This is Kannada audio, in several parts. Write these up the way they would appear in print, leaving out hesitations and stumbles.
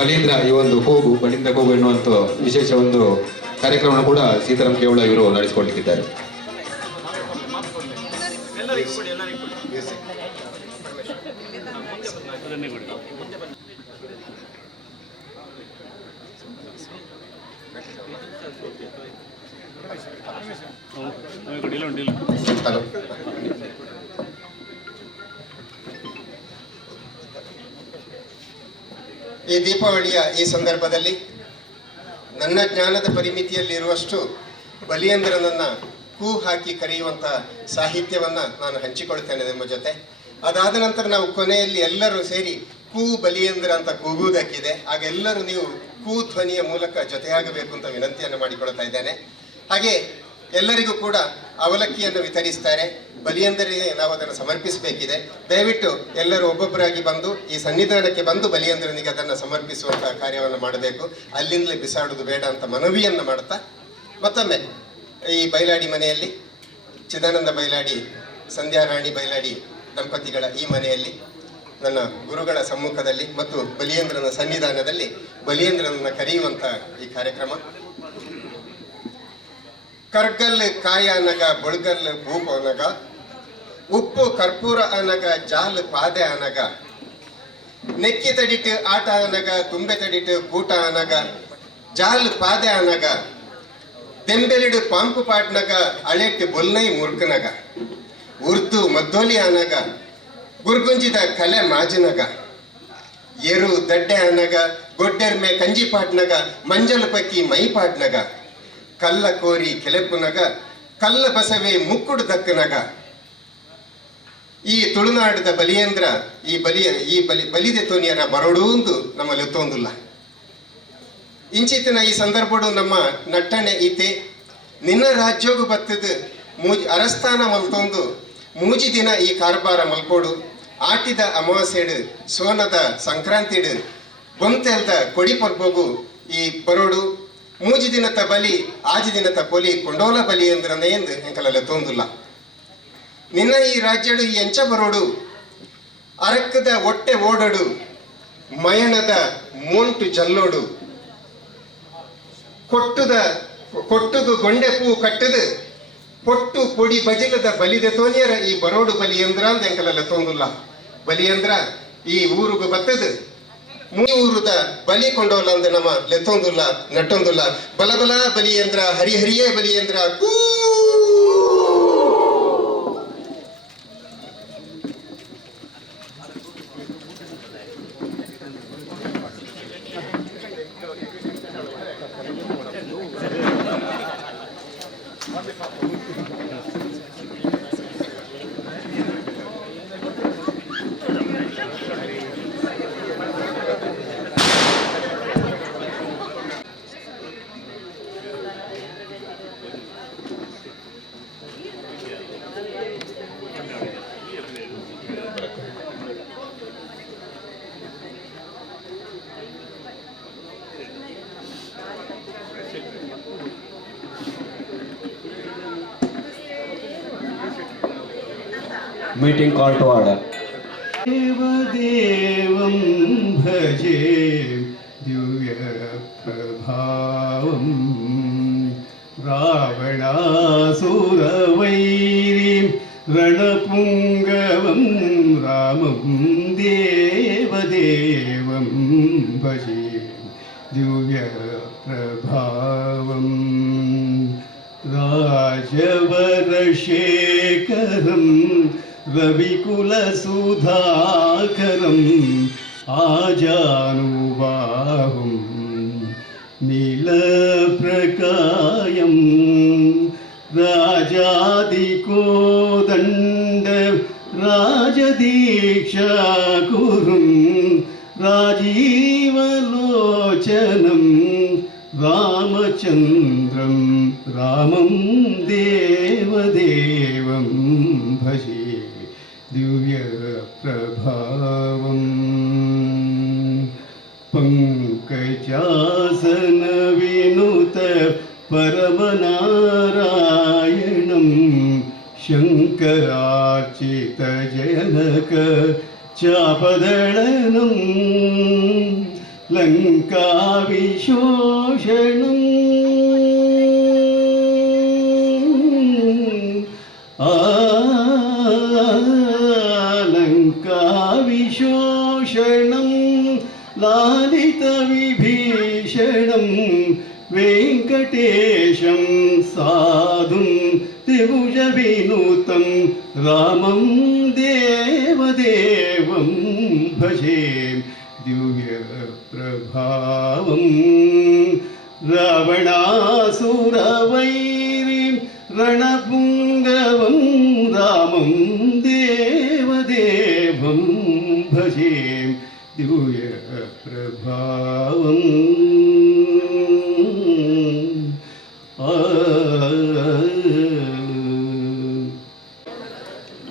ಬಲೀಂದ್ರ ಈ ಒಂದು ಕೂಗು ಬಲೀಂದ್ರ ಕೂಗು ಎನ್ನುವಂಥ ವಿಶೇಷ ಒಂದು ಕಾರ್ಯಕ್ರಮವನ್ನು ಕೂಡ ಸೀತಾರಾಮ್ ಕೇವಳ ಇವರು ನಡೆಸಿಕೊಟ್ಟಿದ್ದಾರೆ. ಈ ದೀಪಾವಳಿಯ ಈ ಸಂದರ್ಭದಲ್ಲಿ ನನ್ನ ಜ್ಞಾನದ ಪರಿಮಿತಿಯಲ್ಲಿರುವಷ್ಟು ಬಲಿಯಂದ್ರನನ್ನ ಕೂ ಹಾಕಿ ಕರೆಯುವಂಥ ಸಾಹಿತ್ಯವನ್ನು ನಾನು ಹಂಚಿಕೊಳ್ತೇನೆ ನಿಮ್ಮ ಜೊತೆ. ಅದಾದ ನಂತರ ನಾವು ಕೊನೆಯಲ್ಲಿ ಎಲ್ಲರೂ ಸೇರಿ ಕೂ ಬಲಿಯಂದ್ರ ಅಂತ ಕೂಗುವುದಕ್ಕಿದೆ. ಆಗ ಎಲ್ಲರೂ ನೀವು ಕೂ ಧ್ವನಿಯ ಮೂಲಕ ಜೊತೆಯಾಗಬೇಕು ಅಂತ ವಿನಂತಿಯನ್ನು ಮಾಡಿಕೊಳ್ತಾ ಇದ್ದೇನೆ. ಹಾಗೆ ಎಲ್ಲರಿಗೂ ಕೂಡ ಅವಲಕ್ಕಿಯನ್ನು ವಿತರಿಸ್ತಾರೆ. ಬಲಿಯಂದ್ರಿಗೆ ನಾವು ಅದನ್ನು ಸಮರ್ಪಿಸಬೇಕಿದೆ. ದಯವಿಟ್ಟು ಎಲ್ಲರೂ ಒಬ್ಬೊಬ್ಬರಾಗಿ ಬಂದು ಈ ಸನ್ನಿಧಾನಕ್ಕೆ ಬಂದು ಬಲಿಯಂದ್ರನಿಗೆ ಅದನ್ನು ಸಮರ್ಪಿಸುವಂತಹ ಕಾರ್ಯವನ್ನು ಮಾಡಬೇಕು. ಅಲ್ಲಿಂದಲೇ ಬಿಸಾಡುವುದು ಬೇಡ ಅಂತ ಮನವಿಯನ್ನು ಮಾಡುತ್ತಾ ಮತ್ತೊಮ್ಮೆ ಈ ಬೈಲಾಡಿ ಮನೆಯಲ್ಲಿ ಚಿದಾನಂದ ಬೈಲಾಡಿ, ಸಂಧ್ಯಾರಾಣಿ ಬೈಲಾಡಿ ದಂಪತಿಗಳ ಈ ಮನೆಯಲ್ಲಿ ನನ್ನ ಗುರುಗಳ ಸಮ್ಮುಖದಲ್ಲಿ ಮತ್ತು ಬಲಿಯಂದ್ರನ ಸನ್ನಿಧಾನದಲ್ಲಿ ಬಲಿಯಂದ್ರನನ್ನು ಕರೆಯುವಂಥ ಈ ಕಾರ್ಯಕ್ರಮ. ಕರ್ಗಲ್ ಕಾಯ ಅನಗ ಬೊಳ್ಗಲ್ ಭೂಪ ಅನಗ, ಉಪ್ಪು ಕರ್ಪೂರ ಅನಗ ಜಾಲ್ ಪಾದೆ ಅನಗ, ನೆಕ್ಕಿ ತಡಿಟ್ಟು ಆಟ ಅನಗ ತುಂಬೆ ತಡಿಟ್ಟು ಕೂಟ ಅನಗ, ಜಾಲ್ ಪಾದೆ ಅನಗ, ದೆಂಬೆಲಿಡು ಪಾಂಪು ಪಾಟ್ನಗ ಅಳೆಟ್ಟು ಬೊಲ್ನೈ ಮುರ್ಕನಗ, ಉರ್ದು ಮದ್ದೋಲಿ ಅನಗ, ಗುರ್ಗುಂಜಿದ ಕಲೆ ಮಾಜನಗ, ಎರು ದಡ್ಡೆ ಅನಗ, ಗೊಡ್ಡೆರ್ಮೆ ಕಂಜಿ ಪಾಟ್ನಗ, ಮಂಜಲು ಪಕ್ಕಿ ಮೈ ಪಾಟ್ನಗ, ಕಲ್ಲ ಕೋರಿ ಕೆಲೆಪ್ಪುನಗ, ಕಲ್ಲ ಬಸವೆ ಮುಕ್ಕುಡು ದಕ್ಕನಗ. ಈ ತುಳುನಾಡದ ಬಲಿಯಂದ್ರ ಈ ಬಲಿದೆ ತೋನಿಯರ ಬರಡೂಂದು ನಮ್ಮಲ್ಲಿ ಎತ್ತೊಂದಿಲ್ಲ. ಇಂಚಿತ್ತಿನ ಈ ಸಂದರ್ಭಡು ನಮ್ಮ ನಟ್ಟಣೆ ಈತೆ ನಿನ್ನ ರಾಜ್ಯೋಗು ಬತ್ತದ ಅರಸ್ಥಾನ ಮಲ್ತೊಂದು ಮೂಜಿ ದಿನ ಈ ಕಾರ್ಬಾರ ಮಲ್ಕೋಡು, ಆಟಿದ ಅಮಾವಾಸ್ಯೆಡು ಸೋನದ ಸಂಕ್ರಾಂತಿಡು ಬೊಂತೆಲ್ದ ಕೊಡಿ ಪರ್ಬೋಗು ಈ ಬರೋಡು ಮೂಜಿ ದಿನದ ಬಲಿ ಆಜಿ ದಿನದ ಪೊಲಿ ಕೊಂಡೋಲ ಬಲಿ ಅಂದ್ರನೇ ಎಂದು ಎಂಕಲಲ್ಲ ತೊಂದಿಲ್ಲ. ನಿನ್ನ ಈ ರಾಜ್ಯಡು ಈ ಎಂಚ ಬರೋಡು ಅರಕ್ಕದ ಹೊಟ್ಟೆ ಓಡಡು, ಮಯಣದ ಮೋಂಟು ಜಲ್ಲೋಡು, ಕೊಟ್ಟುಗು ಗೊಂಡೆ ಪೂ ಕಟ್ಟದು ಪೊಟ್ಟು ಪೊಡಿ ಬಜಿಲದ ಬಲಿದೆ ತೋನಿಯರ ಈ ಬರೋಡು ಬಲಿಯಂದ್ರ ಅಂತ ಎಂಕಲಲ್ಲ ತೊಂದಿಲ್ಲ. ಬಲಿಯಂದ್ರ ಈ ಊರುಗು ಬತ್ತದು ಊರುದ ಬಲಿ ಕೊಂಡೋಲ್ಲ ಅಂದ ನಮ್ಮ ಲೆತ್ತೊಂದಿಲ್ಲ ನಟ್ಟೊಂದಿಲ್ಲ. ಬಲಬಲ ಬಲಿಯಂದ್ರ ಹರಿಹರಿಯೇ ಬಲಿಯಂದ್ರ ಕೂ. Meeting call to order. देवदेवं भजे दिव्यप्रभावं, रावणासुरवैरीं रणपुङ्गवं रामं देवदेवं भजे दिव्यप्रभावं, राजवरशेखरं रविकुलसुधाकरम् आजानुबाहुं नीलप्रकायं राजादिकोदण्ड राजदीक्षाकुरुं राजीवलोचनं रामचन्द्रं रामं देवदेवं भजे दिव्यप्रभावं, पङ्कजासनविनुत परमनारायणं शङ्करार्चितजनक चापदळनं लङ्काविशोषणम् लङ्काविशोषणं लालितविभीषणं वेङ्कटेशं साधुं त्रिभुजविनुतं रामं देवदेवं भजे दिव्यप्रभावं रावणासुरवैरीं रणपुङ्गवं रामं देवदेवं भजे दिव्यप्रभावम्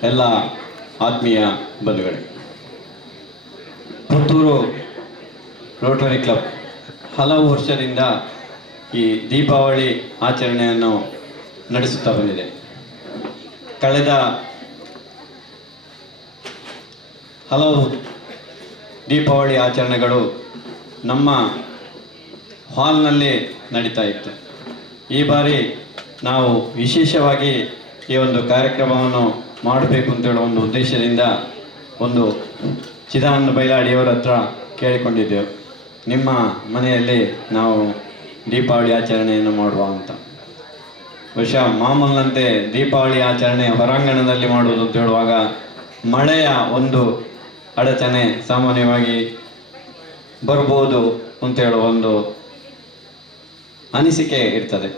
ಎಲ್ಲ ಆತ್ಮೀಯ ಬಂಧುಗಳೇ, ಪುತ್ತೂರು ರೋಟರಿ ಕ್ಲಬ್ ಹಲವು ವರ್ಷದಿಂದ ಈ ದೀಪಾವಳಿ ಆಚರಣೆಯನ್ನು ನಡೆಸುತ್ತಾ ಬಂದಿದೆ. ಕಳೆದ ಹಲವು ದೀಪಾವಳಿ ಆಚರಣೆಗಳು ನಮ್ಮ ಹಾಲ್ನಲ್ಲೇ ನಡೀತಾ ಇತ್ತು. ಈ ಬಾರಿ ನಾವು ವಿಶೇಷವಾಗಿ ಈ ಒಂದು ಕಾರ್ಯಕ್ರಮವನ್ನು ಮಾಡಬೇಕು ಅಂತೇಳೋ ಒಂದು ಉದ್ದೇಶದಿಂದ ಒಂದು ಚಿದಾನಂದ ಬೈಲಾಡಿಯವರ ಹತ್ರ ಕೇಳಿಕೊಂಡಿದ್ದೆವು, ನಿಮ್ಮ ಮನೆಯಲ್ಲಿ ನಾವು ದೀಪಾವಳಿ ಆಚರಣೆಯನ್ನು ಮಾಡುವ ಅಂತ. ಬಹುಶಃ ಮಾಮೂಲಿನಂತೆ ದೀಪಾವಳಿ ಆಚರಣೆ ಹೊರಾಂಗಣದಲ್ಲಿ ಮಾಡುವುದು ಅಂತ ಹೇಳುವಾಗ ಮಳೆಯ ಒಂದು ಅಡಚಣೆ ಸಾಮಾನ್ಯವಾಗಿ ಬರ್ಬೋದು ಅಂತೇಳುವ ಒಂದು ಅನಿಸಿಕೆ ಇರ್ತದೆ.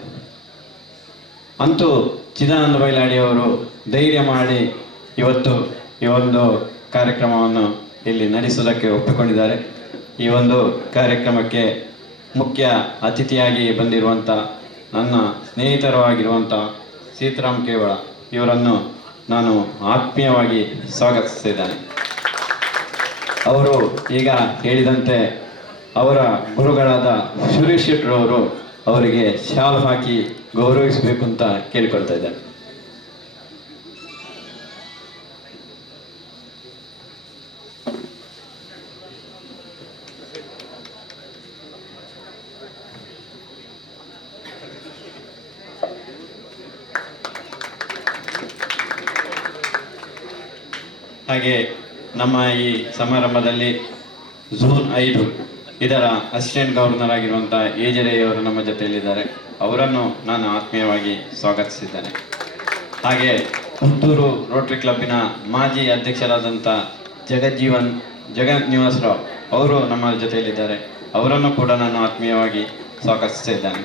ಅಂತೂ ಚಿದಾನಂದ ಬೈಲಾಡಿಯವರು ಧೈರ್ಯ ಮಾಡಿ ಇವತ್ತು ಈ ಒಂದು ಕಾರ್ಯಕ್ರಮವನ್ನು ಇಲ್ಲಿ ನಡೆಸುವುದಕ್ಕೆ ಒಪ್ಪಿಕೊಂಡಿದ್ದಾರೆ. ಈ ಒಂದು ಕಾರ್ಯಕ್ರಮಕ್ಕೆ ಮುಖ್ಯ ಅತಿಥಿಯಾಗಿ ಬಂದಿರುವಂಥ ನನ್ನ ಸ್ನೇಹಿತರು ಆಗಿರುವಂಥ ಸೀತಾರಾಮ್ ಕೇವಳ ಇವರನ್ನು ನಾನು ಆತ್ಮೀಯವಾಗಿ ಸ್ವಾಗತಿಸಿದ್ದೇನೆ. ಅವರು ಈಗ ಹೇಳಿದಂತೆ ಅವರ ಗುರುಗಳಾದ ಸುರೇಶ್ ಶೆಟ್ಟರವರು ಅವರಿಗೆ ಶಾಲು ಹಾಕಿ ಗೌರವಿಸಬೇಕು ಅಂತ ಕೇಳಿಕೊಳ್ತಾ ಇದ್ದಾರೆ. ಹಾಗೆ ನಮ್ಮ ಈ ಸಮಾರಂಭದಲ್ಲಿ ಝೋನ್ 5 ಇದರ ಅಸಿಸ್ಟೆಂಟ್ ಗವರ್ನರ್ ಆಗಿರುವಂಥ ಏಜರೆಯವರು ನಮ್ಮ ಜೊತೆಯಲ್ಲಿದ್ದಾರೆ. ಅವರನ್ನು ನಾನು ಆತ್ಮೀಯವಾಗಿ ಸ್ವಾಗತಿಸಿದ್ದೇನೆ. ಹಾಗೆ ಪುತ್ತೂರು ರೋಟರಿ ಕ್ಲಬ್ಬಿನ ಮಾಜಿ ಅಧ್ಯಕ್ಷರಾದಂಥ ಜಗತ್ ನಿವಾಸರಾವ್ ಅವರು ನಮ್ಮ ಜೊತೆಯಲ್ಲಿದ್ದಾರೆ. ಅವರನ್ನು ಕೂಡ ನಾನು ಆತ್ಮೀಯವಾಗಿ ಸ್ವಾಗತಿಸಿದ್ದೇನೆ.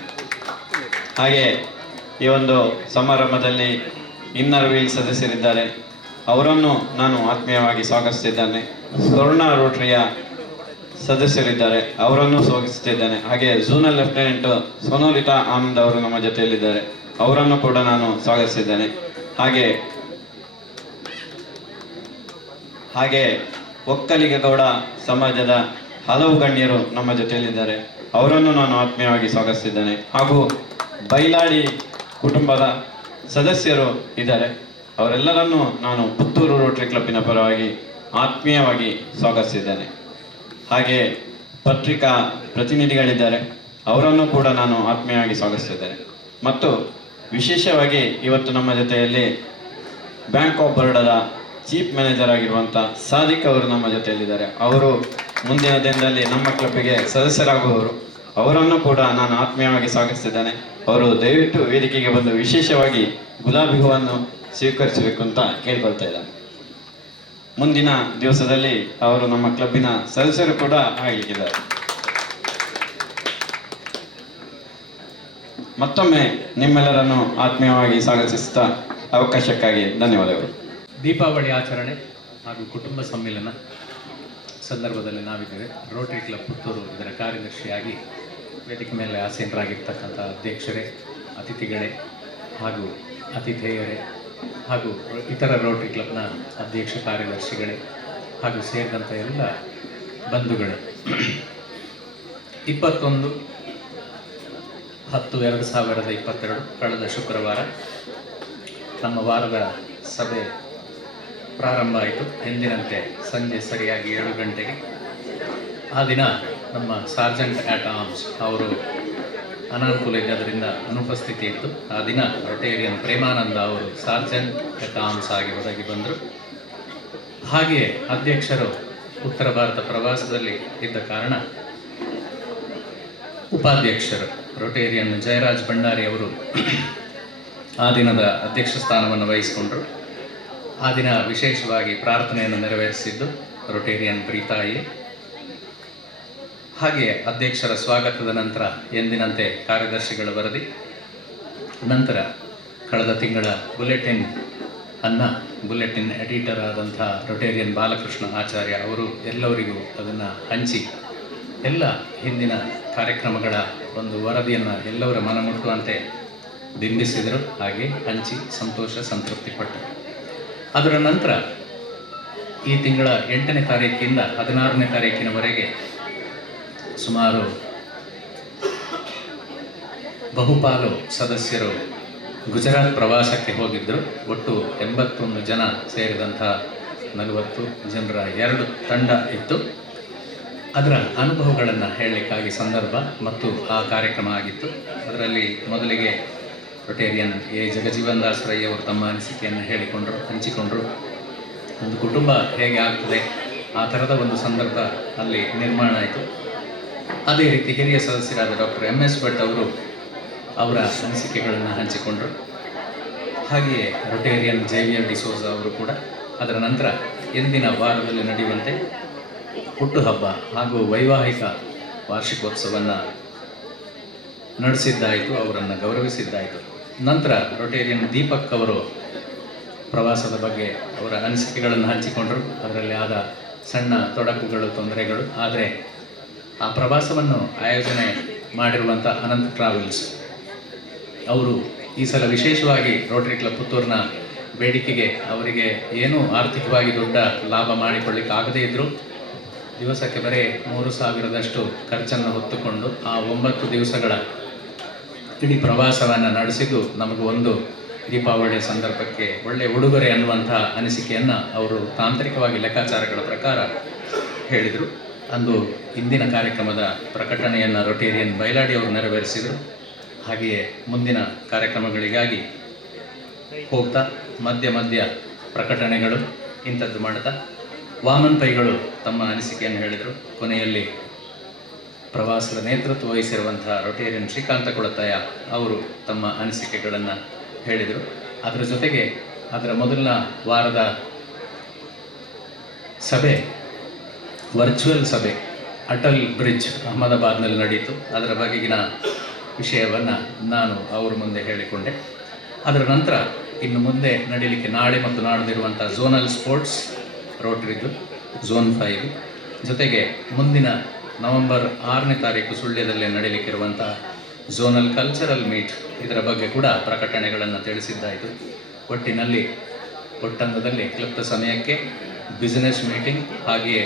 ಹಾಗೆ ಈ ಒಂದು ಸಮಾರಂಭದಲ್ಲಿ ಇನ್ನರ್ ವೀಲ್ ಸದಸ್ಯರಿದ್ದಾರೆ, ಅವರನ್ನು ನಾನು ಆತ್ಮೀಯವಾಗಿ ಸ್ವಾಗತಿಸಿದ್ದೇನೆ. ಸ್ವರ್ಣ ರೋಟರಿಯ ಸದಸ್ಯರಿದ್ದಾರೆ, ಅವರನ್ನು ಸ್ವಾಗತಿಸುತ್ತಿದ್ದೇನೆ. ಹಾಗೆ ಝೋನಲ್ ಲೆಫ್ಟಿನೆಂಟ್ ಸೋನೋಲಿತಾ ಆನಂದ್ ಅವರು ನಮ್ಮ ಜೊತೆಯಲ್ಲಿದ್ದಾರೆ, ಅವರನ್ನು ಕೂಡ ನಾನು ಸ್ವಾಗತಿಸಿದ್ದೇನೆ. ಹಾಗೆ ಒಕ್ಕಲಿಗಗೌಡ ಸಮಾಜದ ಹಲವು ಗಣ್ಯರು ನಮ್ಮ ಜೊತೆಯಲ್ಲಿದ್ದಾರೆ, ಅವರನ್ನು ನಾನು ಆತ್ಮೀಯವಾಗಿ ಸ್ವಾಗತಿಸಿದ್ದೇನೆ. ಹಾಗೂ ಬೈಲಾಡಿ ಕುಟುಂಬದ ಸದಸ್ಯರು ಇದ್ದಾರೆ, ಅವರೆಲ್ಲರನ್ನೂ ನಾನು ಪುತ್ತೂರು ರೋಟರಿ ಕ್ಲಬ್ಬಿನ ಪರವಾಗಿ ಆತ್ಮೀಯವಾಗಿ ಸ್ವಾಗತಿಸಿದ್ದೇನೆ. ಹಾಗೆ ಪತ್ರಿಕಾ ಪ್ರತಿನಿಧಿಗಳಿದ್ದಾರೆ, ಅವರನ್ನು ಕೂಡ ನಾನು ಆತ್ಮೀಯವಾಗಿ ಸ್ವಾಗತಿಸಿದ್ದೇನೆ. ಮತ್ತು ವಿಶೇಷವಾಗಿ ಇವತ್ತು ನಮ್ಮ ಜೊತೆಯಲ್ಲಿ ಬ್ಯಾಂಕ್ ಆಫ್ ಬರೋಡಾದ ಚೀಫ್ ಮ್ಯಾನೇಜರ್ ಆಗಿರುವಂಥ ಸಾದಿಕ್ ಅವರು ನಮ್ಮ ಜೊತೆಯಲ್ಲಿದ್ದಾರೆ. ಅವರು ಮುಂದಿನ ದಿನದಲ್ಲಿ ನಮ್ಮ ಕ್ಲಬ್ಬಿಗೆ ಸದಸ್ಯರಾಗುವವರು, ಅವರನ್ನು ಕೂಡ ನಾನು ಆತ್ಮೀಯವಾಗಿ ಸ್ವಾಗತಿಸಿದ್ದೇನೆ. ಅವರು ದಯವಿಟ್ಟು ವೇದಿಕೆಗೆ ಬಂದು ವಿಶೇಷವಾಗಿ ಗುಲಾಬಿ ಹೂವನ್ನು ಸ್ವೀಕರಿಸಬೇಕು ಅಂತ ಕೇಳ್ಕೊಳ್ತಾ ಇದ್ದಾರೆ. ಮುಂದಿನ ದಿವಸದಲ್ಲಿ ಅವರು ನಮ್ಮ ಕ್ಲಬ್ಬಿನ ಸದಸ್ಯರು ಕೂಡ ಆಗಲಿಕ್ಕಿದ್ದಾರೆ. ಮತ್ತೊಮ್ಮೆ ನಿಮ್ಮೆಲ್ಲರನ್ನು ಆತ್ಮೀಯವಾಗಿ ಸ್ವಾಗತಿಸುತ್ತಾ ಅವಕಾಶಕ್ಕಾಗಿ ಧನ್ಯವಾದಗಳು. ದೀಪಾವಳಿ ಆಚರಣೆ ಹಾಗೂ ಕುಟುಂಬ ಸಮ್ಮಿಲನ ಸಂದರ್ಭದಲ್ಲಿ ನಾವಿದ್ದೇವೆ. ರೋಟರಿ ಕ್ಲಬ್ ಪುತ್ತೂರು ಇದರ ಕಾರ್ಯದರ್ಶಿಯಾಗಿ ವೇದಿಕೆ ಮೇಲೆ ಆಸೀನರಾಗಿರ್ತಕ್ಕಂಥ ಅಧ್ಯಕ್ಷರೇ, ಅತಿಥಿಗಳೇ ಹಾಗೂ ಅತಿಥೇಯರೇ ಹಾಗೂ ಇತರ ರೋಟರಿ ಕ್ಲಬ್ನ ಅಧ್ಯಕ್ಷ ಕಾರ್ಯದರ್ಶಿಗಳೇ ಹಾಗೂ ಸೇರಿದಂಥ ಎಲ್ಲ ಬಂಧುಗಳೇ, 21/10/2022 ಕಳೆದ ಶುಕ್ರವಾರ ನಮ್ಮ ವಾರದ ಸಭೆ ಪ್ರಾರಂಭ ಆಯಿತು. ಎಂದಿನಂತೆ ಸಂಜೆ ಸರಿಯಾಗಿ 7 ಗಂಟೆಗೆ. ಆ ದಿನ ನಮ್ಮ ಸಾರ್ಜೆಂಟ್ ಆಟ್ ಆರ್ಮ್ಸ್ ಅವರು ಅನಾನುಕೂಲ ಇದ್ದದರಿಂದ ಅನುಪಸ್ಥಿತಿ ಇತ್ತು. ಆ ದಿನ ರೊಟೇರಿಯನ್ ಪ್ರೇಮಾನಂದ ಅವರು ಸಾರ್ಜೆಂಟ್ ಆಟ್ ಆರ್ಮ್ಸ್ ಆಗಿ ಒದಗಿ ಬಂದರು. ಹಾಗೆಯೇ ಅಧ್ಯಕ್ಷರು ಉತ್ತರ ಭಾರತ ಪ್ರವಾಸದಲ್ಲಿ ಇದ್ದ ಕಾರಣ ಉಪಾಧ್ಯಕ್ಷರು ರೊಟೇರಿಯನ್ ಜಯರಾಜ್ ಭಂಡಾರಿ ಅವರು ಆ ದಿನದ ಅಧ್ಯಕ್ಷ ಸ್ಥಾನವನ್ನು ವಹಿಸಿಕೊಂಡರು. ಆ ದಿನ ವಿಶೇಷವಾಗಿ ಪ್ರಾರ್ಥನೆಯನ್ನು ನೆರವೇರಿಸಿದ್ದು ರೊಟೇರಿಯನ್ ಪ್ರೀತಾಯಿ. ಹಾಗೆಯೇ ಅಧ್ಯಕ್ಷರ ಸ್ವಾಗತದ ನಂತರ ಎಂದಿನಂತೆ ಕಾರ್ಯದರ್ಶಿಗಳ ವರದಿ, ನಂತರ ಕಳೆದ ತಿಂಗಳ ಬುಲೆಟಿನ್ ಎಡಿಟರ್ ಆದಂಥ ರೊಟೇರಿಯನ್ ಬಾಲಕೃಷ್ಣ ಆಚಾರ್ಯ ಅವರು ಎಲ್ಲರಿಗೂ ಅದನ್ನು ಹಂಚಿ ಎಲ್ಲ ಹಿಂದಿನ ಕಾರ್ಯಕ್ರಮಗಳ ಒಂದು ವರದಿಯನ್ನು ಎಲ್ಲವರ ಮನಮುಟ್ಟುವಂತೆ ಬಿಂಬಿಸಿದರು. ಹಾಗೆ ಹಂಚಿ ಸಂತೃಪ್ತಿ ಪಟ್ಟರು. ಅದರ ನಂತರ ಈ ತಿಂಗಳ 8ನೇ ತಾರೀಕಿಂದ 16ನೇ ತಾರೀಕಿನವರೆಗೆ ಸುಮಾರು ಬಹುಪಾಲು ಸದಸ್ಯರು ಗುಜರಾತ್ ಪ್ರವಾಸಕ್ಕೆ ಹೋಗಿದ್ದರು. ಒಟ್ಟು 81 ಜನ ಸೇರಿದಂಥ 40 ಜನರ 2 ತಂಡ ಇತ್ತು. ಅದರ ಅನುಭವಗಳನ್ನು ಹೇಳಲಿಕ್ಕಾಗಿ ಸಂದರ್ಭ ಮತ್ತು ಆ ಕಾರ್ಯಕ್ರಮ ಆಗಿತ್ತು. ಅದರಲ್ಲಿ ಮೊದಲಿಗೆ ರೊಟೇರಿಯನ್ ಜಗಜೀವನ್ ದಾಸ್ ರೈ ಅವರು ತಮ್ಮ ಅನಿಸಿಕೆಯನ್ನು ಹಂಚಿಕೊಂಡರು. ಒಂದು ಕುಟುಂಬ ಹೇಗೆ ಆಗ್ತದೆ ಆ ಥರದ ಒಂದು ಸಂದರ್ಭ ಅಲ್ಲಿ ನಿರ್ಮಾಣ ಆಯಿತು. ಅದೇ ರೀತಿ ಹಿರಿಯ ಸದಸ್ಯರಾದ ಡಾಕ್ಟರ್ MS ಭಟ್ ಅವರು ಅವರ ಅನಿಸಿಕೆಗಳನ್ನು ಹಂಚಿಕೊಂಡರು. ಹಾಗೆಯೇ ರೊಟೇರಿಯನ್ ಜೇವಿಯರ್ ಡಿಸೋಜ ಅವರು ಕೂಡ. ಅದರ ನಂತರ ಎಂದಿನ ವಾರದಲ್ಲಿ ನಡೆಯುವಂತೆ ಹುಟ್ಟುಹಬ್ಬ ಹಾಗೂ ವೈವಾಹಿಕ ವಾರ್ಷಿಕೋತ್ಸವವನ್ನು ನಡೆಸಿದ್ದಾಯಿತು, ಅವರನ್ನು ಗೌರವಿಸಿದ್ದಾಯಿತು. ನಂತರ ರೊಟೇರಿಯನ್ ದೀಪಕ್ ಅವರು ಪ್ರವಾಸದ ಬಗ್ಗೆ ಅವರ ಅನಿಸಿಕೆಗಳನ್ನು ಹಂಚಿಕೊಂಡರು. ಅದರಲ್ಲಿ ಆದ ಸಣ್ಣ ತೊಡಕುಗಳು, ತೊಂದರೆಗಳು. ಆದರೆ ಆ ಪ್ರವಾಸವನ್ನು ಆಯೋಜನೆ ಮಾಡಿರುವಂಥ ಅನಂತ್ ಟ್ರಾವೆಲ್ಸ್ ಅವರು ಈ ಸಲ ವಿಶೇಷವಾಗಿ ರೋಟರಿ ಕ್ಲಬ್ ಪುತ್ತೂರಿನ ಬೇಡಿಕೆಗೆ ಅವರಿಗೆ ಏನೂ ಆರ್ಥಿಕವಾಗಿ ದೊಡ್ಡ ಲಾಭ ಮಾಡಿಕೊಳ್ಳಿಕ್ಕೆ ಆಗದೇ ಇದ್ದರೂ ದಿವಸಕ್ಕೆ ಬರೀ 3,000ದಷ್ಟು ಖರ್ಚನ್ನು ಹೊತ್ತುಕೊಂಡು ಆ 9 ದಿವಸಗಳ ಇಡೀ ಪ್ರವಾಸವನ್ನು ನಡೆಸಿದ್ದು ನಮಗೂ ಒಂದು ದೀಪಾವಳಿಯ ಸಂದರ್ಭಕ್ಕೆ ಒಳ್ಳೆಯ ಉಡುಗೊರೆ ಅನ್ನುವಂತಹ ಅನಿಸಿಕೆಯನ್ನು ಅವರು ತಾಂತ್ರಿಕವಾಗಿ ಲೆಕ್ಕಾಚಾರಗಳ ಪ್ರಕಾರ ಹೇಳಿದರು. ಅಂದು ಇಂದಿನ ಕಾರ್ಯಕ್ರಮದ ಪ್ರಕಟಣೆಯನ್ನು ರೊಟೇರಿಯನ್ ಬೈಲಾಡಿ ಅವರು ನೆರವೇರಿಸಿದರು. ಹಾಗೆಯೇ ಮುಂದಿನ ಕಾರ್ಯಕ್ರಮಗಳಿಗಾಗಿ ಹೋಗ್ತಾ ಮಧ್ಯ ಪ್ರಕಟಣೆಗಳು ಇಂಥದ್ದು ಮಾಡ್ತಾ ವಾಮನ್ ಪೈಗಳು ತಮ್ಮ ಅನಿಸಿಕೆಯನ್ನು ಹೇಳಿದರು. ಕೊನೆಯಲ್ಲಿ ಪ್ರವಾಸದ ನೇತೃತ್ವ ವಹಿಸಿರುವಂತಹ ರೊಟೇರಿಯನ್ ಶ್ರೀಕಾಂತ ಕೊಳತಾಯ ಅವರು ತಮ್ಮ ಅನಿಸಿಕೆಗಳನ್ನು ಹೇಳಿದರು. ಅದರ ಜೊತೆಗೆ ಅದರ ಮೊದಲನ ವಾರದ ಸಭೆ, ವರ್ಚುವಲ್ ಸಭೆ ಅಟಲ್ ಬ್ರಿಡ್ಜ್ ಅಹಮದಾಬಾದ್ನಲ್ಲಿ ನಡೆಯಿತು. ಅದರ ಬಗೆಗಿನ ವಿಷಯವನ್ನು ನಾನು ಅವರ ಮುಂದೆ ಹೇಳಿಕೊಂಡೆ. ಅದರ ನಂತರ ಇನ್ನು ಮುಂದೆ ನಡೀಲಿಕ್ಕೆ ನಾಳೆ ಮತ್ತು ನಾಡಿದಿರುವಂಥ ಝೋನಲ್ ಸ್ಪೋರ್ಟ್ಸ್ ರೋಟರಿದು ಝೋನ್ 5, ಜೊತೆಗೆ ಮುಂದಿನ ನವೆಂಬರ್ 6ನೇ ತಾರೀಕು ಸುಳ್ಯದಲ್ಲೇ ನಡೀಲಿಕ್ಕಿರುವಂಥ ಝೋನಲ್ ಕಲ್ಚರಲ್ ಮೀಟ್, ಇದರ ಬಗ್ಗೆ ಕೂಡ ಪ್ರಕಟಣೆಗಳನ್ನು ತಿಳಿಸಿದ್ದಾಯಿತು. ಒಟ್ಟಂಗದಲ್ಲಿ ಕ್ಲುಪ್ತ ಸಮಯಕ್ಕೆ ಬಿಸಿನೆಸ್ ಮೀಟಿಂಗ್ ಹಾಗೆಯೇ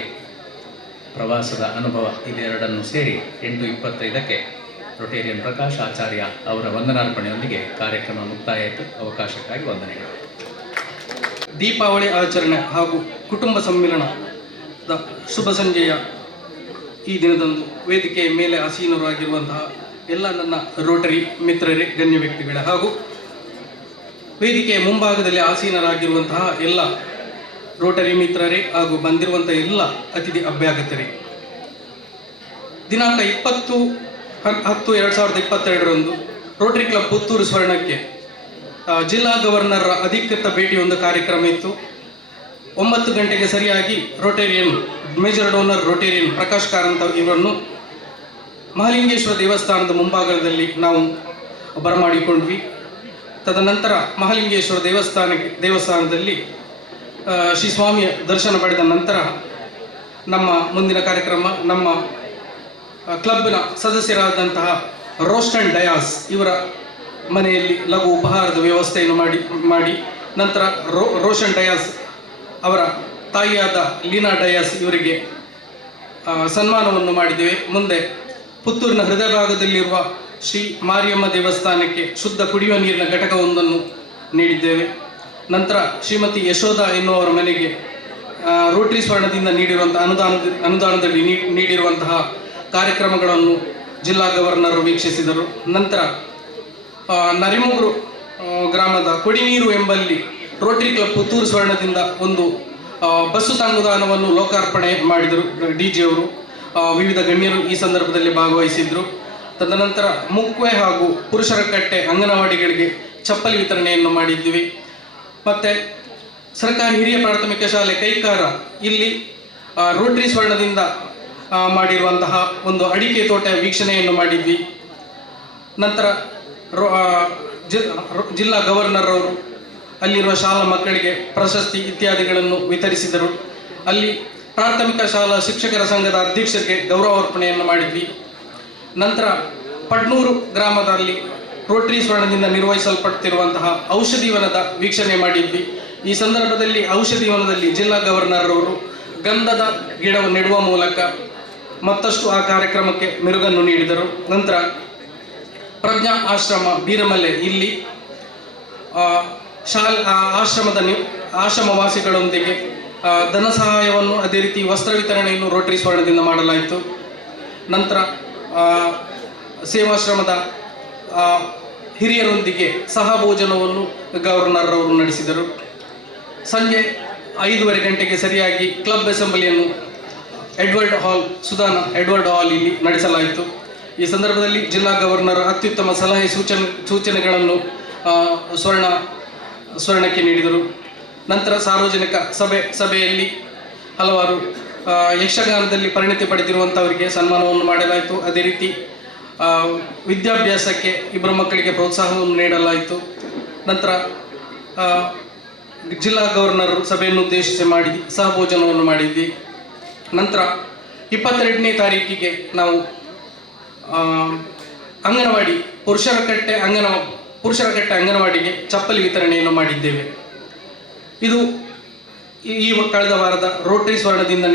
ಪ್ರವಾಸದ ಅನುಭವ ಇದೆರಡನ್ನು ಸೇರಿ 8:25ಕ್ಕೆ ರೊಟೇರಿಯನ್ ಪ್ರಕಾಶ್ ಆಚಾರ್ಯ ಅವರ ವಂದನಾರ್ಪಣೆಯೊಂದಿಗೆ ಕಾರ್ಯಕ್ರಮ ಮುಕ್ತಾಯ ಆಯಿತು. ಅವಕಾಶಕ್ಕಾಗಿ ವಂದನೆಗಳು. ದೀಪಾವಳಿ ಆಚರಣೆ ಹಾಗೂ ಕುಟುಂಬ ಸಮ್ಮಿಲನದ ಶುಭ ಸಂಜೆಯ ಈ ದಿನದಂದು ವೇದಿಕೆಯ ಮೇಲೆ ಆಸೀನರಾಗಿರುವಂತಹ ಎಲ್ಲ ನನ್ನ ರೋಟರಿ ಮಿತ್ರರೇ, ಗಣ್ಯ ವ್ಯಕ್ತಿಗಳೇ ಹಾಗೂ ವೇದಿಕೆಯ ಮುಂಭಾಗದಲ್ಲಿ ಆಸೀನರಾಗಿರುವಂತಹ ಎಲ್ಲ ರೋಟರಿ ಮಿತ್ರರೇ ಹಾಗೂ ಬಂದಿರುವಂತಹ ಎಲ್ಲ ಅತಿಥಿ ಅಭ್ಯಾಗತರೇ, ದಿನಾಂಕ 20/10/2022ರಂದು ರೋಟರಿ ಕ್ಲಬ್ ಪುತ್ತೂರು ಸ್ವರ್ಣಕ್ಕೆ ಜಿಲ್ಲಾ ಗವರ್ನರ್ ಅಧಿಕೃತ ಭೇಟಿಯೊಂದು ಕಾರ್ಯಕ್ರಮ ಇತ್ತು. 9 ಗಂಟೆಗೆ ಸರಿಯಾಗಿ Rotarian major donor Rotarian Prakash Karanth ಇವರನ್ನು ಮಹಾಲಿಂಗೇಶ್ವರ ದೇವಸ್ಥಾನದ ಮುಂಭಾಗದಲ್ಲಿ ನಾವು ಬರಮಾಡಿಕೊಂಡ್ವಿ. ತದನಂತರ ಮಹಾಲಿಂಗೇಶ್ವರ ದೇವಸ್ಥಾನದಲ್ಲಿ ಶ್ರೀ ಸ್ವಾಮಿಯ ದರ್ಶನ ಪಡೆದ ನಂತರ ನಮ್ಮ ಮುಂದಿನ ಕಾರ್ಯಕ್ರಮ ನಮ್ಮ ಕ್ಲಬ್ನ ಸದಸ್ಯರಾದಂತಹ ರೋಸ್ಟ್ ಅಂಡ್ ಡಯಾಸ್ ಇವರ ಮನೆಯಲ್ಲಿ ಲಘು ಉಪಹಾರದ ವ್ಯವಸ್ಥೆಯನ್ನು ಮಾಡಿ ನಂತರ ರೋಷನ್ ಡಯಾಸ್ ಅವರ ತಾಯಿಯಾದ ಲೀನಾ ಡಯಾಸ್ ಇವರಿಗೆ ಸನ್ಮಾನವನ್ನು ಮಾಡಿದ್ದೇವೆ. ಮುಂದೆ ಪುತ್ತೂರಿನ ಹೃದಯ ಭಾಗದಲ್ಲಿರುವ ಶ್ರೀ ಮಾರಿಯಮ್ಮ ದೇವಸ್ಥಾನಕ್ಕೆ ಶುದ್ಧ ಕುಡಿಯುವ ನೀರಿನ ಘಟಕವೊಂದನ್ನು ನೀಡಿದ್ದೇವೆ. ನಂತರ ಶ್ರೀಮತಿ ಯಶೋಧ ಎನ್ನುವರ ಮನೆಗೆ ರೋಟರಿ ಸ್ವರ್ಣದಿಂದ ನೀಡಿರುವಂತಹ ಅನುದಾನದಲ್ಲಿ ನೀಡಿರುವಂತಹ ಕಾರ್ಯಕ್ರಮಗಳನ್ನು ಜಿಲ್ಲಾ ಗವರ್ನರ್ ವೀಕ್ಷಿಸಿದರು. ನಂತರ ನರಿಮುಗ್ರು ಗ್ರಾಮದ ಕೊಡಿನೀರು ಎಂಬಲ್ಲಿ ರೋಟರಿ ಕ್ಲಬ್ ಪುತ್ತೂರು ಸ್ವರ್ಣದಿಂದ ಒಂದು ಬಸ್ಸು ತಂಗುದಾಣವನ್ನು ಲೋಕಾರ್ಪಣೆ ಮಾಡಿದರು ಡಿಜೆ ಅವರು. ವಿವಿಧ ಗಣ್ಯರು ಈ ಸಂದರ್ಭದಲ್ಲಿ ಭಾಗವಹಿಸಿದ್ರು. ತದನಂತರ ಮುಕ್ವೆ ಹಾಗೂ ಪುರುಷರ ಕಟ್ಟೆ ಅಂಗನವಾಡಿಗಳಿಗೆ ಚಪ್ಪಲಿ ವಿತರಣೆಯನ್ನು ಮಾಡಿದ್ವಿ. ಮತ್ತೆ ಸರ್ಕಾರಿ ಹಿರಿಯ ಪ್ರಾಥಮಿಕ ಶಾಲೆ ಕೈಕಾರ ಇಲ್ಲಿ ರೋಟರಿ ಸ್ವರ್ಣದಿಂದ ಮಾಡಿರುವಂತಹ ಒಂದು ಅಡಿಕೆ ತೋಟ ವೀಕ್ಷಣೆಯನ್ನು ಮಾಡಿದ್ವಿ. ನಂತರ ಜಿಲ್ಲಾ ಗವರ್ನರ್ ಅವರು ಅಲ್ಲಿರುವ ಶಾಲಾ ಮಕ್ಕಳಿಗೆ ಪ್ರಶಸ್ತಿ ಇತ್ಯಾದಿಗಳನ್ನು ವಿತರಿಸಿದರು. ಅಲ್ಲಿ ಪ್ರಾಥಮಿಕ ಶಾಲಾ ಶಿಕ್ಷಕರ ಸಂಘದ ಅಧ್ಯಕ್ಷರಿಗೆ ಗೌರವಾರ್ಪಣೆಯನ್ನು ಮಾಡಿದ್ವಿ. ನಂತರ ಪಡ್ನೂರು ಗ್ರಾಮದಲ್ಲಿ ರೋಟರಿ ಸ್ವರ್ಣದಿಂದ ನಿರ್ವಹಿಸಲ್ಪಡ್ತಿರುವಂತಹ ಔಷಧಿ ವನದ ವೀಕ್ಷಣೆ ಮಾಡಿದ್ವಿ. ಈ ಸಂದರ್ಭದಲ್ಲಿ ಔಷಧಿ ವನದಲ್ಲಿ ಜಿಲ್ಲಾ ಗವರ್ನರ್ ಅವರು ಗಂಧದ ಗಿಡವನ್ನು ನೆಡುವ ಮೂಲಕ ಮತ್ತಷ್ಟು ಆ ಕಾರ್ಯಕ್ರಮಕ್ಕೆ ಮೆರುಗನ್ನು ನೀಡಿದರು. ನಂತರ ಪ್ರಜ್ಞಾ ಆಶ್ರಮ ಬೀರಮಲೆ ಇಲ್ಲಿ ಆಶ್ರಮವಾಸಿಗಳೊಂದಿಗೆ ಧನ ಸಹಾಯವನ್ನು ಅದೇ ರೀತಿ ವಸ್ತ್ರ ವಿತರಣೆಯನ್ನು ರೋಟರಿ ಸ್ವರ್ಣದಿಂದ ಮಾಡಲಾಯಿತು. ನಂತರ ಸೇವಾಶ್ರಮದ ಹಿರಿಯರೊಂದಿಗೆ ಸಹಭೋಜನವನ್ನು ಗವರ್ನರ್ ಅವರು ನಡೆಸಿದರು. ಸಂಜೆ 5:30 ಗಂಟೆಗೆ ಸರಿಯಾಗಿ ಕ್ಲಬ್ ಅಸೆಂಬ್ಲಿಯನ್ನು ಎಡ್ವರ್ಡ್ ಹಾಲ್ ಇಲ್ಲಿ ನಡೆಸಲಾಯಿತು. ಈ ಸಂದರ್ಭದಲ್ಲಿ ಜಿಲ್ಲಾ ಗವರ್ನರ್ ಅತ್ಯುತ್ತಮ ಸಲಹೆ ಸೂಚನೆಗಳನ್ನು ಸ್ವರ್ಣಕ್ಕೆ ನೀಡಿದರು. ನಂತರ ಸಾರ್ವಜನಿಕ ಸಭೆಯಲ್ಲಿ ಹಲವಾರು ಯಕ್ಷಗಾನದಲ್ಲಿ ಪರಿಣತಿ ಪಡೆದಿರುವಂಥವರಿಗೆ ಸನ್ಮಾನವನ್ನು ಮಾಡಲಾಯಿತು. ಅದೇ ರೀತಿ ವಿದ್ಯಾಭ್ಯಾಸಕ್ಕೆ ಇಬ್ಬರು ಮಕ್ಕಳಿಗೆ ಪ್ರೋತ್ಸಾಹವನ್ನು ನೀಡಲಾಯಿತು. ನಂತರ ಜಿಲ್ಲಾ ಗವರ್ನರ್ ಸಭೆಯನ್ನು ಉದ್ದೇಶಿಸಿ ಮಾಡಿ ಸಹಭೋಜನವನ್ನು ಮಾಡಿದ್ವಿ. ನಂತರ 22ನೇ ತಾರೀಕಿಗೆ ನಾವು ಅಂಗನವಾಡಿ ಪುರುಷರ ಕಟ್ಟೆ ಅಂಗನವಾಡಿಗೆ ಚಪ್ಪಲಿ ವಿತರಣೆಯನ್ನು ಮಾಡಿದ್ದೇವೆ. ಇದು ಈ ಕಳೆದ ವಾರದ ರೋಟರಿ ಸ್ವರ್ಣದಿಂದ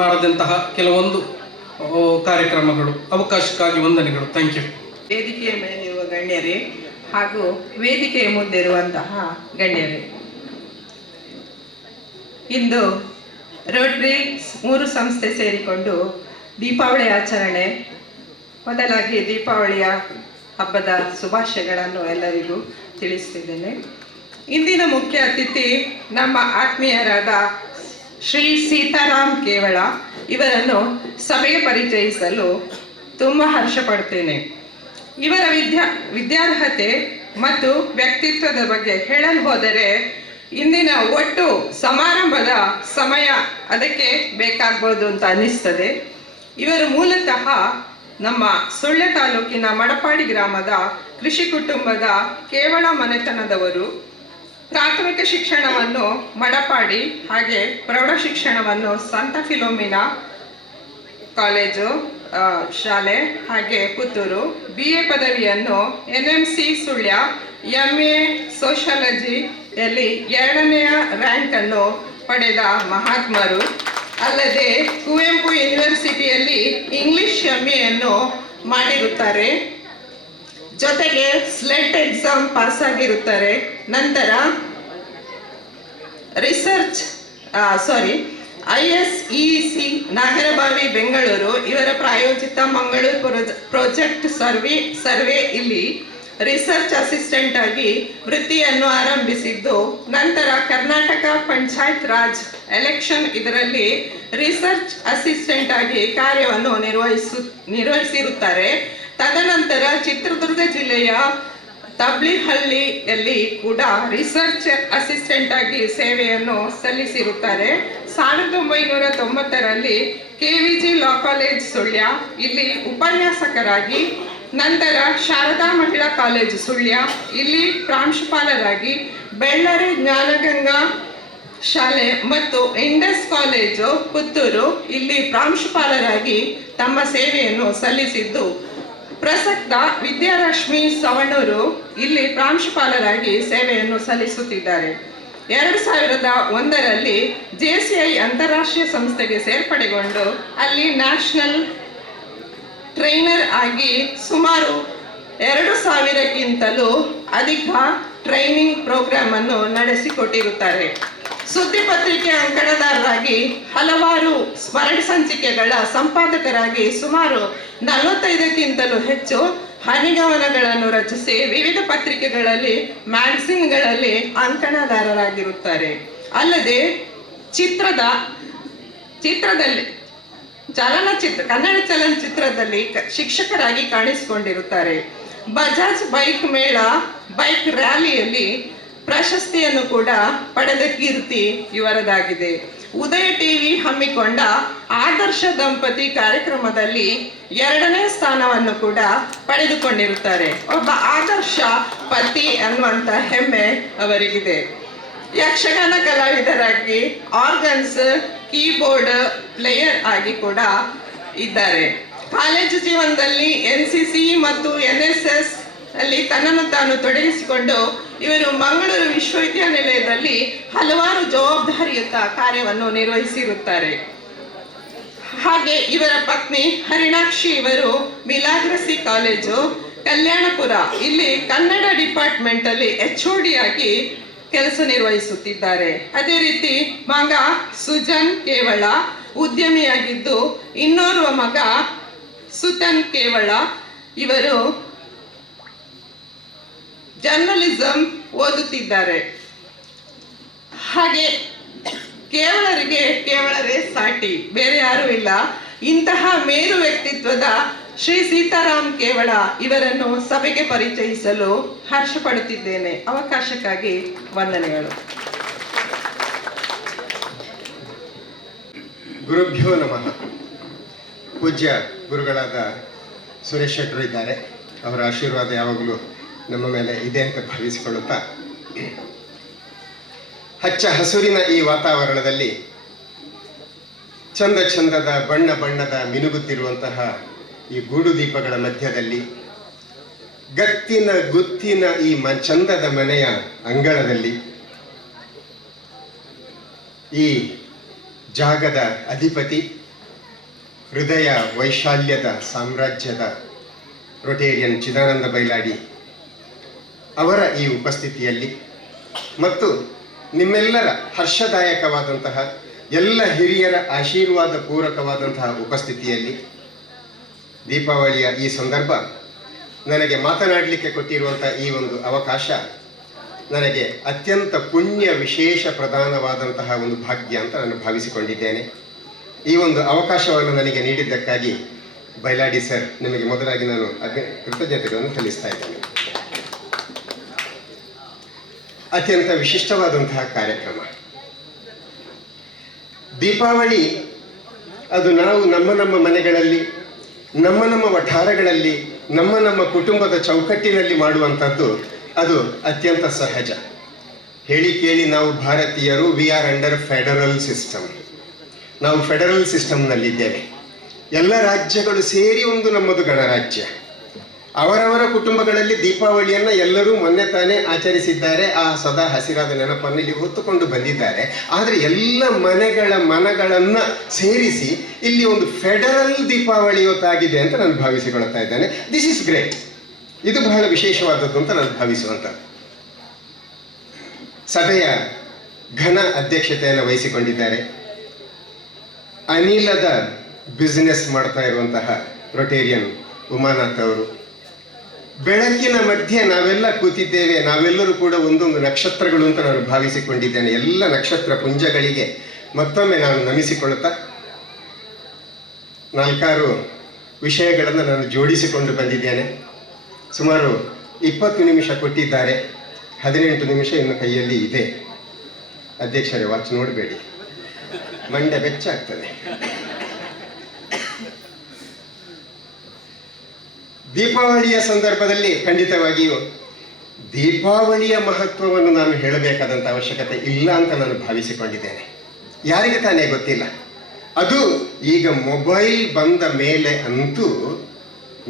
ಮಾಡಿದಂತಹ ಕೆಲವೊಂದು ಕಾರ್ಯಕ್ರಮಗಳು. ಅವಕಾಶಕ್ಕಾಗಿ ವಂದನೆಗಳು. Thank you. ವೇದಿಕೆಯ ಮೇಲಿರುವ ಗಣ್ಯರೇ ಹಾಗೂ ವೇದಿಕೆಯ ಮುಂದಿರುವಂತಹ ಗಣ್ಯರೇ, ಇಂದು ರೋಟರಿ 3 ಸಂಸ್ಥೆ ಸೇರಿಕೊಂಡು ದೀಪಾವಳಿ ಆಚರಣೆ. ಮೊದಲಾಗಿ ದೀಪಾವಳಿಯ ಹಬ್ಬದ ಶುಭಾಶಯಗಳನ್ನು ಎಲ್ಲರಿಗೂ ತಿಳಿಸ್ತಿದ್ದೇನೆ. ಇಂದಿನ ಮುಖ್ಯ ಅತಿಥಿ ನಮ್ಮ ಆತ್ಮೀಯರಾದ ಶ್ರೀ ಸೀತಾರಾಮ್ ಕೇವಳ ಇವರನ್ನು ಸಭೆಗೆ ಪರಿಚಯಿಸಲು ತುಂಬ ಹರ್ಷ ಪಡ್ತೇನೆ. ಇವರ ವಿದ್ಯಾರ್ಹತೆ ಮತ್ತು ವ್ಯಕ್ತಿತ್ವದ ಬಗ್ಗೆ ಹೇಳಲು ಹೋದರೆ ಇಂದಿನ ಒಟ್ಟು ಸಮಾರಂಭದ ಸಮಯ ಅದಕ್ಕೆ ಬೇಕಾಗ್ಬೋದು ಅಂತ ಅನ್ನಿಸ್ತದೆ. ಇವರು ಮೂಲತಃ ನಮ್ಮ ಸುಳ್ಯ ತಾಲೂಕಿನ ಮಡಪಾಡಿ ಗ್ರಾಮದ ಕೃಷಿ ಕುಟುಂಬದ ಕೇವಳ ಮನೆತನದವರು. ಪ್ರಾಥಮಿಕ ಶಿಕ್ಷಣವನ್ನು ಮಡಪಾಡಿ ಹಾಗೆ ಪ್ರೌಢ ಶಿಕ್ಷಣವನ್ನು ಸಂತ ಫಿಲೋಮಿನಾ ಕಾಲೇಜು ಶಾಲೆ ಹಾಗೆ ಪುತ್ತೂರು, BA ಪದವಿಯನ್ನು NMC ಸುಳ್ಯ, MA ಸೋಷಿಯಾಲಜಿಯಲ್ಲಿ 2ನೇ ರ್ಯಾಂಕನ್ನು ಪಡೆದ ಮಹಾತ್ಮರು. ಅಲ್ಲದೆ ಕುವೆಂಪು ಯೂನಿವರ್ಸಿಟಿಯಲ್ಲಿ ಇಂಗ್ಲಿಷ್ MA ಅನ್ನು ಮಾಡಿರುತ್ತಾರೆ. ಜೊತೆಗೆ ಸ್ಲೆಟ್ ಎಕ್ಸಾಮ್ ಪಾಸ್ ಆಗಿರುತ್ತಾರೆ. ನಂತರ ISEC ನಾಗರಬಾವಿ ಬೆಂಗಳೂರು ಇವರ ಪ್ರಾಯೋಜಿತ ಮಂಗಳೂರು ಪ್ರಾಜೆಕ್ಟ್ ಸರ್ವೆ ಇಲ್ಲಿ ರಿಸರ್ಚ್ ಅಸಿಸ್ಟೆಂಟ್ ಆಗಿ ವೃತ್ತಿಯನ್ನು ಆರಂಭಿಸಿದ್ದು, ನಂತರ ಕರ್ನಾಟಕ ಪಂಚಾಯತ್ ರಾಜ್ ಎಲೆಕ್ಷನ್ ಇದರಲ್ಲಿ ರಿಸರ್ಚ್ ಅಸಿಸ್ಟೆಂಟ್ ಆಗಿ ಕಾರ್ಯವನ್ನು ನಿರ್ವಹಿಸಿರುತ್ತಾರೆ. ತದನಂತರ ಚಿತ್ರದುರ್ಗ ಜಿಲ್ಲೆಯ ತಬ್ಲಿಹಳ್ಳಿಯಲ್ಲಿ ಕೂಡ ರಿಸರ್ಚ್ ಅಸಿಸ್ಟೆಂಟ್ ಆಗಿ ಸೇವೆಯನ್ನು ಸಲ್ಲಿಸಿರುತ್ತಾರೆ. 1990ರಲ್ಲಿ KVG ಲಾ ಕಾಲೇಜ್ ಸುಳ್ಯ ಇಲ್ಲಿ ಉಪನ್ಯಾಸಕರಾಗಿ, ನಂತರ ಶಾರದಾ ಮಹಿಳಾ ಕಾಲೇಜು ಸುಳ್ಯ ಇಲ್ಲಿ ಪ್ರಾಂಶುಪಾಲರಾಗಿ, ಬೆಳ್ಳಾರಿ ಜ್ಞಾನಗಂಗಾ ಶಾಲೆ ಮತ್ತು ಇಂಡಸ್ ಕಾಲೇಜು ಪುತ್ತೂರು ಇಲ್ಲಿ ಪ್ರಾಂಶುಪಾಲರಾಗಿ ತಮ್ಮ ಸೇವೆಯನ್ನು ಸಲ್ಲಿಸಿದ್ದು, ಪ್ರಸಕ್ತ ವಿದ್ಯಾರಶ್ಮಿ ಸವಣೂರು ಇಲ್ಲಿ ಪ್ರಾಂಶುಪಾಲರಾಗಿ ಸೇವೆಯನ್ನು ಸಲ್ಲಿಸುತ್ತಿದ್ದಾರೆ. 2001ರಲ್ಲಿ JCI ಅಂತಾರಾಷ್ಟ್ರೀಯ ಸಂಸ್ಥೆಗೆ ಸೇರ್ಪಡೆಗೊಂಡು ಅಲ್ಲಿ ನ್ಯಾಷನಲ್ ಟ್ರೈನರ್ ಆಗಿ ಸುಮಾರು 2000ಕ್ಕಿಂತಲೂ ಅಧಿಕ ಟ್ರೈನಿಂಗ್ ಪ್ರೋಗ್ರಾಮ್ ಅನ್ನು ನಡೆಸಿಕೊಟ್ಟಿರುತ್ತಾರೆ. ಸುದ್ದಿ ಪತ್ರಿಕೆ ಅಂಕಣದಾರರಾಗಿ ಹಲವಾರು ಸ್ಮರಣ ಸಂಚಿಕೆಗಳ ಸಂಪಾದಕರಾಗಿ ಸುಮಾರು 45ಕ್ಕಿಂತಲೂ ಹೆಚ್ಚು ಹನಿಗವನಗಳನ್ನು ರಚಿಸಿ ವಿವಿಧ ಪತ್ರಿಕೆಗಳಲ್ಲಿ, ಮ್ಯಾಗಝಿನ್ಗಳಲ್ಲಿ ಅಂಕಣದಾರರಾಗಿರುತ್ತಾರೆ. ಅಲ್ಲದೆ ಚಿತ್ರದಲ್ಲಿ ಕನ್ನಡ ಚಲನಚಿತ್ರದಲ್ಲಿ ಶಿಕ್ಷಕರಾಗಿ ಕಾಣಿಸಿಕೊಂಡಿರುತ್ತಾರೆ. ಬಜಾಜ್ ಬೈಕ್ ಮೇಳ, ಬೈಕ್ ರ್ಯಾಲಿಯಲ್ಲಿ ಪ್ರಶಸ್ತಿಯನ್ನು ಕೂಡ ಪಡೆದ ಕೀರ್ತಿ ಇವರದಾಗಿದೆ. ಉದಯ ಟಿವಿ ಹಮ್ಮಿಕೊಂಡ ಆದರ್ಶ ದಂಪತಿ ಕಾರ್ಯಕ್ರಮದಲ್ಲಿ 2ನೇ ಸ್ಥಾನವನ್ನು ಕೂಡ ಪಡೆದುಕೊಂಡಿರುತ್ತಾರೆ. ಒಬ್ಬ ಆದರ್ಶ ಪತಿ ಅನ್ನುವಂತ ಹೆಮ್ಮೆ ಅವರಿಗಿದೆ. ಯಕ್ಷಗಾನ ಕಲಾವಿದರಾಗಿ ಆರ್ಗನ್ಸ್, ಕೀಬೋರ್ಡ್ ಪ್ಲೇಯರ್ ಆಗಿ ಕೂಡ ಇದ್ದಾರೆ. ಕಾಲೇಜು ಜೀವನದಲ್ಲಿ NCC ಮತ್ತು NSS ಅಲ್ಲಿ ತನ್ನನ್ನು ತಾನು ತೊಡಗಿಸಿಕೊಂಡು ಇವರು ಮಂಗಳೂರು ವಿಶ್ವವಿದ್ಯಾನಿಲಯದಲ್ಲಿ ಹಲವಾರು ಜವಾಬ್ದಾರಿಯುತ ಕಾರ್ಯವನ್ನು ನಿರ್ವಹಿಸಿರುತ್ತಾರೆ. ಹಾಗೆ ಇವರ ಪತ್ನಿ ಹರಿಣಾಕ್ಷಿ ಇವರು ಮಿಲಾಗ್ರಸಿ ಕಾಲೇಜು, ಕಲ್ಯಾಣಪುರ ಇಲ್ಲಿ ಕನ್ನಡ ಡಿಪಾರ್ಟ್ಮೆಂಟ್ ಅಲ್ಲಿ HOD ಆಗಿ ಕೆಲಸ ನಿರ್ವಹಿಸುತ್ತಿದ್ದಾರೆ. ಅದೇ ರೀತಿ ಮಗ ಸುಜನ್ ಕೇವಳ ಉದ್ಯಮಿಯಾಗಿದ್ದು, ಇನ್ನೋರ್ವ ಮಗ ಸುತನ್ ಕೇವಳ ಇವರು ಜರ್ನಲಿಸಂ ಓದುತ್ತಿದ್ದಾರೆ. ಹಾಗೆ ಕೇವಳರೇ ಸಾಟಿ, ಬೇರೆ ಯಾರೂ ಇಲ್ಲ. ಇಂತಹ ಮೇರು ವ್ಯಕ್ತಿತ್ವದ ಶ್ರೀ ಸೀತಾರಾಮ್ ಕೇವಳ ಇವರನ್ನು ಸಭೆಗೆ ಪರಿಚಯಿಸಲು ಹರ್ಷ ಪಡುತ್ತಿದ್ದೇನೆ. ಅವಕಾಶಕ್ಕಾಗಿ ವಂದನೆಗಳು. ಗುರುಭ್ಯೋ ನಮಃ. ಪೂಜ್ಯ ಗುರುಗಳಾದ ಸುರೇಶ್ ಶೆಟ್ಟರು ಇದ್ದಾರೆ. ಅವರ ಆಶೀರ್ವಾದ ಯಾವಾಗಲೂ ನಮ್ಮ ಮೇಲೆ ಇದೆ ಅಂತ ಭಾವಿಸಿಕೊಳ್ಳುತ್ತಾ, ಹಚ್ಚ ಹಸುರಿನ ಈ ವಾತಾವರಣದಲ್ಲಿ ಚಂದ ಚಂದದ ಬಣ್ಣ ಬಣ್ಣದ ಮಿನುಗುತ್ತಿರುವಂತಹ ಈ ಗೂಡು ದೀಪಗಳ ಮಧ್ಯದಲ್ಲಿ, ಗತ್ತಿನ ಗುತ್ತಿನ ಈ ಚಂದದ ಮನೆಯ ಅಂಗಳದಲ್ಲಿ, ಈ ಜಾಗದ ಅಧಿಪತಿ, ಹೃದಯ ವೈಶಾಲ್ಯದ ಸಾಮ್ರಾಜ್ಯದ ರೊಟೇರಿಯನ್ ಚಿದಾನಂದ ಬೈಲಾಡಿ ಅವರ ಈ ಉಪಸ್ಥಿತಿಯಲ್ಲಿ ಮತ್ತು ನಿಮ್ಮೆಲ್ಲರ ಹರ್ಷದಾಯಕವಾದಂತಹ ಎಲ್ಲ ಹಿರಿಯರ ಆಶೀರ್ವಾದ ಪೂರಕವಾದಂತಹ ಉಪಸ್ಥಿತಿಯಲ್ಲಿ ದೀಪಾವಳಿಯ ಈ ಸಂದರ್ಭ ನನಗೆ ಮಾತನಾಡಲಿಕ್ಕೆ ಕೊಟ್ಟಿರುವಂತಹ ಈ ಒಂದು ಅವಕಾಶ ನನಗೆ ಅತ್ಯಂತ ಪುಣ್ಯ ವಿಶೇಷ ಪ್ರಧಾನವಾದಂತಹ ಒಂದು ಭಾಗ್ಯ ಅಂತ ನಾನು ಭಾವಿಸಿಕೊಂಡಿದ್ದೇನೆ. ಈ ಒಂದು ಅವಕಾಶವನ್ನು ನನಗೆ ನೀಡಿದ್ದಕ್ಕಾಗಿ ಬೈಲಾಡಿ ಸರ್ ನಿಮಗೆ ಮೊದಲಾಗಿ ನಾನು ಕೃತಜ್ಞತೆಗಳನ್ನು ಸಲ್ಲಿಸ್ತಾ ಇದ್ದೇನೆ. ಅತ್ಯಂತ ವಿಶಿಷ್ಟವಾದಂತಹ ಕಾರ್ಯಕ್ರಮ ದೀಪಾವಳಿ. ಅದು ನಾವು ನಮ್ಮ ಮನೆಗಳಲ್ಲಿ, ನಮ್ಮ ವಠಾರಗಳಲ್ಲಿ, ನಮ್ಮ ಕುಟುಂಬದ ಚೌಕಟ್ಟಿನಲ್ಲಿ ಮಾಡುವಂಥದ್ದು. ಅದು ಅತ್ಯಂತ ಸಹಜ. ಹೇಳಿ ಕೇಳಿ ನಾವು ಭಾರತೀಯರು we are under federal system. ನಾವು ಫೆಡರಲ್ ಸಿಸ್ಟಮ್ನಲ್ಲಿದ್ದೇವೆ. ಎಲ್ಲ ರಾಜ್ಯಗಳು ಸೇರಿ ಒಂದು ನಮ್ಮದು ಗಣರಾಜ್ಯ. ಅವರವರ ಕುಟುಂಬಗಳಲ್ಲಿ ದೀಪಾವಳಿಯನ್ನು ಎಲ್ಲರೂ ಮೊನ್ನೆ ತಾನೇ ಆಚರಿಸಿದ್ದಾರೆ. ಆ ಸದಾ ಹಸಿರಾದ ನೆನಪನ್ನು ಇಲ್ಲಿ ಹೊತ್ತುಕೊಂಡು ಬಂದಿದ್ದಾರೆ. ಆದರೆ ಎಲ್ಲ ಮನಗಳನ್ನು ಸೇರಿಸಿ ಇಲ್ಲಿ ಒಂದು ಫೆಡರಲ್ ದೀಪಾವಳಿ ಇವತ್ತಾಗಿದೆ ಅಂತ ನಾನು ಭಾವಿಸಿಕೊಳ್ತಾ ಇದ್ದೇನೆ. This is great. ಇದು ಬಹಳ ವಿಶೇಷವಾದದ್ದು ಅಂತ ನಾನು ಭಾವಿಸುವಂಥದ್ದು. ಸಭೆಯ ಘನ ಅಧ್ಯಕ್ಷತೆಯನ್ನು ವಹಿಸಿಕೊಂಡಿದ್ದಾರೆ ಅನಿಲದ ಬಿಸಿನೆಸ್ ಮಾಡ್ತಾ ಇರುವಂತಹ ರೊಟೇರಿಯನ್ ಉಮಾನಾಥ್ ಅವರು. ಬೆಳಕಿನ ಮಧ್ಯೆ ನಾವೆಲ್ಲ ಕೂತಿದ್ದೇವೆ. ನಾವೆಲ್ಲರೂ ಕೂಡ ಒಂದೊಂದು ನಕ್ಷತ್ರಗಳು ಅಂತ ನಾನು ಭಾವಿಸಿಕೊಂಡಿದ್ದೇನೆ. ಎಲ್ಲ ನಕ್ಷತ್ರ ಪುಂಜಗಳಿಗೆ ಮತ್ತೊಮ್ಮೆ ನಾನು ನಮಿಸಿಕೊಳ್ಳುತ್ತಾ 4 ವಿಷಯಗಳನ್ನು ನಾನು ಜೋಡಿಸಿಕೊಂಡು ಬಂದಿದ್ದೇನೆ. ಸುಮಾರು 20 ನಿಮಿಷ ಕೊಟ್ಟಿದ್ದಾರೆ. 18 ನಿಮಿಷ ಇನ್ನು ಕೈಯಲ್ಲಿ ಇದೆ. ಅಧ್ಯಕ್ಷರೇ, ವಾಚ್ ನೋಡಬೇಡಿ, ಮಂಡೆ ಬೆಚ್ಚಾಗ್ತದೆ. ದೀಪಾವಳಿಯ ಸಂದರ್ಭದಲ್ಲಿ ಖಂಡಿತವಾಗಿಯೂ ದೀಪಾವಳಿಯ ಮಹತ್ವವನ್ನು ನಾನು ಹೇಳಬೇಕಾದಂಥ ಅವಶ್ಯಕತೆ ಇಲ್ಲ ಅಂತ ನಾನು ಭಾವಿಸಿಕೊಂಡಿದ್ದೇನೆ. ಯಾರಿಗೆ ತಾನೇ ಗೊತ್ತಿಲ್ಲ. ಅದು ಈಗ ಮೊಬೈಲ್ ಬಂದ ಮೇಲೆ ಅಂತೂ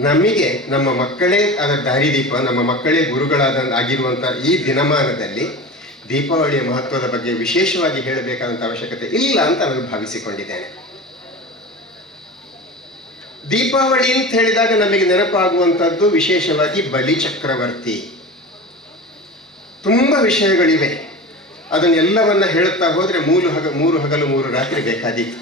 ನಮಗೆ ನಮ್ಮ ಮಕ್ಕಳೇ ಅದರ ದಾರಿದೀಪ, ನಮ್ಮ ಮಕ್ಕಳೇ ಆಗಿರುವಂಥ ಈ ದಿನಮಾನದಲ್ಲಿ ದೀಪಾವಳಿಯ ಮಹತ್ವದ ಬಗ್ಗೆ ವಿಶೇಷವಾಗಿ ಹೇಳಬೇಕಾದಂಥ ಅವಶ್ಯಕತೆ ಇಲ್ಲ ಅಂತ ನಾನು ಭಾವಿಸಿಕೊಂಡಿದ್ದೇನೆ. ದೀಪಾವಳಿ ಅಂತ ಹೇಳಿದಾಗ ನಮಗೆ ನೆನಪಾಗುವಂಥದ್ದು ವಿಶೇಷವಾಗಿ ಬಲಿ ಚಕ್ರವರ್ತಿ. ತುಂಬ ವಿಷಯಗಳಿವೆ. ಅದನ್ನೆಲ್ಲವನ್ನ ಹೇಳುತ್ತಾ ಹೋದರೆ 3 ಹಗಲು 3 ರಾತ್ರಿ ಬೇಕಾದೀತು.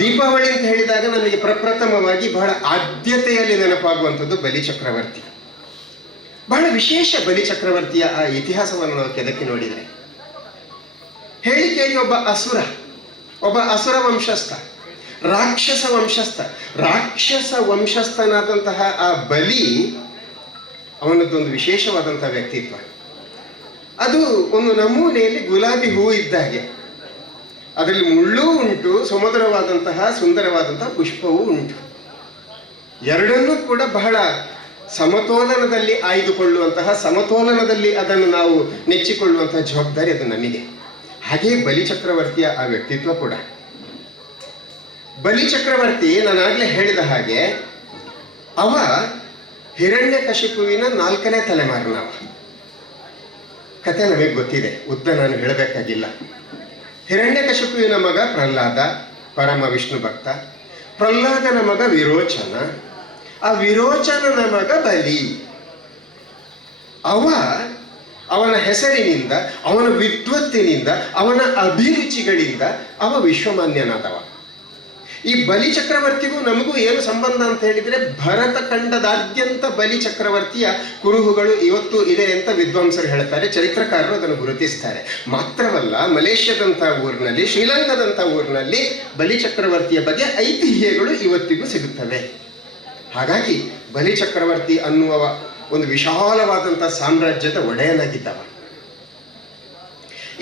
ದೀಪಾವಳಿ ಅಂತ ಹೇಳಿದಾಗ ನಮಗೆ ಪ್ರಪ್ರಥಮವಾಗಿ ಬಹಳ ಆದ್ಯತೆಯಲ್ಲಿ ನೆನಪಾಗುವಂಥದ್ದು ಬಲಿಚಕ್ರವರ್ತಿ. ಬಹಳ ವಿಶೇಷ ಬಲಿಚಕ್ರವರ್ತಿಯ ಆ ಇತಿಹಾಸವನ್ನು ನಾವು ಕೆದಕಿ ನೋಡಿದರೆ, ಹೇಳಿಕೆಯಲ್ಲಿ ಒಬ್ಬ ಅಸುರ ವಂಶಸ್ಥ, ರಾಕ್ಷಸ ವಂಶಸ್ಥನಾದಂತಹ ಆ ಬಲಿ ಅವನದ್ದೊಂದು ವಿಶೇಷವಾದಂತಹ ವ್ಯಕ್ತಿತ್ವ. ಅದು ಒಂದು ನಮೂನೆಯಲ್ಲಿ ಗುಲಾಬಿ ಹೂ ಇದ್ದಾಗೆ, ಅದರಲ್ಲಿ ಮುಳ್ಳೂ ಉಂಟು, ಸುಂದರವಾದಂತಹ ಪುಷ್ಪವೂ ಉಂಟು. ಎರಡನ್ನೂ ಕೂಡ ಬಹಳ ಸಮತೋಲನದಲ್ಲಿ ಆಯ್ದುಕೊಳ್ಳುವಂತಹ, ಸಮತೋಲನದಲ್ಲಿ ಅದನ್ನು ನಾವು ನೆಚ್ಚಿಕೊಳ್ಳುವಂತಹ ಜವಾಬ್ದಾರಿ ಅದು ನಮಗೆ. ಹಾಗೆಯೇ ಬಲಿಚಕ್ರವರ್ತಿಯ ಆ ವ್ಯಕ್ತಿತ್ವ ಕೂಡ. ಬಲಿಚಕ್ರವರ್ತಿ ನಾನಾಗ್ಲೇ ಹೇಳಿದ ಹಾಗೆ ಅವ ಹಿರಣ್ಯಕಶಿಪುವಿನ 4ನೇ ತಲೆಮಾರಿನವ. ಕತೆ ನಮಗೆ ಗೊತ್ತಿದೆ, ಉದ್ದ ನಾನು ಹೇಳಬೇಕಾಗಿಲ್ಲ. ಹಿರಣ್ಯಕಶಿಪುವಿನ ಮಗ ಪ್ರಹ್ಲಾದ, ಪರಮ ವಿಷ್ಣು ಭಕ್ತ. ಪ್ರಹ್ಲಾದನ ಮಗ ವಿರೋಚನ, ಆ ವಿರೋಚನನ ಮಗ ಬಲಿ. ಅವನ ಹೆಸರಿನಿಂದ, ಅವನ ವಿದ್ವತ್ತಿನಿಂದ, ಅವನ ಅಭಿರುಚಿಗಳಿಂದ ಅವ ವಿಶ್ವಮಾನ್ಯನಾದವ. ಈ ಬಲಿ ಚಕ್ರವರ್ತಿಗೂ ನಮಗೂ ಏನು ಸಂಬಂಧ ಅಂತ ಹೇಳಿದ್ರೆ, ಭರತ ಖಂಡದಾದ್ಯಂತ ಬಲಿ ಚಕ್ರವರ್ತಿಯ ಕುರುಹುಗಳು ಇವತ್ತು ಇದೆ ಅಂತ ವಿದ್ವಾಂಸರು ಹೇಳ್ತಾರೆ, ಚರಿತ್ರಕಾರರು ಅದನ್ನು ಗುರುತಿಸ್ತಾರೆ. ಮಾತ್ರವಲ್ಲ, ಮಲೇಷ್ಯಾದಂತಹ ಊರಿನಲ್ಲಿ, ಶ್ರೀಲಂಕಾದಂಥ ಊರಿನಲ್ಲಿ ಬಲಿ ಚಕ್ರವರ್ತಿಯ ಬಗ್ಗೆ ಐತಿಹ್ಯಗಳು ಇವತ್ತಿಗೂ ಸಿಗುತ್ತವೆ. ಹಾಗಾಗಿ ಬಲಿ ಚಕ್ರವರ್ತಿ ಅನ್ನುವ ಒಂದು ವಿಶಾಲವಾದಂತಹ ಸಾಮ್ರಾಜ್ಯದ ಒಡೆಯನಾಗಿದ್ದವ.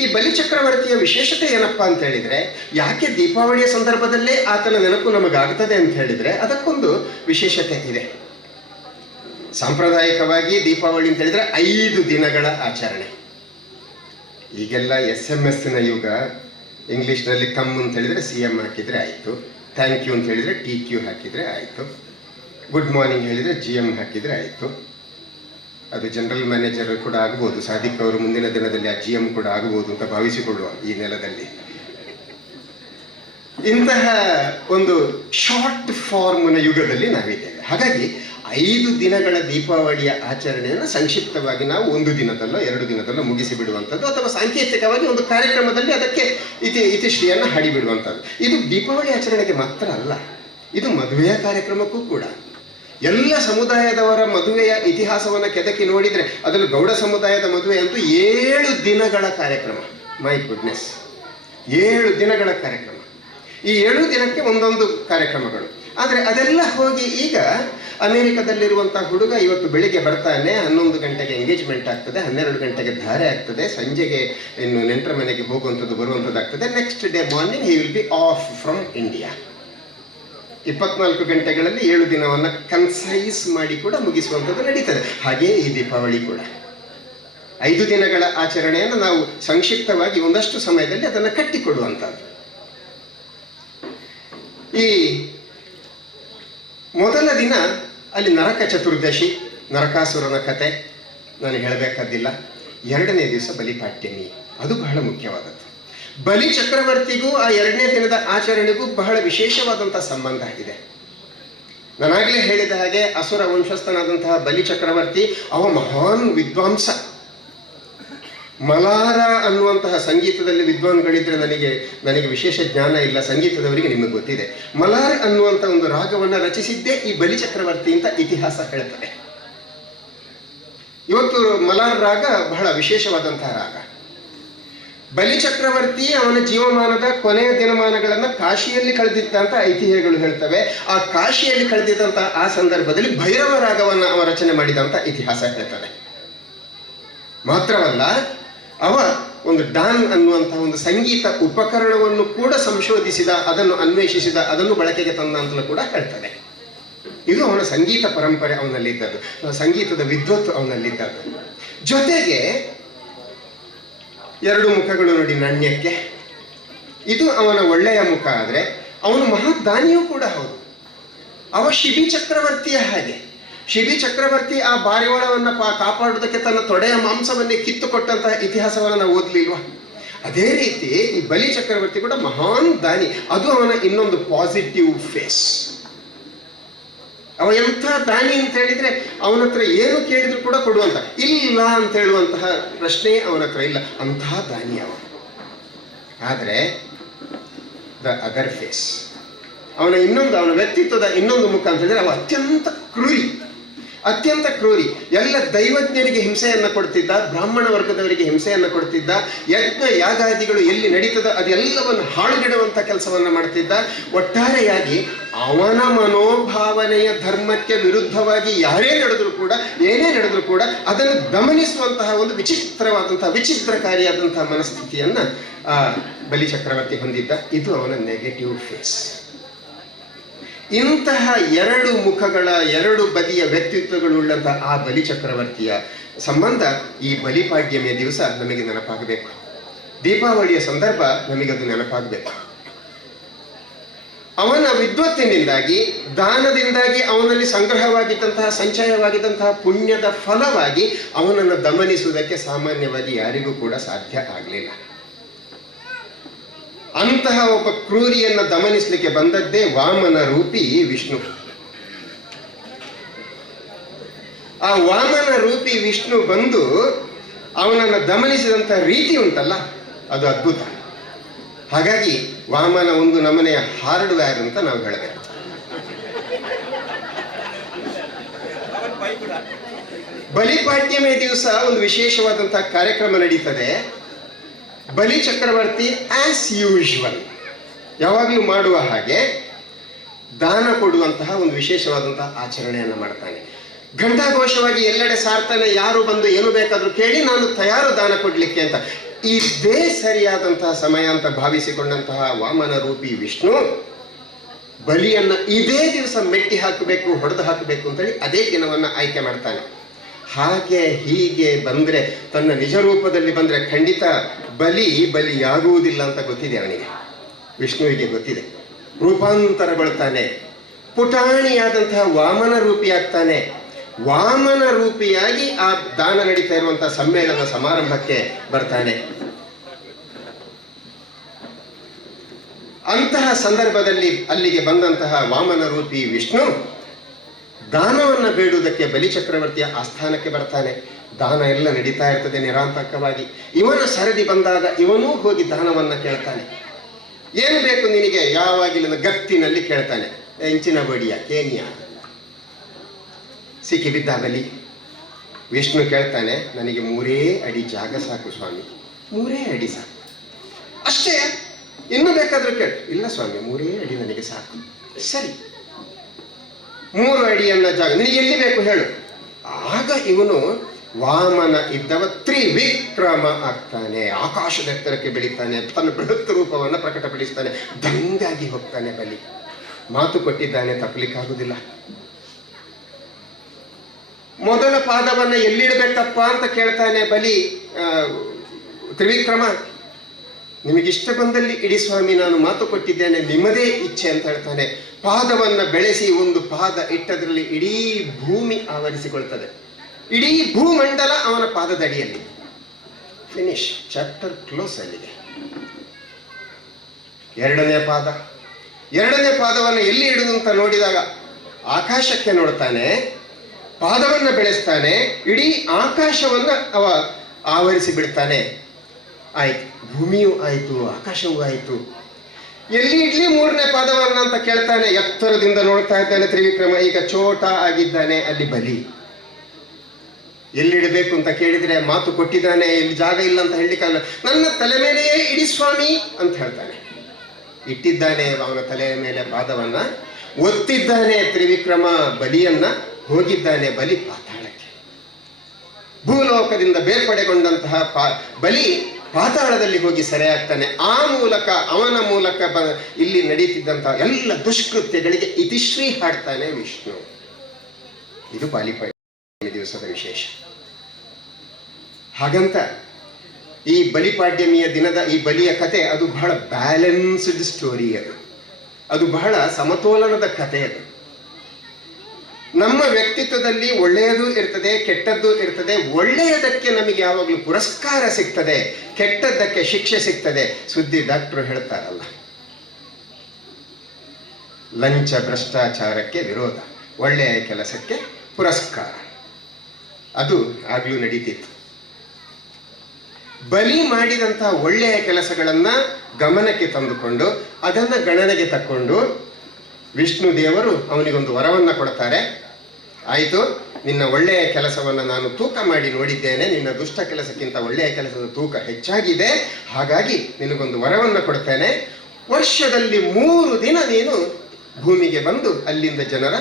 ಈ ಬಲಿಚಕ್ರವರ್ತಿಯ ವಿಶೇಷತೆ ಏನಪ್ಪಾ ಅಂತ ಹೇಳಿದ್ರೆ, ಯಾಕೆ ದೀಪಾವಳಿಯ ಸಂದರ್ಭದಲ್ಲೇ ಆತನ ನೆನಪು ನಮಗಾಗ್ತದೆ ಅಂತ ಹೇಳಿದ್ರೆ, ಅದಕ್ಕೊಂದು ವಿಶೇಷತೆ ಇದೆ. ಸಾಂಪ್ರದಾಯಿಕವಾಗಿ ದೀಪಾವಳಿ ಅಂತ ಹೇಳಿದ್ರೆ 5 ದಿನಗಳ ಆಚರಣೆ. ಈಗೆಲ್ಲ SMS ನ ಯುಗ. ಇಂಗ್ಲಿಷ್ನಲ್ಲಿ ಕಮ್ ಅಂತ ಹೇಳಿದ್ರೆ CM ಹಾಕಿದ್ರೆ ಆಯಿತು, ಥ್ಯಾಂಕ್ ಯು ಅಂತ ಹೇಳಿದ್ರೆ TQ ಹಾಕಿದ್ರೆ ಆಯಿತು, ಗುಡ್ ಮಾರ್ನಿಂಗ್ ಹೇಳಿದ್ರೆ GM ಹಾಕಿದ್ರೆ ಆಯಿತು. ಅದು ಜನರಲ್ ಮ್ಯಾನೇಜರ್ ಕೂಡ ಆಗ್ಬೋದು, ಸಾದಿಕ್ ಅವರು ಮುಂದಿನ ದಿನದಲ್ಲಿ ಆ GM ಕೂಡ ಆಗಬಹುದು ಅಂತ ಭಾವಿಸಿಕೊಳ್ಳುವ ಈ ನೆಲದಲ್ಲಿ. ಇಂತಹ ಒಂದು ಶಾರ್ಟ್ ಫಾರ್ಮ್ನ ಯುಗದಲ್ಲಿ ನಾವಿದ್ದೇವೆ. ಹಾಗಾಗಿ 5 ದಿನಗಳ ದೀಪಾವಳಿಯ ಆಚರಣೆಯನ್ನು ಸಂಕ್ಷಿಪ್ತವಾಗಿ ನಾವು 1 ದಿನದಲ್ಲೋ 2 ದಿನದಲ್ಲೋ ಮುಗಿಸಿ ಬಿಡುವಂಥದ್ದು, ಅಥವಾ ಸಾಂಕೇತಿಕವಾಗಿ ಒಂದು ಕಾರ್ಯಕ್ರಮದಲ್ಲಿ ಅದಕ್ಕೆ ಇತಿಶ್ರೀಯನ್ನು ಹಾಡಿಬಿಡುವಂಥದ್ದು. ಇದು ದೀಪಾವಳಿ ಆಚರಣೆಗೆ ಮಾತ್ರ ಅಲ್ಲ, ಇದು ಮದುವೆಯ ಕಾರ್ಯಕ್ರಮಕ್ಕೂ ಕೂಡ. ಎಲ್ಲ ಸಮುದಾಯದವರ ಮದುವೆಯ ಇತಿಹಾಸವನ್ನು ಕೆದಕಿ ನೋಡಿದರೆ, ಅದನ್ನು ಗೌಡ ಸಮುದಾಯದ ಮದುವೆ ಅಂತೂ 7 ದಿನಗಳ ಕಾರ್ಯಕ್ರಮ. ಮೈ ಗುಡ್ನೆಸ್, 7 ದಿನಗಳ ಕಾರ್ಯಕ್ರಮ. ಈ 7 ದಿನಕ್ಕೆ ಒಂದೊಂದು ಕಾರ್ಯಕ್ರಮಗಳು. ಆದರೆ ಅದೆಲ್ಲ ಹೋಗಿ ಈಗ ಅಮೆರಿಕದಲ್ಲಿರುವಂತಹ ಹುಡುಗ ಇವತ್ತು ಬೆಳಿಗ್ಗೆ ಬರ್ತಾನೆ, 11 ಗಂಟೆಗೆ ಎಂಗೇಜ್ಮೆಂಟ್ ಆಗ್ತದೆ, 12 ಗಂಟೆಗೆ ಧಾರೆ ಆಗ್ತದೆ, ಸಂಜೆಗೆ ಇನ್ನು ನೆಂಟರ ಮನೆಗೆ ಹೋಗುವಂಥದ್ದು ಬರುವಂಥದ್ದು ಆಗ್ತದೆ. Next day morning he will be off from India. 24 ಗಂಟೆಗಳಲ್ಲಿ 7 ದಿನವನ್ನು ಕನ್ಸೈಸ್ ಮಾಡಿ ಕೂಡ ಮುಗಿಸುವಂಥದ್ದು ನಡೀತದೆ. ಹಾಗೆಯೇ ಈ ದೀಪಾವಳಿ ಕೂಡ 5 ದಿನಗಳ ಆಚರಣೆಯನ್ನು ನಾವು ಸಂಕ್ಷಿಪ್ತವಾಗಿ ಒಂದಷ್ಟು ಸಮಯದಲ್ಲಿ ಅದನ್ನು ಕಟ್ಟಿಕೊಡುವಂಥದ್ದು. ಈ ಮೊದಲ ದಿನ ಅಲ್ಲಿ ನರಕ ಚತುರ್ದಶಿ, ನರಕಾಸುರನ ಕತೆ ನಾನು ಹೇಳಬೇಕಾದಿಲ್ಲ. 2ನೇ ದಿವಸ ಬಲಿಪಾಡ್ಯಮಿ, ಅದು ಬಹಳ ಮುಖ್ಯವಾದದ್ದು. ಬಲಿ ಚಕ್ರವರ್ತಿಗೂ ಆ 2ನೇ ದಿನದ ಆಚರಣೆಗೂ ಬಹಳ ವಿಶೇಷವಾದಂತಹ ಸಂಬಂಧ ಇದೆ. ನಾನಾಗಲೇ ಹೇಳಿದ ಹಾಗೆ ಅಸುರ ವಂಶಸ್ಥನಾದಂತಹ ಬಲಿ ಚಕ್ರವರ್ತಿ ಅವ ಮಹಾನ್ ವಿದ್ವಾಂಸ. ಮಲಾರ ಅನ್ನುವಂತಹ ಸಂಗೀತದಲ್ಲಿ ವಿದ್ವಾನ್ಗಳಿದ್ರೆ ನನಗೆ ವಿಶೇಷ ಜ್ಞಾನ ಇಲ್ಲ, ಸಂಗೀತದವರಿಗೆ ನಿಮಗೆ ಗೊತ್ತಿದೆ. ಮಲಾರ್ ಅನ್ನುವಂಥ ಒಂದು ರಾಗವನ್ನು ರಚಿಸಿದ್ದೇ ಈ ಬಲಿ ಚಕ್ರವರ್ತಿ ಅಂತ ಇತಿಹಾಸ ಹೇಳ್ತದೆ. ಇವತ್ತು ಮಲಾರ್ ರಾಗ ಬಹಳ ವಿಶೇಷವಾದಂತಹ ರಾಗ. ಬಲಿ ಚಕ್ರವರ್ತಿ ಅವನ ಜೀವಮಾನದ ಕೊನೆಯ ದಿನಮಾನಗಳನ್ನು ಕಾಶಿಯಲ್ಲಿ ಕಳೆದಿದ್ದ ಅಂತ ಐತಿಹ್ಯಗಳು ಹೇಳ್ತವೆ. ಆ ಕಾಶಿಯಲ್ಲಿ ಕಳೆದಿದ್ದಂಥ ಆ ಸಂದರ್ಭದಲ್ಲಿ ಭೈರವ ರಾಗವನ್ನು ಅವ ರಚನೆ ಮಾಡಿದಂಥ ಇತಿಹಾಸ ಹೇಳ್ತದೆ. ಮಾತ್ರವಲ್ಲ, ಅವ ಒಂದು ಡಾನ್ ಅನ್ನುವಂತಹ ಒಂದು ಸಂಗೀತ ಉಪಕರಣವನ್ನು ಕೂಡ ಸಂಶೋಧಿಸಿದ, ಅದನ್ನು ಅನ್ವೇಷಿಸಿದ, ಅದನ್ನು ಬಳಕೆಗೆ ತಂದ ಅಂತಲೂ ಕೂಡ ಹೇಳ್ತದೆ. ಇದು ಅವನ ಸಂಗೀತ ಪರಂಪರೆ ಅವನಲ್ಲಿದ್ದದ್ದು, ಸಂಗೀತದ ವಿದ್ವತ್ತು ಅವನಲ್ಲಿದ್ದದ್ದು. ಜೊತೆಗೆ 2 ಮುಖಗಳು ನೋಡಿ ನಾಣ್ಯಕ್ಕೆ. ಇದು ಅವನ ಒಳ್ಳೆಯ ಮುಖ. ಆದರೆ ಅವನು ಮಹಾದಾನಿಯೂ ಕೂಡ ಹೌದು. ಅವ ಶಿಬಿ ಚಕ್ರವರ್ತಿಯ ಹಾಗೆ. ಶಿಬಿ ಚಕ್ರವರ್ತಿ ಆ ಬಾರಿವಾಳವನ್ನು ಕಾಪಾಡುವುದಕ್ಕೆ ತನ್ನ ತೊಡೆಯ ಮಾಂಸವನ್ನೇ ಕಿತ್ತುಕೊಟ್ಟಂತಹ ಇತಿಹಾಸವನ್ನು ನಾವು ಓದಲಿಲ್ವಾ? ಅದೇ ರೀತಿ ಈ ಬಲಿ ಚಕ್ರವರ್ತಿ ಕೂಡ ಮಹಾನ್ ದಾನಿ. ಅದು ಅವನ ಇನ್ನೊಂದು ಪಾಸಿಟಿವ್ ಫೇಸ್. ಅವ ಎಂಥ ದಾನಿ ಅಂತ ಹೇಳಿದ್ರೆ ಅವನ ಹತ್ರ ಏನು ಕೇಳಿದ್ರು ಕೂಡ ಕೊಡುವಂತ, ಇಲ್ಲ ಅಂತ ಹೇಳುವಂತಹ ಪ್ರಶ್ನೆ ಅವನ ಹತ್ರ ಇಲ್ಲ, ಅಂತಹ ದಾನಿ ಅವ. ಆದರೆ ದ ಅದರ್ ಫೇಸ್, ಅವನ ವ್ಯಕ್ತಿತ್ವದ ಇನ್ನೊಂದು ಮುಖ ಅಂತ ಹೇಳಿದ್ರೆ ಅವ ಅತ್ಯಂತ ಕ್ರೂರಿ. ಎಲ್ಲ ದೈವಜ್ಞರಿಗೆ ಹಿಂಸೆಯನ್ನ ಕೊಡ್ತಿದ್ದ, ಬ್ರಾಹ್ಮಣ ವರ್ಗದವರಿಗೆ ಹಿಂಸೆಯನ್ನ ಕೊಡ್ತಿದ್ದ, ಯಜ್ಞ ಯಾಗಾದಿಗಳು ಎಲ್ಲಿ ನಡೀತದ ಅದೆಲ್ಲವನ್ನು ಹಾಳುಗೆಡುವಂತ ಕೆಲಸವನ್ನ ಮಾಡ್ತಿದ್ದ. ಒಟ್ಟಾರೆಯಾಗಿ ಅವನ ಮನೋಭಾವನೆಯ ಧರ್ಮಕ್ಕೆ ವಿರುದ್ಧವಾಗಿ ಏನೇ ನಡೆದ್ರು ಕೂಡ ಅದನ್ನು ಗಮನಿಸುವಂತಹ ಒಂದು ವಿಚಿತ್ರಕಾರಿಯಾದಂತಹ ಮನಸ್ಥಿತಿಯನ್ನ ಆ ಬಲಿ ಚಕ್ರವರ್ತಿ ಹೊಂದಿದ್ದ. ಇದು ಅವನ ನೆಗೆಟಿವ್ ಫೇಸ್. ಇಂತಹ ಎರಡು ಮುಖಗಳ, ಎರಡು ಬದಿಯ ವ್ಯಕ್ತಿತ್ವಗಳುಳ್ಳಂತಹ ಆ ಬಲಿ ಚಕ್ರವರ್ತಿಯ ಸಂಬಂಧ ಈ ಬಲಿಪಾಡ್ಯಮಿಯ ದಿವಸ ನಮಗೆ ನೆನಪಾಗಬೇಕು. ದೀಪಾವಳಿಯ ಸಂದರ್ಭ ನಮಗದು ನೆನಪಾಗಬೇಕು. ಅವನ ವಿದ್ವತ್ತಿನಿಂದಾಗಿ, ದಾನದಿಂದಾಗಿ ಅವನಲ್ಲಿ ಸಂಗ್ರಹವಾಗಿದ್ದಂತಹ, ಸಂಚಯವಾಗಿದ್ದಂತಹ ಪುಣ್ಯದ ಫಲವಾಗಿ ಅವನನ್ನು ದಮನಿಸುವುದಕ್ಕೆ ಸಾಮಾನ್ಯವಾಗಿ ಯಾರಿಗೂ ಕೂಡ ಸಾಧ್ಯ ಆಗಲಿಲ್ಲ. ಅಂತಹ ಒಬ್ಬ ಕ್ರೂರಿಯನ್ನ ದಮನಿಸಲಿಕ್ಕೆ ಬಂದದ್ದೇ ವಾಮನ ರೂಪಿ ವಿಷ್ಣು. ಆ ವಾಮನ ರೂಪಿ ವಿಷ್ಣು ಬಂದು ಅವನನ್ನು ದಮನಿಸಿದಂತಹ ರೀತಿ ಉಂಟಲ್ಲ, ಅದು ಅದ್ಭುತ. ಹಾಗಾಗಿ ವಾಮನ ಒಂದು ನಮನೆಯ ಹಾರ್ಡ್ವೇರ್ ಅಂತ ನಾವು ಹೇಳಬೇಕು. ಬಲಿಪಾಡ್ಯಮಿ ದಿವಸ ಒಂದು ವಿಶೇಷವಾದಂತಹ ಕಾರ್ಯಕ್ರಮ ನಡೀತದೆ. ಬಲಿ ಚಕ್ರವರ್ತಿ ಆಸ್ ಯೂಶುವಲ್ ಯಾವಾಗಲೂ ಮಾಡುವ ಹಾಗೆ ದಾನ ಕೊಡುವಂತಹ ಒಂದು ವಿಶೇಷವಾದಂತಹ ಆಚರಣೆಯನ್ನು ಮಾಡ್ತಾನೆ. ಘಂಟಾಘೋಷವಾಗಿ ಎಲ್ಲೆಡೆ ಸಾರ್ತಾನೆ, ಯಾರು ಬಂದು ಏನು ಬೇಕಾದ್ರೂ ಕೇಳಿ ನಾನು ತಯಾರು ದಾನ ಕೊಡ್ಲಿಕ್ಕೆ ಅಂತ. ಇದೇ ಸರಿಯಾದಂತಹ ಸಮಯ ಅಂತ ಭಾವಿಸಿಕೊಂಡಂತಹ ವಾಮನ ರೂಪಿ ವಿಷ್ಣು ಬಲಿಯನ್ನ ಇದೇ ದಿವಸ ಮೆಟ್ಟಿ ಹಾಕಬೇಕು, ಹೊಡೆದು ಹಾಕಬೇಕು ಅಂತೇಳಿ ಅದೇ ದಿನವನ್ನ ಆಯ್ಕೆ ಮಾಡ್ತಾನೆ. ಹಾಗೆ ಹೀಗೆ ಬಂದ್ರೆ, ತನ್ನ ನಿಜ ರೂಪದಲ್ಲಿ ಬಂದ್ರೆ ಖಂಡಿತ ಬಲಿಯಾಗುವುದಿಲ್ಲ ಅಂತ ಗೊತ್ತಿದೆ ಅವನಿಗೆ, ವಿಷ್ಣುವಿಗೆ ಗೊತ್ತಿದೆ. ರೂಪಾಂತರಗೊಳ್ತಾನೆ, ಪುಟಾಣಿಯಾದಂತಹ ವಾಮನ ರೂಪಿಯಾಗ್ತಾನೆ. ವಾಮನ ರೂಪಿಯಾಗಿ ಆ ದಾನ ನಡೀತಾ ಇರುವಂತಹ ಸಮ್ಮೇಳನ ಸಮಾರಂಭಕ್ಕೆ ಬರ್ತಾನೆ. ಅಂತಹ ಸಂದರ್ಭದಲ್ಲಿ ಅಲ್ಲಿಗೆ ಬಂದಂತಹ ವಾಮನ ರೂಪಿ ವಿಷ್ಣು ದಾನವನ್ನ ಬೇಡುವುದಕ್ಕೆ ಬಲಿ ಚಕ್ರವರ್ತಿಯ ಆಸ್ಥಾನಕ್ಕೆ ಬರ್ತಾನೆ. ದಾನ ಎಲ್ಲ ನಡೀತಾ ಇರ್ತದೆ ನಿರಾಂತಕವಾಗಿ. ಇವನ ಸರದಿ ಬಂದಾಗ ಇವನೂ ಹೋಗಿ ದಾನವನ್ನ ಕೇಳ್ತಾನೆ. ಏನು ಬೇಕು ನಿನಗೆ? ಯಾವಾಗಿಲ್ಲ ಗತ್ತಿನಲ್ಲಿ ಕೇಳ್ತಾನೆ. ಎಂಚಿನ ಬಡಿಯ ಕೇನಿಯ ಸಿಕ್ಕಿಬಿದ್ದ ಬಲಿ. ವಿಷ್ಣು ಕೇಳ್ತಾನೆ, ನನಗೆ 3 ಅಡಿ ಜಾಗ ಸಾಕು ಸ್ವಾಮಿ, 3 ಅಡಿ ಸಾಕು, ಅಷ್ಟೇ, ಇನ್ನು ಬೇಕಾದ್ರೂ ಕೇಳು. ಇಲ್ಲ ಸ್ವಾಮಿ, 3 ಅಡಿ ನನಗೆ ಸಾಕು. ಸರಿ, 3 ಅಡಿಯನ್ನ ಜಾಗ ನಿನಗೆ ಎಲ್ಲಿ ಬೇಕು ಹೇಳು. ಆಗ ಇವನು ವಾಮನ ಇದ್ದವ ತ್ರಿವಿಕ್ರಮ ಆಗ್ತಾನೆ. ಆಕಾಶದ ಎತ್ತರಕ್ಕೆ ಬೆಳೀತಾನೆ, ತನ್ನ ಬೃಹತ್ ರೂಪವನ್ನು ಪ್ರಕಟಪಡಿಸ್ತಾನೆ. ದಂಗಾಗಿ ಹೋಗ್ತಾನೆ ಬಲಿ. ಮಾತು ಕೊಟ್ಟಿದ್ದಾನೆ, ತಪ್ಪಲಿಕ್ಕಾಗುವುದಿಲ್ಲ. ಮೊದಲ ಪಾದವನ್ನ ಎಲ್ಲಿಡಬೇಕಪ್ಪ ಅಂತ ಕೇಳ್ತಾನೆ ಬಲಿ. ತ್ರಿವಿಕ್ರಮ, ನಿಮಗಿಷ್ಟ ಬಂದಲ್ಲಿ ಇಡಿ ಸ್ವಾಮಿ, ನಾನು ಮಾತು ಕೊಟ್ಟಿದ್ದೇನೆ, ನಿಮ್ಮದೇ ಇಚ್ಛೆ ಅಂತ ಹೇಳ್ತಾನೆ. ಪಾದವನ್ನ ಬೆಳೆಸಿ ಒಂದು ಪಾದ ಇಟ್ಟದ್ರಲ್ಲಿ ಇಡೀ ಭೂಮಿ ಆವರಿಸಿಕೊಳ್ತದೆ. ಇಡೀ ಭೂಮಂಡಲ ಅವನ ಪಾದದಡಿಯಲ್ಲಿ. ಫಿನಿಶ್, ಚಾಪ್ಟರ್ ಕ್ಲೋಸ್ ಅಲ್ಲಿದೆ. ಎರಡನೇ ಪಾದವನ್ನು ಎಲ್ಲಿ ಇಡುವುದು ಅಂತ ನೋಡಿದಾಗ ಆಕಾಶಕ್ಕೆ ನೋಡ್ತಾನೆ, ಪಾದವನ್ನ ಬೆಳೆಸ್ತಾನೆ, ಇಡೀ ಆಕಾಶವನ್ನ ಅವ ಆವರಿಸಿ ಬಿಡ್ತಾನೆ. ಆಯ್ತು, ಭೂಮಿಯೂ ಆಯ್ತು, ಆಕಾಶವೂ ಆಯ್ತು. ಎಲ್ಲಿ ಇಡ್ಲಿ 3ನೇ ಪಾದವನ್ನ ಅಂತ ಕೇಳ್ತಾನೆ. ಎತ್ತರದಿಂದ ನೋಡ್ತಾ ಇದ್ದಾನೆ ತ್ರಿವಿಕ್ರಮ. ಈಗ ಚೋಟ ಆಗಿದ್ದಾನೆ ಅಲ್ಲಿ ಬಲಿ. ಎಲ್ಲಿಡಬೇಕು ಅಂತ ಕೇಳಿದ್ರೆ ಮಾತು ಕೊಟ್ಟಿದ್ದಾನೆ, ಇಲ್ಲಿ ಜಾಗ ಇಲ್ಲ ಅಂತ ಹೇಳಲಿಕ್ಕಾಗಲ್ಲ. ನನ್ನ ತಲೆ ಮೇಲೆಯೇ ಇಡಿ ಸ್ವಾಮಿ ಅಂತ ಹೇಳ್ತಾನೆ. ಇಟ್ಟಿದ್ದಾನೆ ಅವನ ತಲೆಯ ಮೇಲೆ ಪಾದವನ್ನ, ಒತ್ತಿದ್ದಾನೆ ತ್ರಿವಿಕ್ರಮ ಬಲಿಯನ್ನ. ಹೋಗಿದ್ದಾನೆ ಬಲಿ ಪಾತಾಳಕ್ಕೆ. ಭೂಲೋಕದಿಂದ ಬೇರ್ಪಡೆಗೊಂಡಂತಹ ಬಲಿ ಪಾತಾಳದಲ್ಲಿ ಹೋಗಿ ಸೆರೆಯಾಗ್ತಾನೆ. ಆ ಮೂಲಕ, ಅವನ ಮೂಲಕ ಇಲ್ಲಿ ನಡೀತಿದ್ದಂತಹ ಎಲ್ಲ ದುಷ್ಕೃತ್ಯಗಳಿಗೆ ಇತಿಶ್ರೀ ಹಾಡ್ತಾನೆ ವಿಷ್ಣು. ಇದು ಬಲಿಪಾಡ್ಯಮಿ ದಿವಸದ ವಿಶೇಷ. ಹಾಗಂತ ಈ ಬಲಿಪಾಡ್ಯಮಿಯ ದಿನದ ಈ ಬಲಿಯ ಕತೆ ಅದು ಬಹಳ ಬ್ಯಾಲೆನ್ಸ್ಡ್ ಸ್ಟೋರಿ. ಅದು ಬಹಳ ಸಮತೋಲನದ ಕತೆ. ಅದು ನಮ್ಮ ವ್ಯಕ್ತಿತ್ವದಲ್ಲಿ ಒಳ್ಳೆಯದು ಇರ್ತದೆ, ಕೆಟ್ಟದ್ದು ಇರ್ತದೆ. ಒಳ್ಳೆಯದಕ್ಕೆ ನಮಗೆ ಯಾವಾಗಲೂ ಪುರಸ್ಕಾರ ಸಿಗ್ತದೆ, ಕೆಟ್ಟದ್ದಕ್ಕೆ ಶಿಕ್ಷೆ ಸಿಗ್ತದೆ. ಸುದ್ದಿ ಡಾಕ್ಟರ್ ಹೇಳ್ತಾರಲ್ಲ, ಲಂಚ ಭ್ರಷ್ಟಾಚಾರಕ್ಕೆ ವಿರೋಧ, ಒಳ್ಳೆಯ ಕೆಲಸಕ್ಕೆ ಪುರಸ್ಕಾರ. ಅದು ಆಗ್ಲೂ ನಡೀತಿತ್ತು. ಬಲಿ ಮಾಡಿದಂತಹ ಒಳ್ಳೆಯ ಕೆಲಸಗಳನ್ನ ಗಮನಕ್ಕೆ ತಂದುಕೊಂಡು ಅದನ್ನ ಗಣನೆಗೆ ತಕ್ಕೊಂಡು ವಿಷ್ಣು ದೇವರು ಅವನಿಗೊಂದು ವರವನ್ನು ಕೊಡ್ತಾರೆ. ಆಯಿತು, ನಿನ್ನ ಒಳ್ಳೆಯ ಕೆಲಸವನ್ನು ನಾನು ತೂಕ ಮಾಡಿ ನೋಡಿದ್ದೇನೆ, ನಿನ್ನ ದುಷ್ಟ ಕೆಲಸಕ್ಕಿಂತ ಒಳ್ಳೆಯ ಕೆಲಸದ ತೂಕ ಹೆಚ್ಚಾಗಿದೆ, ಹಾಗಾಗಿ ನಿನಗೊಂದು ವರವನ್ನು ಕೊಡ್ತೇನೆ. ವರ್ಷದಲ್ಲಿ 3 ದಿನ ನೀನು ಭೂಮಿಗೆ ಬಂದು ಅಲ್ಲಿಂದ ಜನರ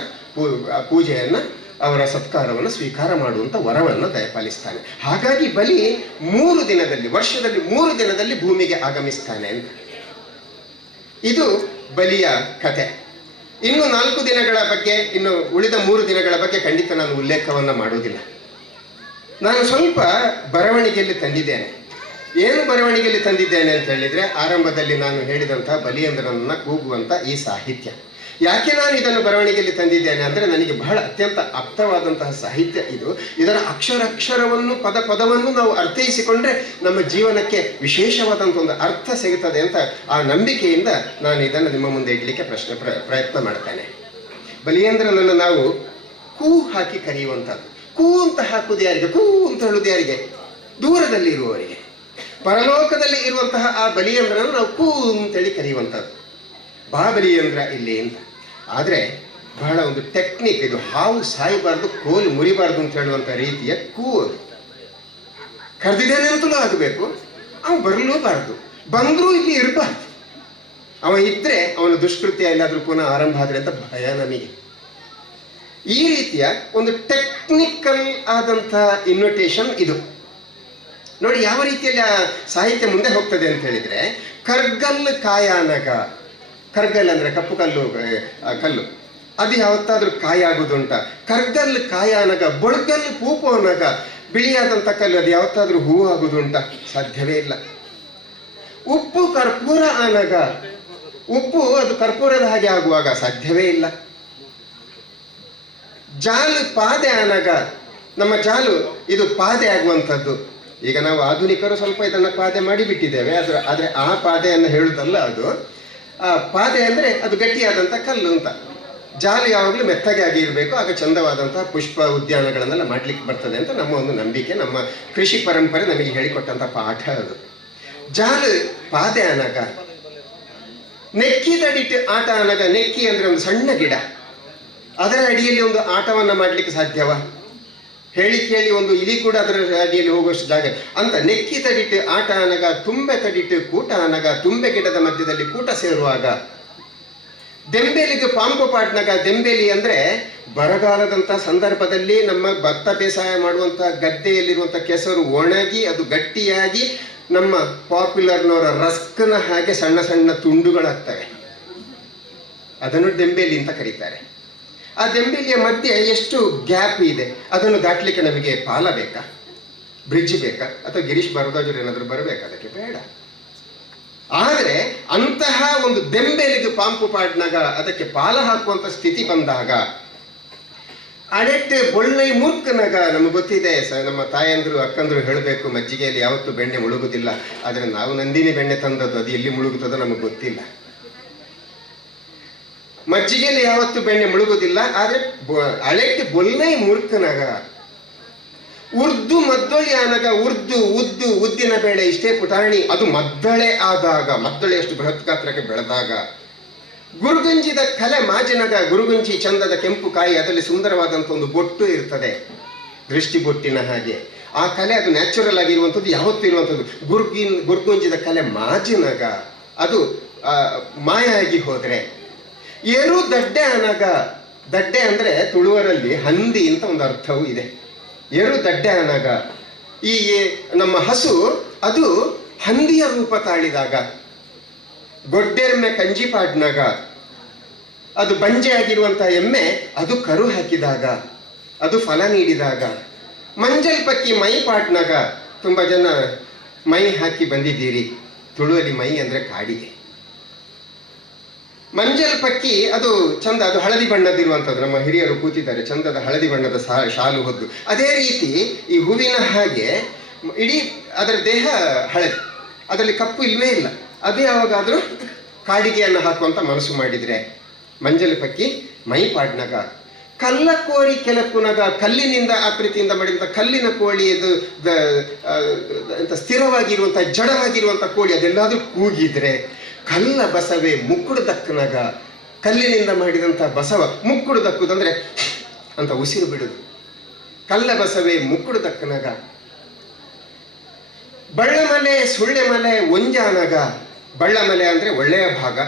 ಪೂಜೆಯನ್ನು, ಅವರ ಸತ್ಕಾರವನ್ನು ಸ್ವೀಕಾರ ಮಾಡುವಂಥ ವರವನ್ನು ದಯಪಾಲಿಸ್ತಾನೆ. ಹಾಗಾಗಿ ಬಲಿ 3 ದಿನದಲ್ಲಿ, ವರ್ಷದಲ್ಲಿ 3 ದಿನದಲ್ಲಿ ಭೂಮಿಗೆ ಆಗಮಿಸ್ತಾನೆ ಅಂತ. ಇದು ಬಲಿಯ ಕಥೆ. ಇನ್ನು 4 ದಿನಗಳ ಬಗ್ಗೆ, ಇನ್ನು ಉಳಿದ 3 ದಿನಗಳ ಬಗ್ಗೆ ಖಂಡಿತ ನಾನು ಉಲ್ಲೇಖವನ್ನು ಮಾಡುವುದಿಲ್ಲ. ನಾನು ಸ್ವಲ್ಪ ಬರವಣಿಗೆಯಲ್ಲಿ ತಂದಿದ್ದೇನೆ. ಏನು ಬರವಣಿಗೆಯಲ್ಲಿ ತಂದಿದ್ದೇನೆ ಅಂತ ಹೇಳಿದರೆ, ಆರಂಭದಲ್ಲಿ ನಾನು ಹೇಳಿದಂಥ ಬಲಿಯಂದ್ರನನ್ನು ಕೂಗುವಂಥ ಈ ಸಾಹಿತ್ಯ. ಯಾಕೆ ನಾನು ಇದನ್ನು ಬರವಣಿಗೆಯಲ್ಲಿ ತಂದಿದ್ದೇನೆ ಅಂದರೆ, ನನಗೆ ಬಹಳ ಅತ್ಯಂತ ಆಪ್ತವಾದಂತಹ ಸಾಹಿತ್ಯ ಇದು. ಇದರ ಅಕ್ಷರವನ್ನು ಪದವನ್ನು ನಾವು ಅರ್ಥೈಸಿಕೊಂಡ್ರೆ ನಮ್ಮ ಜೀವನಕ್ಕೆ ವಿಶೇಷವಾದಂಥ ಒಂದು ಅರ್ಥ ಸಿಗುತ್ತದೆ ಅಂತ ಆ ನಂಬಿಕೆಯಿಂದ ನಾನು ಇದನ್ನು ನಿಮ್ಮ ಮುಂದೆ ಇಡಲಿಕ್ಕೆ ಪ್ರಯತ್ನ ಮಾಡ್ತೇನೆ. ಬಲಿಯಂದ್ರನನ್ನು ನಾವು ಕೂ ಹಾಕಿ ಕರೆಯುವಂಥದ್ದು. ಕೂ ಅಂತ ಹಾಕುವುದು ಯಾರಿಗೆ? ಕೂ ಅಂತ ಹೇಳುವುದು ಯಾರಿಗೆ? ದೂರದಲ್ಲಿ ಇರುವವರಿಗೆ. ಪರಲೋಕದಲ್ಲಿ ಇರುವಂತಹ ಆ ಬಲಿಯಂದ್ರನನ್ನು ನಾವು ಕೂ ಅಂತೇಳಿ ಕರೆಯುವಂಥದ್ದು. ಬಾ ಬಲಿಯಂದ್ರ ಇಲ್ಲಿ ಅಂತ. ಆದರೆ ಬಹಳ ಒಂದು ಟೆಕ್ನಿಕ್ ಇದು. ಹಾವು ಸಾಯಬಾರ್ದು, ಕೋಲು ಮುರಿಬಾರ್ದು ಅಂತ ಹೇಳುವಂಥ ರೀತಿಯ ಕೂ ಅದು. ಕರೆದಿದ್ದೇನೆ ಅಂತಲೂ ಆಗಬೇಕು, ಅವನು ಬರಲೂಬಾರ್ದು, ಬಂದರೂ ಇಲ್ಲಿ ಇರಬಾರ್ದು. ಅವ ಇದ್ರೆ ಅವನ ದುಷ್ಕೃತ್ಯ ಎಲ್ಲಾದರೂ ಪುನಃ ಆರಂಭ ಆದರೆ ಅಂತ ಭಯ ನಮಗೆ. ಈ ರೀತಿಯ ಒಂದು ಟೆಕ್ನಿಕಲ್ ಆದಂಥ ಇನ್ವಿಟೇಷನ್ ಇದು. ನೋಡಿ ಯಾವ ರೀತಿಯಲ್ಲಿ ಆ ಸಾಹಿತ್ಯ ಮುಂದೆ ಹೋಗ್ತದೆ ಅಂತ ಹೇಳಿದ್ರೆ, ಕರ್ಗಲ್ ಕಾಯಾನಗ. ಕರ್ಗಲ್ ಅಂದ್ರೆ ಕಪ್ಪು ಕಲ್ಲು, ಕಲ್ಲು ಅದು ಯಾವತ್ತಾದ್ರೂ ಕಾಯ ಆಗುದುಂಟ? ಕರ್ಗಲ್ ಕಾಯಾನಗ. ಬೊಳ್ಗಲ್ ಪೂಪೋನಗ. ಬಿಳಿಯಾದಂಥ ಕಲ್ಲು ಅದು ಯಾವತ್ತಾದ್ರೂ ಹೂ ಆಗುದುಂಟ? ಸಾಧ್ಯವೇ ಇಲ್ಲ. ಉಪ್ಪು ಕರ್ಪೂರ ಆನಗ. ಉಪ್ಪು ಅದು ಕರ್ಪೂರದ ಹಾಗೆ ಆಗುವಾಗ ಸಾಧ್ಯವೇ ಇಲ್ಲ. ಜಾಲು ಪಾದೆ ಆನಗ. ನಮ್ಮ ಜಾಲು ಇದು ಪಾದೆ ಆಗುವಂಥದ್ದು. ಈಗ ನಾವು ಆಧುನಿಕರು ಸ್ವಲ್ಪ ಇದನ್ನು ಪಾದೆ ಮಾಡಿಬಿಟ್ಟಿದ್ದೇವೆ. ಆದರೆ ಆ ಪಾದೆಯನ್ನು ಹೇಳುವುದಲ್ಲ ಅದು. ಆ ಪಾದೆ ಅಂದರೆ ಅದು ಗಟ್ಟಿಯಾದಂಥ ಕಲ್ಲು ಅಂತ. ಜಾಲು ಯಾವಾಗಲೂ ಮೆತ್ತಗೆ ಆಗಿ ಇರಬೇಕು, ಆಗ ಚಂದವಾದಂತಹ ಪುಷ್ಪ ಉದ್ಯಾನಗಳನ್ನೆಲ್ಲ ಮಾಡ್ಲಿಕ್ಕೆ ಬರ್ತದೆ ಅಂತ ನಮ್ಮ ಒಂದು ನಂಬಿಕೆ, ನಮ್ಮ ಕೃಷಿ ಪರಂಪರೆ ನಮಗೆ ಹೇಳಿಕೊಟ್ಟಂಥ ಪಾಠ ಅದು. ಜಾಲು ಪಾದೆ ಅನಗ. ನೆಕ್ಕಿ ತಡಿಟ್ಟು ಆಟ ಅನಗ. ನೆಕ್ಕಿ ಅಂದ್ರೆ ಒಂದು ಸಣ್ಣ ಗಿಡ, ಅದರ ಅಡಿಯಲ್ಲಿ ಒಂದು ಆಟವನ್ನು ಮಾಡ್ಲಿಕ್ಕೆ ಸಾಧ್ಯವ? ಹೇಳಿ ಕೇಳಿ ಒಂದು ಇಲಿ ಕೂಡ ಅದರ ಅಡಿಯಲ್ಲಿ ಹೋಗುವಷ್ಟು ಜಾಗ ಅಂತ. ನೆಕ್ಕಿ ತಡಿಟ್ಟು ಆಟ ಅನಗ. ತುಂಬೆ ತಡಿಟ್ಟು ಕೂಟ ಅನಗ. ತುಂಬೆ ಗಿಡದ ಮಧ್ಯದಲ್ಲಿ ಕೂಟ ಸೇರುವಾಗ. ದೆಂಬೇಲಿಗೆ ಪಾಂಪು ಪಾಟ್ನಗ. ದೆಂಬೇಲಿ ಅಂದ್ರೆ ಬರಗಾಲದಂಥ ಸಂದರ್ಭದಲ್ಲಿ ನಮ್ಮ ಭತ್ತ ಬೇಸಾಯ ಮಾಡುವಂಥ ಗದ್ದೆಯಲ್ಲಿರುವಂಥ ಕೆಸರು ಒಣಗಿ ಅದು ಗಟ್ಟಿಯಾಗಿ ನಮ್ಮ ಪಾಪ್ಯುಲರ್ನವರ ರಸ್ಕ್ನ ಹಾಗೆ ಸಣ್ಣ ಸಣ್ಣ ತುಂಡುಗಳಾಗ್ತವೆ. ಅದನ್ನು ದೆಂಬೇಲಿ ಅಂತ ಕರೀತಾರೆ. ಆ ದೆಂಬೇಲಿಯ ಮಧ್ಯೆ ಎಷ್ಟು ಗ್ಯಾಪ್ ಇದೆ, ಅದನ್ನು ದಾಟಲಿಕ್ಕೆ ನಮಗೆ ಪಾಲ ಬೇಕಾ, ಬ್ರಿಡ್ಜ್ ಬೇಕಾ, ಅಥವಾ ಗಿರೀಶ್ ಬರದಾಜರು ಏನಾದರೂ ಬರಬೇಕಾ? ಅದಕ್ಕೆ ಬೇಡ. ಆದರೆ ಅಂತಹ ಒಂದು ದೆಂಬೇಲಿಗೆ ಪಾಂಪು ಪಾಡ್ನಾಗ ಅದಕ್ಕೆ ಪಾಲ ಹಾಕುವಂಥ ಸ್ಥಿತಿ ಬಂದಾಗ, ಅಡೆಟ್ಟೆ ಬೊಳ್ಳೈ ಮೂರ್ಖನಾಗ. ನಮಗೆ ಗೊತ್ತಿದೆ, ನಮ್ಮ ತಾಯಂದ್ರು ಅಕ್ಕಂದ್ರು ಹೇಳಬೇಕು, ಮಜ್ಜಿಗೆಯಲ್ಲಿ ಯಾವತ್ತೂ ಬೆಣ್ಣೆ ಮುಳುಗುದಿಲ್ಲ. ಆದರೆ ನಾವು ನಂದಿನಿ ಬೆಣ್ಣೆ ತಂದದ್ದು, ಅದು ಎಲ್ಲಿ ಮುಳುಗುತ್ತದೋ ನಮಗೆ ಗೊತ್ತಿಲ್ಲ. ಮಜ್ಜಿಗೆಯಲ್ಲಿ ಯಾವತ್ತು ಬೆಣ್ಣೆ ಮುಳುಗುವುದಿಲ್ಲ. ಆದರೆ ಅಳೆಕ್ಕೆ ಬೊಲ್ಲೈ ಮೂರ್ಖನಾಗ. ಉರ್ದು ಮದ್ದೊಳಿ ಆನಾಗ. ಉದ್ದು ಉದ್ದಿನ ಬೇಳೆ ಇಷ್ಟೇ ಪುಟಾಣಿ, ಅದು ಮದ್ದಳೆ ಆದಾಗ, ಮದ್ದಳೆಯಷ್ಟು ಬೃಹತ್ ಗಾತ್ರಕ್ಕೆ ಬೆಳೆದಾಗ. ಗುರುಗುಂಜಿದ ಕಲೆ ಮಾಜಿನಗ. ಗುರುಗುಂಜಿ ಚಂದದ ಕೆಂಪು ಕಾಯಿ, ಅದರಲ್ಲಿ ಸುಂದರವಾದಂಥ ಒಂದು ಬೊಟ್ಟು ಇರ್ತದೆ, ದೃಷ್ಟಿ ಬೊಟ್ಟಿನ ಹಾಗೆ. ಆ ಕಲೆ ಅದು ನ್ಯಾಚುರಲ್ ಆಗಿರುವಂಥದ್ದು, ಯಾವತ್ತೂ ಇರುವಂಥದ್ದು. ಗುರುಗುಂಜಿದ ಕಲೆ ಮಾಜಿನಗ. ಅದು ಮಾಯ ಆಗಿ ಹೋದ್ರೆ. ಏರು ದಡ್ಡೆ ಅನಗ. ದಡ್ಡೆ ಅಂದ್ರೆ ತುಳುವರಲ್ಲಿ ಹಂದಿ ಅಂತ ಒಂದು ಅರ್ಥವೂ ಇದೆ. ಏರು ದಡ್ಡೆ ಅನಗ. ಈ ನಮ್ಮ ಹಸು ಅದು ಹಂದಿಯ ರೂಪ ತಾಳಿದಾಗ. ಗೊಡ್ಡೆಮ್ಮೆ ಕಂಜಿ ಪಾಡ್ನಾಗ. ಅದು ಬಂಜೆ ಆಗಿರುವಂತಹ ಎಮ್ಮೆ ಅದು ಕರು ಹಾಕಿದಾಗ, ಅದು ಫಲ ನೀಡಿದಾಗ. ಮಂಜಲ್ ಪಕ್ಕಿ ಮೈ ಪಾಡ್ನಾಗ. ತುಂಬಾ ಜನ ಮೈ ಹಾಕಿ ಬಂದಿದ್ದೀರಿ. ತುಳುವಲ್ಲಿ ಮೈ ಅಂದ್ರೆ ಕಾಡಿಗೆ. ಮಂಜಲ್ ಪಕ್ಕಿ ಅದು ಚಂದ, ಅದು ಹಳದಿ ಬಣ್ಣದಿರುವಂಥದ್ದು. ನಮ್ಮ ಹಿರಿಯರು ಕೂತಿದ್ದಾರೆ, ಚಂದದ ಹಳದಿ ಬಣ್ಣದ ಶಾಲು ಹೊದ್ದು. ಅದೇ ರೀತಿ ಈ ಹೂವಿನ ಹಾಗೆ ಇಡೀ ಅದರ ದೇಹ ಹಳದಿ, ಅದರಲ್ಲಿ ಕಪ್ಪು ಇಲ್ವೇ ಇಲ್ಲ. ಅದು ಯಾವಾಗಾದರೂ ಕಾಡಿಗೆಯನ್ನು ಹಾಕುವಂತ ಮನಸ್ಸು ಮಾಡಿದ್ರೆ ಮಂಜಲ್ ಪಕ್ಕಿ ಮೈ ಪಾಡ್ನಗ. ಕಲ್ಲ ಕೋಳಿ ಕೆಲಪುನಗ. ಕಲ್ಲಿನಿಂದ ಆಕೃತಿಯಿಂದ ಮಾಡಿದಂಥ ಕಲ್ಲಿನ ಕೋಳಿ, ಅದು ಸ್ಥಿರವಾಗಿರುವಂಥ ಜಡವಾಗಿರುವಂಥ ಕೋಳಿ ಅದೆಲ್ಲಾದ್ರೂ ಕೂಗಿದ್ರೆ. ಕಲ್ಲ ಬಸವೆ ಮುಕ್ಕುಡು ದಕ್ಕನಗ. ಕಲ್ಲಿನಿಂದ ಮಾಡಿದಂಥ ಬಸವ ಮುಕ್ಕುಡು ದಕ್ಕುದಂದ್ರೆ ಅಂತ ಉಸಿರು ಬಿಡುದು. ಕಲ್ಲ ಬಸವೇ ಮುಕ್ಕುಡು ದಕ್ಕನಗ, ಬಳ್ಳಮಲೆ ಸುಳ್ಳೆಮಲೆ ಒಂಜಾನಗ. ಬಳ್ಳಮಲೆ ಅಂದ್ರೆ ಒಳ್ಳೆಯ ಭಾಗ,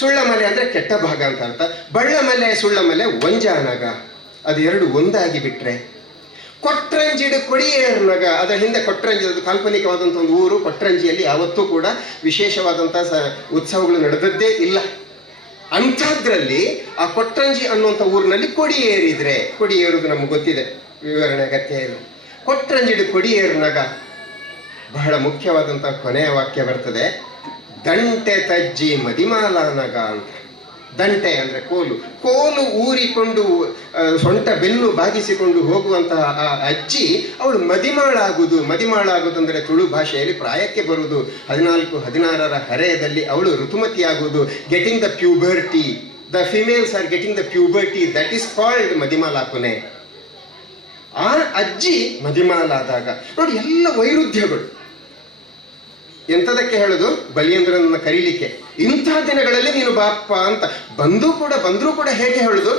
ಸುಳ್ಳಮಲೆ ಅಂದ್ರೆ ಕೆಟ್ಟ ಭಾಗ ಅಂತ ಅರ್ಥ. ಬಳ್ಳಮಲೆ ಸುಳ್ಳಮಲೆ ಒಂಜಾನಗ, ಅದು ಎರಡು ಒಂದಾಗಿ ಬಿಟ್ರೆ. ಕೊಟ್ರಂಜಿಡು ಕೊಡಿಯೇರ್ನಗ, ಅದರ ಹಿಂದೆ ಕೊಟ್ರಂಜಿ, ಅದು ಕಾಲ್ಪನಿಕವಾದಂಥ ಒಂದು ಊರು. ಕೊಟ್ರಂಜಿಯಲ್ಲಿ ಯಾವತ್ತೂ ಕೂಡ ವಿಶೇಷವಾದಂಥ ಉತ್ಸವಗಳು ನಡೆದದ್ದೇ ಇಲ್ಲ. ಅಂಥದ್ರಲ್ಲಿ ಆ ಕೊಟ್ರಂಜಿ ಅನ್ನುವಂಥ ಊರಿನಲ್ಲಿ ಕೊಡಿಯೇರಿದ್ರೆ, ಕೊಡಿಯೇರುದು ನಮ್ಗೆ ಗೊತ್ತಿದೆ, ವಿವರಣೆ ಅಗತ್ಯ ಇಲ್ಲ. ಕೊಟ್ರಂಜಿಡು ಕೊಡಿಯೇರ್ನಗ ಬಹಳ ಮುಖ್ಯವಾದಂಥ ಕೊನೆಯ ವಾಕ್ಯ ಬರ್ತದೆ, ದಂಟೆ ತಜ್ಜಿ ಮದಿಮಾಲಾನಗ ಅಂತ. ದಂಟೆ ಅಂದ್ರೆ ಕೋಲು, ಕೋಲು ಊರಿಕೊಂಡು ಸೊಂಟ ಬೆನ್ನು ಬಾಗಿಸಿಕೊಂಡು ಹೋಗುವಂತಹ ಆ ಅಜ್ಜಿ ಅವಳು ಮದಿಮಾಳಾಗುವುದು. ಮದಿಮಾಳಾಗುವುದಂದ್ರೆ ತುಳು ಭಾಷೆಯಲ್ಲಿ ಪ್ರಾಯಕ್ಕೆ ಬರುವುದು. 14-16ರ ಹರೆಯದಲ್ಲಿ ಅವಳು ಋತುಮತಿಯಾಗುವುದು. Getting the puberty, the females are getting the puberty, that is called ಮದಿಮಾಲಾಪುನೆ. ಆ ಅಜ್ಜಿ ಮದಿಮಾಲಾದಾಗ ನೋಡಿ ಎಲ್ಲ ವೈರುಧ್ಯಗಳು. ಎಂಥದಕ್ಕೆ ಹೇಳುದು, ಬಲಿಯಂದ್ರನನ್ನ ಕರೀಲಿಕ್ಕೆ. ಇಂಥ ದಿನಗಳಲ್ಲಿ ನೀನು ಬಾಪ್ಪ ಅಂತ ಬಂದ್ರೂ ಕೂಡ ಹೇಗೆ ಹೇಳುದು,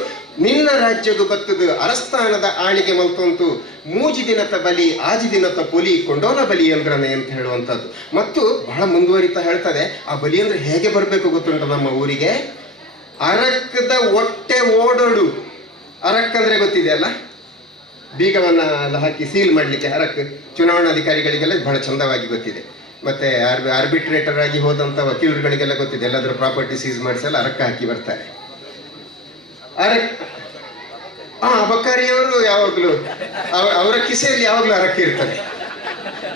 ನಿನ್ನ ರಾಜ್ಯಗೂ ಬತ್ತದು ಅರಸ್ಥಾನದ ಆಳಿಗೆ ಮಲ್ತಂತು, ಮೂಜಿ ದಿನತ ಬಲಿ ಆಜಿ ದಿನತ ಪುಲಿ ಕೊಂಡೋಲ ಬಲಿಯಂದ್ರನೆ ಅಂತ ಹೇಳುವಂಥದ್ದು. ಮತ್ತು ಬಹಳ ಮುಂದುವರಿತಾ ಹೇಳ್ತದೆ, ಆ ಬಲಿಯಂದ್ರ ಹೇಗೆ ಬರಬೇಕು ಗೊತ್ತುಂಟು ನಮ್ಮ ಊರಿಗೆ. ಅರಕ್ಕದ ಹೊಟ್ಟೆ ಓಡೋಡು. ಅರಕ್ ಅಂದ್ರೆ ಗೊತ್ತಿದೆ ಅಲ್ಲ, ಬೀಗವನ್ನ ಹಾಕಿ ಸೀಲ್ ಮಾಡ್ಲಿಕ್ಕೆ ಅರಕ್. ಚುನಾವಣಾಧಿಕಾರಿಗಳಿಗೆಲ್ಲ ಬಹಳ ಚಂದವಾಗಿ ಗೊತ್ತಿದೆ. ಮತ್ತೆ ಆರ್ಬಿಟ್ರೇಟರ್ ಆಗಿ ಹೋದಂತ ವಕೀಲರುಗಳಿಗೆಲ್ಲ ಗೊತ್ತಿದೆ, ಎಲ್ಲಾದ್ರೂ ಪ್ರಾಪರ್ಟಿ ಸೀಸ್ ಮಾಡಿಸಲ್ಲ ಅರಕ್ಕ ಹಾಕಿ ಬರ್ತಾರೆ. ಅಬಕಾರಿಯವರು ಯಾವಾಗ್ಲೂ ಅವರ ಕಿಸೆಯಲ್ಲಿ ಯಾವಾಗ್ಲೂ ಅರಕ್ಕ ಇರ್ತದೆ.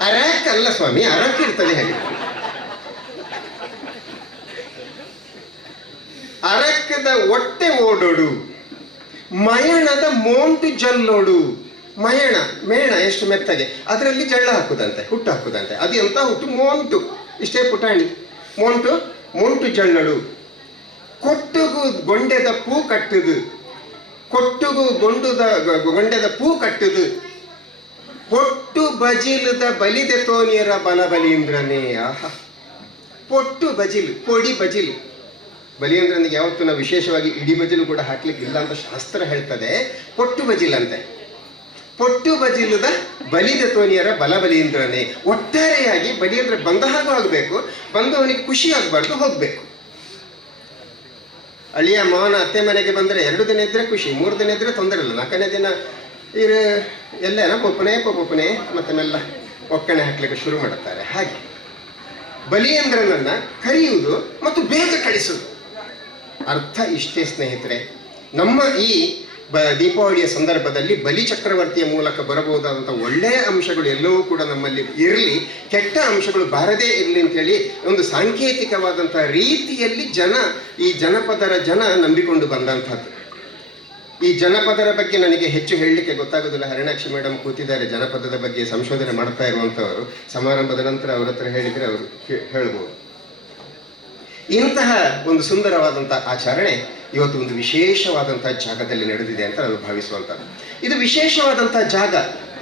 ಅರಕ್ ಅಲ್ಲ ಸ್ವಾಮಿ, ಅರಕ್ಕ ಇರ್ತದೆ. ಹಾಗೆ ಅರಕ್ಕದ ಹೊಟ್ಟೆ ಓಡೋಡು, ಮಯಣದ ಮೋಂಟು ಜಲ್ಲೋಡು. ಮಯಣ ಮೇಣ ಎಷ್ಟು ಮೆತ್ತಗೆ, ಅದರಲ್ಲಿ ಜಳ್ಳ ಹಾಕುದಂತೆ, ಹುಟ್ಟು ಹಾಕುದಂತೆ. ಅದು ಎಂತ ಹುಟ್ಟು, ಮೋಂಟು, ಇಷ್ಟೇ ಪುಟಾಣಿ. ಮೋಂಟು ಜಳ್ಳಡು. ಕೊಟ್ಟುಗು ಗೊಂಡೆದ ಪೂ ಕಟ್ಟುದು, ಕೊಟ್ಟುಗು ಗೊಂಡೆದ ಪೂ ಕಟ್ಟುದು. ಪೊಟ್ಟು ಬಜಿಲದ ಬಲಿದೆ ತೋನಿಯರ ಬಲಬಲೀಂದ್ರನೇ. ಆಹಾ, ಪೊಟ್ಟು ಬಜಿಲು, ಪೊಡಿ ಬಜಿಲು. ಬಲಿಯಂದ್ರನಿಗೆ ಯಾವತ್ತೂ ನಾವು ವಿಶೇಷವಾಗಿ ಇಡೀ ಬಜಿಲು ಕೂಡ ಹಾಕ್ಲಿಕ್ಕೆ ಇಲ್ಲ ಅಂತ ಶಾಸ್ತ್ರ ಹೇಳ್ತದೆ. ಪೊಟ್ಟು ಬಜಿಲಂತೆ. ಪೊಟ್ಟು ಬಜಿಲದ ಬಲಿದ ತೋನಿಯರ ಬಲಬಲೀಂದ್ರನೇ. ಒಟ್ಟಾರೆಯಾಗಿ ಬಲಿಯಂದ್ರ ಬಂದ ಹಾಗೂ ಆಗಬೇಕು, ಬಂದವನಿಗೆ ಖುಷಿ ಆಗ್ಬಾರ್ದು, ಹೋಗ್ಬೇಕು. ಅಳಿಯ ಮಾವನ ಅತ್ತೆ ಮನೆಗೆ ಬಂದರೆ 2 ದಿನ ಇದ್ರೆ ಖುಷಿ, 3 ದಿನ ಇದ್ರೆ ತೊಂದರೆ ಇಲ್ಲ. 4ನೇ ದಿನ ಎಲ್ಲೇನ ಪೊಪ್ಪನೆ ಮತ್ತೆ ಮೆಲ್ಲ ಒಕ್ಕಣೆ ಹಾಕ್ಲಿಕ್ಕೆ ಶುರು ಮಾಡುತ್ತಾರೆ. ಹಾಗೆ ಬಲಿಯಂದ್ರನನ್ನ ಕರೆಯುವುದು ಮತ್ತು ಬೇಗ ಕಳಿಸುವುದು. ಅರ್ಥ ಇಷ್ಟೇ ಸ್ನೇಹಿತರೆ. ನಮ್ಮ ಈ ದೀಪಾವಳಿಯ ಸಂದರ್ಭದಲ್ಲಿ ಬಲಿ ಚಕ್ರವರ್ತಿಯ ಮೂಲಕ ಬರಬಹುದಾದಂಥ ಒಳ್ಳೆಯ ಅಂಶಗಳು ಎಲ್ಲವೂ ಕೂಡ ನಮ್ಮಲ್ಲಿ ಇರಲಿ, ಕೆಟ್ಟ ಅಂಶಗಳು ಬಾರದೇ ಇರಲಿ ಅಂತೇಳಿ ಒಂದು ಸಾಂಕೇತಿಕವಾದಂತಹ ರೀತಿಯಲ್ಲಿ ಈ ಜನ ನಂಬಿಕೊಂಡು ಬಂದಂಥದ್ದು. ಈ ಜನಪದರ ಬಗ್ಗೆ ನನಗೆ ಹೆಚ್ಚು ಹೇಳಲಿಕ್ಕೆ ಗೊತ್ತಾಗೋದಿಲ್ಲ. ಹರಿಣಾಕ್ಷಿ ಮೇಡಮ್ ಕೂತಿದ್ದಾರೆ, ಜನಪದದ ಬಗ್ಗೆ ಸಂಶೋಧನೆ ಮಾಡ್ತಾ ಇರುವಂಥವರು. ಸಮಾರಂಭದ ನಂತರ ಅವ್ರ ಹತ್ರ ಹೇಳಿದರೆ ಅವರು ಹೇಳ್ಬೋದು. ಇಂತಹ ಒಂದು ಸುಂದರವಾದಂತಹ ಆಚರಣೆ ಇವತ್ತು ಒಂದು ವಿಶೇಷವಾದಂತಹ ಜಾಗದಲ್ಲಿ ನಡೆದಿದೆ ಅಂತ ನಾನು ಭಾವಿಸುವಂಥದ್ದು. ಇದು ವಿಶೇಷವಾದಂತಹ ಜಾಗ.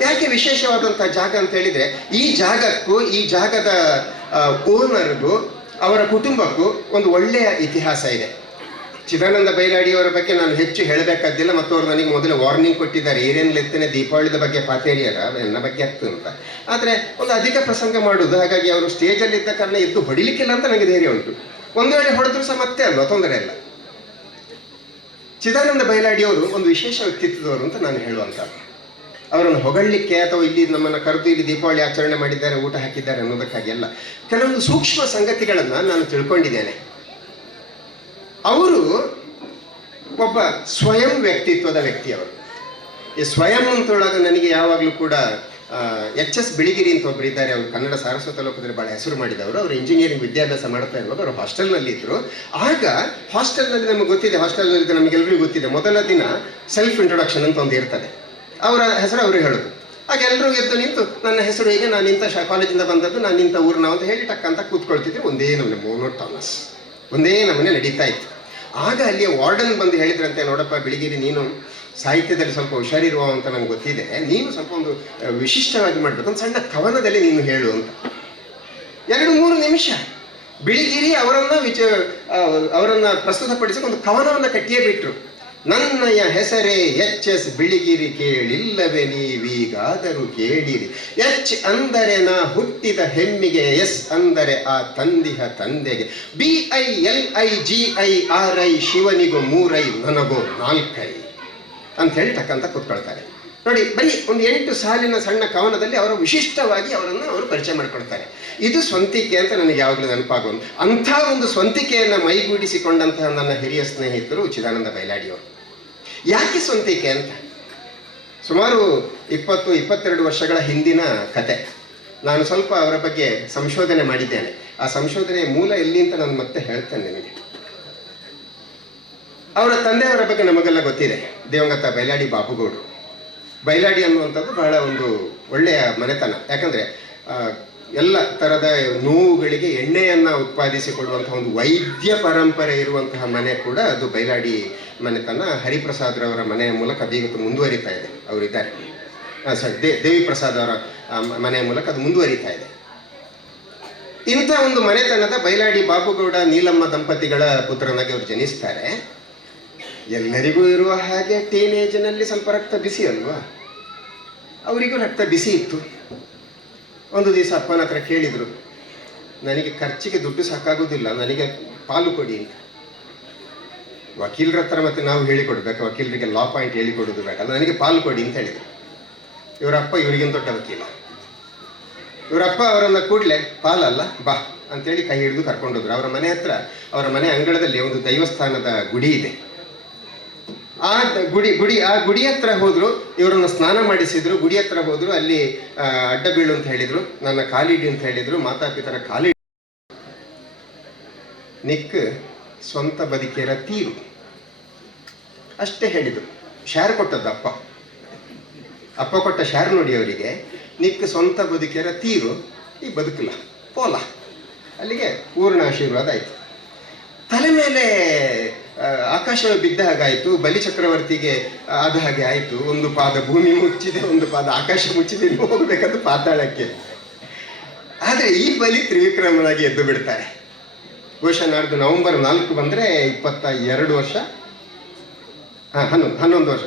ಯಾಕೆ ವಿಶೇಷವಾದಂತಹ ಜಾಗ ಅಂತ ಹೇಳಿದ್ರೆ, ಈ ಜಾಗಕ್ಕೂ ಈ ಜಾಗದ ಓನರ್ಗೂ ಅವರ ಕುಟುಂಬಕ್ಕೂ ಒಂದು ಒಳ್ಳೆಯ ಇತಿಹಾಸ ಇದೆ. ಚಿದಾನಂದ ಬೈಲಾಡಿಯವರ ಬಗ್ಗೆ ನಾನು ಹೆಚ್ಚು ಹೇಳಬೇಕಾದ್ದಿಲ್ಲ, ಮತ್ತು ಅವರು ನನಗೆ ಮೊದಲು ವಾರ್ನಿಂಗ್ ಕೊಟ್ಟಿದ್ದಾರೆ, ಏನೇನ್ಲೆತ್ತನೆ ದೀಪಾವಳಿದ ಬಗ್ಗೆ ಪಾತೇರಿಯರ ನನ್ನ ಬಗ್ಗೆ ಆಗ್ತದೆ ಅಂತ. ಆದರೆ ಒಂದು ಅಧಿಕ ಪ್ರಸಂಗ ಮಾಡುವುದು, ಹಾಗಾಗಿ ಅವರು ಸ್ಟೇಜಲ್ಲಿ ಇದ್ದ ಕಾರಣ ಎದ್ದು ಹೊಡಿಲಿಕ್ಕಿಲ್ಲ ಅಂತ ನನಗೆ ಧೈರ್ಯ ಉಂಟು. ಒಂದು ವೇಳೆ ಹೊಡೆದ್ರು ಸಹ ಮತ್ತೆ ಅಲ್ವಾ, ತೊಂದರೆ ಇಲ್ಲ. ಚಿದಾನಂದ ಬೈಲಾಡಿಯವರು ಒಂದು ವಿಶೇಷ ವ್ಯಕ್ತಿತ್ವದವರು ಅಂತ ನಾನು ಹೇಳುವಂತ. ಅವರನ್ನು ಹೊಗಳಲಿಕ್ಕೆ ಅಥವಾ ಇಲ್ಲಿ ನಮ್ಮನ್ನು ಕರೆದು ಇಲ್ಲಿ ದೀಪಾವಳಿ ಆಚರಣೆ ಮಾಡಿದ್ದಾರೆ, ಊಟ ಹಾಕಿದ್ದಾರೆ ಅನ್ನೋದಕ್ಕಾಗಿ ಅಲ್ಲ. ಕೆಲವೊಂದು ಸೂಕ್ಷ್ಮ ಸಂಗತಿಗಳನ್ನು ನಾನು ತಿಳ್ಕೊಂಡಿದ್ದೇನೆ. ಅವರು ಒಬ್ಬ ಸ್ವಯಂ ವ್ಯಕ್ತಿತ್ವದ ವ್ಯಕ್ತಿಯವರು. ಈ ಸ್ವಯಂ ಅಂತೊಳಗೆ ನನಗೆ ಯಾವಾಗಲೂ ಕೂಡ ಎಚ್.ಎಸ್. ಬಿಳಿಗಿರಿ ಅಂತ ಒಬ್ಬರು ಇದ್ದಾರೆ. ಅವರು ಕನ್ನಡ ಸಾರಸ್ವತ ಲೋಕದಲ್ಲಿ ಬಹಳ ಹೆಸರು ಮಾಡಿದವರು. ಅವರು ಇಂಜಿನಿಯರಿಂಗ್ ವಿದ್ಯಾಭ್ಯಾಸ ಮಾಡ್ತಾ ಇರುವಾಗ ಅವರು ಹಾಸ್ಟೆಲ್ನಲ್ಲಿ ಇದ್ರು. ಆಗ ಹಾಸ್ಟೆಲ್ನಲ್ಲಿ ನಮಗೆ ಗೊತ್ತಿದೆ, ಹಾಸ್ಟೆಲ್ನಲ್ಲಿ ನಮಗೆಲ್ಲರಿಗೂ ಗೊತ್ತಿದೆ, ಮೊದಲ ದಿನ ಸೆಲ್ಫ್ ಇಂಟ್ರೊಡಕ್ಷನ್ ಅಂತ ಒಂದು ಇರ್ತದೆ. ಅವರ ಹೆಸರು ಅವರು ಹೇಳೋದು. ಆಗ ಎಲ್ಲರೂ ಎದ್ದು ನಿಂತು ನನ್ನ ಹೆಸರು ಹೀಗೆ, ನಾನು ಇಂಥ ಕಾಲೇಜಿಂದ ಬಂದದ್ದು, ನಾನು ಇಂಥ ಊರಿನ ಅಂತ ಹೇಳಿ ಟಕ್ ಅಂತ ಕೂತ್ಕೊಳ್ತಿದ್ರೆ ಒಂದೇ ನಮೂನೆ ಮೋನೋಟಾನಸ್, ಒಂದೇ ನಮೂನೆ ನಡೀತಾ ಇತ್ತು. ಆಗ ಅಲ್ಲಿಯ ವಾರ್ಡನ್ ಬಂದು ಹೇಳಿದ್ರಂತೆ, ನೋಡಪ್ಪ ಬಿಳಿಗಿರಿ, ನೀನು ಸಾಹಿತ್ಯದಲ್ಲಿ ಸ್ವಲ್ಪ ಹುಷಾರಿರುವ ಅಂತ ನನಗೆ ಗೊತ್ತಿದೆ, ನೀನು ಸ್ವಲ್ಪ ಒಂದು ವಿಶಿಷ್ಟವಾಗಿ ಮಾಡಬೇಕು, ಒಂದು ಸಣ್ಣ ಕವನದಲ್ಲಿ ನೀನು ಹೇಳು ಅಂತ. 2-3 ನಿಮಿಷ ಬಿಳಿಗಿರಿ ಅವರನ್ನ ಪ್ರಸ್ತುತಪಡಿಸಿ ಒಂದು ಕವನವನ್ನು ಕಟ್ಟಿಯೇ ಬಿಟ್ರು. ನನ್ನಯ ಹೆಸರೇ ಎಚ್ ಬಿಳಿಗಿರಿ, ಕೇಳಿಲ್ಲವೇ ನೀವೀಗಾದರೂ ಕೇಳಿರಿ. ಎಚ್ ಅಂದರೆ ನಾ ಹುಟ್ಟಿದ ಹೆಮ್ಮಿಗೆ, ಎಸ್ ಅಂದರೆ ಆ ತಂದಿಹ ತಂದೆಗೆ, BILIGIRI ಶಿವನಿಗೂ 3 ನನಗೋ 4 ಅಂತ ಹೇಳ್ತಕ್ಕಂಥ ಕೂತ್ಕೊಳ್ತಾರೆ. ನೋಡಿ, ಬರೀ ಒಂದು 8 ಸಾಲಿನ ಸಣ್ಣ ಕವನದಲ್ಲಿ ಅವರು ವಿಶಿಷ್ಟವಾಗಿ ಅವರು ಪರಿಚಯ ಮಾಡಿಕೊಳ್ತಾರೆ. ಇದು ಸ್ವಂತಿಕೆ ಅಂತ ನನಗೆ ಯಾವಾಗಲೂ ನೆನಪಾಗುವುದು. ಅಂಥ ಒಂದು ಸ್ವಂತಿಕೆಯನ್ನು ಮೈಗೂಡಿಸಿಕೊಂಡಂತಹ ನನ್ನ ಹಿರಿಯ ಸ್ನೇಹಿತರು ಚಿದಾನಂದ ಬೈಲಾಡಿಯವರು. ಯಾಕೆ ಸ್ವಂತಿಕೆ ಅಂತ, ಸುಮಾರು 20-22 ವರ್ಷಗಳ ಹಿಂದಿನ ಕತೆ. ನಾನು ಸ್ವಲ್ಪ ಅವರ ಬಗ್ಗೆ ಸಂಶೋಧನೆ ಮಾಡಿದ್ದೇನೆ. ಆ ಸಂಶೋಧನೆಯ ಮೂಲ ಎಲ್ಲಿ ಅಂತ ನಾನು ಮತ್ತೆ ಹೇಳ್ತೇನೆ ನಿಮಗೆ. ಅವರ ತಂದೆಯವರ ಬಗ್ಗೆ ನಮಗೆಲ್ಲ ಗೊತ್ತಿದೆ, ದಿವಂಗತ ಬೈಲಾಡಿ ಬಾಬುಗೌಡರು. ಬೈಲಾಡಿ ಅನ್ನುವಂಥದ್ದು ಬಹಳ ಒಂದು ಒಳ್ಳೆಯ ಮನೆತನ. ಯಾಕಂದರೆ ಎಲ್ಲ ಥರದ ನೋವುಗಳಿಗೆ ಎಣ್ಣೆಯನ್ನು ಉತ್ಪಾದಿಸಿಕೊಡುವಂತಹ ಒಂದು ವೈದ್ಯ ಪರಂಪರೆ ಇರುವಂತಹ ಮನೆ ಕೂಡ ಅದು ಬೈಲಾಡಿ ಮನೆತನ. ಹರಿಪ್ರಸಾದ್ರವರ ಮನೆಯ ಮೂಲಕ ಅದು ಇವತ್ತು ಮುಂದುವರಿತಾ ಇದೆ. ಅವರಿದ್ದಾರೆ, ದೇವಿ ಪ್ರಸಾದ್ ಅವರ ಮನೆಯ ಮೂಲಕ ಅದು ಮುಂದುವರಿತಾ ಇದೆ. ಇಂಥ ಒಂದು ಮನೆತನದ ಬೈಲಾಡಿ ಬಾಬುಗೌಡ ನೀಲಮ್ಮ ದಂಪತಿಗಳ ಪುತ್ರನಾಗಿ ಅವರು ಜನಿಸ್ತಾರೆ. ಎಲ್ಲರಿಗೂ ಇರುವ ಹಾಗೆ ಟೀನೇಜ್ನಲ್ಲಿ ಸ್ವಲ್ಪ ರಕ್ತ ಬಿಸಿ ಅಲ್ವಾ, ಅವರಿಗೂ ರಕ್ತ ಬಿಸಿ ಇತ್ತು. ಒಂದು ದಿವಸ ಅಪ್ಪನ ಹತ್ರ ಕೇಳಿದರು, ನನಗೆ ಖರ್ಚಿಗೆ ದುಡ್ಡು ಸಾಕಾಗೋದಿಲ್ಲ, ನನಗೆ ಪಾಲು ಕೊಡಿ ಅಂತ. ವಕೀಲರ ಹತ್ರ ಮತ್ತೆ ನಾವು ಹೇಳಿಕೊಡ್ಬೇಕು, ವಕೀಲರಿಗೆ ಲಾ ಪಾಯಿಂಟ್ ಹೇಳಿಕೊಡೋದು ಬೇಕಲ್ಲ, ನನಗೆ ಪಾಲು ಕೊಡಿ ಅಂತ ಹೇಳಿದರು. ಇವರಪ್ಪ ಇವರಿಗಿಂತ ದೊಡ್ಡ ವಕೀಲ. ಇವರಪ್ಪ ಅವರನ್ನು ಕೂಡಲೇ ಪಾಲಲ್ಲ ಬಾ ಅಂತೇಳಿ ಕೈ ಹಿಡಿದು ಕರ್ಕೊಂಡೋದ್ರು. ಅವರ ಮನೆ ಹತ್ರ, ಅವರ ಮನೆ ಅಂಗಳದಲ್ಲಿ ಒಂದು ದೈವಸ್ಥಾನದ ಗುಡಿ ಇದೆ. ಆ ಗುಡಿ ಹತ್ರ ಹೋದ್ರು, ಇವರನ್ನು ಸ್ನಾನ ಮಾಡಿಸಿದ್ರು. ಗುಡಿ ಹತ್ರ ಹೋದ್ರು, ಅಲ್ಲಿ ಅಡ್ಡ ಬೀಳು ಅಂತ ಹೇಳಿದ್ರು, ನನ್ನ ಕಾಲಿಡಿ ಅಂತ ಹೇಳಿದ್ರು. ಮಾತಾಪಿತರ ಕಾಲಿಡಿ ನಿಕ್ ಸ್ವಂತ ಬದುಕಿರ ತೀರು ಅಷ್ಟೇ ಹೇಳಿದ್ರು. ಶಾರ್ ಕೊಟ್ಟದ್ದು ಅಪ್ಪ ಕೊಟ್ಟ ಶಾರ್ ನೋಡಿ ಅವರಿಗೆ, ನಿಕ್ ಸ್ವಂತ ಬದುಕಿರ ತೀರು, ಈ ಬದುಕಲ್ಲ ಪೋಲ. ಅಲ್ಲಿಗೆ ಪೂರ್ಣ ಆಶೀರ್ವಾದ ಆಯ್ತು. ತಲೆ ಮೇಲೆ ಆಕಾಶ ಬಿದ್ದ ಹಾಗಾಯಿತು, ಬಲಿ ಚಕ್ರವರ್ತಿಗೆ ಆದ ಹಾಗೆ ಆಯಿತು. ಒಂದು ಪಾದ ಭೂಮಿ ಮುಚ್ಚಿದೆ, ಒಂದು ಪಾದ ಆಕಾಶ ಮುಚ್ಚಿದೆ, ಹೋಗ್ಬೇಕಂತ ಪಾತಾಳಕ್ಕೆ. ಆದರೆ ಈ ಬಲಿ ತ್ರಿವಿಕ್ರಮನಾಗಿ ಎದ್ದು ಬಿಡ್ತಾರೆ. ಬಹುಶಃ ನಾಡ್ದು ನವೆಂಬರ್ 4 ಬಂದರೆ 22 ವರ್ಷ, 11 ವರ್ಷ.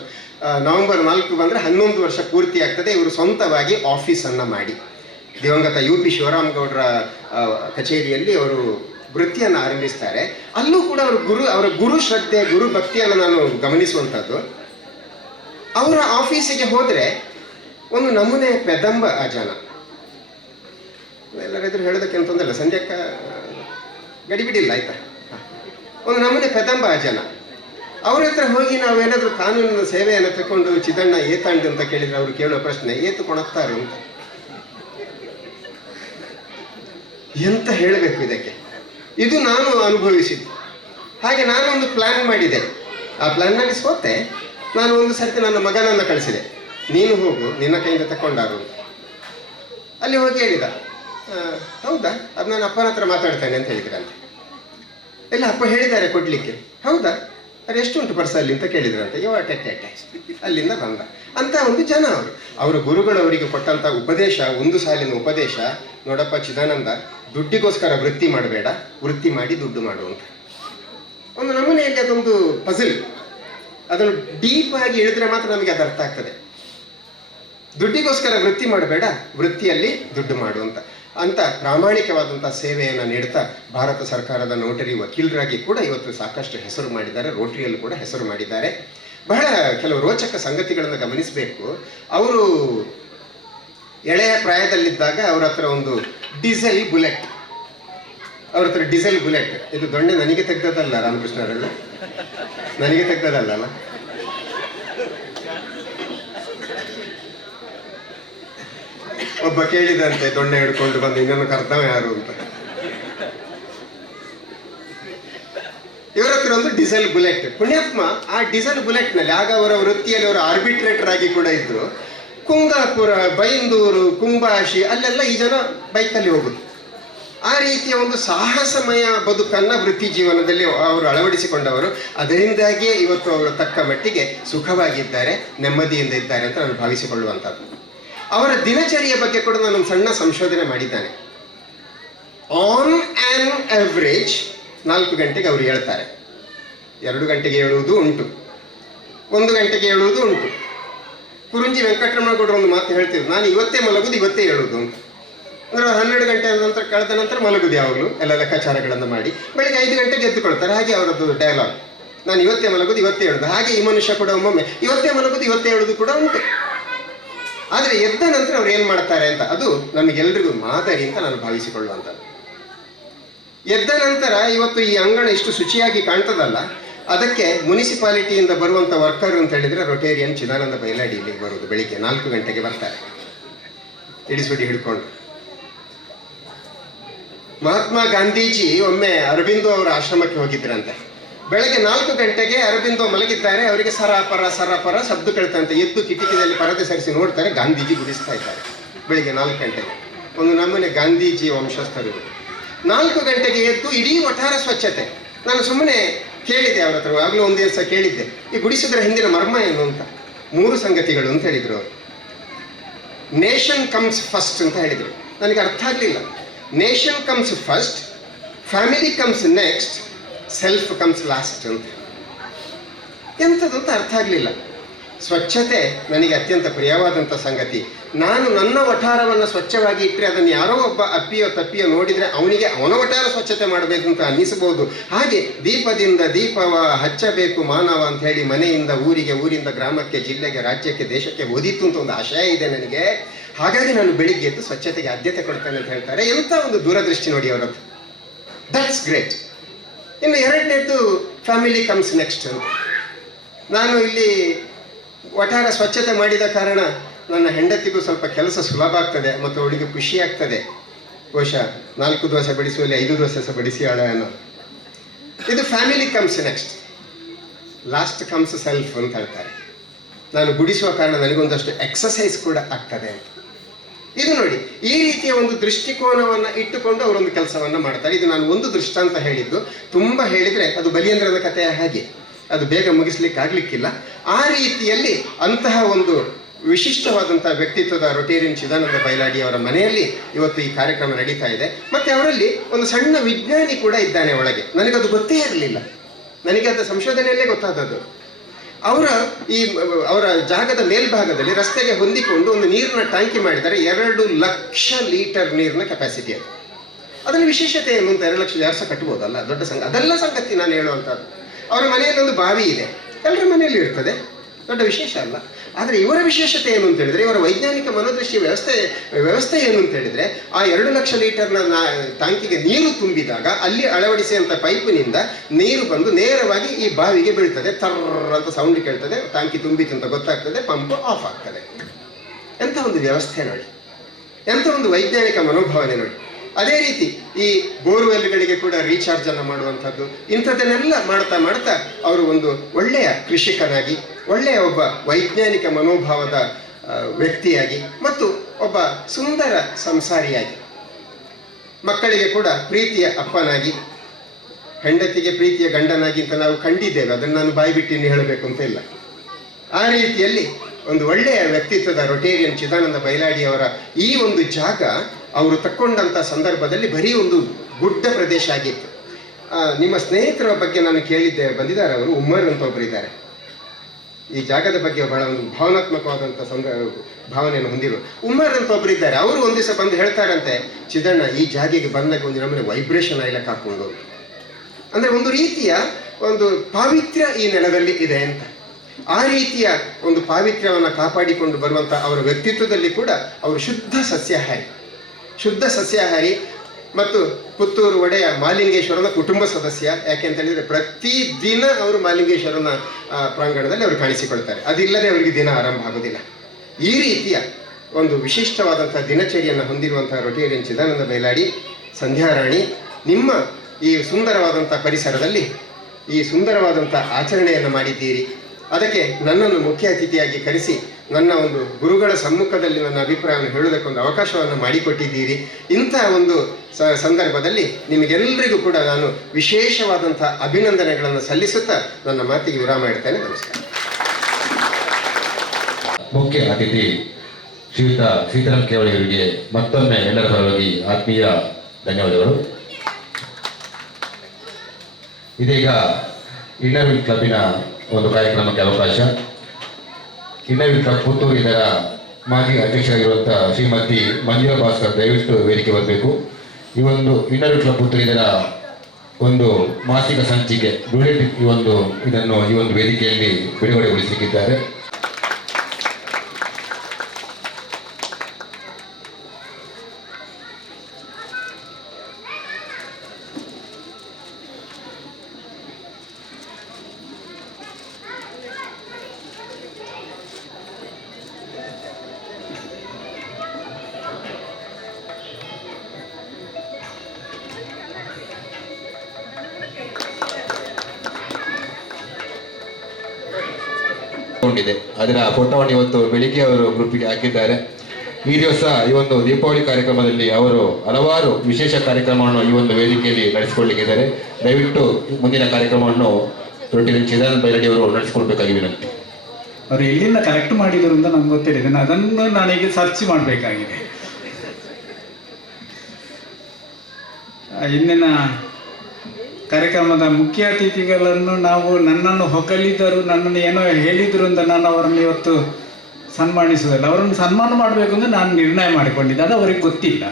ನವೆಂಬರ್ 4 ಬಂದರೆ 11 ವರ್ಷ ಪೂರ್ತಿ ಆಗ್ತದೆ. ಇವರು ಸ್ವಂತವಾಗಿ ಆಫೀಸನ್ನು ಮಾಡಿ ದಿವಂಗತ UP ಶಿವರಾಮಗೌಡರ ಕಚೇರಿಯಲ್ಲಿ ಅವರು ವೃತ್ತಿಯನ್ನು ಆರಂಭಿಸ್ತಾರೆ. ಅಲ್ಲೂ ಕೂಡ ಅವರ ಗುರು ಶ್ರದ್ಧೆ, ಗುರು ಭಕ್ತಿಯನ್ನು ನಾನು ಗಮನಿಸುವಂಥದ್ದು. ಅವರ ಆಫೀಸಿಗೆ ಹೋದರೆ ಒಂದು ನಮೂನೆ ಪೆದಂಬ ಆ ಜನ. ಎಲ್ಲರೆದುರು ಹೇಳೋದಕ್ಕೆ ಅಂತಂದಲ್ಲ, ಸಂಜೆಕ್ಕ ಗಡಿಬಿಡಿಲ್ಲ ಆಯ್ತಾ, ಒಂದು ನಮೂನೆ ಪೆದಂಬ ಆ ಜನ. ಅವ್ರ ಹತ್ರ ಹೋಗಿ ನಾವೇನಾದರೂ ಕಾನೂನಿನ ಸೇವೆಯನ್ನು ತಗೊಂಡು ಚಿದಣ್ಣ ಏತಾಂಡು ಅಂತ ಕೇಳಿದ್ರೆ ಅವರು ಕೇಳೋ ಪ್ರಶ್ನೆ, ಏತು ಕೊಣಕ್ತಾರೆ ಅಂತ. ಎಂತ ಹೇಳಬೇಕು ಇದಕ್ಕೆ? ಇದು ನಾನು ಅನುಭವಿಸಿದ್ದು. ಹಾಗೆ ನಾನು ಒಂದು ಪ್ಲ್ಯಾನ್ ಮಾಡಿದೆ. ಆ ಪ್ಲ್ಯಾನ್ನಲ್ಲಿ ಸೋತೆ. ನಾನು ಒಂದು ಸರ್ತಿ ನನ್ನ ಮಗನನ್ನು ಕಳಿಸಿದೆ, ನೀನು ಹೋಗು, ನಿನ್ನ ಕೈಯಿಂದ ತಗೊಂಡಾರು. ಅಲ್ಲಿ ಹೋಗಿ ಹೇಳಿದ, ಹೌದಾ, ಅದು ನಾನು ಅಪ್ಪನ ಹತ್ರ ಮಾತಾಡ್ತೇನೆ ಅಂತ ಹೇಳಿದ್ರಂತೆ. ಇಲ್ಲ, ಅಪ್ಪ ಹೇಳಿದ್ದಾರೆ ಕೊಡ್ಲಿಕ್ಕೆ. ಹೌದಾ, ಅದು ಎಷ್ಟು ಉಂಟು ಪರ್ಸಲ್ಲಿ ಅಂತ ಕೇಳಿದ್ರಂತೆ. ಟೆಟ್ಟೆ ಅಲ್ಲಿಂದ ಬಂದ ಅಂತ ಒಂದು ಜನ ಅವರು. ಅವರ ಗುರುಗಳು ಅವರಿಗೆ ಕೊಟ್ಟಂಥ ಉಪದೇಶ, ಒಂದು ಸಾಲಿನ ಉಪದೇಶ, ನೋಡಪ್ಪ ಚಿದಾನಂದ, ದುಡ್ಡಿಗೋಸ್ಕರ ವೃತ್ತಿ ಮಾಡಬೇಡ, ವೃತ್ತಿ ಮಾಡಿ ದುಡ್ಡು ಮಾಡು ಅಂತ. ಒಂದು ನಮೂನೆಯಲ್ಲಿ ಅದೊಂದು ಪಜಲ್. ಅದನ್ನು ಡೀಪ್ ಆಗಿ ಇಳಿದ್ರೆ ಮಾತ್ರ ನಮಗೆ ಅದು ಅರ್ಥ ಆಗ್ತದೆ. ದುಡ್ಡಿಗೋಸ್ಕರ ವೃತ್ತಿ ಮಾಡಬೇಡ, ವೃತ್ತಿಯಲ್ಲಿ ದುಡ್ಡು ಮಾಡು ಅಂತ ಪ್ರಾಮಾಣಿಕವಾದಂಥ ಸೇವೆಯನ್ನು ನೀಡ್ತಾ ಭಾರತ ಸರ್ಕಾರದ ನೋಟರಿ ವಕೀಲರಾಗಿ ಕೂಡ ಇವತ್ತು ಸಾಕಷ್ಟು ಹೆಸರು ಮಾಡಿದ್ದಾರೆ. ರೋಟರಿಯಲ್ಲೂ ಕೂಡ ಹೆಸರು ಮಾಡಿದ್ದಾರೆ. ಬಹಳ ಕೆಲವು ರೋಚಕ ಸಂಗತಿಗಳನ್ನು ಗಮನಿಸಬೇಕು. ಅವರು ಎಳೆಯ ಪ್ರಾಯದಲ್ಲಿದ್ದಾಗ ಅವ್ರ ಹತ್ರ ಒಂದು ಡೀಸೆಲ್ ಬುಲೆಟ್, ಇದು ದೊಣ್ಣೆ ನನಗೆ ತೆಗ್ದದಲ್ಲ, ರಾಮಕೃಷ್ಣರೆಲ್ಲ ನನಗೆ ತೆಗ್ದದಲ್ಲ. ಒಬ್ಬ ಕೇಳಿದಂತೆ ದೊಣ್ಣೆ ಹಿಡ್ಕೊಂಡು ಬಂದು, ಇನ್ನೊಂದು ಕರ್ತವ ಯಾರು ಅಂತ. ಇವರ ಹತ್ರ ಒಂದು ಡೀಸೆಲ್ ಬುಲೆಟ್. ಪುಣ್ಯಾತ್ಮ, ಆ ಡೀಸೆಲ್ ಬುಲೆಟ್ನಲ್ಲಿ ಆಗ ಅವರ ವೃತ್ತಿಯಲ್ಲಿ ಅವರು ಆರ್ಬಿಟ್ರೇಟರ್ ಆಗಿ ಕೂಡ ಇದ್ರು. ಕುಂದಾಪುರ, ಬೈಂದೂರು, ಕುಂಬಾಶಿ ಅಲ್ಲೆಲ್ಲ ಈ ಜನ ಬೈಕಲ್ಲಿ ಹೋಗುದು. ಆ ರೀತಿಯ ಒಂದು ಸಾಹಸಮಯ ಬದುಕನ್ನ ವೃತ್ತಿ ಜೀವನದಲ್ಲಿ ಅವರು ಅಳವಡಿಸಿಕೊಂಡವರು. ಅದರಿಂದಾಗಿಯೇ ಇವತ್ತು ಅವರು ತಕ್ಕ ಮಟ್ಟಿಗೆ ಸುಖವಾಗಿದ್ದಾರೆ, ನೆಮ್ಮದಿಯಿಂದ ಇದ್ದಾರೆ ಅಂತ ನಾನು ಭಾವಿಸಿಕೊಳ್ಳುವಂಥದ್ದು. ಅವರ ದಿನಚರಿಯ ಬಗ್ಗೆ ಕೂಡ ನಾನು ಸಣ್ಣ ಸಂಶೋಧನೆ ಮಾಡಿದ್ದಾನೆ. ಆನ್ ಆನ್ ಆವ್ರೇಜ್ 4 ಗಂಟೆಗೆ ಅವರು ಹೇಳ್ತಾರೆ. 2 ಗಂಟೆಗೆ ಹೇಳುವುದು ಉಂಟು, 1 ಗಂಟೆಗೆ ಹೇಳುವುದು ಉಂಟು. ಕುರುಂಜಿ ವೆಂಕಟರಮಣಗೌಡರು ಒಂದು ಮಾತು ಹೇಳ್ತಿದ್ರು, ನಾನು ಇವತ್ತೇ ಮಲಗುದು ಇವತ್ತೇ ಹೇಳುವುದು ಅಂತ. ಅಂದರೆ 12 ಗಂಟೆ ನಂತರ ಕಳೆದ ನಂತರ ಮಲಗುದು ಯಾವಾಗಲೂ ಎಲ್ಲ ಲೆಕ್ಕಾಚಾರಗಳನ್ನು ಮಾಡಿ ಬೆಳಗ್ಗೆ 5 ಗಂಟೆಗೆ ಎದ್ದುಕೊಳ್ತಾರೆ. ಹಾಗೆ ಅವರದ್ದು ಡೈಲಾಗ್, ನಾನು ಇವತ್ತೇ ಮಲಗುದು ಇವತ್ತೇ ಹೇಳುದು. ಹಾಗೆ ಈ ಮನುಷ್ಯ ಕೂಡ ಒಮ್ಮೊಮ್ಮೆ ಇವತ್ತೇ ಮಲಗುದು ಇವತ್ತೇ ಹೇಳುದು ಕೂಡ ಉಂಟು. ಆದರೆ ಎದ್ದ ನಂತರ ಅವ್ರು ಏನು ಮಾಡ್ತಾರೆ ಅಂತ ಅದು ನಮಗೆಲ್ರಿಗೂ ಮಾದರಿ ಅಂತ ನಾನು ಭಾವಿಸಿಕೊಳ್ಳುವಂಥದ್ದು. ಎದ್ದ ನಂತರ ಇವತ್ತು ಈ ಅಂಗಣ ಇಷ್ಟು ಶುಚಿಯಾಗಿ ಕಾಣ್ತದಲ್ಲ, ಅದಕ್ಕೆ ಮುನಿಸಿಪಾಲಿಟಿಯಿಂದ ಬರುವಂಥ ವರ್ಕರ್ ಅಂತ ಹೇಳಿದರೆ ರೊಟೇರಿಯನ್ ಚಿದಾನಂದ ಬೈಲಾಡಿ ಇಲ್ಲಿಗೆ ಬರುವುದು. ಬೆಳಿಗ್ಗೆ 4 ಗಂಟೆಗೆ ಬರ್ತಾರೆ, ಇಡಿಸುಡಿ ಹಿಡ್ಕೊಂಡು. ಮಹಾತ್ಮ ಗಾಂಧೀಜಿ ಒಮ್ಮೆ ಅರಬಿಂದೋ ಅವರ ಆಶ್ರಮಕ್ಕೆ ಹೋಗಿದ್ರಂತೆ. ಬೆಳಗ್ಗೆ 4 ಗಂಟೆಗೆ ಅರಬಿಂದೋ ಮಲಗಿದ್ದಾರೆ, ಅವರಿಗೆ ಸರಪರ ಶಬ್ದ ಕೇಳ್ತಂತೆ. ಎದ್ದು ಕಿಟಕಿಯಲ್ಲಿ ಪರದೆ ಸರಿಸಿ ನೋಡ್ತಾರೆ, ಗಾಂಧೀಜಿ ಗುಡಿಸ್ತಾ ಇದ್ದಾರೆ ಬೆಳಿಗ್ಗೆ 4 ಗಂಟೆಗೆ. ಒಂದು ನಮ್ಮನೆ ಗಾಂಧೀಜಿ ವಂಶಸ್ಥರು. 4 ಗಂಟೆಗೆ ಎದ್ದು ಇಡೀ ವಠಾರ ಸ್ವಚ್ಛತೆ. ನಾನು ಸುಮ್ಮನೆ ಕೇಳಿದ್ದೆ ಅವ್ರ ಹತ್ರ, ಆಗಲೂ ಒಂದು ದಿವಸ ಕೇಳಿದ್ದೆ, ಈ ಗುಡಿಸಿದ್ರ ಹಿಂದಿನ ಮರ್ಮ ಏನು ಅಂತ. 3 ಸಂಗತಿಗಳು ಅಂತ ಹೇಳಿದ್ರು ಅವರು. ನೇಷನ್ ಕಮ್ಸ್ ಫಸ್ಟ್ ಅಂತ ಹೇಳಿದರು. ನನಗೆ ಅರ್ಥ ಆಗಲಿಲ್ಲ. Nation comes first, family comes next, self comes last ಅಂತ. ಎಂಥದ್ದು ಅಂತ ಅರ್ಥ ಆಗಲಿಲ್ಲ. ಸ್ವಚ್ಛತೆ ನನಗೆ ಅತ್ಯಂತ ಪ್ರಿಯವಾದಂಥ ಸಂಗತಿ. ನಾನು ನನ್ನ ವಠಾರವನ್ನು ಸ್ವಚ್ಛವಾಗಿ ಇಟ್ಟರೆ ಅದನ್ನು ಯಾರೋ ಒಬ್ಬ ಅಪ್ಪಿಯೋ ತಪ್ಪಿಯೋ ನೋಡಿದರೆ ಅವನಿಗೆ ಅವನ ವಠಾರ ಸ್ವಚ್ಛತೆ ಮಾಡಬೇಕು ಅಂತ ಅನ್ನಿಸಬಹುದು. ಹಾಗೆ ದೀಪದಿಂದ ದೀಪವ ಹಚ್ಚಬೇಕು ಮಾನವ ಅಂತ ಹೇಳಿ ಮನೆಯಿಂದ ಊರಿಗೆ, ಊರಿಂದ ಗ್ರಾಮಕ್ಕೆ, ಜಿಲ್ಲೆಗೆ, ರಾಜ್ಯಕ್ಕೆ, ದೇಶಕ್ಕೆ ಓದಿತ್ತು ಅಂತ ಒಂದು ಆಶಯ ಇದೆ ನನಗೆ. ಹಾಗಾಗಿ ನಾನು ಬೆಳಿಗ್ಗೆ ಎದ್ದು ಸ್ವಚ್ಛತೆಗೆ ಆದ್ಯತೆ ಕೊಡ್ತೇನೆ ಅಂತ ಹೇಳ್ತಾರೆ. ಎಂಥ ಒಂದು ದೂರದೃಷ್ಟಿ ನೋಡಿ ಅವರದ್ದು. That's great. ಇನ್ನು 2ನೇದ್ದು ಫ್ಯಾಮಿಲಿ ಕಮ್ಸ್ ನೆಕ್ಸ್ಟ್ ಅಂತ. ನಾನು ಇಲ್ಲಿ ವಠಾರ ಸ್ವಚ್ಛತೆ ಮಾಡಿದ ಕಾರಣ ನನ್ನ ಹೆಂಡತಿಗೂ ಸ್ವಲ್ಪ ಕೆಲಸ ಸುಲಭ ಆಗ್ತದೆ ಮತ್ತು ಅವಳಿಗೆ ಖುಷಿ ಆಗ್ತದೆ. ಬಹುಶಃ 4 ದೋಸೆ ಬಡಿಸುವಲ್ಲಿ 5 ದೋಸೆ ಸಹ ಬಡಿಸಿ ಅನ್ನೋ. ಇದು family comes next, last comes self ಅಂತ ಹೇಳ್ತಾರೆ. ನಾನು ಗುಡಿಸುವ ಕಾರಣ ನನಗೊಂದಷ್ಟು ಎಕ್ಸಸೈಸ್ ಕೂಡ ಆಗ್ತದೆ ಅಂತ. ಇದು ನೋಡಿ, ಈ ರೀತಿಯ ಒಂದು ದೃಷ್ಟಿಕೋನವನ್ನು ಇಟ್ಟುಕೊಂಡು ಅವರೊಂದು ಕೆಲಸವನ್ನು ಮಾಡ್ತಾರೆ. ಇದು ನಾನು ಒಂದು ದೃಷ್ಟಾಂತ ಹೇಳಿದ್ದು. ತುಂಬ ಹೇಳಿದರೆ ಅದು ಬಲಿಯೇಂದ್ರನ ಕಥೆಯ ಹಾಗೆ, ಅದು ಬೇಗ ಮುಗಿಸ್ಲಿಕ್ಕೆ ಆಗ್ಲಿಕ್ಕಿಲ್ಲ. ಆ ರೀತಿಯಲ್ಲಿ ಅಂತಹ ಒಂದು ವಿಶಿಷ್ಟವಾದಂತಹ ವ್ಯಕ್ತಿತ್ವದ ರೊಟೇರಿಯನ್ ಚಿದಾನಂದ ಬೈಲಾಡಿ ಅವರ ಮನೆಯಲ್ಲಿ ಇವತ್ತು ಈ ಕಾರ್ಯಕ್ರಮ ನಡೀತಾ ಇದೆ. ಮತ್ತೆ ಅವರಲ್ಲಿ ಒಂದು ಸಣ್ಣ ವಿಜ್ಞಾನಿ ಕೂಡ ಇದ್ದಾನೆ ಒಳಗೆ. ನನಗದು ಗೊತ್ತೇ ಇರಲಿಲ್ಲ, ನನಗೆ ಅದು ಸಂಶೋಧನೆಯಲ್ಲೇ ಗೊತ್ತಾದದ್ದು. ಅವರ ಜಾಗದ ಮೇಲ್ಭಾಗದಲ್ಲಿ ರಸ್ತೆಗೆ ಹೊಂದಿಕೊಂಡು ಒಂದು ನೀರಿನ ಟ್ಯಾಂಕಿ ಮಾಡಿದ್ದಾರೆ. 2 ಲಕ್ಷ ಲೀಟರ್ ನೀರಿನ ಕೆಪಾಸಿಟಿ ಅದು. ಅದರಲ್ಲಿ ವಿಶೇಷತೆ ಏನು ಅಂತ 2 ಲಕ್ಷ ಯಾರು ಸಹ ಕಟ್ಬೋದಲ್ಲ, ದೊಡ್ಡ ಅದೆಲ್ಲ ಸಂಗತಿ ನಾನು ಹೇಳುವಂಥದ್ದು. ಅವರ ಮನೆಯಲ್ಲಿ ಒಂದು ಬಾವಿ ಇದೆ, ಎಲ್ಲರ ಮನೆಯಲ್ಲಿ ಇರ್ತದೆ, ದೊಡ್ಡ ವಿಶೇಷ ಅಲ್ಲ. ಆದರೆ ಇವರ ವಿಶೇಷತೆ ಏನು ಅಂತ ಹೇಳಿದ್ರೆ, ಇವರ ವೈಜ್ಞಾನಿಕ ಮನೋದೃಷ್ಟಿ ವ್ಯವಸ್ಥೆ ಏನು ಅಂತ ಹೇಳಿದ್ರೆ, ಆ 2 ಲಕ್ಷ ಲೀಟರ್ನ ಟ್ಯಾಂಕಿಗೆ ನೀರು ತುಂಬಿದಾಗ ಅಲ್ಲಿ ಅಳವಡಿಸಿದಂಥ ಪೈಪಿನಿಂದ ನೀರು ಬಂದು ನೇರವಾಗಿ ಈ ಬಾವಿಗೆ ಬೀಳ್ತದೆ. ತರ್ರ ಅಂತ ಸೌಂಡ್ ಕೇಳ್ತದೆ, ಟ್ಯಾಂಕಿ ತುಂಬಿತು ಅಂತ ಗೊತ್ತಾಗ್ತದೆ, ಪಂಪ್ ಆಫ್ ಆಗ್ತದೆ. ಎಂಥ ಒಂದು ವ್ಯವಸ್ಥೆ ನೋಡಿ, ಎಂಥ ಒಂದು ವೈಜ್ಞಾನಿಕ ಮನೋಭಾವನೆ ನೋಡಿ. ಅದೇ ರೀತಿ ಈ ಬೋರ್ವೆಲ್ಗಳಿಗೆ ಕೂಡ ರೀಚಾರ್ಜ್ ಅನ್ನು ಮಾಡುವಂಥದ್ದು, ಇಂಥದ್ದನ್ನೆಲ್ಲ ಮಾಡ್ತಾ ಮಾಡ್ತಾ ಅವರು ಒಂದು ಒಳ್ಳೆಯ ಕೃಷಿಕನಾಗಿ, ಒಳ್ಳೆಯ ಒಬ್ಬ ವೈಜ್ಞಾನಿಕ ಮನೋಭಾವದ ವ್ಯಕ್ತಿಯಾಗಿ ಮತ್ತು ಒಬ್ಬ ಸುಂದರ ಸಂಸಾರಿಯಾಗಿ, ಮಕ್ಕಳಿಗೆ ಕೂಡ ಪ್ರೀತಿಯ ಅಪ್ಪನಾಗಿ, ಹೆಂಡತಿಗೆ ಪ್ರೀತಿಯ ಗಂಡನಾಗಿ ಅಂತ ನಾವು ಕಂಡಿದ್ದೇವೆ. ಅದನ್ನು ನಾನು ಬಾಯಿಬಿಟ್ಟಿನ್ನು ಹೇಳಬೇಕು ಅಂತ ಇಲ್ಲ. ಆ ರೀತಿಯಲ್ಲಿ ಒಂದು ಒಳ್ಳೆಯ ವ್ಯಕ್ತಿತ್ವದ ರೊಟೇರಿಯನ್ ಚಿದಾನಂದ ಬೈಲಾಡಿಯವರ ಈ ಒಂದು ಜಾಗ ಅವರು ತಕ್ಕೊಂಡಂಥ ಸಂದರ್ಭದಲ್ಲಿ ಬರೀ ಒಂದು ಗುಡ್ಡ ಪ್ರದೇಶ ಆಗಿತ್ತು. ನಿಮ್ಮ ಸ್ನೇಹಿತರ ಬಗ್ಗೆ ನಾನು ಕೇಳಿದ್ದೆ, ಬಂದಿದ್ದಾರೆ ಅವರು, ಉಮರ್ ಅಂತ ಒಬ್ಬರಿದ್ದಾರೆ. ಈ ಜಾಗದ ಬಗ್ಗೆ ಬಹಳ ಒಂದು ಭಾವನಾತ್ಮಕವಾದಂಥ ಭಾವನೆಯನ್ನು ಹೊಂದಿರು ಉಮರ್ ಅಂತ ಒಬ್ಬರಿದ್ದಾರೆ. ಅವರು ಒಂದು ದಿವಸ ಬಂದು ಹೇಳ್ತಾರಂತೆ, ಚಿದಣ್ಣ ಈ ಜಾಗೆಗೆ ಬಂದಾಗ ಒಂದು ನಮ್ಮನೆ ವೈಬ್ರೇಷನ್ ಆಗ್ಲಕ್ಕೆ ಹಾಕೊಂಡು, ಅಂದರೆ ಒಂದು ರೀತಿಯ ಒಂದು ಪಾವಿತ್ರ್ಯ ಈ ನೆಲದಲ್ಲಿ ಇದೆ ಅಂತ. ಆ ರೀತಿಯ ಒಂದು ಪಾವಿತ್ರ್ಯವನ್ನು ಕಾಪಾಡಿಕೊಂಡು ಬರುವಂಥ ಅವರ ವ್ಯಕ್ತಿತ್ವದಲ್ಲಿ ಕೂಡ ಅವರು ಶುದ್ಧ ಸಸ್ಯಾಹಾರಿ ಮತ್ತು ಪುತ್ತೂರು ಒಡೆಯ ಮಾಲಿಂಗೇಶ್ವರನ ಕುಟುಂಬ ಸದಸ್ಯ. ಯಾಕೆಂತ ಹೇಳಿದರೆ ಪ್ರತಿದಿನ ಅವರು ಮಾಲಿಂಗೇಶ್ವರನ ಪ್ರಾಂಗಣದಲ್ಲಿ ಅವರು ಕಾಣಿಸಿಕೊಳ್ತಾರೆ. ಅದಿಲ್ಲದೆ ಅವರಿಗೆ ದಿನ ಆರಂಭ ಆಗೋದಿಲ್ಲ. ಈ ರೀತಿಯ ಒಂದು ವಿಶಿಷ್ಟವಾದಂಥ ದಿನಚರಿಯನ್ನು ಹೊಂದಿರುವಂತಹ ರೊಟೇರಿಯನ್ ಚಿದಾನಂದ ಬೈಲಾಡಿ, ಸಂಧ್ಯಾರಾಣಿ, ನಿಮ್ಮ ಈ ಸುಂದರವಾದಂಥ ಪರಿಸರದಲ್ಲಿ ಈ ಸುಂದರವಾದಂಥ ಆಚರಣೆಯನ್ನು ಮಾಡಿದ್ದೀರಿ. ಅದಕ್ಕೆ ನನ್ನನ್ನು ಮುಖ್ಯ ಅತಿಥಿಯಾಗಿ ಕರೆಸಿ ನನ್ನ ಒಂದು ಗುರುಗಳ ಸಮ್ಮುಖದಲ್ಲಿ ನನ್ನ ಅಭಿಪ್ರಾಯವನ್ನು ಹೇಳುವುದಕ್ಕೊಂದು ಅವಕಾಶವನ್ನು ಮಾಡಿಕೊಟ್ಟಿದ್ದೀರಿ. ಇಂಥ ಒಂದು ಸಂದರ್ಭದಲ್ಲಿ ನಿಮಗೆಲ್ಲರಿಗೂ ಕೂಡ ನಾನು ವಿಶೇಷವಾದಂಥ ಅಭಿನಂದನೆಗಳನ್ನು ಸಲ್ಲಿಸುತ್ತಾ ನನ್ನ ಮಾತಿಗೆ ವಿರಾಮ ಇಡ್ತೇನೆ. ನಮಸ್ಕಾರ. ಮುಖ್ಯ ಅತಿಥಿ ಶ್ರೀಯುತ ಸೀತಾರಾಮ್ ಕೇವಳಿಯವರಿಗೆ ಮತ್ತೊಮ್ಮೆ ಎಲ್ಲರ ಪರವಾಗಿ ಆತ್ಮೀಯ ಧನ್ಯವಾದಗಳು. ಇದೀಗ ಇನ್ನರ್ವಿಲ್ ಕ್ಲಬ್ಬಿನ ಒಂದು ಕಾರ್ಯಕ್ರಮಕ್ಕೆ ಅವಕಾಶ. ಇನ್ನರ್ವಿಲ್ ಕ್ಲಬ್ ಪುತ್ತೂರು ಇದರ ಮಾಜಿ ಅಧ್ಯಕ್ಷರಾಗಿರುವಂಥ ಶ್ರೀಮತಿ ಮಂಜುಳಾ ಭಾಸ್ಕರ್ ದಯವಿಟ್ಟು ವೇದಿಕೆ ಬರಬೇಕು. ಈ ಒಂದು ಇನ್ನರ್ವಿಲ್ ಕ್ಲಬ್ ಪುತ್ತೂರು ಇದರ ಒಂದು ಮಾಸಿಕ ಸಂಚಿಕೆ ಬುಲೆಟಿನ್ ಇದನ್ನು ಈ ಒಂದು ವೇದಿಕೆಯಲ್ಲಿ ಬಿಡುಗಡೆಗೊಳಿಸಲಿಕ್ಕಿದ್ದಾರೆ. ಅದರ ಫೋಟೋವನ್ನು ಇವತ್ತು ಬೆಳಿಗ್ಗೆ ಅವರು ಗ್ರೂಪಿಗೆ ಹಾಕಿದ್ದಾರೆ. ಈ ದಿವಸ ಈ ಒಂದು ದೀಪಾವಳಿ ಕಾರ್ಯಕ್ರಮದಲ್ಲಿ ಅವರು ಹಲವಾರು ವಿಶೇಷ ಕಾರ್ಯಕ್ರಮವನ್ನು ಈ ಒಂದು ವೇದಿಕೆಯಲ್ಲಿ ನಡೆಸಿಕೊಳ್ಳಲಿಕ್ಕಿದ್ದಾರೆ. ದಯವಿಟ್ಟು ಮುಂದಿನ ಕಾರ್ಯಕ್ರಮವನ್ನು ಚಿದಾನಂದ ಬೈರಡಿ ಅವರು ನಡೆಸಿಕೊಳ್ಬೇಕಾಗಿ ವಿನಂತಿ. ಅವರು ಎಲ್ಲಿಂದ ಕಲೆಕ್ಟ್ ಮಾಡಿದ್ರು ಅಂತ ನಮ್ಗೆ ಗೊತ್ತಿಲ್ಲ, ಅದನ್ನು ನಾನೀಗ ಸರ್ಚ್ ಮಾಡಬೇಕಾಗಿದೆ. ಇಂದಿನ ಕಾರ್ಯಕ್ರಮದ ಮುಖ್ಯ ಅತಿಥಿಗಳನ್ನು ನನ್ನನ್ನು ಹೊಗಳಿದರು, ನನ್ನನ್ನು ಏನೋ ಹೇಳಿದರು ಅಂತ ನಾನು ಅವರನ್ನು ಇವತ್ತು ಸನ್ಮಾನಿಸುವುದಿಲ್ಲ. ಅವರನ್ನು ಸನ್ಮಾನ ಮಾಡಬೇಕು ಅಂತ ನಾನು ನಿರ್ಣಯ ಮಾಡಿಕೊಂಡಿದ್ದೆ, ಅದು ಅವರಿಗೆ ಗೊತ್ತಿಲ್ಲ.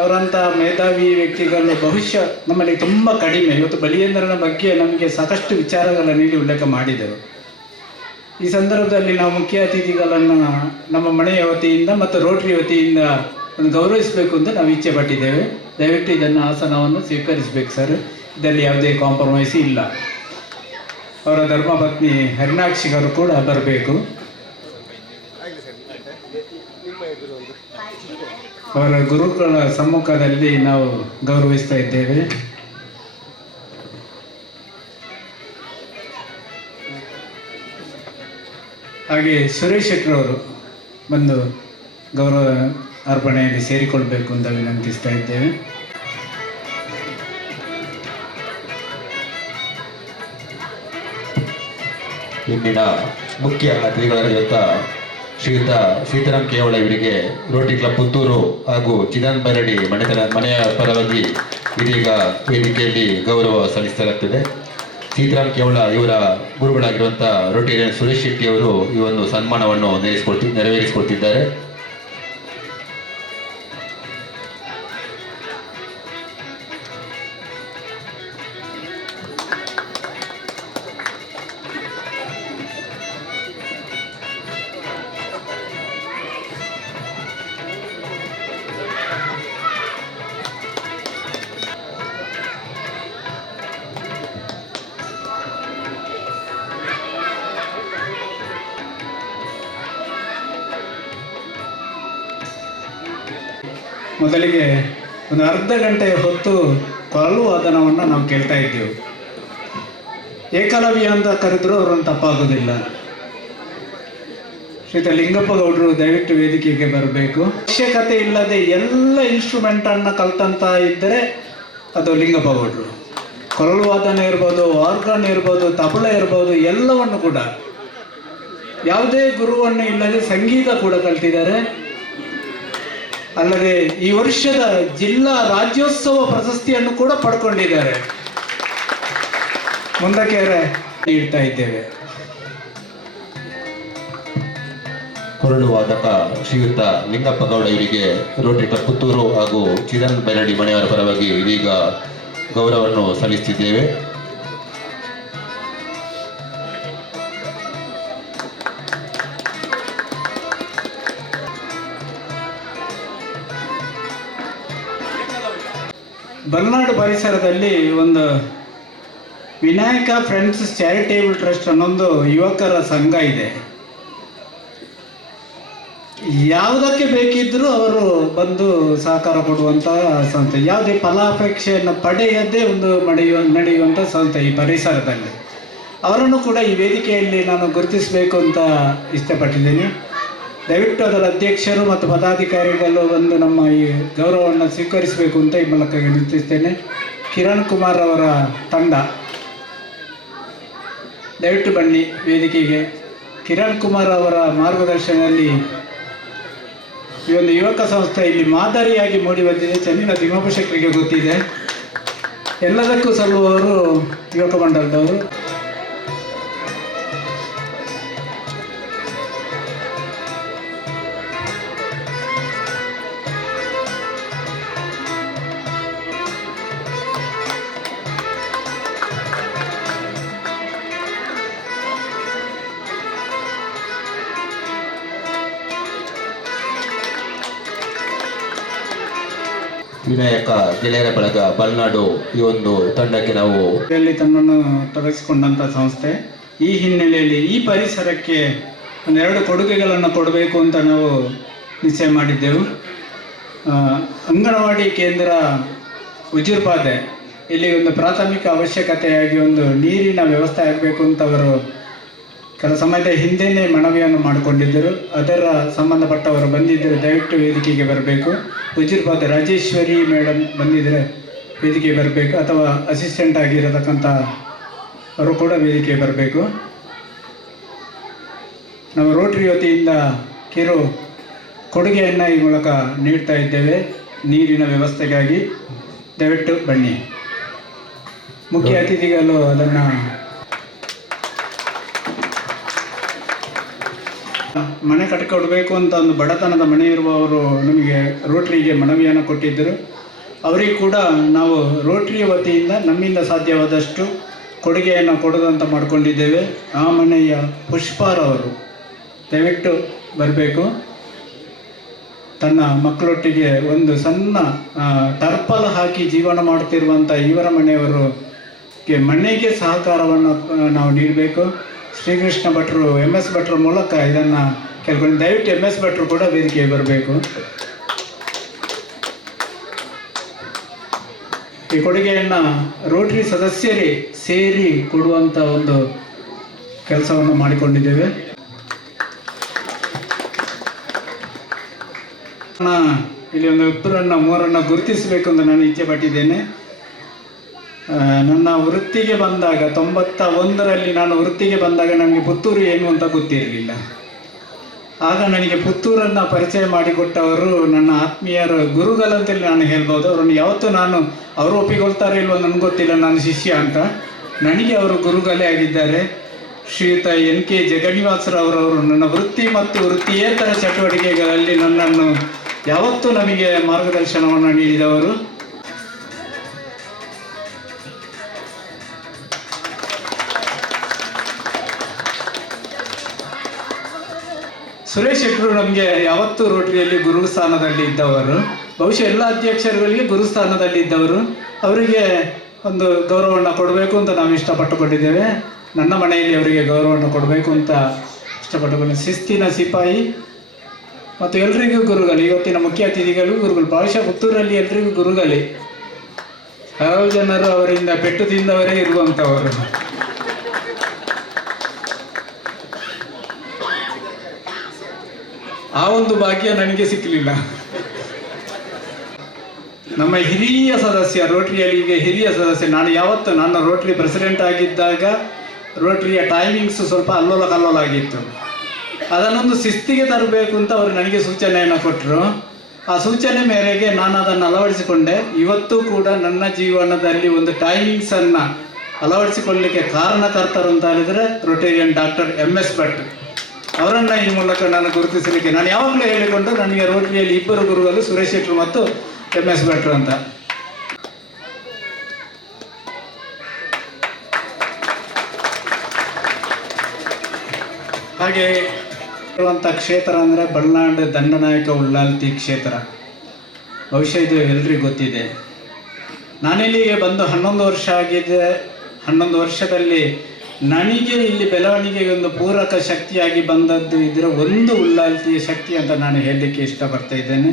ಅವರಂಥ ಮೇಧಾವಿ ವ್ಯಕ್ತಿಗಳು ಬಹುಶಃ ನಮ್ಮಲ್ಲಿ ತುಂಬ ಕಡಿಮೆ. ಇವತ್ತು ಬಲಿಯೇಂದ್ರನ ಬಗ್ಗೆ ನಮಗೆ ಸಾಕಷ್ಟು ವಿಚಾರಗಳನ್ನು ನೀಡಿ ಉಲ್ಲೇಖ ಮಾಡಿದರು. ಈ ಸಂದರ್ಭದಲ್ಲಿ ನಾವು ಮುಖ್ಯ ಅತಿಥಿಗಳನ್ನು ನಮ್ಮ ಮನೆಯ ವತಿಯಿಂದ ಮತ್ತು ರೋಟರಿ ವತಿಯಿಂದ ಒಂದು ಗೌರವಿಸಬೇಕು ಅಂತ ನಾವು ಇಚ್ಛೆ ಪಟ್ಟಿದ್ದೇವೆ. ದಯವಿಟ್ಟು ಇದನ್ನು ಆಸನವನ್ನು ಸ್ವೀಕರಿಸಬೇಕು ಸರ್. ಇದರಲ್ಲಿ ಯಾವುದೇ ಕಾಂಪ್ರಮೈಸ್ ಇಲ್ಲ. ಅವರ ಧರ್ಮಪತ್ನಿ ಹರಿಣಾಕ್ಷಿಗರು ಕೂಡ ಬರಬೇಕು. ಅವರ ಗುರುಗಳ ಸಮ್ಮುಖದಲ್ಲಿ ನಾವು ಗೌರವಿಸ್ತಾ ಇದ್ದೇವೆ. ಹಾಗೆ ಸುರೇಶ್ ಶೆಟ್ಟರವರು ಬಂದು ಗೌರವ ಅರ್ಪಣೆಯಲ್ಲಿ ಸೇರಿಕೊಳ್ಬೇಕು ಅಂತ ವಿನಂತಿಸ್ತಾ ಇದ್ದೇವೆ. ಇಂದಿನ ಮುಖ್ಯ ಅತಿಥಿಗಳಾಗಿರುವಂಥ ಶ್ರೀಯುತ ಸೀತಾರಾಮ್ ಕೇವಳ ಇವರಿಗೆ ರೋಟರಿ ಕ್ಲಬ್ ಪುತ್ತೂರು ಹಾಗೂ ಚಿದಾನಂದ ಬೈರಡಿ ಮನೆಯ ಪರವಾಗಿ ಇದೀಗ ವೇದಿಕೆಯಲ್ಲಿ ಗೌರವ ಸಲ್ಲಿಸಲಾಗ್ತದೆ. ಸೀತಾರಾಮ್ ಕೇವಳ ಇವರ ಗುರುಗಳಾಗಿರುವಂಥ ರೋಟರಿಯನ್ ಸುರೇಶ್ ಶೆಟ್ಟಿ ಅವರು ಈ ಒಂದು ಸನ್ಮಾನವನ್ನು ನೆರವೇರಿಸಿಕೊಳ್ತಿದ್ದಾರೆ. ಮೊದಲಿಗೆ ಒಂದು ಅರ್ಧ ಗಂಟೆ ಹೊತ್ತು ಕೊಳಲು ವಾದನವನ್ನು ನಾವು ಕೇಳ್ತಾ ಇದ್ದೆವು. ಏಕಲವ್ಯ ಅಂತ ಕರೆದರೂ ಅವರನ್ನು ತಪ್ಪಾಗೋದಿಲ್ಲ. ಶ್ರೀಯುತ ಲಿಂಗಪ್ಪ ಗೌಡರು ದಯವಿಟ್ಟು ವೇದಿಕೆಗೆ ಬರಬೇಕು. ಅವಶ್ಯಕತೆ ಇಲ್ಲದೆ ಎಲ್ಲ ಇನ್ಸ್ಟ್ರೂಮೆಂಟನ್ನು ಕಲ್ತಂತ ಇದ್ದರೆ ಅದು ಲಿಂಗಪ್ಪ ಗೌಡರು. ಕೊಳಲು ವಾದನ ಇರ್ಬೋದು, ಆರ್ಗನ್ ಇರ್ಬೋದು, ತಬಲ ಇರ್ಬೋದು, ಎಲ್ಲವನ್ನು ಕೂಡ ಯಾವುದೇ ಗುರುವನ್ನು ಇಲ್ಲದೆ ಸಂಗೀತ ಕೂಡ ಕಲ್ತಿದ್ದಾರೆ. ಅಲ್ಲದೆ ಈ ವರ್ಷದ ಜಿಲ್ಲಾ ರಾಜ್ಯೋತ್ಸವ ಪ್ರಶಸ್ತಿಯನ್ನು ಕೂಡ ಪಡ್ಕೊಂಡಿದ್ದಾರೆ. ಮುಂದಕ್ಕೆ ನೀಡ್ತಾ ಇದ್ದೇವೆ. ಕೊರಳು ವಾದಕ ಶ್ರೀಯುತ ಲಿಂಗಪ್ಪ ಗೌಡ ಇವರಿಗೆ ರೋಟರಿ ಕ್ಲಬ್ ಪುತ್ತೂರು ಹಾಗೂ ಚಿದಾನಂದ ಬೈರಡಿ ಮನೆಯವರ ಪರವಾಗಿ ಇದೀಗ ಗೌರವವನ್ನು ಸಲ್ಲಿಸುತ್ತಿದ್ದೇವೆ. ಬಲ್ನಾಡು ಪರಿಸರದಲ್ಲಿ ಒಂದು ವಿನಾಯಕ ಫ್ರೆಂಡ್ಸ್ ಚಾರಿಟೇಬಲ್ ಟ್ರಸ್ಟ್ ಅನ್ನೊಂದು ಯುವಕರ ಸಂಘ ಇದೆ. ಯಾವುದಕ್ಕೆ ಬೇಕಿದ್ರೂ ಅವರು ಬಂದು ಸಹಕಾರ ಕೊಡುವಂತಹ ಸಂಸ್ಥೆ. ಯಾವುದೇ ಫಲಾಪೇಕ್ಷೆಯನ್ನು ಪಡೆಯದೇ ಒಂದು ನಡೆಯುವಂಥ ಸಂಸ್ಥೆ ಈ ಪರಿಸರದಲ್ಲಿ. ಅವರನ್ನು ಕೂಡ ಈ ವೇದಿಕೆಯಲ್ಲಿ ನಾನು ಗುರುತಿಸಬೇಕು ಅಂತ ಇಷ್ಟಪಟ್ಟಿದ್ದೇನೆ. ದಯವಿಟ್ಟು ಅದರ ಅಧ್ಯಕ್ಷರು ಮತ್ತು ಪದಾಧಿಕಾರಿಗಳು ಬಂದು ನಮ್ಮ ಈ ಗೌರವವನ್ನು ಸ್ವೀಕರಿಸಬೇಕು ಅಂತ ಈ ಮೂಲಕ ವಿನಂತಿಸ್ತೇನೆ. ಕಿರಣ್ ಕುಮಾರ್ ಅವರ ತಂಡ ದಯವಿಟ್ಟು ಬನ್ನಿ ವೇದಿಕೆಗೆ. ಕಿರಣ್ ಕುಮಾರ್ ಅವರ ಮಾರ್ಗದರ್ಶನದಲ್ಲಿ ಈ ಒಂದು ಯುವಕ ಸಂಸ್ಥೆ ಇಲ್ಲಿ ಮಾದರಿಯಾಗಿ ಮೂಡಿ ಬಂದಿದೆ. ಚಂದಿನ ತಿಮ್ಮಪ್ಪ ಶೆಟ್ಟರಿಗೆ ಗೊತ್ತಿದೆ. ಎಲ್ಲದಕ್ಕೂ ಸಲ್ಲುವವರು ಯುವಕ ಮಂಡಲದವರು. ವಿನಾಯಕ ಗೆಳೆಯರ ಬಳಗ ಬಲ್ನಾಡು ಈ ಒಂದು ತಂಡಕ್ಕೆ ನಾವು ತನ್ನನ್ನು ತೊಡಗಿಸಿಕೊಂಡಂಥ ಸಂಸ್ಥೆ. ಈ ಹಿನ್ನೆಲೆಯಲ್ಲಿ ಈ ಪರಿಸರಕ್ಕೆ ಒಂದೆರಡು ಕೊಡುಗೆಗಳನ್ನು ಕೊಡಬೇಕು ಅಂತ ನಾವು ನಿಶ್ಚಯ ಮಾಡಿದ್ದೆವು. ಅಂಗನವಾಡಿ ಕೇಂದ್ರ ಉಜಿರ್ಪಾದೆ ಇಲ್ಲಿ ಒಂದು ಪ್ರಾಥಮಿಕ ಅವಶ್ಯಕತೆಯಾಗಿ ಒಂದು ನೀರಿನ ವ್ಯವಸ್ಥೆ ಆಗಬೇಕು ಅಂತ ಅವರು ಕೆಲ ಸಮಯದ ಹಿಂದೆಯೇ ಮನವಿಯನ್ನು ಮಾಡಿಕೊಂಡಿದ್ದರು. ಅದರ ಸಂಬಂಧಪಟ್ಟವರು ಬಂದಿದ್ದರೆ ದಯವಿಟ್ಟು ವೇದಿಕೆಗೆ ಬರಬೇಕು. ಉಜಿರ್ಪಾದೆ ರಾಜೇಶ್ವರಿ ಮೇಡಮ್ ಬಂದಿದ್ದರೆ ವೇದಿಕೆಗೆ ಬರಬೇಕು, ಅಥವಾ ಅಸಿಸ್ಟೆಂಟ್ ಆಗಿರತಕ್ಕಂಥ ಅವರು ಕೂಡ ವೇದಿಕೆಗೆ ಬರಬೇಕು. ನಾವು ರೋಟರಿ ವತಿಯಿಂದ ಕಿರು ಕೊಡುಗೆಯನ್ನು ಈ ಮೂಲಕ ನೀಡ್ತಾ ಇದ್ದೇವೆ ನೀರಿನ ವ್ಯವಸ್ಥೆಗಾಗಿ. ದಯವಿಟ್ಟು ಬನ್ನಿ. ಮುಖ್ಯ ಅತಿಥಿಗಳು ಅದನ್ನು ಮನೆ ಕಟ್ಟಿಕೊಡ್ಬೇಕು ಅಂತ ಒಂದು ಬಡತನದ ಮನೆ ಇರುವವರು ನಮಗೆ ರೋಟರಿಗೆ ಮನವಿಯನ್ನು ಕೊಟ್ಟಿದ್ದರು. ಅವರಿಗೆ ಕೂಡ ನಾವು ರೋಟರಿ ವತಿಯಿಂದ ನಮ್ಮಿಂದ ಸಾಧ್ಯವಾದಷ್ಟು ಕೊಡುಗೆಯನ್ನು ಕೊಡೋದಂತ ಮಾಡಿಕೊಂಡಿದ್ದೇವೆ. ಆ ಮನೆಯ ಪುಷ್ಪಾರವರು ದಯವಿಟ್ಟು ಬರಬೇಕು. ತನ್ನ ಮಕ್ಕಳೊಟ್ಟಿಗೆ ಒಂದು ಸಣ್ಣ ಟರ್ಪಲ್ ಹಾಕಿ ಜೀವನ ಮಾಡ್ತಿರುವಂಥ ಇವರ ಮನೆಯವರಿಗೆ ಮನೆಗೆ ಸಹಕಾರವನ್ನು ನಾವು ನೀಡಬೇಕು. ಶ್ರೀಕೃಷ್ಣ ಭಟ್ರು MS ಭಟ್ರ ಮೂಲಕ ಇದನ್ನು ಕೇಳ್ಕೊಂಡು ದಯವಿಟ್ಟು MS ಭಟ್ರು ಕೂಡ ವೇದಿಕೆಗೆ ಬರಬೇಕು. ಈ ಕೊಡುಗೆಯನ್ನು ರೋಟರಿ ಸದಸ್ಯರೇ ಸೇರಿ ಕೊಡುವಂಥ ಒಂದು ಕೆಲಸವನ್ನು ಮಾಡಿಕೊಂಡಿದ್ದೇವೆ. ಇಲ್ಲಿ ಒಂದು 2-3 ಗುರುತಿಸಬೇಕು ಅಂತ ನಾನು ಇಚ್ಛೆ ಪಟ್ಟಿದ್ದೇನೆ. ನನ್ನ ವೃತ್ತಿಗೆ ಬಂದಾಗ 91ರಲ್ಲಿ ನಾನು ವೃತ್ತಿಗೆ ಬಂದಾಗ ನನಗೆ ಪುತ್ತೂರು ಏನು ಅಂತ ಗೊತ್ತಿರಲಿಲ್ಲ. ಆಗ ನನಗೆ ಪುತ್ತೂರನ್ನು ಪರಿಚಯ ಮಾಡಿಕೊಟ್ಟವರು ನನ್ನ ಆತ್ಮೀಯರ ಗುರುಗಳಂತೇಳಿ ನಾನು ಹೇಳ್ಬೋದು. ಅವರನ್ನು ಯಾವತ್ತೂ ಅವರು ಒಪ್ಪಿಕೊಳ್ತಾರೆ ಇಲ್ವೋ ನನಗೆ ಗೊತ್ತಿಲ್ಲ, ನಾನು ಶಿಷ್ಯ ಅಂತ. ನನಗೆ ಅವರು ಗುರುಗಳೇ ಆಗಿದ್ದಾರೆ. ಶ್ರೀಯುತ NK ಜಗನ್ನಿವಾಸರವರವರು ನನ್ನ ವೃತ್ತಿ ಮತ್ತು ವೃತ್ತಿಯೇತರ ಚಟುವಟಿಕೆಗಳಲ್ಲಿ ನನ್ನನ್ನು ಯಾವತ್ತೂ ನಮಗೆ ಮಾರ್ಗದರ್ಶನವನ್ನು ನೀಡಿದವರು. ಸುರೇಶ್ ಶೆಟ್ಟರು ನಮಗೆ ಯಾವತ್ತೂ ರೋಟರಿಯಲ್ಲಿ ಗುರುಸ್ಥಾನದಲ್ಲಿ ಇದ್ದವರು. ಬಹುಶಃ ಎಲ್ಲ ಅಧ್ಯಕ್ಷರುಗಳಿಗೆ ಗುರುಸ್ಥಾನದಲ್ಲಿ ಇದ್ದವರು. ಅವರಿಗೆ ಒಂದು ಗೌರವವನ್ನು ಕೊಡಬೇಕು ಅಂತ ನಾವು ಇಷ್ಟಪಟ್ಟುಕೊಂಡಿದ್ದೇವೆ. ನನ್ನ ಮನೆಯಲ್ಲಿ ಅವರಿಗೆ ಗೌರವವನ್ನು ಕೊಡಬೇಕು ಅಂತ ಇಷ್ಟಪಟ್ಟುಕೊಂಡು ಶಿಸ್ತಿನ ಸಿಪಾಯಿ ಮತ್ತು ಎಲ್ರಿಗೂ ಗುರುಗಳು. ಇವತ್ತಿನ ಮುಖ್ಯ ಅತಿಥಿಗಳು ಗುರುಗಳು. ಬಹುಶಃ ಪುತ್ತೂರಲ್ಲಿ ಎಲ್ರಿಗೂ ಗುರುಗಳೇ. ಹಲವು ಜನರು ಅವರಿಂದ ಪೆಟ್ಟು ತಿಂದವರೇ ಇರುವಂಥವರು. ಆ ಒಂದು ಭಾಗ್ಯ ನನಗೆ ಸಿಕ್ಕಲಿಲ್ಲ. ನಮ್ಮ ಹಿರಿಯ ಸದಸ್ಯ ರೋಟರಿಯಲ್ಲಿ ಈಗ ಹಿರಿಯ ಸದಸ್ಯ, ನಾನು ಯಾವತ್ತು ನನ್ನ ರೋಟರಿ ಪ್ರೆಸಿಡೆಂಟ್ ಆಗಿದ್ದಾಗ ರೋಟರಿಯ ಟೈಮಿಂಗ್ಸ್ ಸ್ವಲ್ಪ ಅಲ್ಲೋಲ ಕಲ್ಲೋಲ ಆಗಿತ್ತು. ಅದನ್ನೊಂದು ಶಿಸ್ತಿಗೆ ತರಬೇಕು ಅಂತ ಅವರು ನನಗೆ ಸೂಚನೆಯನ್ನು ಕೊಟ್ಟರು. ಆ ಸೂಚನೆ ಮೇರೆಗೆ ನಾನು ಅದನ್ನು ಅಳವಡಿಸಿಕೊಂಡೆ. ಇವತ್ತು ಕೂಡ ನನ್ನ ಜೀವನದಲ್ಲಿ ಒಂದು ಟೈಮಿಂಗ್ಸನ್ನು ಅಳವಡಿಸಿಕೊಳ್ಳಲಿಕ್ಕೆ ಕಾರಣಕರ್ತರು ಅಂತ ಹೇಳಿದರೆ ರೋಟೇರಿಯನ್ ಡಾಕ್ಟರ್ MS ಭಟ್ ಅವರನ್ನು ಈ ಮೂಲಕ ನಾನು ಗುರುತಿಸಲಿಕ್ಕೆ ನಾನು ಯಾವಾಗಲೂ ಹೇಳಿಕೊಂಡು ನನಗೆ ರೋಟರಿಯಲ್ಲಿ 2 ಗುರುಗಳು ಸುರೇಶ್ ಶೆಟ್ಟರು ಮತ್ತು MS ಭಟ್ರು ಅಂತ. ಹಾಗೆ ಇರುವಂಥ ಕ್ಷೇತ್ರ ಅಂದರೆ ಬಲ್ನಾಡು ದಂಡನಾಯಕ ಉಳ್ಳಾಲ್ತಿ ಕ್ಷೇತ್ರ. ಬಹುಶಃ ಇದು ಎಲ್ರಿಗೂ ಗೊತ್ತಿದೆ. ನಾನಿಲ್ಲಿಗೆ ಬಂದು 11 ವರ್ಷ ಆಗಿದೆ. 11 ವರ್ಷದಲ್ಲಿ ನನಗೆ ಇಲ್ಲಿ ಬೆಳವಣಿಗೆಗೆ ಒಂದು ಪೂರಕ ಶಕ್ತಿಯಾಗಿ ಬಂದದ್ದು ಇದರ ಒಂದು ಉಳ್ಳಾಲ್ತಿಯ ಶಕ್ತಿ ಅಂತ ನಾನು ಹೇಳಲಿಕ್ಕೆ ಇಷ್ಟಪಡ್ತಾ ಇದ್ದೇನೆ.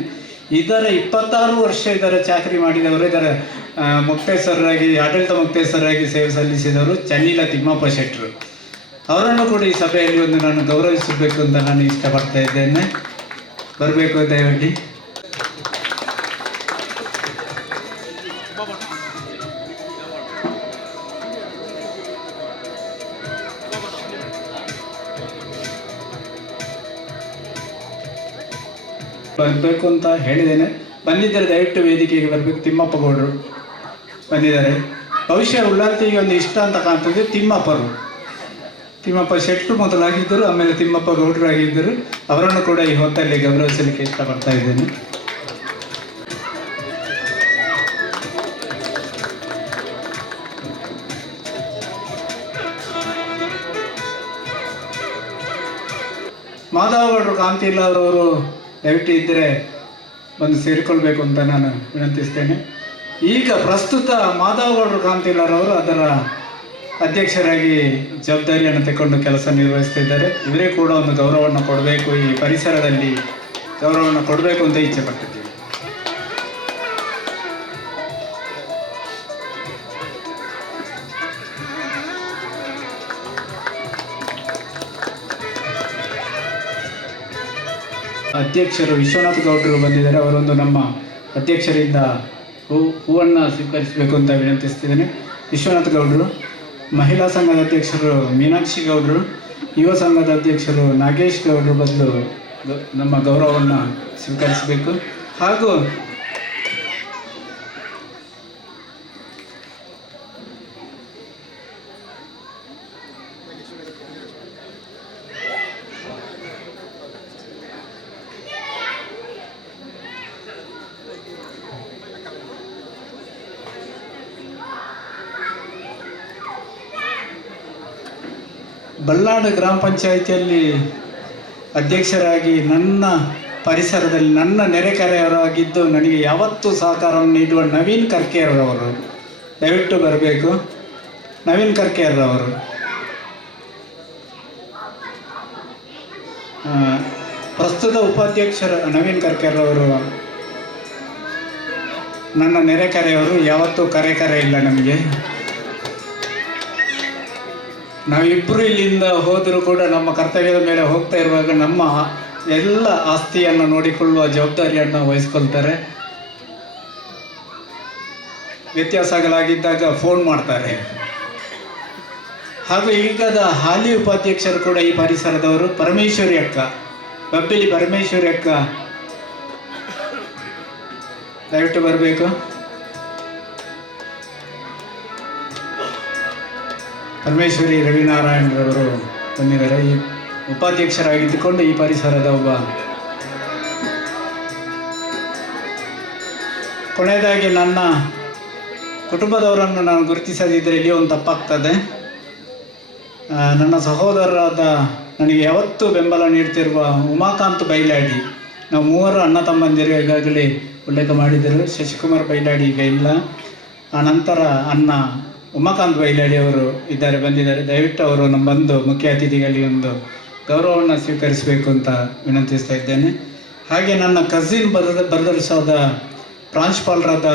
ಇದರ 26 ವರ್ಷ ಇದರ ಚಾಕರಿ ಮಾಡಿದವರು, ಇದರ ಮುಕ್ತೇಶ್ವರರಾಗಿ ಆಡಳಿತ ಮುಕ್ತೇಶ್ವರರಾಗಿ ಸೇವೆ ಸಲ್ಲಿಸಿದವರು ಚನ್ನೀಲ ತಿಮ್ಮಪ್ಪ ಶೆಟ್ಟರು. ಅವರನ್ನು ಕೂಡ ಈ ಸಭೆಯಲ್ಲಿ ಒಂದು ನಾನು ಗೌರವಿಸಬೇಕು ಅಂತ ನಾನು ಇಷ್ಟಪಡ್ತಾ ಇದ್ದೇನೆ. ಬರಬೇಕು ದಯವಿಟ್ಟು. ಬರಬೇಕು ಅಂತ ಹೇಳಿದ್ದೇನೆ. ಬಂದಿದ್ದರೆ ದಯವಿಟ್ಟು ವೇದಿಕೆಗೆ ಬರಬೇಕು. ತಿಮ್ಮಪ್ಪ ಗೌಡರು ಬಂದಿದ್ದಾರೆ. ಬಹುಶಃ ಉಳ್ಳಾಲ್ತಿಗೆ ಒಂದು ಇಷ್ಟ ಅಂತ ಕಾಣ್ತದೆ ತಿಮ್ಮಪ್ಪ ಶೆಟ್ರು ಮೊದಲಾಗಿದ್ದರು, ಆಮೇಲೆ ತಿಮ್ಮಪ್ಪ ಗೌಡರಾಗಿದ್ದರು. ಅವರನ್ನು ಕೂಡ ಈ ಹೊತ್ತಲ್ಲಿ ಗೌರವಿಸಲಿಕ್ಕೆ ಇಷ್ಟಪಡ್ತಾ ಇದ್ದೇನೆ. ಮಾಧವಗೌಡರು ಕಾಂತಿಲ್ಲ ಅವರವರು ದಯವಿಟ್ಟು ಇದ್ದರೆ ಬಂದು ಸೇರಿಕೊಳ್ಬೇಕು ಅಂತ ನಾನು ವಿನಂತಿಸ್ತೇನೆ. ಈಗ ಪ್ರಸ್ತುತ ಮಾಧವಗೌಡರು ಕಾಂತಿಲ್ಲರವರು ಅದರ ಅಧ್ಯಕ್ಷರಾಗಿ ಜವಾಬ್ದಾರಿಯನ್ನು ತಗೊಂಡು ಕೆಲಸ ನಿರ್ವಹಿಸ್ತಿದ್ದಾರೆ. ಇವರೇ ಕೂಡ ಒಂದು ಗೌರವವನ್ನು ಕೊಡಬೇಕು, ಈ ಪರಿಸರದಲ್ಲಿ ಗೌರವವನ್ನು ಕೊಡಬೇಕು ಅಂತ ಇಚ್ಛೆ ಪಟ್ಟಿದ್ದೀವಿ. ಅಧ್ಯಕ್ಷರು ವಿಶ್ವನಾಥ್ ಗೌಡರು ಬಂದಿದ್ದಾರೆ. ಅವರೊಂದು ನಮ್ಮ ಅಧ್ಯಕ್ಷರಿಂದ ಹೂವನ್ನು ಸ್ವೀಕರಿಸಬೇಕು ಅಂತ ವಿನಂತಿಸ್ತಿದ್ದೇನೆ. ವಿಶ್ವನಾಥ್ ಗೌಡರು, ಮಹಿಳಾ ಸಂಘದ ಅಧ್ಯಕ್ಷರು ಮೀನಾಕ್ಷಿ ಗೌಡರು, ಯುವ ಸಂಘದ ಅಧ್ಯಕ್ಷರು ನಾಗೇಶ್ ಗೌಡರು ಬದಲು ನಮ್ಮ ಗೌರವವನ್ನು ಸ್ವೀಕರಿಸಬೇಕು. ಹಾಗೂ ಬಲ್ಲಾಡು ಗ್ರಾಮ ಪಂಚಾಯಿತಿಯಲ್ಲಿ ಅಧ್ಯಕ್ಷರಾಗಿ ನನ್ನ ಪರಿಸರದಲ್ಲಿ ನನ್ನ ನೆರೆಕರೆಯವರಾಗಿದ್ದು ನನಗೆ ಯಾವತ್ತೂ ಸಹಕಾರವನ್ನು ನೀಡುವ ನವೀನ್ ಕರ್ಕೇರವರು ದಯವಿಟ್ಟು ಬರಬೇಕು. ನವೀನ್ ಕರ್ಕೇರವರು ಪ್ರಸ್ತುತ ಉಪಾಧ್ಯಕ್ಷರ ನವೀನ್ ಕರ್ಕೇರವರು ನನ್ನ ನೆರೆಕರೆಯವರು. ಯಾವತ್ತೂ ಕರೆ ಇಲ್ಲ ನಮಗೆ. ನಾವಿಬ್ಬರು ಇಲ್ಲಿಂದ ಹೋದರೂ ಕೂಡ ನಮ್ಮ ಕರ್ತವ್ಯದ ಮೇಲೆ ಹೋಗ್ತಾ ಇರುವಾಗ ನಮ್ಮ ಎಲ್ಲ ಆಸ್ತಿಯನ್ನು ನೋಡಿಕೊಳ್ಳುವ ಜವಾಬ್ದಾರಿಯನ್ನು ವಹಿಸ್ಕೊಳ್ತಾರೆ. ವ್ಯತ್ಯಾಸಗಳಾಗಿದ್ದಾಗ ಫೋನ್ ಮಾಡ್ತಾರೆ. ಹಾಗೂ ಈಗದ ಹಾಲಿ ಉಪಾಧ್ಯಕ್ಷರು ಕೂಡ ಈ ಪರಿಸರದವರು ಪರಮೇಶ್ವರಿ ಅಕ್ಕ, ಬಬ್ಬಿಲಿ ಪರಮೇಶ್ವರಿ ಅಕ್ಕ ದಯವಿಟ್ಟು ಬರಬೇಕು. ಪರಮೇಶ್ವರಿ ರವಿನಾರಾಯಣರವರು ಬಂದಿದ್ದಾರೆ. ಈ ಉಪಾಧ್ಯಕ್ಷರಾಗಿದ್ದುಕೊಂಡು ಈ ಪರಿಸರದ ಒಬ್ಬ. ಕೊನೆಯದಾಗಿ ನನ್ನ ಕುಟುಂಬದವರನ್ನು ನಾನು ಗುರುತಿಸದಿದ್ದರೆ ಇಲ್ಲಿ ಒಂದು ತಪ್ಪಾಗ್ತದೆ. ನನ್ನ ಸಹೋದರರಾದ ನನಗೆ ಯಾವತ್ತೂ ಬೆಂಬಲ ನೀಡ್ತಿರುವ ಉಮಾಕಾಂತ್ ಬೈಲಾಡಿ, ನಾವು ಮೂವರು ಅಣ್ಣ ತಮ್ಮಂದಿರು ಈಗಾಗಲೇ ಉಲ್ಲೇಖ ಮಾಡಿದರು. ಶಶಿಕುಮಾರ್ ಬೈಲಾಡಿ ಈಗ ಇಲ್ಲ. ಆ ನಂತರ ಅಣ್ಣ ಉಮಾಕಾಂತ್ ಬೈಲಾಡಿ ಅವರು ಬಂದಿದ್ದಾರೆ. ದಯವಿಟ್ಟು ಅವರು ನಮ್ಮ ಬಂದು ಮುಖ್ಯ ಅತಿಥಿಗಳಿಗೆ ಒಂದು ಗೌರವವನ್ನು ಸ್ವೀಕರಿಸಬೇಕು ಅಂತ ವಿನಂತಿಸ್ತಾ ಇದ್ದೇನೆ. ಹಾಗೆ ನನ್ನ ಕಸಿನ್ ಬರದರ್ಶಾದ ಪ್ರಾಂಶುಪಾಲರಾದ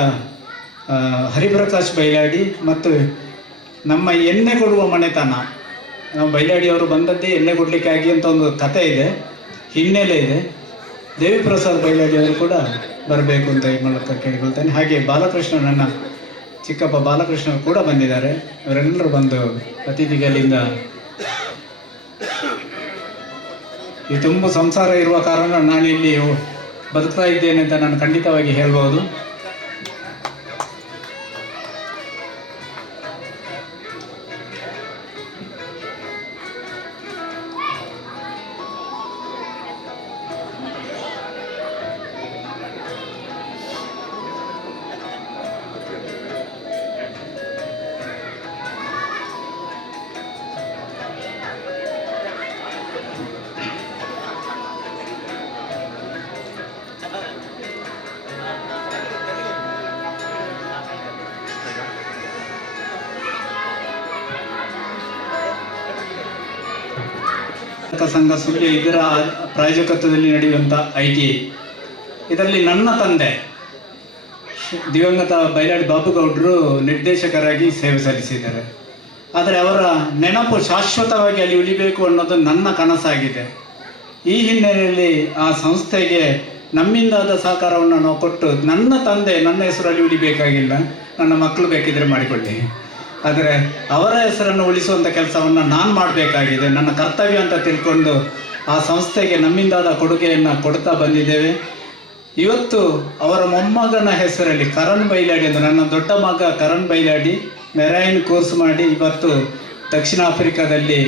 ಹರಿಪ್ರಕಾಶ್ ಬೈಲಾಡಿ ಮತ್ತು ನಮ್ಮ ಎಣ್ಣೆ ಕೊಡುವ ಮನೆತನ, ನಾವು ಬೈಲಾಡಿಯವರು ಬಂದದ್ದೇ ಎಣ್ಣೆ ಕೊಡಲಿಕ್ಕಾಗಿ ಅಂತ ಒಂದು ಕಥೆ ಇದೆ, ಹಿನ್ನೆಲೆ ಇದೆ. ದೇವಿಪ್ರಸಾದ್ ಬೈಲಾಡಿಯವರು ಕೂಡ ಬರಬೇಕು ಅಂತ ಈ ಮೂಲಕ ಕೇಳಿಕೊಳ್ತೇನೆ. ಹಾಗೆ ಬಾಲಕೃಷ್ಣ, ನನ್ನ ಚಿಕ್ಕಪ್ಪ ಬಾಲಕೃಷ್ಣ ಕೂಡ ಬಂದಿದ್ದಾರೆ. ಇವರೆಲ್ಲರೂ ಬಂದು ಅತಿಥಿಗಳಿಂದ ಈ ತುಂಬ ಸಂಸಾರ ಇರುವ ಕಾರಣ ನಾನಿಲ್ಲಿ ಬದುಕ್ತಾ ಇದ್ದೇನೆ ಅಂತ ನಾನು ಖಂಡಿತವಾಗಿ ಹೇಳ್ಬೋದು. ಸಂಘ ಸುಳ್ಯ ಇದರ ಪ್ರಾಯೋಜಕತ್ವದಲ್ಲಿ ನಡೆಯುವಂಥ ITI ಇದರಲ್ಲಿ ನನ್ನ ತಂದೆ ದಿವಂಗತ ಬೈಲಾಡಿ ಬಾಬುಗೌಡರು ನಿರ್ದೇಶಕರಾಗಿ ಸೇವೆ ಸಲ್ಲಿಸಿದ್ದಾರೆ. ಆದರೆ ಅವರ ನೆನಪು ಶಾಶ್ವತವಾಗಿ ಅಲ್ಲಿ ಉಳಿಬೇಕು ಅನ್ನೋದು ನನ್ನ ಕನಸಾಗಿದೆ. ಈ ಹಿನ್ನೆಲೆಯಲ್ಲಿ ಆ ಸಂಸ್ಥೆಗೆ ನಮ್ಮಿಂದಾದ ಸಹಕಾರವನ್ನು ನಾವು ಕೊಟ್ಟು, ನನ್ನ ತಂದೆ ನನ್ನ ಹೆಸರಲ್ಲಿ ಉಳಿಬೇಕಾಗಿಲ್ಲ, ನನ್ನ ಮಕ್ಕಳು ಬೇಕಿದ್ರೆ ಮಾಡಿಕೊಳ್ಳಿ, ಆದರೆ ಅವರ ಹೆಸರನ್ನು ಉಳಿಸುವಂಥ ಕೆಲಸವನ್ನು ನಾನು ಮಾಡಬೇಕಾಗಿದೆ, ನನ್ನ ಕರ್ತವ್ಯ ಅಂತ ತಿಳ್ಕೊಂಡು ಆ ಸಂಸ್ಥೆಗೆ ನಮ್ಮಿಂದಾದ ಕೊಡುಗೆಯನ್ನು ಕೊಡ್ತಾ ಬಂದಿದ್ದೇವೆ. ಇವತ್ತು ಅವರ ಮೊಮ್ಮಗನ ಹೆಸರಲ್ಲಿ ಕರಣ್ ಬೈಲಾಡಿ ಅಂತ, ನನ್ನ ದೊಡ್ಡ ಮಗ ಕರಣ್ ಬೈಲಾಡಿ ಮೆರೈನ್ ಕೋರ್ಸ್ ಮಾಡಿ ಇವತ್ತು ದಕ್ಷಿಣ ಆಫ್ರಿಕಾದಲ್ಲಿ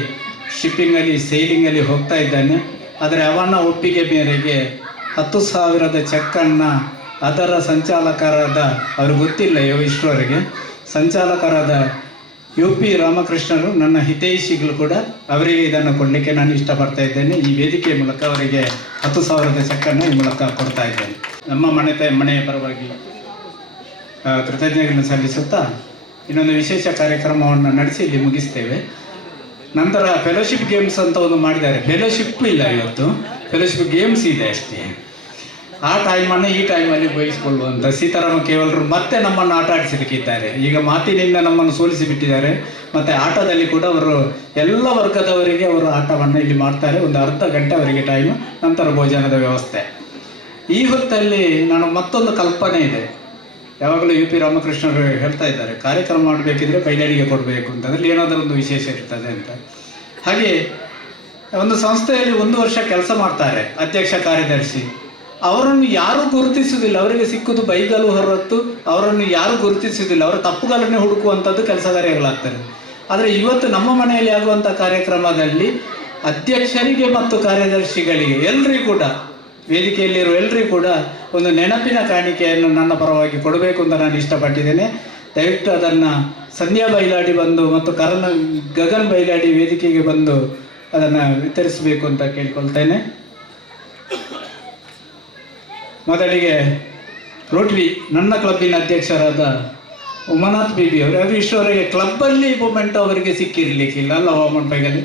ಶಿಪ್ಪಿಂಗಲ್ಲಿ ಸೇಲಿಂಗಲ್ಲಿ ಹೋಗ್ತಾ ಇದ್ದಾನೆ. ಆದರೆ ಅವನ ಒಪ್ಪಿಗೆ ಮೇರೆಗೆ 10,000 ಚೆಕ್ಕನ್ನು ಅದರ ಸಂಚಾಲಕರಾದ, ಅವ್ರಿಗೆ ಗೊತ್ತಿಲ್ಲ ಇಷ್ಟರವರೆಗೆ, ಸಂಚಾಲಕರಾದ UP ರಾಮಕೃಷ್ಣರು ನನ್ನ ಹಿತೈಷಿಗಳು ಕೂಡ ಅವರಿಗೆ ಇದನ್ನು ಕೊಡಲಿಕ್ಕೆ ನಾನು ಇಷ್ಟಪಡ್ತಾ ಇದ್ದೇನೆ. ಈ ವೇದಿಕೆಯ ಮೂಲಕ ಅವರಿಗೆ 10,000 ಚೆಕ್ಕನ್ನು ಈ ಮೂಲಕ ಕೊಡ್ತಾ ಇದ್ದೇನೆ. ನಮ್ಮ ಮನೆಯ ಪರವಾಗಿ ಕೃತಜ್ಞತೆಗಳನ್ನು ಸಲ್ಲಿಸುತ್ತಾ ಇನ್ನೊಂದು ವಿಶೇಷ ಕಾರ್ಯಕ್ರಮವನ್ನು ನಡೆಸಿ ಇಲ್ಲಿ ಮುಗಿಸ್ತೇವೆ. ನಂತರ ಫೆಲೋಶಿಪ್ ಗೇಮ್ಸ್ ಅಂತ ಒಂದು ಮಾಡಿದ್ದಾರೆ. ಫೆಲೋಶಿಪ್ ಇಲ್ಲ ಇವತ್ತು, ಫೆಲೋಶಿಪ್ ಗೇಮ್ಸ್ ಇದೆ ಅಷ್ಟೇ. ಆ ಟೈಮನ್ನು ಈ ಟೈಮಲ್ಲಿ ಉಪಯೋಗಿಸಿಕೊಳ್ಳುವಂಥ ಸೀತಾರಾಮ ಕೇವಲರು ಮತ್ತೆ ನಮ್ಮನ್ನು ಆಟ ಆಡಿಸಲಿಕ್ಕಿದ್ದಾರೆ. ಈಗ ಮಾತಿನಿಂದ ನಮ್ಮನ್ನು ಸೋಲಿಸಿ ಬಿಟ್ಟಿದ್ದಾರೆ. ಮತ್ತು ಆಟದಲ್ಲಿ ಕೂಡ ಅವರು ಎಲ್ಲ ವರ್ಗದವರಿಗೆ ಅವರು ಆಟವನ್ನು ಇಲ್ಲಿ ಮಾಡ್ತಾರೆ. ಒಂದು ಅರ್ಧ ಗಂಟೆ ಅವರಿಗೆ ಟೈಮು, ನಂತರ ಭೋಜನದ ವ್ಯವಸ್ಥೆ. ಈ ಹೊತ್ತಲ್ಲಿ ನಾನು ಮತ್ತೊಂದು ಕಲ್ಪನೆ ಇದೆ. ಯಾವಾಗಲೂ UP ರಾಮಕೃಷ್ಣರು ಹೇಳ್ತಾ ಇದ್ದಾರೆ, ಕಾರ್ಯಕ್ರಮ ಮಾಡಬೇಕಿದ್ರೆ ಬೈಲಾಡಿಗೆ ಕೊಡಬೇಕು ಅಂತ, ಅದರಲ್ಲಿ ಏನಾದರೂ ಒಂದು ವಿಶೇಷ ಇರ್ತದೆ ಅಂತ. ಹಾಗೆ ಒಂದು ಸಂಸ್ಥೆಯಲ್ಲಿ 1 ವರ್ಷ ಕೆಲಸ ಮಾಡ್ತಾರೆ ಅಧ್ಯಕ್ಷ ಕಾರ್ಯದರ್ಶಿ. ಅವರನ್ನು ಯಾರೂ ಗುರುತಿಸುವುದಿಲ್ಲ, ಅವರಿಗೆ ಸಿಕ್ಕುದು ಬೈಗಲು ಹೊರತು ಅವರನ್ನು ಯಾರೂ ಗುರುತಿಸುವುದಿಲ್ಲ. ಅವರ ತಪ್ಪುಗಳನ್ನೇ ಹುಡುಕುವಂಥದ್ದು ಕೆಲಸಗಾರಗಳಾಗ್ತಾರೆ. ಆದರೆ ಇವತ್ತು ನಮ್ಮ ಮನೆಯಲ್ಲಿ ಆಗುವಂಥ ಕಾರ್ಯಕ್ರಮದಲ್ಲಿ ಅಧ್ಯಕ್ಷರಿಗೆ ಮತ್ತು ಕಾರ್ಯದರ್ಶಿಗಳಿಗೆ ಎಲ್ಲರಿಗೂ ಕೂಡ, ವೇದಿಕೆಯಲ್ಲಿರುವ ಎಲ್ಲರಿಗೂ ಕೂಡ ಒಂದು ನೆನಪಿನ ಕಾಣಿಕೆಯನ್ನು ನನ್ನ ಪರವಾಗಿ ಕೊಡಬೇಕು ಅಂತ ನಾನು ಇಷ್ಟಪಟ್ಟಿದ್ದೇನೆ. ದಯವಿಟ್ಟು ಅದನ್ನು ಸಂಧ್ಯಾ ಬೈಲಾಡಿ ಬಂದು ಮತ್ತು ಗಗನ್ ಬೈಲಾಡಿ ವೇದಿಕೆಗೆ ಬಂದು ಅದನ್ನು ವಿತರಿಸಬೇಕು ಅಂತ ಕೇಳ್ಕೊಳ್ತೇನೆ. ಮೊದಲಿಗೆ ರೋಟರಿ ನನ್ನ ಕ್ಲಬ್ಬಿನ ಅಧ್ಯಕ್ಷರಾದ ಉಮಾನಾಥ್ ಬಿಬಿ ಅವರು, ಅದು ಇಷ್ಟವರೆಗೆ ಕ್ಲಬ್ಬಲ್ಲಿ ಮೂಮೆಂಟ್ ಅವರಿಗೆ ಸಿಕ್ಕಿರ್ಲಿಕ್ಕಿಲ್ಲ ಅಲ್ಲ ವಾಮನ್ ಬೈಗಲ್ಲಿ.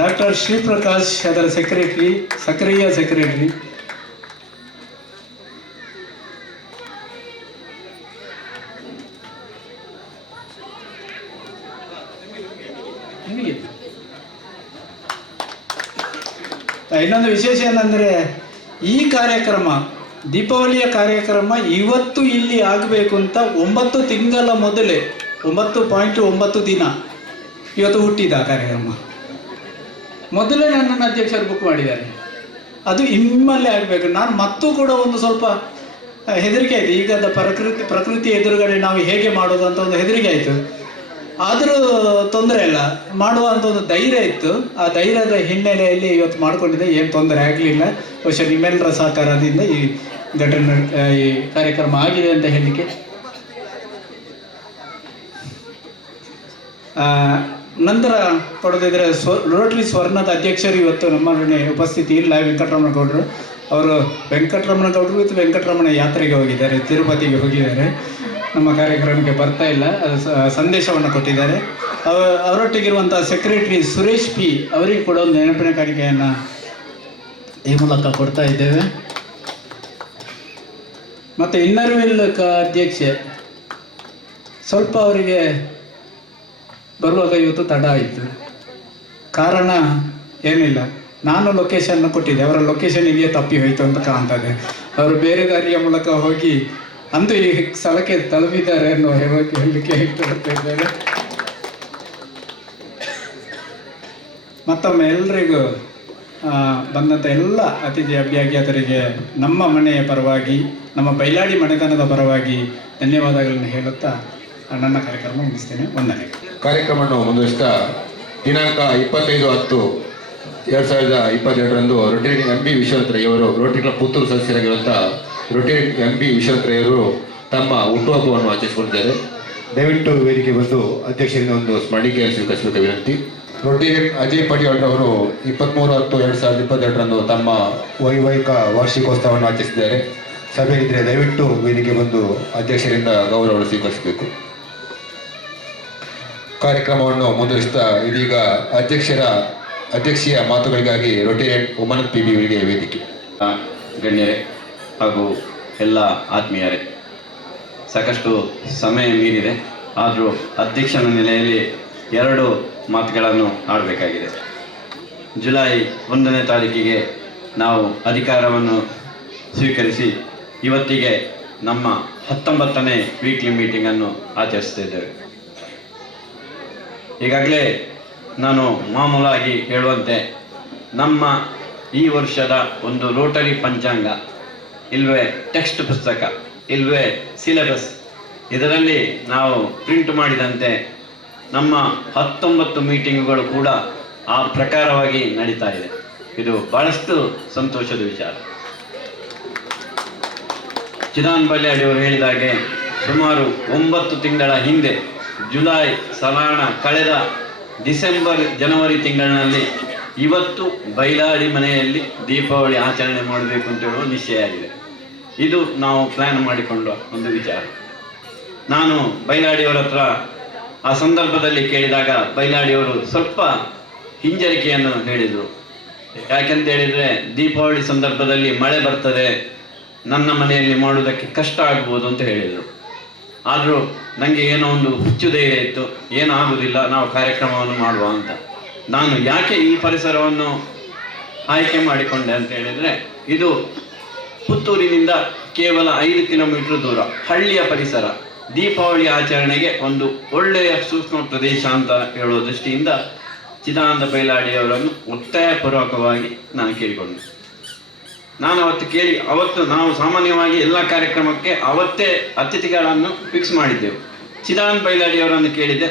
ಡಾಕ್ಟರ್ ಶ್ರೀಪ್ರಕಾಶ್ ಅದರ ಸೆಕ್ರೆಟರಿ, ಸಕ್ರಿಯ ಸೆಕ್ರೆಟರಿ. ಇನ್ನೊಂದು ವಿಶೇಷ ಏನಂದರೆ, ಈ ಕಾರ್ಯಕ್ರಮ ದೀಪಾವಳಿಯ ಕಾರ್ಯಕ್ರಮ ಇವತ್ತು ಇಲ್ಲಿ ಆಗಬೇಕು ಅಂತ 9 ತಿಂಗಳ ಮೊದಲೇ 9.9 ದಿನ ಇವತ್ತು ಹುಟ್ಟಿದ ಕಾರ್ಯಕ್ರಮ ಮೊದಲೇ ನನ್ನನ್ನು ಅಧ್ಯಕ್ಷರು ಬುಕ್ ಮಾಡಿದ್ದಾರೆ. ಅದು ಇಮ್ಮಲ್ಲೇ ಆಗಬೇಕು. ನಾನು ಮತ್ತೂ ಕೂಡ ಒಂದು ಸ್ವಲ್ಪ ಹೆದರಿಕೆ ಆಯಿತು. ಈಗದ ಪ್ರಕೃತಿ ಎದುರುಗಡೆ ನಾವು ಹೇಗೆ ಮಾಡೋದು ಅಂತ ಒಂದು ಹೆದರಿಕೆ ಆಯಿತು. ಆದರೂ ತೊಂದರೆ ಇಲ್ಲ, ಮಾಡುವಂಥ ಒಂದು ಧೈರ್ಯ ಇತ್ತು. ಆ ಧೈರ್ಯದ ಹಿನ್ನೆಲೆಯಲ್ಲಿ ಇವತ್ತು ಮಾಡಿಕೊಂಡಿದ್ದೆ, ಏನು ತೊಂದರೆ ಆಗಲಿಲ್ಲ. ಬಹುಶಃ ನಿಮ್ಮೆಲ್ಲರ ಸಹಕಾರದಿಂದ ಈ ಘಟನೆ ಈ ಕಾರ್ಯಕ್ರಮ ಆಗಿದೆ ಅಂತ ಹೇಳಲಿಕ್ಕೆ. ನಂತರ ಕೊಡೋದಿದ್ರೆ ರೋಟರಿ ಸ್ವರ್ಣದ ಅಧ್ಯಕ್ಷರು ಇವತ್ತು ನಮ್ಮೊಡನೆ ಉಪಸ್ಥಿತಿ ಇಲ್ಲ, ವೆಂಕಟರಮಣ ಗೌಡರು. ಅವರು ವೆಂಕಟರಮಣ ಗೌಡರು ಮತ್ತು ವೆಂಕಟರಮಣ ಯಾತ್ರೆಗೆ ಹೋಗಿದ್ದಾರೆ, ತಿರುಪತಿಗೆ ಹೋಗಿದ್ದಾರೆ, ನಮ್ಮ ಕಾರ್ಯಕ್ರಮಕ್ಕೆ ಬರ್ತಾ ಇಲ್ಲ. ಸಂದೇಶವನ್ನು ಕೊಟ್ಟಿದ್ದಾರೆ. ಅವರೊಟ್ಟಿಗಿರುವಂಥ ಸೆಕ್ರೆಟರಿ ಸುರೇಶ್ P ಅವರಿಗೆ ಕೂಡ ಒಂದು ನೆನಪಿನ ಕಾಣಿಕೆಯನ್ನು ಈ ಮೂಲಕ ಕೊಡ್ತಾ ಇದ್ದೇವೆ. ಮತ್ತು ಇನ್ನರ್ವಿಲ್ ಅಧ್ಯಕ್ಷೆ ಸ್ವಲ್ಪ ಅವರಿಗೆ ಬರುವಾಗ ಇವತ್ತು ತಡ ಆಯಿತು. ಕಾರಣ ಏನಿಲ್ಲ, ನಾನು ಲೊಕೇಶನ್ ಕೊಟ್ಟಿದ್ದೆ, ಅವರ ಲೊಕೇಶನ್ ಇಲ್ಲಿಯೇ ತಪ್ಪಿ ಹೋಯಿತು ಅಂತ ಕಾಣ್ತದೆ. ಅವರು ಬೇರೆ ದಾರಿಯ ಮೂಲಕ ಹೋಗಿ ಅಂತೂ ಈ ಸ್ಥಳಕ್ಕೆ ತಲುಪಿದ್ದಾರೆ ಅನ್ನೋ ಹೇಳಲಿಕ್ಕೆ ಇಷ್ಟಪಡ್ತಿದ್ದೇನೆ. ಮತ್ತೊಮ್ಮೆ ಎಲ್ಲರಿಗೂ ಬಂದಂಥ ಎಲ್ಲ ಅತಿಥಿ ಅಭ್ಯಾಗತರಿಗೆ ನಮ್ಮ ಮನೆಯ ಪರವಾಗಿ, ನಮ್ಮ ಬೈಲಾಡಿ ಮನೆತನದ ಪರವಾಗಿ ಧನ್ಯವಾದಗಳನ್ನು ಹೇಳುತ್ತಾ ನನ್ನ ಕಾರ್ಯಕ್ರಮ ಮುಗಿಸ್ತೇನೆ. ವಂದನೆ. ಕಾರ್ಯಕ್ರಮವನ್ನು ಮುಂದುವರಿಸ್ತಾ ದಿನಾಂಕ 25/10/2022 ರೋಟರಿ MB ವಿಶ್ವನಾಥರಯ್ಯವರು ರೋಟರಿ ಕ್ಲಬ್ ಪುತ್ತೂರು ಸದಸ್ಯರಾಗಿರುವಂಥ ರೋಟರಿ MB ವಿಶ್ವನಾಥರಯ್ಯವರು ತಮ್ಮ ಹುಟ್ಟುಹಬ್ಬವನ್ನು ಆಚರಿಸಿಕೊಂಡಿದ್ದಾರೆ. ದಯವಿಟ್ಟು ವೇದಿಕೆ ಬಂದು ಅಧ್ಯಕ್ಷರಿಂದ ಒಂದು ಸ್ಮರಣಿಕೆಯನ್ನು ಸ್ವೀಕರಿಸಬೇಕು ವಿನಂತಿ. ರೋಟರಿ ಅಜಯ್ ಪಡಿಯಾಳ್ ಅವರು 23/10/2022 ತಮ್ಮ ವೈವಾಹಿಕ ವಾರ್ಷಿಕೋತ್ಸವವನ್ನು ಆಚರಿಸಿದ್ದಾರೆ. ಸಭೆ ಇದ್ದರೆ ದಯವಿಟ್ಟು ವೇದಿಕೆ ಬಂದು ಅಧ್ಯಕ್ಷರಿಂದ ಗೌರವವನ್ನು ಸ್ವೀಕರಿಸಬೇಕು. ಕಾರ್ಯಕ್ರಮವನ್ನು ಮುಂದುವರಿಸ್ತಾ ಇದೀಗ ಅಧ್ಯಕ್ಷೀಯ ಮಾತುಗಳಿಗಾಗಿ ರೋಟೇರಿಯನ್ ಉಮಾನಾಥ್ PB ಅವರಿಗೆ ವೇದಿಕೆ. ಗಣ್ಯರೇ ಹಾಗೂ ಎಲ್ಲ ಆತ್ಮೀಯರೇ, ಸಾಕಷ್ಟು ಸಮಯ ಮೀರಿದೆ. ಆದರೂ ಅಧ್ಯಕ್ಷನ ನೆಲೆಯಲ್ಲಿ 2 ಮಾತುಗಳನ್ನು ಆಡಬೇಕಾಗಿದೆ. ಜುಲೈ 1ನೇ ತಾರೀಕಿಗೆ ನಾವು ಅಧಿಕಾರವನ್ನು ಸ್ವೀಕರಿಸಿ ಇವತ್ತಿಗೆ ನಮ್ಮ 19ನೇ ವೀಕ್ಲಿ ಮೀಟಿಂಗನ್ನು ಆಚರಿಸ್ತಿದ್ದೇವೆ. ಈಗಾಗಲೇ ನಾನು ಮಾಮೂಲಾಗಿ ಹೇಳುವಂತೆ ನಮ್ಮ ಈ ವರ್ಷದ ಒಂದು ರೋಟರಿ ಪಂಚಾಂಗ ಇಲ್ವೇ ಟೆಕ್ಸ್ಟ್ ಪುಸ್ತಕ ಇಲ್ವೇ ಸಿಲೆಬಸ್ ಇದರಲ್ಲಿ ನಾವು ಪ್ರಿಂಟ್ ಮಾಡಿದಂತೆ ನಮ್ಮ 19 ಮೀಟಿಂಗ್ಗಳು ಕೂಡ ಆ ಪ್ರಕಾರವಾಗಿ ನಡೀತಾ ಇದೆ. ಇದು ಬಹಳಷ್ಟು ಸಂತೋಷದ ವಿಚಾರ. ಚಿದಾನ್ ಬಲ್ಯಾಡಿಯವರು ಹೇಳಿದಾಗೆ ಸುಮಾರು 9 ತಿಂಗಳ ಹಿಂದೆ ಜುಲೈ ಸಾಲಾನ ಕಳೆದ ಡಿಸೆಂಬರ್ ಜನವರಿ ತಿಂಗಳಿನಲ್ಲಿ ಇವತ್ತು ಬೈಲಾಡಿ ಮನೆಯಲ್ಲಿ ದೀಪಾವಳಿ ಆಚರಣೆ ಮಾಡಬೇಕು ಅಂತ ಹೇಳುವ ನಿಶ್ಚಯ ಆಗಿದೆ. ಇದು ನಾವು ಪ್ಲ್ಯಾನ್ ಮಾಡಿಕೊಂಡ ಒಂದು ವಿಚಾರ. ನಾನು ಬೈಲಾಡಿಯವರ ಹತ್ರ ಆ ಸಂದರ್ಭದಲ್ಲಿ ಕೇಳಿದಾಗ ಬೈಲಾಡಿಯವರು ಸ್ವಲ್ಪ ಹಿಂಜರಿಕೆಯನ್ನು ಹೇಳಿದರು. ಯಾಕೆಂತ ಹೇಳಿದರೆ ದೀಪಾವಳಿ ಸಂದರ್ಭದಲ್ಲಿ ಮಳೆ ಬರ್ತದೆ, ನನ್ನ ಮನೆಯಲ್ಲಿ ಮಾಡುವುದಕ್ಕೆ ಕಷ್ಟ ಆಗ್ಬೋದು ಅಂತ ಹೇಳಿದರು. ಆದರೂ ನನಗೆ ಏನೋ ಒಂದು ಹುಚ್ಚು ಧೈರ್ಯ ಇತ್ತು, ಏನಾಗುವುದಿಲ್ಲ, ನಾವು ಕಾರ್ಯಕ್ರಮವನ್ನು ಮಾಡುವ ಅಂತ. ನಾನು ಯಾಕೆ ಈ ಪರಿಸರವನ್ನು ಆಯ್ಕೆ ಮಾಡಿಕೊಂಡೆ ಅಂತ ಹೇಳಿದರೆ, ಇದು ಪುತ್ತೂರಿನಿಂದ ಕೇವಲ 5 ಕಿಲೋಮೀಟರ್ ದೂರ ಹಳ್ಳಿಯ ಪರಿಸರ, ದೀಪಾವಳಿ ಆಚರಣೆಗೆ ಒಂದು ಒಳ್ಳೆಯ ಸೂಕ್ಷ್ಮ ಪ್ರದೇಶ ಅಂತ ಹೇಳುವ ದೃಷ್ಟಿಯಿಂದ ಚಿದಾನಂದ ಬೈಲಾಡಿಯವರನ್ನು ಒತ್ತಾಯಪೂರ್ವಕವಾಗಿ ನಾನು ಕೇಳಿಕೊಂಡೆ. ನಾನು ಅವತ್ತು ನಾವು ಸಾಮಾನ್ಯವಾಗಿ ಎಲ್ಲ ಕಾರ್ಯಕ್ರಮಕ್ಕೆ ಅವತ್ತೇ ಅತಿಥಿಗಳನ್ನು ಫಿಕ್ಸ್ ಮಾಡಿದ್ದೆವು. ಚಿದಾನಂದ ಬೈಲಾಡಿಯವರನ್ನು ಕೇಳಿದೆ,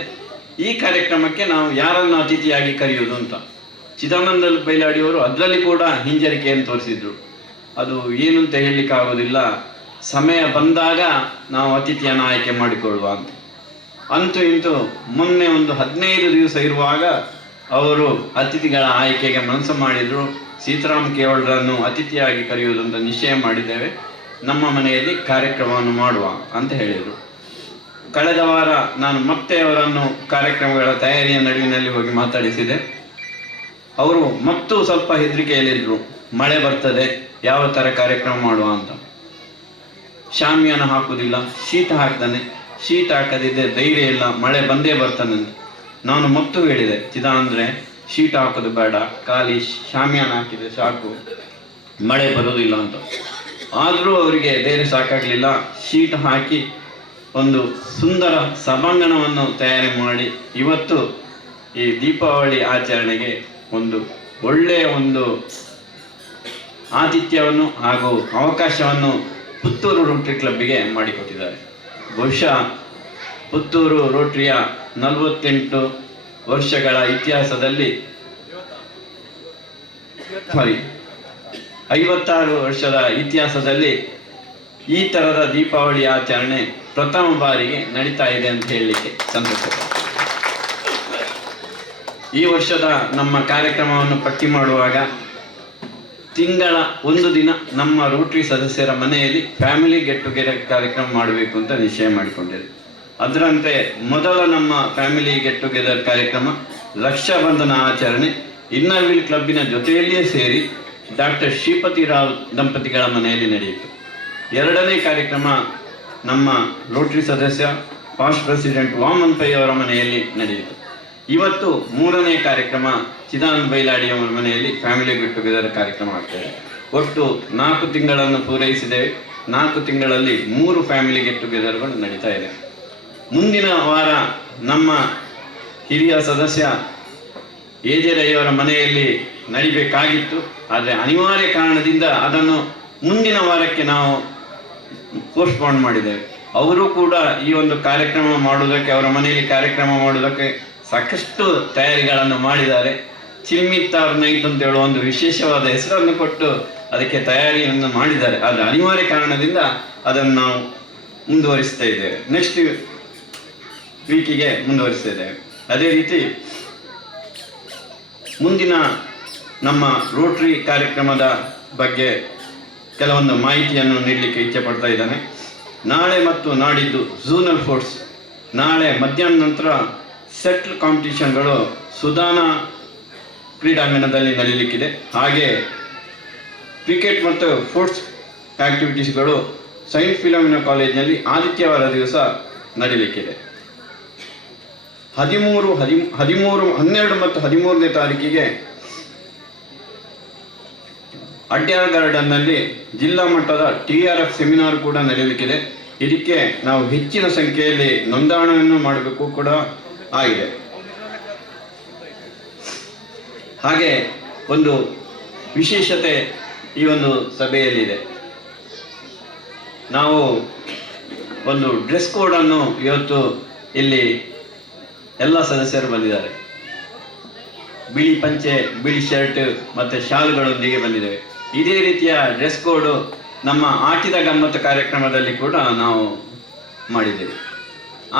ಈ ಕಾರ್ಯಕ್ರಮಕ್ಕೆ ನಾವು ಯಾರನ್ನು ಅತಿಥಿಯಾಗಿ ಕರೆಯುವುದು ಅಂತ. ಚಿದಾನಂದ ಬೈಲಾಡಿಯವರು ಅದರಲ್ಲಿ ಕೂಡ ಹಿಂಜರಿಕೆಯನ್ನು ತೋರಿಸಿದ್ರು. ಅದು ಏನು ಅಂತ ಹೇಳಲಿಕ್ಕಾಗೋದಿಲ್ಲ, ಸಮಯ ಬಂದಾಗ ನಾವು ಅತಿಥಿಯನ್ನು ಆಯ್ಕೆ ಮಾಡಿಕೊಳ್ಳುವ ಅಂತ. ಅಂತೂ ಇಂತೂ ಮೊನ್ನೆ ಒಂದು 15 ದಿವಸ ಇರುವಾಗ ಅವರು ಅತಿಥಿಗಳ ಆಯ್ಕೆಗೆ ಮನಸ್ಸು ಮಾಡಿದರು. ಸೀತಾರಾಮ್ ಕೇವಳರನ್ನು ಅತಿಥಿಯಾಗಿ ಕರೆಯುವುದಂತ ನಿಶ್ಚಯ ಮಾಡಿದ್ದೇವೆ, ನಮ್ಮ ಮನೆಯಲ್ಲಿ ಕಾರ್ಯಕ್ರಮವನ್ನು ಮಾಡುವ ಅಂತ ಹೇಳಿದರು. ಕಳೆದ ವಾರ ನಾನು ಮತ್ತೆ ಅವರನ್ನು ಕಾರ್ಯಕ್ರಮಗಳ ತಯಾರಿಯ ನಡುವಿನಲ್ಲಿ ಹೋಗಿ ಮಾತಾಡಿಸಿದೆ. ಅವರು ಮತ್ತೂ ಸ್ವಲ್ಪ ಹೆದರಿಕೆಯಲ್ಲಿದ್ದರು, ಮಳೆ ಬರ್ತದೆ, ಯಾವ ಥರ ಕಾರ್ಯಕ್ರಮ ಮಾಡುವ ಅಂತ. ಶಾಮಿಯಾನ ಹಾಕುವುದಿಲ್ಲ, ಶೀಟ್ ಹಾಕ್ತಾನೆ, ಶೀಟ್ ಹಾಕದಿದ್ದರೆ ಧೈರ್ಯ ಇಲ್ಲ, ಮಳೆ ಬಂದೇ ಬರ್ತಾನೆ. ನಾನು ಮತ್ತು ಹೇಳಿದೆ, ಚಿದಾನಂದ್ರೆ ಶೀಟ್ ಹಾಕೋದು ಬೇಡ, ಖಾಲಿ ಶಾಮಿಯಾನ ಹಾಕಿದೆ ಸಾಕು, ಮಳೆ ಬರೋದಿಲ್ಲ ಅಂತ. ಆದರೂ ಅವರಿಗೆ ಧೈರ್ಯ ಸಾಕಾಗಲಿಲ್ಲ. ಶೀಟ್ ಹಾಕಿ ಒಂದು ಸುಂದರ ಸಭಾಂಗಣವನ್ನು ತಯಾರಿ ಮಾಡಿ ಇವತ್ತು ಈ ದೀಪಾವಳಿ ಆಚರಣೆಗೆ ಒಂದು ಒಳ್ಳೆಯ ಒಂದು ಆತಿಥ್ಯವನ್ನು ಹಾಗೂ ಅವಕಾಶವನ್ನು ಪುತ್ತೂರು ರೋಟರಿ ಕ್ಲಬ್ಬಿಗೆ ಮಾಡಿಕೊಟ್ಟಿದ್ದಾರೆ. ಬಹುಶಃ ಪುತ್ತೂರು ರೋಟರಿಯ 48 ವರ್ಷಗಳ ಇತಿಹಾಸದಲ್ಲಿ 56 ವರ್ಷದ ಇತಿಹಾಸದಲ್ಲಿ ಈ ಥರದ ದೀಪಾವಳಿ ಆಚರಣೆ ಪ್ರಥಮ ಬಾರಿಗೆ ನಡೀತಾ ಇದೆ ಅಂತ ಹೇಳಲಿಕ್ಕೆ ಸಂತೋಷ. ಈ ವರ್ಷದ ನಮ್ಮ ಕಾರ್ಯಕ್ರಮವನ್ನು ಪಟ್ಟಿ ಮಾಡುವಾಗ ತಿಂಗಳ 1 ದಿನ ನಮ್ಮ ರೋಟರಿ ಸದಸ್ಯರ ಮನೆಯಲ್ಲಿ ಫ್ಯಾಮಿಲಿ ಗೆಟ್ ಟುಗೆದರ್ ಕಾರ್ಯಕ್ರಮ ಮಾಡಬೇಕು ಅಂತ ನಿಶ್ಚಯ ಮಾಡಿಕೊಂಡಿದೆ. ಅದರಂತೆ ಮೊದಲ ನಮ್ಮ ಫ್ಯಾಮಿಲಿ ಗೆಟ್ ಟುಗೆದರ್ ಕಾರ್ಯಕ್ರಮ ರಕ್ಷಾಬಂಧನ ಆಚರಣೆ ಇನ್ನರ್ ವೀಲ್ ಕ್ಲಬ್ಬಿನ ಜೊತೆಯಲ್ಲಿಯೇ ಸೇರಿ ಡಾಕ್ಟರ್ ಶ್ರೀಪತಿ ರಾವ್ ದಂಪತಿಗಳ ಮನೆಯಲ್ಲಿ ನಡೆಯಿತು. ಎರಡನೇ ಕಾರ್ಯಕ್ರಮ ನಮ್ಮ ರೋಟರಿ ಸದಸ್ಯ ಪಾಸ್ಟ್ ಪ್ರೆಸಿಡೆಂಟ್ ವಾಮನ್ ಪೈ ಅವರ ಮನೆಯಲ್ಲಿ ನಡೆಯಿತು. ಇವತ್ತು 3ನೇ ಕಾರ್ಯಕ್ರಮ ಚಿದಾನಂದ ಬೈಲಾಡಿಯವರ ಮನೆಯಲ್ಲಿ ಫ್ಯಾಮಿಲಿ ಗೆಟ್ ಟುಗೆದರ್ ಕಾರ್ಯಕ್ರಮ ಆಗ್ತದೆ. ಒಟ್ಟು 4 ತಿಂಗಳನ್ನು ಪೂರೈಸಿದ್ದೇವೆ. 4 ತಿಂಗಳಲ್ಲಿ 3 ಫ್ಯಾಮಿಲಿ ಗೆಟ್ ಟುಗೆದರ್ಗಳು ನಡೀತಾ ಇದೆ. ಮುಂದಿನ ವಾರ ನಮ್ಮ ಹಿರಿಯ ಸದಸ್ಯ ಏಜರಯ್ಯವರ ಮನೆಯಲ್ಲಿ ನಡಿಬೇಕಾಗಿತ್ತು, ಆದರೆ ಅನಿವಾರ್ಯ ಕಾರಣದಿಂದ ಅದನ್ನು ಮುಂದಿನ ವಾರಕ್ಕೆ ನಾವು ಪೋಸ್ಟ್ಪೋನ್ ಮಾಡಿದ್ದೇವೆ. ಅವರು ಕೂಡ ಈ ಒಂದು ಕಾರ್ಯಕ್ರಮ ಮಾಡುವುದಕ್ಕೆ, ಅವರ ಮನೆಯಲ್ಲಿ ಕಾರ್ಯಕ್ರಮ ಮಾಡುವುದಕ್ಕೆ ಸಾಕಷ್ಟು ತಯಾರಿಗಳನ್ನು ಮಾಡಿದ್ದಾರೆ. ಚಿಲ್ಮಿತ್ತಾರ್ ನೈಟ್ ಅಂತ ಹೇಳುವ ಒಂದು ವಿಶೇಷವಾದ ಹೆಸರನ್ನು ಕೊಟ್ಟು ಅದಕ್ಕೆ ತಯಾರಿಯನ್ನು ಮಾಡಿದ್ದಾರೆ. ಆದರೆ ಅನಿವಾರ್ಯ ಕಾರಣದಿಂದ ಅದನ್ನು ನಾವು ಮುಂದುವರಿಸ್ತಾ ಇದ್ದೇವೆ, ನೆಕ್ಸ್ಟ್ ವೀಕಿಗೆ ಮುಂದುವರಿಸ್ತಾ ಇದ್ದೇವೆ. ಅದೇ ರೀತಿ ಮುಂದಿನ ನಮ್ಮ ರೋಟರಿ ಕಾರ್ಯಕ್ರಮದ ಬಗ್ಗೆ ಕೆಲವೊಂದು ಮಾಹಿತಿಯನ್ನು ನೀಡಲಿಕ್ಕೆ ಇಚ್ಛೆ ಪಡ್ತಾ ಇದ್ದಾನೆ. ನಾಳೆ ಮತ್ತು ನಾಡಿದ್ದು ಝೋನಲ್ ಸ್ಪೋರ್ಟ್ಸ್, ನಾಳೆ ಮಧ್ಯಾಹ್ನ ನಂತರ ಸೆಟ್ಲ್ ಕಾಂಪಿಟಿಷನ್ಗಳು ಸುಧಾನ ಕ್ರೀಡಾಂಗಣದಲ್ಲಿ ನಡೆಯಲಿಕ್ಕಿದೆ. ಹಾಗೆ ಕ್ರಿಕೆಟ್ ಮತ್ತು ಸ್ಪೋರ್ಟ್ಸ್ ಆಕ್ಟಿವಿಟೀಸ್ಗಳು ಸೈಂಟ್ ಫಿಲೋಮಿನಾ ಕಾಲೇಜಿನಲ್ಲಿ ಆದಿತ್ಯವಾರ ದಿವಸ ನಡೆಯಲಿಕ್ಕಿದೆ. 12 ಮತ್ತು 13ನೇ ತಾರೀಕಿಗೆ ಅಡ್ಯಾರ್ ಗಾರ್ಡನ್ನಲ್ಲಿ ಜಿಲ್ಲಾ ಮಟ್ಟದ TRF ಸೆಮಿನಾರ್ ಕೂಡ ನಡೆಯಲಿಕ್ಕಿದೆ. ಇದಕ್ಕೆ ನಾವು ಹೆಚ್ಚಿನ ಸಂಖ್ಯೆಯಲ್ಲಿ ನೋಂದಣಿಯನ್ನು ಮಾಡಬೇಕು ಕೂಡ ಆಗಿದೆ. ಹಾಗೆ ಒಂದು ವಿಶೇಷತೆ ಈ ಒಂದು ಸಭೆಯಲ್ಲಿದೆ. ನಾವು ಒಂದು ಡ್ರೆಸ್ ಕೋಡನ್ನು ಇವತ್ತು ಇಲ್ಲಿ ಎಲ್ಲ ಸದಸ್ಯರು ಬಂದಿದ್ದಾರೆ. ಬಿಳಿ ಪಂಚೆ, ಬಿಳಿ ಶರ್ಟ್ ಮತ್ತು ಶಾಲ್ಗಳೊಂದಿಗೆ ಬಂದಿದ್ದೇವೆ. ಇದೇ ರೀತಿಯ ಡ್ರೆಸ್ ಕೋಡು ನಮ್ಮ ಆಟಿದ ಗಮ್ಮತ್ತು ಕಾರ್ಯಕ್ರಮದಲ್ಲಿ ಕೂಡ ನಾವು ಮಾಡಿದ್ದೇವೆ.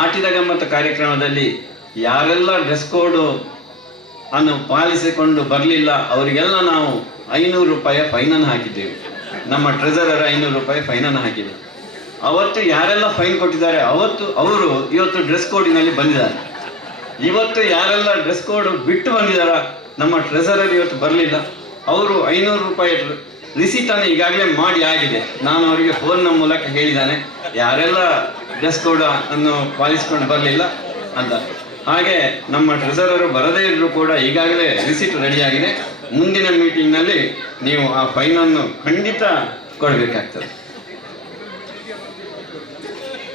ಆಟಿದ ಗಮ್ಮತ್ತು ಕಾರ್ಯಕ್ರಮದಲ್ಲಿ ಯಾರೆಲ್ಲ ಡ್ರೆಸ್ ಕೋಡು ಅನ್ನು ಪಾಲಿಸಿಕೊಂಡು ಬರಲಿಲ್ಲ ಅವರಿಗೆಲ್ಲ ನಾವು 500 ರೂಪಾಯಿ ಫೈನನ್ನು ಹಾಕಿದ್ದೇವೆ. ನಮ್ಮ ಟ್ರೆಜರರ್ 500 ರೂಪಾಯಿ ಫೈನನ್ನು ಹಾಕಿದ್ದೇವೆ. ಅವತ್ತು ಯಾರೆಲ್ಲ ಫೈನ್ ಕೊಟ್ಟಿದ್ದಾರೆ ಅವರು ಇವತ್ತು ಡ್ರೆಸ್ ಕೋಡಿನಲ್ಲಿ ಬಂದಿದ್ದಾರೆ. ಇವತ್ತು ಯಾರೆಲ್ಲ ಡ್ರೆಸ್ ಕೋಡ್ ಬಿಟ್ಟು ಬಂದಿದ್ದಾರ, ನಮ್ಮ ಟ್ರೆಜರರ್ ಇವತ್ತು ಬರಲಿಲ್ಲ, ಅವರು 500 ರೂಪಾಯಿ ರಿಸೀಟನ್ನು ಈಗಾಗಲೇ ಮಾಡಿ ಆಗಿದೆ. ನಾನು ಅವರಿಗೆ ಫೋನ್ನ ಮೂಲಕ ಹೇಳಿದ್ದಾನೆ ಯಾರೆಲ್ಲ ಡ್ರೆಸ್ ಕೋಡ್ ಅನ್ನು ಪಾಲಿಸ್ಕೊಂಡು ಬರಲಿಲ್ಲ ಅಂತ. ಹಾಗೆ ನಮ್ಮ ಟ್ರೆಜರರು ಬರದೇ ಇದ್ರೂ ಕೂಡ ಈಗಾಗಲೇ ರಿಸೀಟ್ ರೆಡಿಯಾಗಿದೆ. ಮುಂದಿನ ಮೀಟಿಂಗ್ನಲ್ಲಿ ನೀವು ಆ ಫೈನನ್ನು ಖಂಡಿತ ಕೊಡಬೇಕಾಗ್ತದೆ.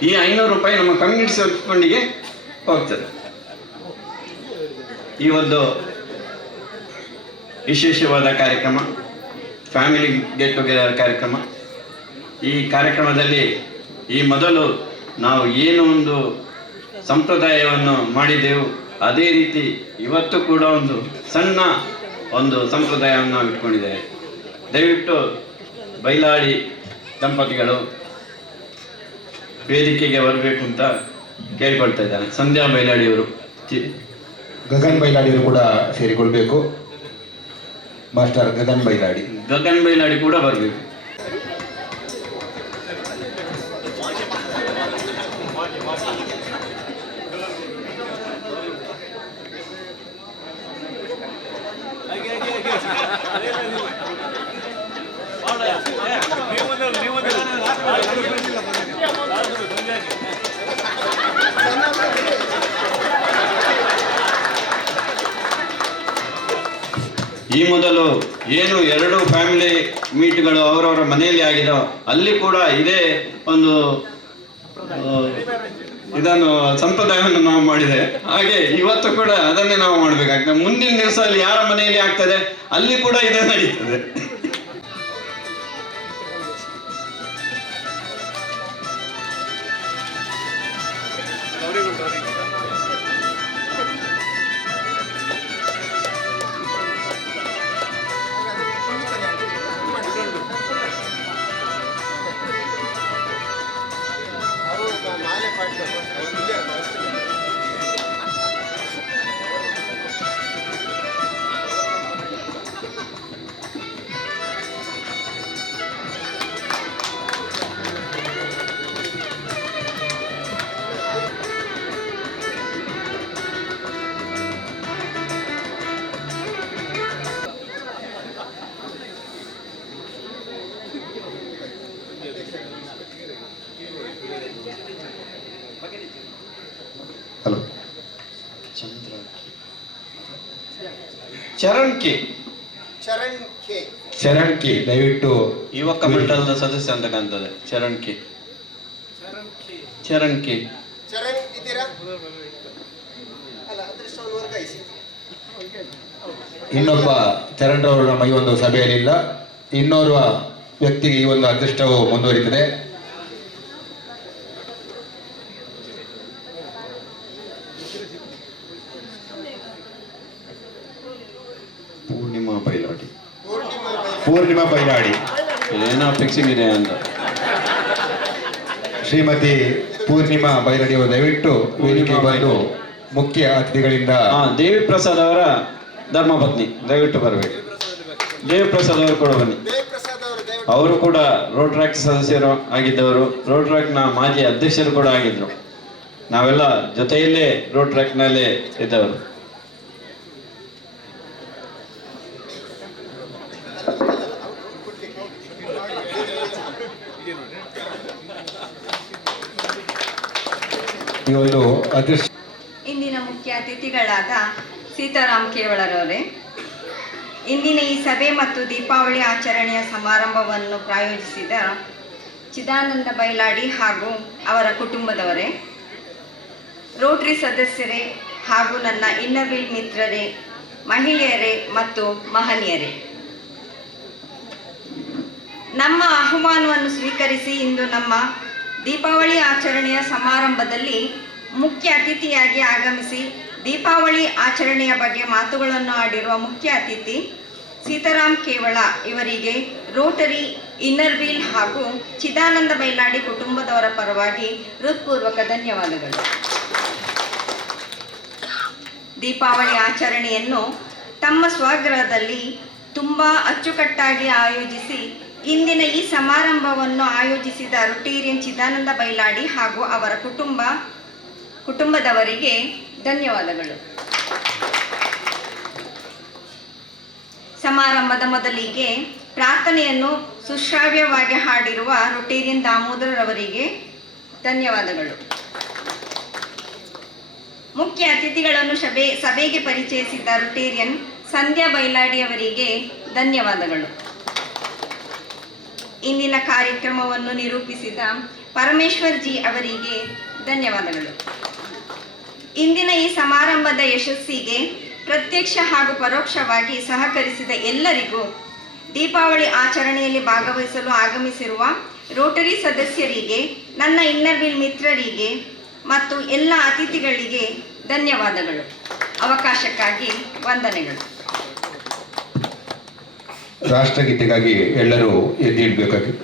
ಈ 500 ರೂಪಾಯಿ ನಮ್ಮ ಕಮ್ಯುನಿಟಿ ಸರ್ವಿಸ್ ಫಂಡಿಗೆ ಹೋಗ್ತದೆ. ಈ ಒಂದು ವಿಶೇಷವಾದ ಕಾರ್ಯಕ್ರಮ, ಫ್ಯಾಮಿಲಿ ಗೆಟ್ ಟುಗೆದರ್ ಕಾರ್ಯಕ್ರಮ. ಈ ಕಾರ್ಯಕ್ರಮದಲ್ಲಿ ಈ ಮೊದಲು ನಾವು ಏನು ಒಂದು ಸಂಪ್ರದಾಯವನ್ನು ಮಾಡಿದೆವು ಅದೇ ರೀತಿ ಇವತ್ತು ಕೂಡ ಒಂದು ಸಣ್ಣ ಒಂದು ಸಂಪ್ರದಾಯವನ್ನು ನಾವು ಇಟ್ಕೊಂಡಿದ್ದೇವೆ. ದಯವಿಟ್ಟು ಬೈಲಾಡಿ ದಂಪತಿಗಳು ವೇದಿಕೆಗೆ ಬರಬೇಕು ಅಂತ ಕೇಳಿಕೊಳ್ತಾ ಇದ್ದಾರೆ. ಸಂಧ್ಯಾ ಬೈಲಾಡಿಯವರು, ಗಗನ್ ಬೈಲಾಡಿಯವರು ಕೂಡ ಸೇರಿಕೊಳ್ಬೇಕು. ಮಾಸ್ಟರ್ ಗಗನ್ ಬೈಲಾಡಿ ಕೂಡ ಬರಬೇಕು. ಈ ಮೊದಲು ಏನು 2 ಫ್ಯಾಮಿಲಿ ಮೀಟ್ಗಳು ಅವರವರ ಮನೆಯಲ್ಲಿ ಆಗಿದೋ ಅಲ್ಲಿ ಕೂಡ ಇದೇ ಒಂದು ಇದನ್ನು ಸಂಪ್ರದಾಯವನ್ನು ನಾವು ಮಾಡಿದೆ. ಹಾಗೆ ಇವತ್ತು ಕೂಡ ಅದನ್ನೇ ನಾವು ಮಾಡಬೇಕಾಗ್ತದೆ. ಮುಂದಿನ ದಿವಸ ಅಲ್ಲಿ ಯಾರ ಮನೆಯಲ್ಲಿ ಆಗ್ತದೆ ಅಲ್ಲಿ ಕೂಡ ಇದು ನಡೀತದೆ. ಹಲೋ, ಚರಣ್ ಕೆ ದಯವಿಟ್ಟು ಯುವಕ ಮಂಡಲದ ಸದಸ್ಯ ಅಂತ ಕಾಣ್ತದೆ. ಚರಣ್ ಕೆ ಇನ್ನೊಬ್ಬ ಚರಣ್ ರವರು ನಮ್ಮ ಈ ಒಂದು ಸಭೆಯಲ್ಲಿಲ್ಲ. ಇನ್ನೋರ್ವ ವ್ಯಕ್ತಿಗೆ ಈ ಒಂದು ಅದೃಷ್ಟವು ಮುಂದುವರಿತದೆ. ಪೂರ್ಣಿಮಾ ಬೈಲಾಡಿ ಏನೋ ಫಿಕ್ಸಿಂಗ್ ಇದೆ ಅಂತ. ಶ್ರೀಮತಿ ಪೂರ್ಣಿಮಾ ಬೈಲಾಡಿ ಅವರು ದಯವಿಟ್ಟು ವೇದಿಕೆಗೆ ಬಂದು ಮುಖ್ಯ ಅತಿಥಿಗಳಿಂದ ದೇವಿ ಪ್ರಸಾದ್ ಅವರ ಧರ್ಮಪತ್ನಿ ದಯವಿಟ್ಟು ಬರಬೇಕು. ದೇವಿ ಪ್ರಸಾದ್ ಅವರು ಕೂಡ ಬನ್ನಿ. ಅವರು ಕೂಡ ರೋಡ್ ಟ್ರ್ಯಾಕ್ ಸದಸ್ಯರು ಆಗಿದ್ದವರು, ರೋಡ್ ಟ್ರ್ಯಾಕ್ನ ಮಾಜಿ ಅಧ್ಯಕ್ಷರು ಕೂಡ ಆಗಿದ್ರು. ನಾವೆಲ್ಲ ಜೊತೆಯಲ್ಲೇ ರೋಡ್ ಟ್ರ್ಯಾಕ್ನಲ್ಲೇ ಇದ್ದವರು. ಇಂದಿನ ಮುಖ್ಯ ಅತಿಥಿಗಳಾದ ಸೀತಾರಾಮ್ ಕೇವಳರವರೇ, ಇಂದಿನ ಈ ಸಭೆ ಮತ್ತು ದೀಪಾವಳಿ ಆಚರಣೆಯ ಸಮಾರಂಭವನ್ನು ಪ್ರಾಯೋಜಿಸಿದ ಚಿದಾನಂದ ಬೈಲಾಡಿ ಹಾಗೂ ಅವರ ಕುಟುಂಬದವರೇ, ರೋಟರಿ ಸದಸ್ಯರೇ ಹಾಗೂ ನನ್ನ ಇನ್ನರ್ವೀಲ್ ಮಿತ್ರರೇ ಮಹಿಳೆಯರೇ ಮತ್ತು ಮಹನೀಯರೇ, ನಮ್ಮ ಆಹ್ವಾನವನ್ನು ಸ್ವೀಕರಿಸಿ ಇಂದು ನಮ್ಮ ದೀಪಾವಳಿ ಆಚರಣೆಯ ಸಮಾರಂಭದಲ್ಲಿ ಮುಖ್ಯ ಅತಿಥಿಯಾಗಿ ಆಗಮಿಸಿ ದೀಪಾವಳಿ ಆಚರಣೆಯ ಬಗ್ಗೆ ಮಾತುಗಳನ್ನು ಆಡಿರುವ ಮುಖ್ಯ ಅತಿಥಿ ಸೀತಾರಾಮ್ ಕೇವಳ ಇವರಿಗೆ ರೋಟರಿ, ಇನ್ನರ್ ವೀಲ್ ಹಾಗೂ ಚಿದಾನಂದ ಬೈಲಾಡಿ ಕುಟುಂಬದವರ ಪರವಾಗಿ ಹೃತ್ಪೂರ್ವಕ ಧನ್ಯವಾದಗಳು. ದೀಪಾವಳಿ ಆಚರಣೆಯನ್ನು ತಮ್ಮ ಸ್ವಗೃಹದಲ್ಲಿ ತುಂಬ ಅಚ್ಚುಕಟ್ಟಾಗಿ ಆಯೋಜಿಸಿ ಇಂದಿನ ಈ ಸಮಾರಂಭವನ್ನು ಆಯೋಜಿಸಿದ ರೋಟೇರಿಯನ್ ಚಿದಾನಂದ ಬೈಲಾಡಿ ಹಾಗೂ ಅವರ ಕುಟುಂಬದವರಿಗೆ ಧನ್ಯವಾದಗಳು. ಸಮಾರಂಭದ ಮೊದಲಿಗೆ ಪ್ರಾರ್ಥನೆಯನ್ನು ಸುಶ್ರಾವ್ಯವಾಗಿ ಹಾಡಿರುವ ರೋಟೇರಿಯನ್ ದಾಮೋದರವರಿಗೆ ಧನ್ಯವಾದಗಳು. ಮುಖ್ಯ ಅತಿಥಿಗಳನ್ನು ಸಭೆಗೆ ಪರಿಚಯಿಸಿದ ರೋಟೇರಿಯನ್ ಸಂಧ್ಯಾ ಬೈಲಾಡಿ ಅವರಿಗೆ ಧನ್ಯವಾದಗಳು. ಇಂದಿನ ಕಾರ್ಯಕ್ರಮವನ್ನು ನಿರೂಪಿಸಿದ ಪರಮೇಶ್ವರ್ ಜಿ ಅವರಿಗೆ ಧನ್ಯವಾದಗಳು. ಇಂದಿನ ಈ ಸಮಾರಂಭದ ಯಶಸ್ಸಿಗೆ ಪ್ರತ್ಯಕ್ಷ ಹಾಗೂ ಪರೋಕ್ಷವಾಗಿ ಸಹಕರಿಸಿದ ಎಲ್ಲರಿಗೂ, ದೀಪಾವಳಿ ಆಚರಣೆಯಲ್ಲಿ ಭಾಗವಹಿಸಲು ಆಗಮಿಸಿರುವ ರೋಟರಿ ಸದಸ್ಯರಿಗೆ, ನನ್ನ ಇನ್ನರ್ ವೀಲ್ ಮಿತ್ರರಿಗೆ ಮತ್ತು ಎಲ್ಲ ಅತಿಥಿಗಳಿಗೆ ಧನ್ಯವಾದಗಳು. ಅವಕಾಶಕ್ಕಾಗಿ ವಂದನೆಗಳು. ರಾಷ್ಟ್ರಗೀತೆಗಾಗಿ ಎಲ್ಲರೂ ಎದ್ದಿಡಬೇಕಾಗಿ.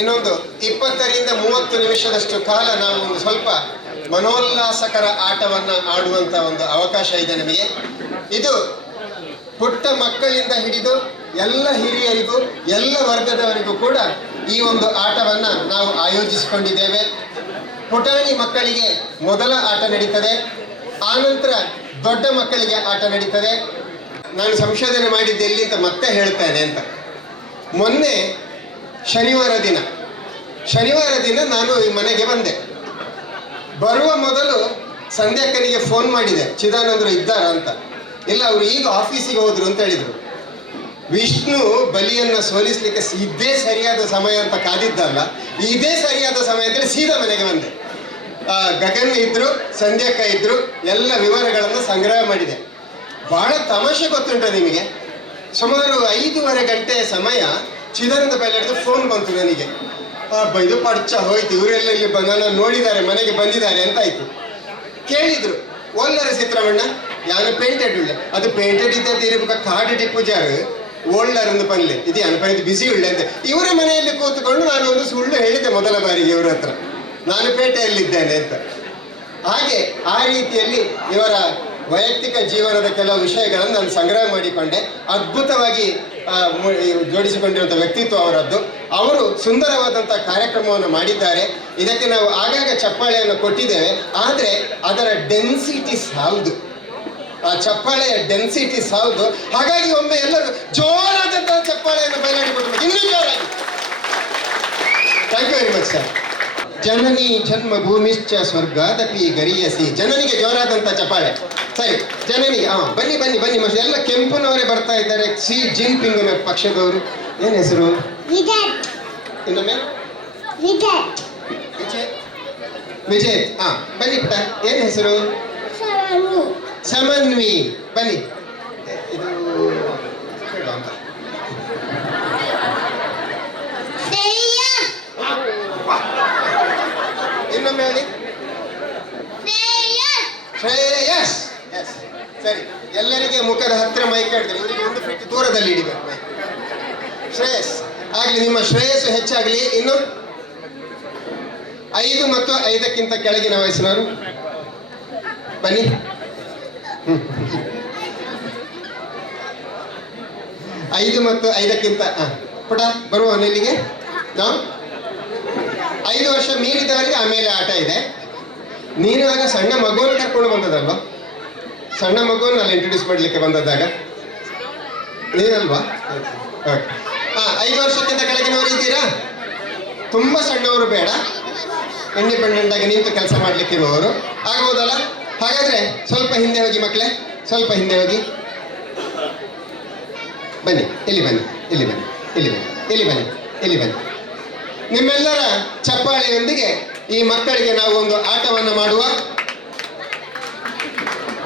ಇನ್ನೊಂದು 20ರಿಂದ 30 ನಿಮಿಷದಷ್ಟು ಕಾಲ ನಾವು ಒಂದು ಸ್ವಲ್ಪ ಮನೋಲ್ಲಾಸಕರ ಆಟವನ್ನು ಆಡುವಂಥ ಒಂದು ಅವಕಾಶ ಇದೆ ನಮಗೆ. ಇದು ಪುಟ್ಟ ಮಕ್ಕಳಿಂದ ಹಿಡಿದು ಎಲ್ಲ ಹಿರಿಯರಿಗೂ, ಎಲ್ಲ ವರ್ಗದವರಿಗೂ ಕೂಡ ಈ ಒಂದು ಆಟವನ್ನು ನಾವು ಆಯೋಜಿಸಿಕೊಂಡಿದ್ದೇವೆ. ಪುಟಾಣಿ ಮಕ್ಕಳಿಗೆ ಮೊದಲ ಆಟ ನಡೀತದೆ, ಆನಂತರ ದೊಡ್ಡ ಮಕ್ಕಳಿಗೆ ಆಟ ನಡೀತದೆ. ನಾನು ಸಂಶೋಧನೆ ಮಾಡಿದ್ದೆ ಎಲ್ಲಿ ಅಂತ ಮತ್ತೆ ಹೇಳ್ತೇನೆ ಅಂತ. ಮೊನ್ನೆ ಶನಿವಾರ ದಿನ ನಾನು ಈ ಮನೆಗೆ ಬಂದೆ. ಬರುವ ಮೊದಲು ಸಂಧ್ಯಾಕ್ಕನಿಗೆ ಫೋನ್ ಮಾಡಿದೆ, ಚಿದಾನಂದರು ಇದ್ದಾರಾ ಅಂತ. ಇಲ್ಲ, ಅವರು ಈಗ ಆಫೀಸಿಗೆ ಹೋದ್ರು ಅಂತ ಹೇಳಿದರು. ವಿಷ್ಣು ಬಲಿಯನ್ನು ಸೋಲಿಸ್ಲಿಕ್ಕೆ ಇದೇ ಸರಿಯಾದ ಸಮಯ ಅಂತ ಕಾದಿದ್ದಲ್ಲ, ಇದೇ ಸರಿಯಾದ ಸಮಯ ಅಂತೇಳಿ ಸೀದಾ ಮನೆಗೆ ಬಂದೆ. ಗಗನ್ ಇದ್ರು, ಸಂಧ್ಯಾಕ್ಕ ಇದ್ರು, ಎಲ್ಲ ವಿವರಗಳನ್ನು ಸಂಗ್ರಹ ಮಾಡಿದೆ. ಬಹಳ ತಮಾಷೆ ಗೊತ್ತುಂಟ ನಿಮಗೆ. ಸುಮಾರು 5:30 ಗಂಟೆ ಸಮಯ ಚಿದಾನಂದ ಬೈಲಾಡಿದು ಫೋನ್ ಬಂತು ನನಗೆ. ಇದು ಪಡ್ಚ ಹೋಯ್ತು, ಇವರೆಲ್ಲ ಇಲ್ಲಿ ನನ್ನ ನೋಡಿದ್ದಾರೆ, ಮನೆಗೆ ಬಂದಿದ್ದಾರೆ ಅಂತ ಆಯ್ತು. ಕೇಳಿದ್ರು, ಒಲ್ಲರ ಚಿತ್ರಮಣ್ಣ ಯಾನು ಪೇಂಟೆಡ್ ಉಳ್ಳೆ, ಅದು ಪೇಂಟೆಡ್ ಇದ್ದಂತೆ ಇರಬೇಕು, ಕಾಡಿಟಿ ಪೂಜಾರು ಓಲ್ಡರ್ ಒಂದು ಪಲ್ಲೆ ಇದು ಅನ್ಪೈದು ಬಿಸಿ ಉಳ್ಳೆ ಅಂತ. ಇವರ ಮನೆಯಲ್ಲಿ ಕೂತ್ಕೊಂಡು ನಾನು ಒಂದು ಸುಳ್ಳು ಹೇಳಿದ್ದೆ ಮೊದಲ ಬಾರಿಗೆ ಇವರ ಹತ್ರ, ನಾನು ಪೇಟೆಯಲ್ಲಿದ್ದೇನೆ ಅಂತ. ಹಾಗೆ ಆ ರೀತಿಯಲ್ಲಿ ಇವರ ವೈಯಕ್ತಿಕ ಜೀವನದ ಕೆಲವು ವಿಷಯಗಳನ್ನು ನಾನು ಸಂಗ್ರಹ ಮಾಡಿಕೊಂಡೆ. ಅದ್ಭುತವಾಗಿ ಜೋಡಿಸಿಕೊಂಡಿರುವಂಥ ವ್ಯಕ್ತಿತ್ವ ಅವರದ್ದು. ಅವರು ಸುಂದರವಾದಂಥ ಕಾರ್ಯಕ್ರಮವನ್ನು ಮಾಡಿದ್ದಾರೆ. ಇದಕ್ಕೆ ನಾವು ಆಗಾಗ ಚಪ್ಪಾಳೆಯನ್ನು ಕೊಟ್ಟಿದ್ದೇವೆ, ಆದರೆ ಅದರ ಡೆನ್ಸಿಟಿ ಸಾಲದು, ಆ ಚಪ್ಪಾಳೆಯ ಡೆನ್ಸಿಟಿ ಸಾಲದು. ಹಾಗಾಗಿ ಒಮ್ಮೆ ಎಲ್ಲರೂ ಜೋರಾದಂತಹ ಚಪ್ಪಾಳೆಯನ್ನು ಬಯಲಾಡಿ ಕೊಟ್ಟು ಇನ್ನೂ ಜೋರಾಗಿ. Thank you very much sir. ಜನನಿ ಜನ್ಮ ಭೂಮಿಶ್ಚ ಸ್ವರ್ಗಾದಪಿ ಗರಿಯಸಿ. ಜನನಿಗೆ ಜೋರಾದಂಥ ಚಪ್ಪಾಳೆ. ಸರಿ, ಜನನಿ. ಬನ್ನಿ ಬನ್ನಿ ಬನ್ನಿ ಮತ್ತೆ ಎಲ್ಲ ಕೆಂಪುನವರೇ ಬರ್ತಾ ಇದ್ದಾರೆ. ಸಿ ಜಿನ್ಪಿಂಗ್ ಪಕ್ಷದವರು. ಏನ್ ಹೆಸರು? ಇನ್ನೊಮ್ಮೆ ವಿಜಯ್. ಬನ್ನಿ ಪುಟ, ಏನ್ ಹೆಸರು? ಸಮನ್ವಿ. ಬನ್ನಿ, ಇದು ಹೇಳುವ ಅಂತ. ಇನ್ನೊಮ್ಮೆ ಹೇಳಿ. ಶ್ರೇಯಸ್. ಎಸ್, ಸರಿ. ಎಲ್ಲರಿಗೆ ಮುಖದ ಹತ್ತಿರ ಮೈಕ್ ಹಿಡಿದ್ರೆ ಇವರಿಗೆ 1 ಫೀಟ್ ದೂರದಲ್ಲಿ ಹಿಡಿಬೇಕು. ಶ್ರೇಯಸ್. ಆಗಲಿ, ನಿಮ್ಮ ಶ್ರೇಯಸ್ಸು ಹೆಚ್ಚಾಗಲಿ. ಇನ್ನು 5 ಮತ್ತು 5ಕ್ಕಿಂತ ಕೆಳಗಿನ ವಯಸ್ಸಿನವರು ಬನ್ನಿ. 5 ಮತ್ತು 5ಕ್ಕಿಂತ ಪುಟ ಬರುವವನು ಇಲ್ಲಿಗೆ. ನಾವು 5 ವರ್ಷ ಮೀರಿದವರಿಗೆ ಆಮೇಲೆ ಆಟ ಇದೆ. ನೀನು ಆಗ ಸಣ್ಣ ಮಗುವನ್ನು ಕರ್ಕೊಂಡು ಬಂದದಲ್ವಾ? ಸಣ್ಣ ಮಗುವನ್ನು ಅಲ್ಲಿ ಇಂಟ್ರೊಡ್ಯೂಸ್ ಮಾಡಲಿಕ್ಕೆ ಬಂದದ್ದಾಗ ನೀನಲ್ವಾ? ಓಕೆ. 5 ವರ್ಷಕ್ಕಿಂತ ಕೆಳಗಿನವರು ಇದ್ದೀರಾ? ತುಂಬ ಸಣ್ಣವರು ಬೇಡ, ಇಂಡಿಪೆಂಡೆಂಟ್ ಆಗಿ ನಿಂತು ಕೆಲಸ ಮಾಡಲಿಕ್ಕೆ ಇರುವವರು ಆಗ್ಬೋದಲ್ಲ? ಹಾಗಾದ್ರೆ ಸ್ವಲ್ಪ ಹಿಂದೆ ಹೋಗಿ ಮಕ್ಕಳೇ, ಸ್ವಲ್ಪ ಹಿಂದೆ ಹೋಗಿ. ಬನ್ನಿ, ಇಲ್ಲಿ ಬನ್ನಿ, ಇಲ್ಲಿ ಬನ್ನಿ, ಇಲ್ಲಿ ಬನ್ನಿ, ಇಲ್ಲಿ ಬನ್ನಿ, ಇಲ್ಲಿ ಬನ್ನಿ. ನಿಮ್ಮೆಲ್ಲರ ಚಪ್ಪಾಳೆಯೊಂದಿಗೆ ಈ ಮಕ್ಕಳಿಗೆ ನಾವು ಒಂದು ಆಟವನ್ನು ಮಾಡುವ.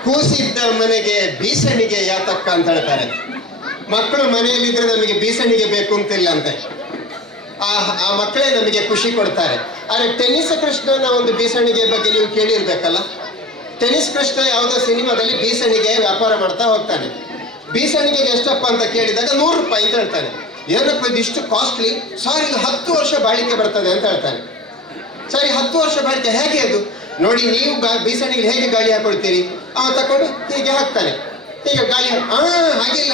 ಕೂಸಿದ್ದ ಮನೆಗೆ ಬೀಸಣಿಗೆ ಯಾತಕ್ಕ ಅಂತ ಹೇಳ್ತಾರೆ. ಮಕ್ಕಳು ಮನೆಯಲ್ಲಿದ್ರೆ ನಮಗೆ ಬೀಸಣಿಗೆ ಬೇಕು ಅಂತಿಲ್ಲ ಅಂತೆ. ಆ ಮಕ್ಕಳೇ ನಮಗೆ ಖುಷಿ ಕೊಡ್ತಾರೆ. ಆದರೆ ಟೆನ್ನಿಸ್ ಕೃಷ್ಣನ ಒಂದು ಬೀಸಣಿಗೆ ಬಗ್ಗೆ ನೀವು ಕೇಳಿರ್ಬೇಕಲ್ಲ. ಟೆನ್ನಿಸ್ ಕೃಷ್ಣ ಯಾವುದೋ ಸಿನಿಮಾದಲ್ಲಿ ಬೀಸಣಿಗೆ ವ್ಯಾಪಾರ ಮಾಡ್ತಾ ಹೋಗ್ತಾನೆ. ಬೀಸಣಿಗೆಗೆ ಎಷ್ಟಪ್ಪ ಅಂತ ಕೇಳಿದಾಗ 100 ರೂಪಾಯಿ ಅಂತ ಹೇಳ್ತಾನೆ. ಏನಪ್ಪ ಇದಿಷ್ಟು ಕಾಸ್ಟ್ಲಿ? ಸರ್ ಇದು 10 ವರ್ಷ ಬಾಳಿಕೆ ಬರ್ತದೆ ಅಂತ ಹೇಳ್ತಾನೆ. ಸರಿ, 10 ವರ್ಷ ಬಾಳಿಕೆ ಹೇಗೆ ಅದು? ನೋಡಿ, ನೀವು ಬೀಸಣಿಗೆ ಹೇಗೆ ಗಾಳಿ ಹಾಕೊಳ್ತೀರಿ? ಅವ ತಕೊಂಡು ಹೀಗೆ ಹಾಕ್ತಾನೆ, ಹೀಗೆ ಗಾಳಿ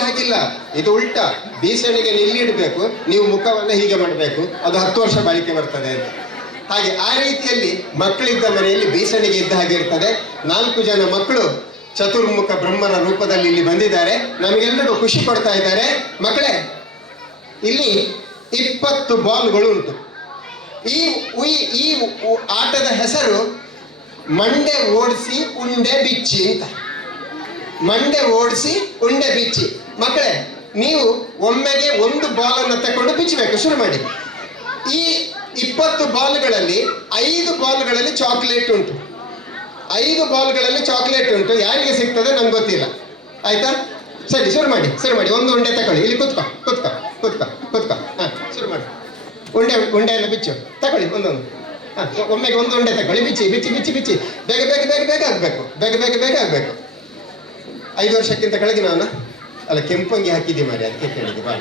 ಹಾಗಿಲ್ಲ, ಇದು ಉಲ್ಟಾ. ಬೀಸಣಿಗೆ ನಿಲ್ಲಿಡಬೇಕು, ನೀವು ಮುಖವನ್ನು ಹೀಗೆ ಮಾಡಬೇಕು, ಅದು 10 ವರ್ಷ ಬಾಳಿಕೆ ಬರ್ತದೆ ಅಂತ. ಹಾಗೆ ಆ ರೀತಿಯಲ್ಲಿ ಮಕ್ಕಳಿದ್ದ ಮನೆಯಲ್ಲಿ ಬೀಸಣಿಗೆ ಇದ್ದ ಹಾಗೆ ಇರ್ತದೆ. 4 ಜನ ಮಕ್ಕಳು ಚತುರ್ಮುಖ ಬ್ರಹ್ಮನ ರೂಪದಲ್ಲಿ ಇಲ್ಲಿ ಬಂದಿದ್ದಾರೆ, ನಮಗೆಲ್ಲರಿಗೂ ಖುಷಿ ಕೊಡ್ತಾ ಇದ್ದಾರೆ. ಮಕ್ಕಳೇ, ಇಲ್ಲಿ 20 ಬಾಲ್ಗಳು ಉಂಟು. ಈ ಆಟದ ಹೆಸರು ಮಂಡೆ ಓಡಿಸಿ ಉಂಡೆ ಬಿಚ್ಚಿ ಅಂತ. ಮಂಡೆ ಓಡಿಸಿ ಉಂಡೆ ಬಿಚ್ಚಿ. ಮಕ್ಕಳೇ, ನೀವು ಒಮ್ಮೆಗೆ 1 ಬಾಲನ್ನು ತಕೊಂಡು ಬಿಚ್ಚಬೇಕು. ಶುರು ಮಾಡಿ. ಈ 20 ಬಾಲ್ಗಳಲ್ಲಿ 5 ಬಾಲ್ಗಳಲ್ಲಿ ಚಾಕ್ಲೇಟ್ ಉಂಟು. 5 ಬಾಲ್ಗಳಲ್ಲಿ ಚಾಕ್ಲೇಟ್ ಉಂಟು. ಯಾರಿಗೆ ಸಿಗ್ತದೆ ನಮ್ಗೆ ಗೊತ್ತಿಲ್ಲ. ಆಯ್ತಾ? ಸರಿ, ಶುರು ಮಾಡಿ. 1 ಉಂಡೆ ತಗೊಳ್ಳಿ. ಇಲ್ಲಿ ಕುತ್ಕೋ. ಶುರು ಮಾಡಿ. ಉಂಡೆಯನ್ನು ಬಿಚ್ಚು. ತಗೊಳ್ಳಿ ಒಂದೊಂದು. ಒಮ್ಮೆಗೆ 1 ಉಂಡೆ ತಗೊಳ್ಳಿ. ಬಿಚ್ಚಿ. ಬೇಗ ಆಗಬೇಕು. 5 ವರ್ಷಕ್ಕಿಂತ ಕೆಳಗೆ ನಾನು ಅಲ್ಲ, ಕೆಂಪಂಗಿ ಹಾಕಿದ್ದೆ ಮಾರಿ, ಅದಕ್ಕೆ ಕೇಳಿದೆ. ಬಾ.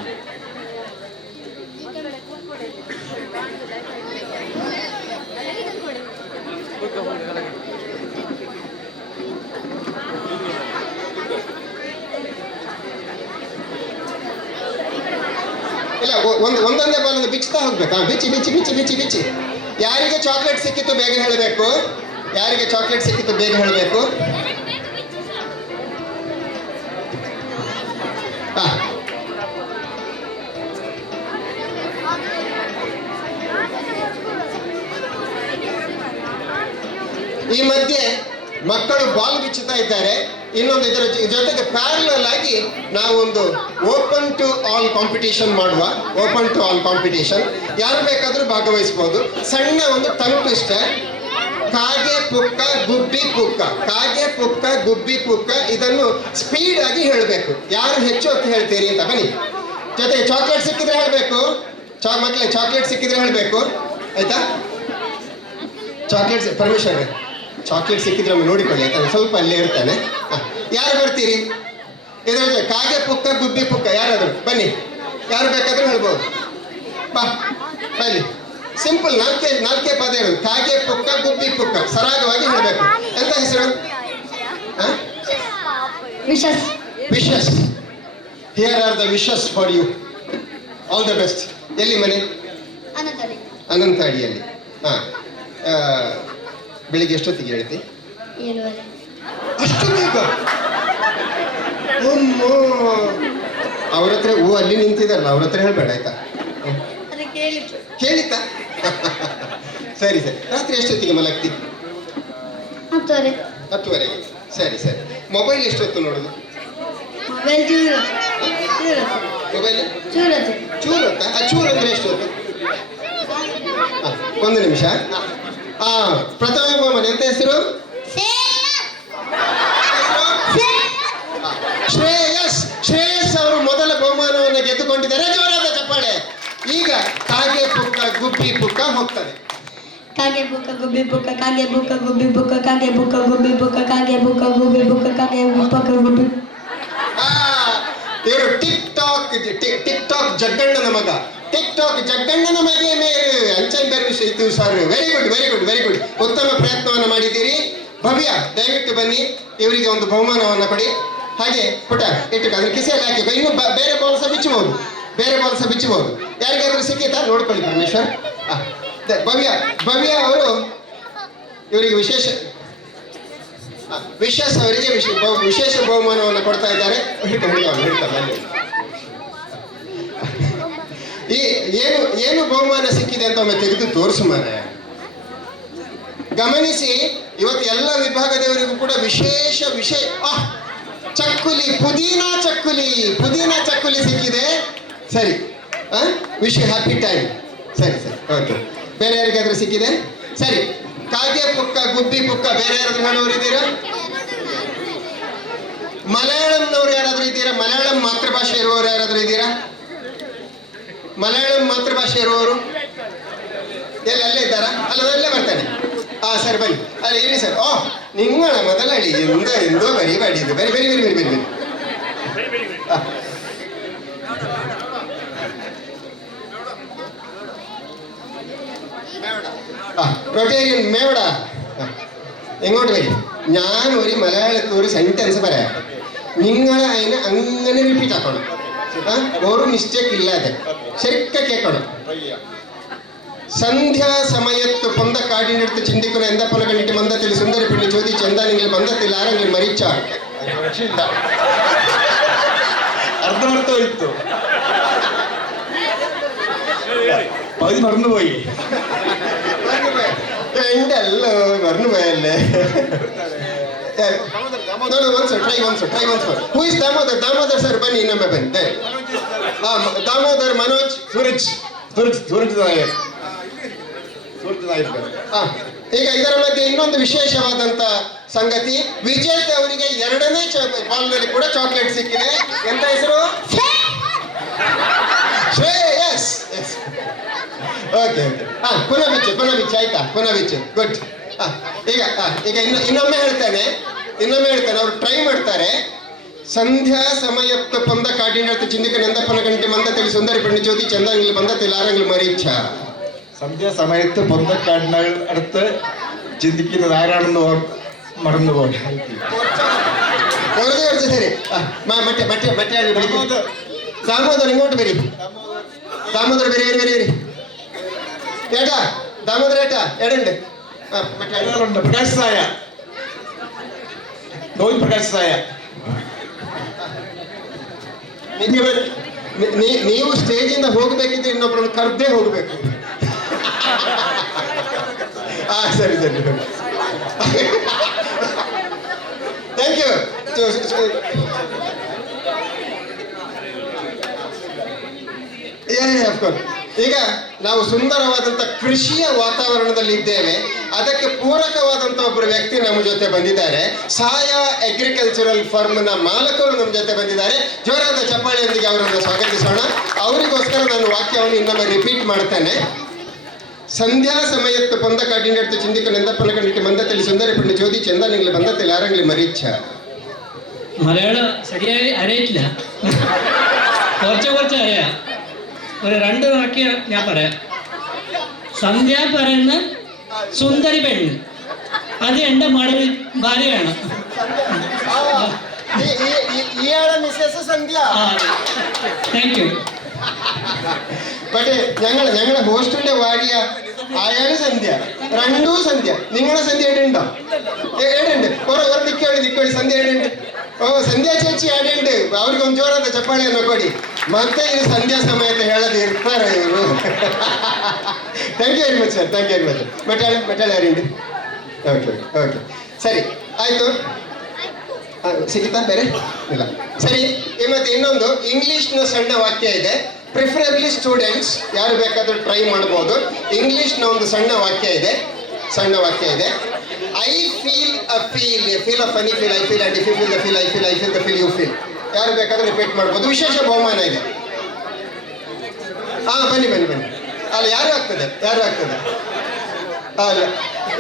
ಇಲ್ಲ, ಒಂದೊಂದೇ ಬಾಲನ್ನು ಬಿಚ್ಚುತ್ತಾ ಹೋಗ್ಬೇಕು. ಬಿಚ್ಚಿ. ಯಾರಿಗೆ ಚಾಕ್ಲೇಟ್ ಸಿಕ್ಕಿತ್ತು ಬೇಗ ಹೇಳಬೇಕು. ಈ ಮಧ್ಯೆ ಮಕ್ಕಳು ಬಾಲ್ ಬಿಚ್ಚುತ್ತಾ ಇದ್ದಾರೆ. ಇನ್ನೊಂದು ಇದರ ಜೊತೆಗೆ ಪ್ಯಾರಲಲ್ ಆಗಿ ನಾವೊಂದು ಓಪನ್ ಟು ಆಲ್ ಕಾಂಪಿಟೇಷನ್ ಮಾಡುವ. ಯಾರು ಬೇಕಾದರೂ ಭಾಗವಹಿಸಬಹುದು. ಸಣ್ಣ ಒಂದು ಟಂಗ್ ಟ್ವಿಸ್ಟರ್. ಕಾಗೆ ಪುಕ್ಕ ಗುಬ್ಬಿ ಪುಕ್ಕ ಇದನ್ನು ಸ್ಪೀಡ್ ಆಗಿ ಹೇಳಬೇಕು. ಯಾರು ಹೆಚ್ಚು ಹೊತ್ತು ಹೇಳ್ತೀರಿ ಅಂತ. ಬನ್ನಿ. ಜೊತೆಗೆ ಚಾಕ್ಲೇಟ್ ಸಿಕ್ಕಿದ್ರೆ ಹೇಳಬೇಕು. ಮಕ್ಕಳೇ, ಚಾಕ್ಲೇಟ್ ಸಿಕ್ಕಿದ್ರೆ ಹೇಳಬೇಕು. ಆಯ್ತಾ? ಪರಮೇಶ್ವರ್ ಚಾಕ್ಲೇಟ್ ಸಿಕ್ಕಿದ್ರೆ ನೋಡಿಕೊಳ್ಳಿ ಆಯ್ತಾ? ಸ್ವಲ್ಪ ಅಲ್ಲೇ ಇರ್ತಾನೆ. ಯಾರು ಬರ್ತೀರಿ? ಇದರ ಕಾಗೆ ಪುಕ್ಕ ಗುಬ್ಬಿ ಪುಕ್ಕ ಯಾರಾದ್ರು ಬನ್ನಿ. ಯಾರು ಬೇಕಾದ್ರೂ ಹೇಳ್ಬೋದು. ಬನ್ನಿ. ಸಿಂಪಲ್, ನಾಲ್ಕೇ ಪದ ಹೇಳೋದು. ಕಾಗೆ ಪುಕ್ಕ ಗುಬ್ಬಿ ಪುಕ್ಕ ಸರಾಗವಾಗಿ ಹೇಳಬೇಕು. ಎಂತ ಹೆಸರು? Wishes. Here are the wishes for you. All the best. ಎಲ್ಲಿ ಮನೆ? ಅನಂತಾಡಿಯಲ್ಲಿ. ಬೆಳಿಗ್ಗೆ ಎಷ್ಟೊತ್ತಿಗೆ ಹೇಳ್ತಿ? 7:30. ಅಷ್ಟು ಬೇಗ? ಅವ್ರ ಹತ್ರ ಅಲ್ಲಿ ನಿಂತಿದ್ದಾರಲ್ಲ, ಅವ್ರ ಹತ್ರ ಹೇಳ್ಬೇಡ ಆಯ್ತಾ? ಕೇಳಿತಾ? ಸರಿ. ರಾತ್ರಿ ಎಷ್ಟೊತ್ತಿಗೆ ಮಲಗ್ತಿ? 10:30. ಸರಿ. ಮೊಬೈಲ್ ಎಷ್ಟೊತ್ತು ನೋಡೋದು? ಮೊಬೈಲ್ ಚೂರು ಅಂದ್ರೆ ಎಷ್ಟೊತ್ತು? 1 ನಿಮಿಷ. ಪ್ರಥಮ ಬಹುಮಾನ ಎಂತ ಹೆಸರು? ಶ್ರೇಯಸ್ ಅವರು ಮೊದಲ ಬಹುಮಾನವನ್ನು ಗೆದ್ದುಕೊಂಡಿದ್ದಾರೆ. ಜೋರಾದ ಚಪ್ಪಾಳೆ. ಈಗ ಕಾಗೆ ಪುಕ್ಕ ಗುಬ್ಬಿ ಪುಕ್ಕ ಹೋಗ್ತದೆ. ಕಾಗೆ ಬುಕ್ಕ ಗುಬ್ಬಿ ಬುಕ್ಕ ಕಾಗೆ ಬುಕ್ಕ ಗುಬ್ಬಿ ಬುಕ್ಕ ಕಾಗೆ ಬುಕ್ಕ ಗುಬ್ಬಿ ಬುಕ್ಕ ಕಾಗೆ ಬುಕ್ಕ ಗುಬ್ಬಿ ಬುಕ್ಕ ಕಾಗೆ ಬುಕ್ಕ ಗುಬ್ಬಿ. ಇವರು ಟಿಕ್ ಟಾಕ್ ಜಗ್ಗಣ್ಣನ ಮಗ ಟಿಕ್ಟಾಕ್ ಜಗ್ಗಣ್ಣನ ಮಗೆ ಮೇರು ಅಂಚಂಬೆರು ಇತ್ತು sir. Very good very good very good, ಉತ್ತಮ ಪ್ರಯತ್ನವನ್ನು ಮಾಡಿದ್ದೀರಿ. ಭವ್ಯ, ದಯವಿಟ್ಟು ಬನ್ನಿ, ಇವರಿಗೆ ಒಂದು ಬಹುಮಾನವನ್ನು ಕೊಡಿ. ಹಾಗೆ ಪುಟ ಇಟ್ಟು ಅದ್ರ ಕಿಸೆಯಲ್ಲಿ ಹಾಕಿ. ಇನ್ನು ಬೇರೆ ಬಾಲ್ ಸಹ ಬಿಚ್ಚಬಹುದು, ಬೇರೆ ಬಾಲ್ ಸಹ ಬಿಚ್ಚಬಹುದು. ಯಾರಿಗಾದ್ರೂ ಸಿಕ್ಕಿತಾ ನೋಡ್ಕೊಳ್ಳಿ ಪರಮೇಶ್ವರ್. ಭವ್ಯ ಅವರು ಇವರಿಗೆ ವಿಶೇಷ ಅವರಿಗೆ ವಿಶೇಷ ಬಹುಮಾನವನ್ನು ಕೊಡ್ತಾ ಇದ್ದಾರೆ. ಈ ಏನು ಬಹುಮಾನ ಸಿಕ್ಕಿದೆ ಅಂತ ಒಮ್ಮೆ ತೆಗೆದು ತೋರಿಸು ಮಾರೆ. ಗಮನಿಸಿ, ಇವತ್ತು ಎಲ್ಲ ವಿಭಾಗದವರಿಗೂ ಕೂಡ ವಿಶೇಷ ಚಕ್ಕುಲಿ, ಪುದೀನಾ ಚಕ್ಕುಲಿ ಸಿಕ್ಕಿದೆ. ಸರಿ, ವಿಶ್ ಹ್ಯಾಪಿ ಟೈಮ್. ಸರಿ ಓಕೆ. ಬೇರೆ ಯಾರಿಗಾದ್ರೂ ಸಿಕ್ಕಿದೆ? ಸರಿ, ಕಾಗೆ ಪುಕ್ಕ, ಗುಬ್ಬಿ ಪುಕ್ಕ, ಬೇರೆ ಯಾರಾದ್ರೂ ಹೇಳೋರು ಇದ್ದೀರಾ? ಮಲಯಾಳಂನವ್ರು ಯಾರಾದ್ರೂ ಇದ್ದೀರಾ? ಮಲಯಾಳಂ ಮಾತೃಭಾಷೆ ಇರುವವರು ಯಾರಾದ್ರೂ ಇದ್ದೀರಾ? ಮಲಯಾಳಂ ಮಾತೃಭಾಷೆ ಇರುವವರು ಅಲ್ಲೇ ಇದ್ದಾರಾ? ಅಲ್ಲೇ ಬರ್ತಾನೆ. ಸರ್ ಬನ್ನಿ, ಅಲ್ಲಿ ಇರಿ ಸರ್. ನಿಂಗಳ ಮೊದಲಳಿ ಎಂದೋ ಬರಿಬಾಡಿದ್ದು. ಬರಿ. റൊട്ടേറിയൻ മേവട എങ്ങോട്ട് വരും? ഞാൻ ഒരു മലയാളത്തിൽ ഒരു സെന്റൻസ് പറയാം, നിങ്ങൾ അതിനെ അങ്ങനെ റിപ്പീറ്റ് ആക്കണം. ഒരു മിസ്റ്റേക്ക് ഇല്ലാതെ ശരിക്കും കേൾക്കണം. സന്ധ്യാ സമയത്ത് പൊന്ത കാടിൻ്റെ അടുത്ത് ചിന്തിക്കുന്ന എന്തപ്പന കണ്ടിട്ട് മന്ദത്തിൽ സുന്ദര പെണ്ണി ചോദിച്ചു, എന്താ നിങ്ങൾ മന്ദത്തിൽ ആരെങ്കിലും മരിച്ചാൽ? അർത്ഥമർത്ഥമായിട്ടോ പകുതി മറന്നുപോയി. എന്റെ അല്ലോ മറന്നുപോയല്ലേ. Who is Damodar? Damodar sir, ಬನ್ನಿ ಇನ್ನೊಮ್ಮೆ ಬನ್ನಿ. ದಾಮೋದರ್, ಮನೋಜ್, ಸೂರಜ್ ನಾಯಕ್. ಈಗ ಇದರ ಮಧ್ಯೆ ಇನ್ನೊಂದು ವಿಶೇಷವಾದಂತ ಸಂಗತಿ, ವಿಜೇತ ಅವರಿಗೆ 2ನೇ ಬಾಲ್ನಲ್ಲಿ ಕೂಡ ಚಾಕ್ಲೇಟ್ ಸಿಕ್ಕಿದೆ. ಎಂತ ಹೆಸರು? ಶ್ರೇಯಸ್. ಓಕೆ ಪುನಃ ಬಿಚ್ಚು ಆಯ್ತಾ? ಪುನಃ ಬಿಚ್ಚು. ಗುಡ್. ಈಗ ಇನ್ನೊಮ್ಮೆ ಹೇಳ್ತಾನೆ, ಅವರು ಟ್ರೈ ಮಾಡ್ತಾರೆ. ಸಂಧ್ಯಾ ಸಮಯತ್ತು ಪೊಂದ ಕಾಡಿನടുത്ത് ചിന്തിക്കുന്ന എന്തപ്പന കണ്ടിട്ട് മന്ദത്തിൽ സുന്ദരി പെണ്ണി ചോദി ചെന്തെങ്കിലും മന്ദത്തിൽ ആരെങ്കിലും മരിച്ച? സന്ധ്യാ സമയത്ത് പൊന്തക്കാടിനടുത്ത് ചിന്തിക്കുന്നത് ആരാണെന്ന് മറന്നുപോയി. ശരി, ദാമോദർ ഇങ്ങോട്ട് വരി. ദാമോദർ വരി. ഏട്ടാ, ദാമോദർ ഏട്ടാ, എടുണ്ട്. പ്രകാശ് സായ, ಪ್ರಕಾಶ್ ಸಾಯ. ನೀವು ಸ್ಟೇಜಿಂದ ಹೋಗ್ಬೇಕಿದ್ರೆ ಇನ್ನೊಬ್ಬರನ್ನು ಕರ್ದೇ ಹೋಗ್ಬೇಕು. ಸರಿ ಥ್ಯಾಂಕ್ ಯು. ಈಗ ನಾವು ಸುಂದರವಾದಂಥ ಕೃಷಿಯ ವಾತಾವರಣದಲ್ಲಿ ಇದ್ದೇವೆ. ಅದಕ್ಕೆ ಪೂರಕವಾದಂಥ ಒಬ್ಬರು ವ್ಯಕ್ತಿ ನಮ್ಮ ಜೊತೆ ಬಂದಿದ್ದಾರೆ. ಸಾಯಾ ಅಗ್ರಿಕಲ್ಚರಲ್ ಫರ್ಮ್ನ ಮಾಲಕರು ನಮ್ಮ ಜೊತೆ ಬಂದಿದ್ದಾರೆ. ಜೋರಾದ ಚಪ್ಪಾಳೆಯೊಂದಿಗೆ ಅವರನ್ನು ಸ್ವಾಗತಿಸೋಣ. ಅವರಿಗೋಸ್ಕರ ನಾನು ವಾಕ್ಯವನ್ನು ಇನ್ನೊಮ್ಮೆ ರಿಪೀಟ್ ಮಾಡ್ತೇನೆ. ಸಂಧ್ಯಾ ಸಮಯತ್ತು പൊന്ത കാട്ടിൻ്റെ അടുത്ത് ചിന്തിക്കുന്ന എന്തപ്പന കണ്ടിട്ട് മന്ദത്തിൽ സുന്ദരി പെണ്ണ് ചോദിച്ചു, എന്താ നിങ്ങൾ ബന്ധത്തിൽ ആരെങ്കിലും മരിച്ച? മലയാളം ശരിയായി അറിയില്ല, കുറച്ച് അറിയാം. ഒരു 2 വാക്യം ഞാൻ പറയാം. സന്ധ്യ പറയുന്ന സുന്ദരി പെണ്ണ്, അത് എൻ്റെ ഭാര്യയാണ്. ഇയാളെ മിസ്സസ് സന്ധ്യ. Thank you. പക്ഷേ ഞങ്ങളെ ഹോസ്റ്റലിന്റെ ഭാര്യ അയാള് സന്ധ്യ, 2 സന്ധ്യ. നിങ്ങളെ സന്ധ്യ ഏടുണ്ടോ? ഏടുണ്ട്. ನಿಕ್ಕೋಳಿ ಸಂಧ್ಯಾ ಏಡುಂಟು. ಸಂಧ್ಯಾ ಚೇಚಿ ಆಡುಂಟು. ಅವ್ರಿಗೆ ಒಂದು ಜೋರಾದ ಚಪ್ಪಾಳೆಯನ್ನು ಕೊಡಿ. ಮತ್ತೆ ಇದು ಸಂಧ್ಯಾ ಸಮಯ ಅಂತ ಹೇಳೋದು ಇರ್ತಾರೆ ಇವರು. Thank you very much sir, thank you very much. ಮೆಟ್ಟಾಳೆ ಯಾರುಂಟು? ಓಕೆ ಸರಿ ಆಯ್ತು. ಸಿಗುತ್ತಾ? ಬೇರೆ ಇಲ್ಲ. ಸರಿ, ಮತ್ತೆ ಇನ್ನೊಂದು ಇಂಗ್ಲಿಷ್ನ ಸಣ್ಣ ವಾಕ್ಯ ಇದೆ. ಪ್ರಿಫರಬ್ಲಿ ಸ್ಟೂಡೆಂಟ್ಸ್ ಯಾರು ಬೇಕಾದರೂ ಟ್ರೈ ಮಾಡ್ಬೋದು. ಇಂಗ್ಲಿಷ್ನ ಒಂದು ಸಣ್ಣ ವಾಕ್ಯ ಇದೆ. I feel a feel, feel a funny feel, I feel, and if you feel the feel, I feel, I feel the feel, you feel. ಯಾರು ಬೇಕಾದರೂ ರಿಪೀಟ್ ಮಾಡ್ಬೋದು. ವಿಶೇಷ ಬಹುಮಾನ ಇದೆ. ಬನ್ನಿ. ಅಲ್ಲಿ ಯಾರು ಆಗ್ತದೆ?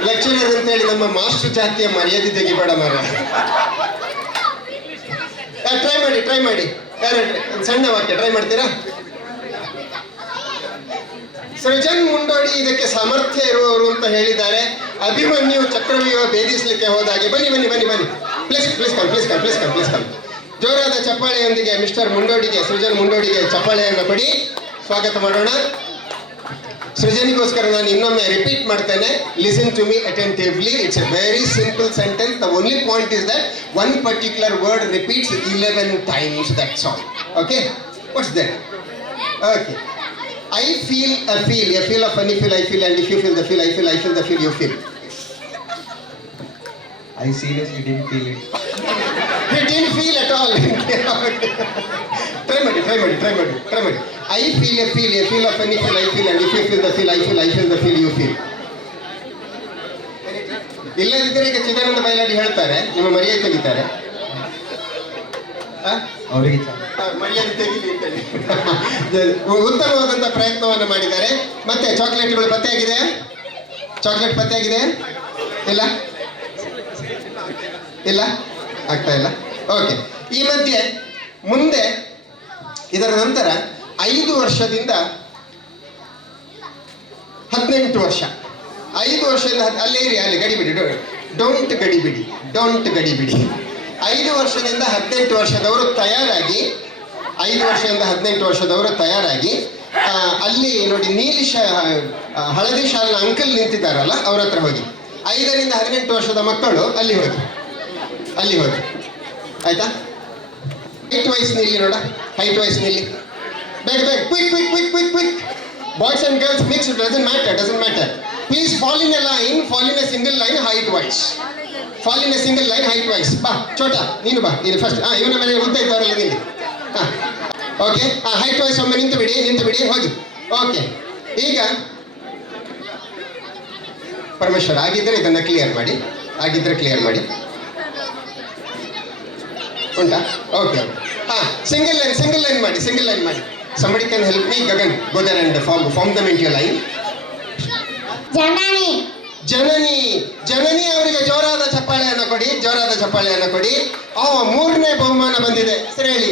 ಲೆಕ್ಚರರ್ ಅಂತೇಳಿ ನಮ್ಮ ಮಾಸ್ಟರ್ ಜಾತಿಯ ಮರ್ಯಾದೆ ತೆಗಿಬೇಡ ಮಾರ. ಟ್ರೈ ಮಾಡಿ. ಯಾರು ಸಣ್ಣ ವಾಕ್ಯ ಟ್ರೈ ಮಾಡ್ತೀರಾ? ಸೃಜನ್ ಮುಂಡೋಡಿ ಇದಕ್ಕೆ ಸಾಮರ್ಥ್ಯ ಇರುವವರು ಅಂತ ಹೇಳಿದ್ದಾರೆ. ಅಭಿಮನ್ಯು ಚಕ್ರವ್ಯೂಹ ಭೇದಿಸಲಿಕ್ಕೆ ಹೋದಾಗೆ. ಬನ್ನಿ ಬನ್ನಿ ಬನ್ನಿ ಬನ್ನಿ, please please come please come please come please come. ಜೋರಾದ ಚಪ್ಪಾಳೆಯೊಂದಿಗೆ ಮಿಸ್ಟರ್ ಮುಂಡೋಡಿಗೆ, ಸೃಜನ್ ಮುಂಡೋಡಿಗೆ ಚಪ್ಪಾಳೆಯನ್ನು ಕೊಡಿ, ಸ್ವಾಗತ ಮಾಡೋಣ. ಸೃಜನಿಗೋಸ್ಕರ ನಾನು ಇನ್ನೊಮ್ಮೆ ರಿಪೀಟ್ ಮಾಡ್ತೇನೆ. Listen to me attentively. It's a very simple sentence. The only point is that one particular word repeats 11 times. That's all. Okay? What's that? Okay. I feel a feel. A feel of funny feel, I feel, and if you feel the feel, I feel, I feel the feel, you feel. I seriously didn't feel it. You didn't feel at all. Try ಮಾಡಿ. I feel a feel of funny feel, I feel, and if you feel the feel, I feel the feel, you feel. ಇಲ್ಲದಿದ್ದರೆ ಈಗ ಚಿದಾನಂದ ಬಯಲಾಡಿ ಹೇಳ್ತಾರೆ, ನಿಮ್ಮ ಮರ್ಯಾದೆ ತೆಗಿತಾರೆ. ಅವರಿಗೆ ಮರ್ಯಾದೆ ತೆಗಿಲಿ ಅಂತೇಳಿ ಉತ್ತಮವಾದಂಥ ಪ್ರಯತ್ನವನ್ನು ಮಾಡಿದ್ದಾರೆ. ಮತ್ತೆ ಚಾಕ್ಲೇಟ್ಗಳು ಪತ್ತೆಯಾಗಿದೆ? ಚಾಕ್ಲೇಟ್ ಪತ್ತೆಯಾಗಿದೆ? ಇಲ್ಲ ಆಗ್ತಾ ಇಲ್ಲ. ಓಕೆ. ಈ ಮಧ್ಯೆ ಮುಂದೆ ಇದರ ನಂತರ 5 ವರ್ಷದಿಂದ 18 ವರ್ಷ, 5 ವರ್ಷದಿಂದ ಅಲ್ಲೇ ಇರಿ, ಅಲ್ಲಿ ಗಡಿಬಿಡಿ, ಡೋಂಟ್ ಗಡಿಬಿಡಿ. 5 ವರ್ಷದಿಂದ 18 ವರ್ಷದವರು ತಯಾರಾಗಿ, 5 ವರ್ಷದಿಂದ 18 ವರ್ಷದವರು ತಯಾರಾಗಿ ಅಲ್ಲಿ ನೋಡಿ ನೀಲಿ ಹಳದಿ ಶಾಲಿನ ಅಂಕಲ್ ನಿಂತಿದ್ದಾರಲ್ಲ, ಅವ್ರ ಹತ್ರ ಹೋಗಿ. 5ರಿಂದ 18 ವರ್ಷದ ಮಕ್ಕಳು ಅಲ್ಲಿ ಹೋಗಿ. ಆಯ್ತಾ? ಹೈಟ್ ವೈಸ್ ನಿಲ್ಲಿ ನೋಡ, ಹೈಟ್ ವೈಸ್ ನಿಲ್ಲಿ. ಬೇಗ quick. Boys and girls mix, doesn't matter. Please fall in a single line, height wise. ಬಾ ಚೋಟ, ನೀನು ಬಾ, ನೀನು ಫಸ್ಟ್. ಇವನ ಮೇಲೆ ಉದ್ದ ಇದ್ದವರಲ್ಲ ನಿಲ್ಲಿ. ಓಕೆ. ಹೈಟ್ ವೈಸ್ ಒಮ್ಮೆ ನಿಂತು ಬಿಡಿ, ಹೋಗಿ. ಓಕೆ. ಈಗ ಪರಮೇಶ್ವರ್ ಆಗಿದ್ದರೆ ಇದನ್ನು ಕ್ಲಿಯರ್ ಮಾಡಿ. ಉಂಟಾ? ಓಕೆ. ಸಿಂಗಲ್ ಲೈನ್ ಮಾಡಿ. Somebody can help me. Gagan, go there and form them into a line. ಜನನಿ ಅವರಿಗೆ ಜೋರಾದ ಚಪ್ಪಾಳೆಯನ್ನು ಕೊಡಿ. 3ನೇ ಬಹುಮಾನ ಬಂದಿದೆ. ಹೆಸರು ಹೇಳಿ.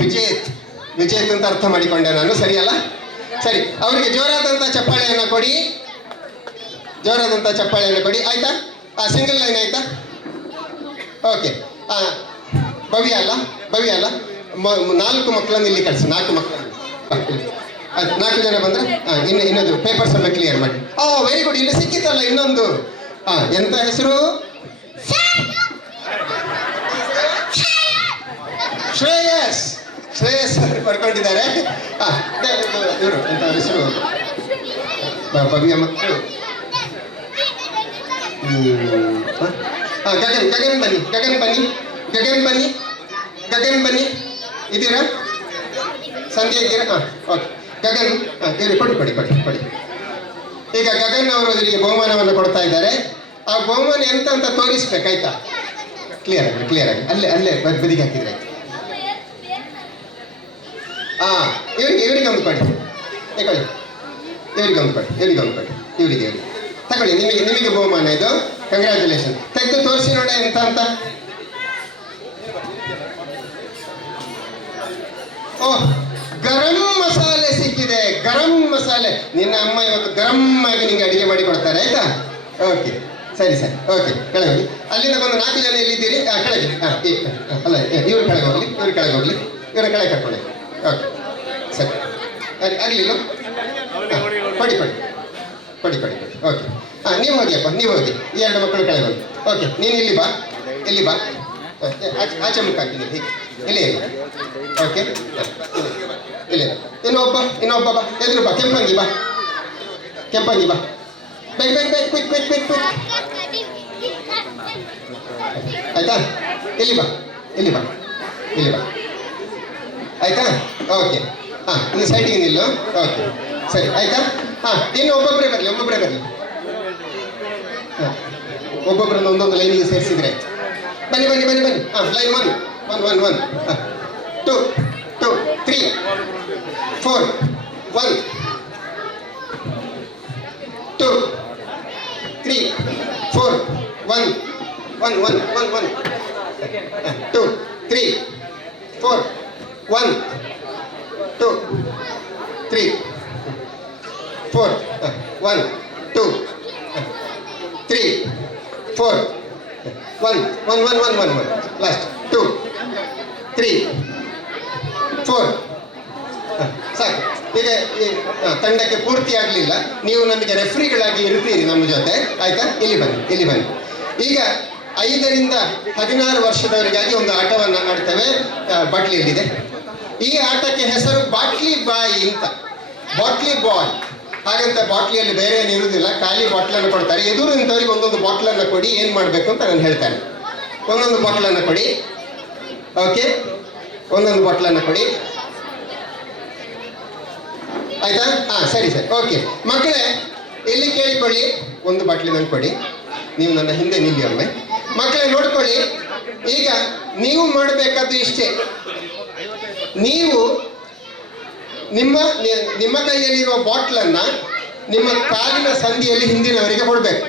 ವಿಜೇತ್ ಅಂತ ಅರ್ಥ ಮಾಡಿಕೊಂಡೆ ನಾನು, ಸರಿಯಲ್ಲ? ಸರಿ, ಅವರಿಗೆ ಜೋರಾದಂಥ ಚಪ್ಪಾಳೆಯನ್ನು ಕೊಡಿ. ಆಯ್ತಾ? ಸಿಂಗಲ್ ಲೈನ್ ಆಯ್ತಾ? ಓಕೆ. ಭವ್ಯ ಅಲ್ಲ, 4 ಮಕ್ಕಳನ್ನು ಇಲ್ಲಿ ಕಳಿಸಿ. 4 ಮಕ್ಕಳನ್ನು 4 ಜನ ಬಂದ್ರೆ ಇನ್ನೊಂದು ಪೇಪರ್ಸ್ ಎಲ್ಲ ಕ್ಲಿಯರ್ ಮಾಡಿ. Very good. ಇಲ್ಲಿ ಸಿಕ್ಕಿತ್ತಲ್ಲ ಇನ್ನೊಂದು. ಎಂತ ಹೆಸರು? ಶ್ರೇಯಸ್ ಬರ್ಕೊಂಡಿದ್ದಾರೆ. ಇವರು ಎಂತ ಹೆಸರು? ಭವ್ಯ ಮಕ್ಕಳು. ಗಗನ್ ಬನ್ನಿ. ಇದ್ದೀರಾ? ಸಂಧ್ಯಾ ಇದ್ದೀರಾ? ಓಕೆ. ಗಗನ್ ಇವ್ರಿಗೆ ಕೊಡಿ. ಈಗ ಗಗನ್ ಅವರು ಇವರಿಗೆ ಬಹುಮಾನವನ್ನು ಕೊಡ್ತಾ ಇದ್ದಾರೆ. ಆ ಬಹುಮಾನ ಎಂತ ಅಂತ ತೋರಿಸ್ಬೇಕಾಯ್ತಾ? ಕ್ಲಿಯರ್ ಆಗಿ ಅಲ್ಲೇ ಬದಿಗೆ ಹಾಕಿದ್ರೆ ಇವರಿಗೆ ಒಂದು ಕೊಡಿ. ಇವರಿಗೆ ತಗೊಳ್ಳಿ. ನಿಮಗೆ ಬಹುಮಾನ ಇದು. ಕಂಗ್ರ್ಯಾಚುಲೇಷನ್. ತೆಗೆದು ತೋರಿಸಿ ನೋಡ ಎಂತ ಅಂತ. ಗರಂ ಮಸಾಲೆ ಸಿಕ್ಕಿದೆ. ನಿನ್ನ ಅಮ್ಮ ಇವತ್ತು ಗರಂ ಆಗಿ ನಿಂಗೆ ಅಡಿಗೆ ಮಾಡಿ ಕೊಡ್ತಾರೆ, ಆಯ್ತಾ? ಓಕೆ, ಸರಿ. ಓಕೆ, ಕೆಳಗೆ ಅಲ್ಲಿಂದ ಬಂದು 4 ಜನ ಎಲ್ಲಿದ್ದೀರಿ? ಕೆಳಗೆ. ಅಲ್ಲ, ಇವ್ರ ಕೆಳಗೆ ಹೋಗ್ಲಿ. ಇವರ ಕೆಳಗೆ ಕರ್ಕೊಳ್ಳಿ. ಓಕೆ, ಸರಿ. ಆಗಲಿಲ್ಲ? ಕೊಡಿ. ಓಕೆ. ನೀವು ಹೋಗಿಯಪ್ಪ, ನೀವು ಹೋಗಿ. ಈ 2 ಮಕ್ಕಳು ಕೆಳಗೆ ಹೋಗಿ. ಓಕೆ, ನೀನು ಇಲ್ಲಿ ಬಾ. ಆಚೆ ಮುಖ ಹಾಕಿದ್ದೀನಿ, ಹೀಗೆ ಇಲ್ಲಿ. ಓಕೆ, ಇಲ್ಲಿ. ಇನ್ನೊಬ್ಬ ಬಾ. ಎದುರು ಬಾ. ಕೆಂಪಂಗಿ ಬಾ. ಬೇಗ ಕ್ವಿಕ್. ಆಯ್ತಾ? ಇಲ್ಲಿ ಬಾ. ಆಯ್ತಾ? ಓಕೆ. ಇನ್ನು ಸೈಡಿಗೆ ನಿಲ್ಲು. ಓಕೆ, ಸರಿ. ಆಯ್ತಾ? ಇನ್ನು ಒಬ್ಬೊಬ್ಬರೇ ಬರಲಿ. ಒಬ್ಬೊಬ್ಬರನ್ನು ಒಂದೊಂದು ಲೈನಿಗೆ ಸೇರಿಸಿದ್ರೆ ಆಯ್ತು. ಬನ್ನಿ. ಲೈನ್ 1 2 3 4 1 2 3 4 1 1 1 2 3 4 1 2 3 4 1 2 3 4 1 1 1 1 1 ಲಾಸ್ಟ್ 2 3 4 ಸಾಕು. ಈಗ ಈ ತಂಡಕ್ಕೆ ಪೂರ್ತಿ ಆಗಲಿಲ್ಲ, ನೀವು ನಮಗೆ ರೆಫ್ರಿಗಳಾಗಿ ಇರ್ತೀರಿ ನಮ್ಮ ಜೊತೆ, ಆಯ್ತಾ? ಇಲ್ಲಿ ಬನ್ನಿ. ಈಗ 5 ರಿಂದ 16 ವರ್ಷದವರಿಗಾಗಿ ಒಂದು ಆಟವನ್ನು ಆಡ್ತೇವೆ. ಬಾಟ್ಲಿಯಲ್ಲಿದೆ. ಈ ಆಟಕ್ಕೆ ಹೆಸರು ಬಾಟ್ಲಿ ಬಾಯಿ ಅಂತ. ಬಾಟ್ಲಿ ಬಾಯ್ ಹಾಗಂತ ಬಾಟ್ಲಿಯಲ್ಲಿ ಬೇರೆ ಏನು ಇರುವುದಿಲ್ಲ, ಖಾಲಿ ಬಾಟ್ಲನ್ನು ಕೊಡ್ತಾರೆ. ಎದುರು ನಿಂತವರಿಗೆ ಒಂದೊಂದು ಬಾಟ್ಲನ್ನು ಕೊಡಿ, ಏನು ಮಾಡಬೇಕು ಅಂತ ನಾನು ಹೇಳ್ತೇನೆ. ಒಂದೊಂದು ಬಾಟ್ಲನ್ನು ಕೊಡಿ. ಓಕೆ, ಒಂದೊಂದು ಬಾಟ್ಲನ್ನು ಕೊಡಿ, ಆಯ್ತಾ? ಸರಿ ಓಕೆ. ಮಕ್ಕಳೇ ಇಲ್ಲಿ ಕೇಳಿಕೊಳ್ಳಿ, ಒಂದು ಬಾಟ್ಲಿ ನಂಗೆ ಕೊಡಿ. ನೀವು ನನ್ನ ಹಿಂದೆ ನಿಲ್ಲಿ ಒಮ್ಮೆ. ಮಕ್ಕಳೇ ನೋಡ್ಕೊಳ್ಳಿ, ಈಗ ನೀವು ಮಾಡಬೇಕಾದ್ದು ಇಷ್ಟೇ. ನೀವು ನಿಮ್ಮ ಕೈಯಲ್ಲಿರುವ ಬಾಟ್ಲನ್ನ ನಿಮ್ಮ ಕಾಲಿನ ಸಂದಿಯಲ್ಲಿ ಹಿಂದಿನವರಿಗೆ ಕೊಡಬೇಕು.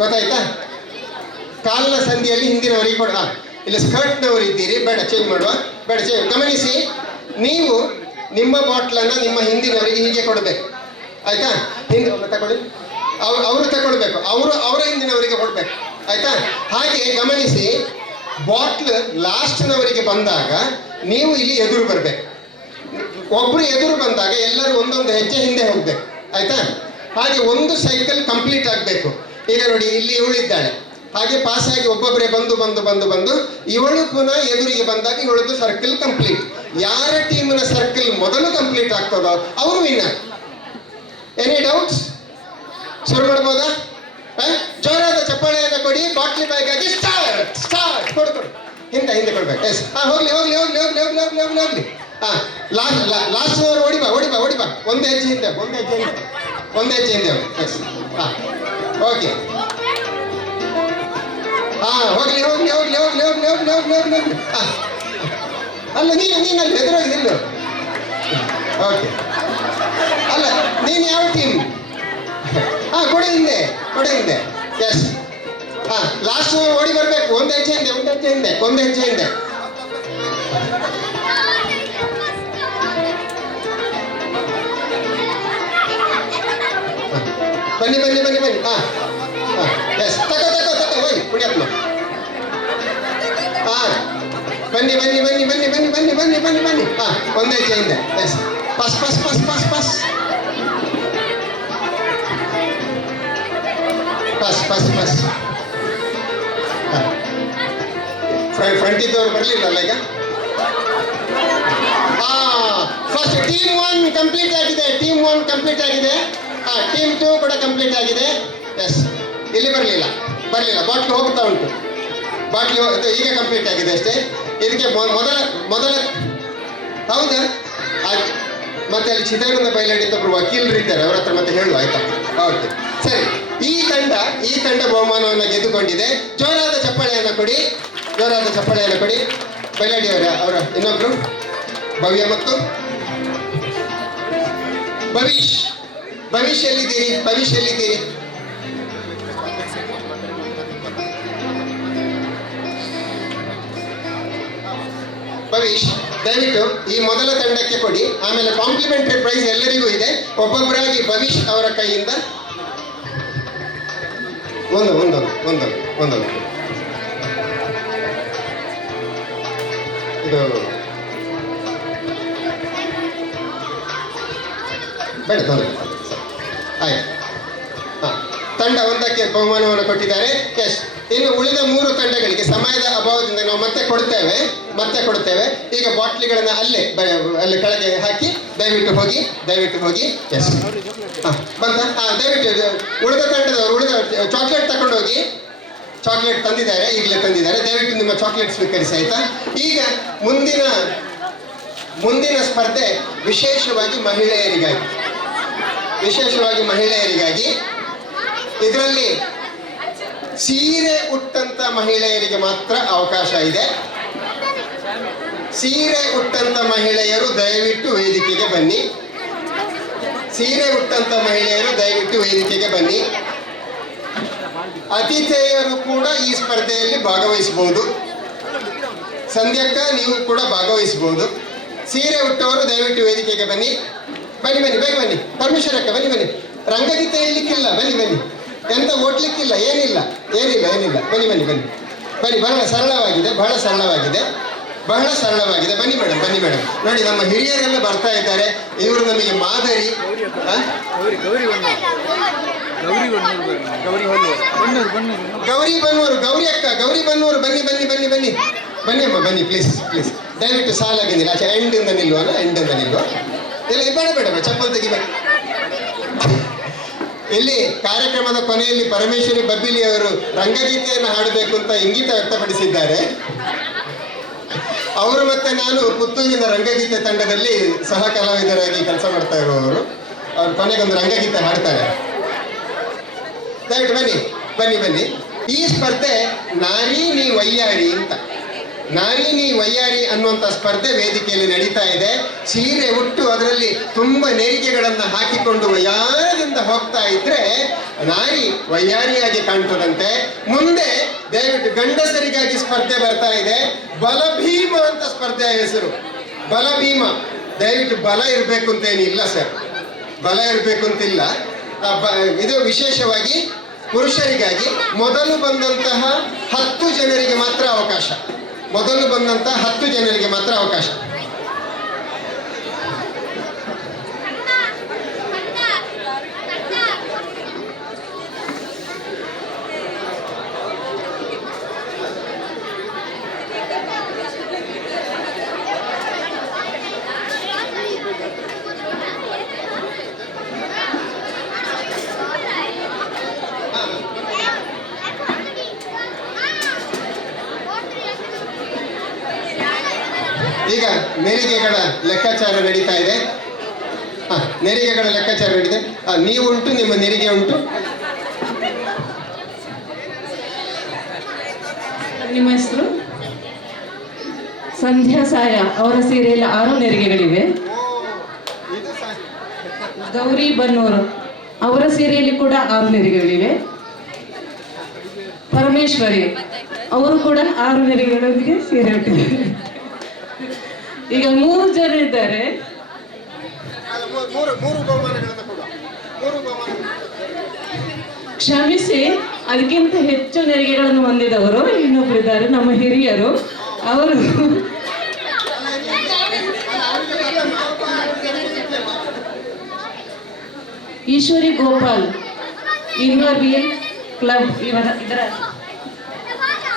ಗೊತ್ತಾಯ್ತಾ? ಕಾಲಿನ ಸಂದಿಯಲ್ಲಿ ಹಿಂದಿನವರಿಗೆ ಇಲ್ಲಿ ಸ್ಕರ್ಟ್ನವರು ಇದ್ದೀರಿ, ಬೇಡ ಚೇಂಜ್ ಮಾಡುವ, ಬೇಡ ಚೇಂಜ್. ಗಮನಿಸಿ, ನೀವು ನಿಮ್ಮ ಬಾಟ್ಲನ್ನು ನಿಮ್ಮ ಹಿಂದಿನವರಿಗೆ ಹೀಗೆ ಕೊಡಬೇಕು, ಆಯ್ತಾ? ಹಿಂದೆ ತಗೊಳ್ಳಿ, ಅವರು ತಗೊಳ್ಬೇಕು, ಅವರ ಹಿಂದಿನವರಿಗೆ ಕೊಡಬೇಕು, ಆಯ್ತಾ? ಹಾಗೆ ಗಮನಿಸಿ, ಬಾಟ್ಲ್ ಲಾಸ್ಟ್ನವರಿಗೆ ಬಂದಾಗ ನೀವು ಇಲ್ಲಿ ಎದುರು ಬರಬೇಕು. ಒಬ್ರು ಎದುರು ಬಂದಾಗ ಎಲ್ಲರೂ ಒಂದೊಂದು ಹೆಜ್ಜೆ ಹಿಂದೆ ಹೋಗ್ಬೇಕು, ಆಯ್ತಾ? ಹಾಗೆ ಒಂದು ಸೈಕಲ್ ಕಂಪ್ಲೀಟ್ ಆಗಬೇಕು. ಈಗ ನೋಡಿ, ಇಲ್ಲಿ ಇವಳಿದ್ದಾಳೆ, ಹಾಗೆ ಪಾಸ್ ಆಗಿ ಒಬ್ಬೊಬ್ಬರೇ ಬಂದು ಇವಳು ಪುನಃ ಎದುರಿಗೆ ಬಂದಾಗ ಇವಳದು ಸರ್ಕಲ್ ಕಂಪ್ಲೀಟ್. ಯಾರ ಟೀಮಿನ ಸರ್ಕಲ್ ಮೊದಲು ಕಂಪ್ಲೀಟ್ ಆಗ್ತದೋ ಅವರು ವಿನ್ನರ್. Any doubts? ಶುರು ಮಾಡ್ಬೋದಾ? ಜೋರಾದ ಚಪ್ಪಾಳೆಯನ್ನು ಕೊಡಿ. ಬಾಟ್ಲಿ ಬ್ಯಾಗಾಗಿ ಸ್ಟಾರ್ಟ್ ಕೊಡು. ಹಿಂದೆ ಕೊಡ್ಬೇಕು. ಎಸ್, ಹೋಗ್ಲಿ. ಲಾಸ್ಟ್ ಓಡಿ ಬಾ. ಒಂದು ಹೆಜ್ಜೆ ಹಿಂದೆ. Yes, okay. ಹೋಗ್ಲಿ. ಅಲ್ಲ, ನೀನು ಅಲ್ಲಿ ಎದುರಾಗಿ ನಿಲ್ಲು. ಓಕೆ. ಅಲ್ಲ, ನೀನು ಯಾವ ಟೀಮ್? ಕೊಡಿ ಹಿಂದೆ. ಎಸ್, ಲಾಸ್ಟ್ ಓಡಿ ಬರಬೇಕು. ಒಂದು ಹೆಜ್ಜೆ ಹಿಂದೆ. ಬನ್ನಿ. ಎಸ್, ತಗೋ ಹೋಯ್ ಕುಡಿಯತ್ನ. ಬನ್ನಿ. ಒಂದು ಹೆಜ್ಜೆ ಹಿಂದೆ. S, pass. ಫ್ರಂಟ್ ಇದ್ದವ್ರು ಬರಲಿಲ್ಲಲ್ಲ ಈಗ. ಫಸ್ಟ್ ಟೀಮ್ 1 ಕಂಪ್ಲೀಟ್ ಆಗಿದೆ. ಟೀಮ್ 2 ಕೂಡ ಕಂಪ್ಲೀಟ್ ಆಗಿದೆ. ಎಸ್, ಇಲ್ಲಿ ಬರಲಿಲ್ಲ. ಬಾಟ್ಲಿ ಹೋಗ್ತಾ ಉಂಟು. ಈಗ ಕಂಪ್ಲೀಟ್ ಆಗಿದೆ ಅಷ್ಟೇ. ಇದಕ್ಕೆ ಮೊದಲ ಹೌದಾ? ಮತ್ತೆ ಅಲ್ಲಿ ಚಿದಾನಂದ ಬಯಲಾಡಿತ ಒಬ್ಬರು ವಕೀಲರು ಇದ್ದಾರೆ, ಅವರ ಹತ್ರ ಮತ್ತೆ ಹೇಳುವ, ಆಯ್ತಾ? ಓಕೆ, ಸರಿ. ಈ ತಂಡ ಬಹುಮಾನವನ್ನು ಗೆದ್ದುಕೊಂಡಿದೆ. ಜೋರಾದ ಚಪ್ಪಾಳೆಯನ್ನು ಕೊಡಿ. ಬಯಲಾಡಿ ಅವರ ಇನ್ನೊಬ್ರು ಭವ್ಯ ಮತ್ತು ಭವಿಷ್ಯ ಎಲ್ಲಿದ್ದೀರಿ? ಭವಿಷ್, ದಯವಿಟ್ಟು ಈ ಮೊದಲ ತಂಡಕ್ಕೆ ಕೊಡಿ. ಆಮೇಲೆ ಕಾಂಪ್ಲಿಮೆಂಟರಿ ಪ್ರೈಸ್ ಎಲ್ಲರಿಗೂ ಇದೆ. ಒಬ್ಬೊಬ್ಬರಾಗಿ ಭವಿಷ್ ಅವರ ಕೈಯಿಂದ ಒಂದೊಂದು ಇದು ಬೇಡ, ಆಯ್ತು. ತಂಡ 1ಕ್ಕೆ ಬಹುಮಾನವನ್ನು ಕೊಟ್ಟಿದ್ದಾರೆ. ಎಸ್, ಇನ್ನು ಉಳಿದ 3 ತಂಡಗಳಿಗೆ ಸಮಯದ ಅಭಾವದಿಂದ ನಾವು ಮತ್ತೆ ಕೊಡ್ತೇವೆ. ಈಗ ಬಾಟ್ಲಿಗಳನ್ನ ಅಲ್ಲೇ ಕೆಳಗೆ ಹಾಕಿ ದಯವಿಟ್ಟು ಹೋಗಿ. ಎಸ್, ಬಂತ? ದಯವಿಟ್ಟು ಉಳಿದ ತಂಡದವರು ಚಾಕ್ಲೇಟ್ ತಗೊಂಡು ಹೋಗಿ. ಚಾಕ್ಲೇಟ್ ಈಗಲೇ ತಂದಿದ್ದಾರೆ. ದಯವಿಟ್ಟು ನಿಮ್ಮ ಚಾಕ್ಲೇಟ್ ಸ್ವೀಕರಿಸಿ, ಆಯ್ತಾ? ಈಗ ಮುಂದಿನ ಸ್ಪರ್ಧೆ ವಿಶೇಷವಾಗಿ ಮಹಿಳೆಯರಿಗಾಗಿ. ಇದರಲ್ಲಿ ಸೀರೆ ಉಟ್ಟಂತ ಮಹಿಳೆಯರಿಗೆ ಮಾತ್ರ ಅವಕಾಶ ಇದೆ. ಸೀರೆ ಉಟ್ಟಂತ ಮಹಿಳೆಯರು ದಯವಿಟ್ಟು ವೇದಿಕೆಗೆ ಬನ್ನಿ. ಅತಿಥೇಯರು ಕೂಡ ಈ ಸ್ಪರ್ಧೆಯಲ್ಲಿ ಭಾಗವಹಿಸಬಹುದು. ಸಂಧ್ಯಕ್ಕ ನೀವು ಕೂಡ ಭಾಗವಹಿಸಬಹುದು. ಸೀರೆ ಉಟ್ಟವರು ದಯವಿಟ್ಟು ವೇದಿಕೆಗೆ ಬನ್ನಿ. ಬೇಗ ಬನ್ನಿ. ಪರಮೇಶ್ವರಕ್ಕ ಬನ್ನಿ. ರಂಗಗೀತೆ ಹೇಳಲಿಕ್ಕಿಲ್ಲ, ಬನ್ನಿ ಬನ್ನಿ. ಎಂತ ಓಡ್ಲಿಕ್ಕಿಲ್ಲ, ಏನಿಲ್ಲ ಏನಿಲ್ಲ ಏನಿಲ್ಲ, ಬನ್ನಿ ಬನ್ನಿ ಬನ್ನಿ ಬನ್ನಿ. ಬಹಳ ಸರಳವಾಗಿದೆ, ಬಹಳ ಸರಳವಾಗಿದೆ, ಬಹಳ ಸರಳವಾಗಿದೆ. ಬನ್ನಿ ಮೇಡಮ್, ಬನ್ನಿ ಮೇಡಮ್. ನೋಡಿ ನಮ್ಮ ಹಿರಿಯರೆಲ್ಲ ಬರ್ತಾ ಇದ್ದಾರೆ, ಇವರು ನಮಗೆ ಮಾದರಿ. ಗೌರಿ ಬನ್ನೂರು, ಗೌರಿ ಅಕ್ಕ, ಗೌರಿ ಬನ್ನೂರು, ಬನ್ನಿ ಬನ್ನಿ ಬನ್ನಿ ಬನ್ನಿ ಬನ್ನಿ ಅಮ್ಮ, ಬನ್ನಿ ಪ್ಲೀಸ್ ಪ್ಲೀಸ್. ದಯವಿಟ್ಟು ಸಾಲಾಗಿ ನಿಲ್ಲ, ಆಚೆ ಎಂಡಿಂದ ನಿಲ್ಲುವಲ್ಲ, ಎಂಡಿಂದ ನಿಲ್ಲುವ. ಇಲ್ಲ ಬೇಡ ಬೇಡ ಬೇಡ, ಚಪ್ಪಲ್ ತೆಗಿಬೇಡ. ಇಲ್ಲಿ ಕಾರ್ಯಕ್ರಮದ ಕೊನೆಯಲ್ಲಿ ಪರಮೇಶ್ವರಿ ಬಬ್ಬಿಲಿ ಅವರು ರಂಗಗೀತೆಯನ್ನು ಹಾಡಬೇಕು ಅಂತ ಇಂಗಿತ ವ್ಯಕ್ತಪಡಿಸಿದ್ದಾರೆ. ಅವರು ಮತ್ತೆ ನಾನು ಪುತ್ತೂರಿನ ರಂಗಗೀತೆ ತಂಡದಲ್ಲಿ ಸಹ ಕಲಾವಿದರಾಗಿ ಕೆಲಸ ಮಾಡ್ತಾ ಇರುವವರು. ಅವರು ಕೊನೆಗೊಂದು ರಂಗಗೀತೆ ಹಾಡ್ತಾರೆ. ದಯವಿಟ್ಟು ಬನ್ನಿ ಬನ್ನಿ ಬನ್ನಿ. ಈ ಸ್ಪರ್ಧೆ ನಾರಿ ನೀ ವಯ್ಯಾರಿ ಅಂತ, ನಾರಿ ನೀ ವಯ್ಯಾರಿ ಅನ್ನುವಂಥ ಸ್ಪರ್ಧೆ ವೇದಿಕೆಯಲ್ಲಿ ನಡೀತಾ ಇದೆ. ಸೀರೆ ಉಟ್ಟು ಅದರಲ್ಲಿ ತುಂಬ ನೇರಿಗೆಗಳನ್ನು ಹಾಕಿಕೊಂಡು ವಯ್ಯಾರದಿಂದ ಹೋಗ್ತಾ ಇದ್ರೆ ನಾರಿ ವಯ್ಯಾರಿಯಾಗಿ ಕಾಣ್ತದಂತೆ. ಮುಂದೆ ದಯವಿಟ್ಟು ಗಂಡಸರಿಗಾಗಿ ಸ್ಪರ್ಧೆ ಬರ್ತಾ ಇದೆ, ಬಲಭೀಮ ಅಂತ ಸ್ಪರ್ಧೆಯ ಹೆಸರು, ಬಲಭೀಮ. ದಯವಿಟ್ಟು ಬಲ ಇರಬೇಕು ಅಂತ ಏನಿಲ್ಲ ಸರ್, ಬಲ ಇರಬೇಕು ಅಂತಿಲ್ಲ. ಇದು ವಿಶೇಷವಾಗಿ ಪುರುಷರಿಗಾಗಿ ಮೊದಲು ಬಂದಂತಹ 10 ಜನರಿಗೆ ಮಾತ್ರ ಅವಕಾಶ, ಮೊದಲು ಬಂದಂತಹ 10 ಜನರಿಗೆ ಮಾತ್ರ ಅವಕಾಶ. ಈಗ ನೆರಿಗೆಗಳ ಲೆಕ್ಕಾಚಾರ ನಡೀತಾ ಇದೆ. ನೆರಿಗೆಗಳ ಲೆಕ್ಕಾಚಾರ ನಡೀತೆ. ನೀವು ಉಂಟು, ನಿಮ್ಮ ನೆರಿಗೆ ಉಂಟು. ನಿಮ್ಮ ಹೆಸರು? ಸಂಧ್ಯಾ ಸಾಯ. ಅವರ ಸೀರೆಯಲ್ಲಿ 6 ನೆರಿಗೆಗಳಿವೆ. ಗೌರಿ ಬನ್ನೂರು, ಅವರ ಸೀರೆಯಲ್ಲಿ ಕೂಡ 6 ನೆರಿಗೆಗಳಿವೆ. ಪರಮೇಶ್ವರಿ, ಅವರು ಕೂಡ 6 ನೆರಿಗೆಗಳೊಂದಿಗೆ ಸೀರೆ ಉಟ್ಟಿದ್ದಾರೆ. ಈಗ 3 ಜನ ಇದ್ದಾರೆ. ಕ್ಷಮಿಸಿ, ಅದಕ್ಕಿಂತ ಹೆಚ್ಚು ನೆರಿಗೆಗಳನ್ನು ಹೊಂದಿದವರು ಇನ್ನೊಬ್ರು ಇದ್ದಾರೆ, ನಮ್ಮ ಹಿರಿಯರು. ಅವರು ಈಶ್ವರಿ ಗೋಪಾಲ್, ಇನ್ನರ್ವಿಯಲ್ ಕ್ಲಬ್ ಇದರ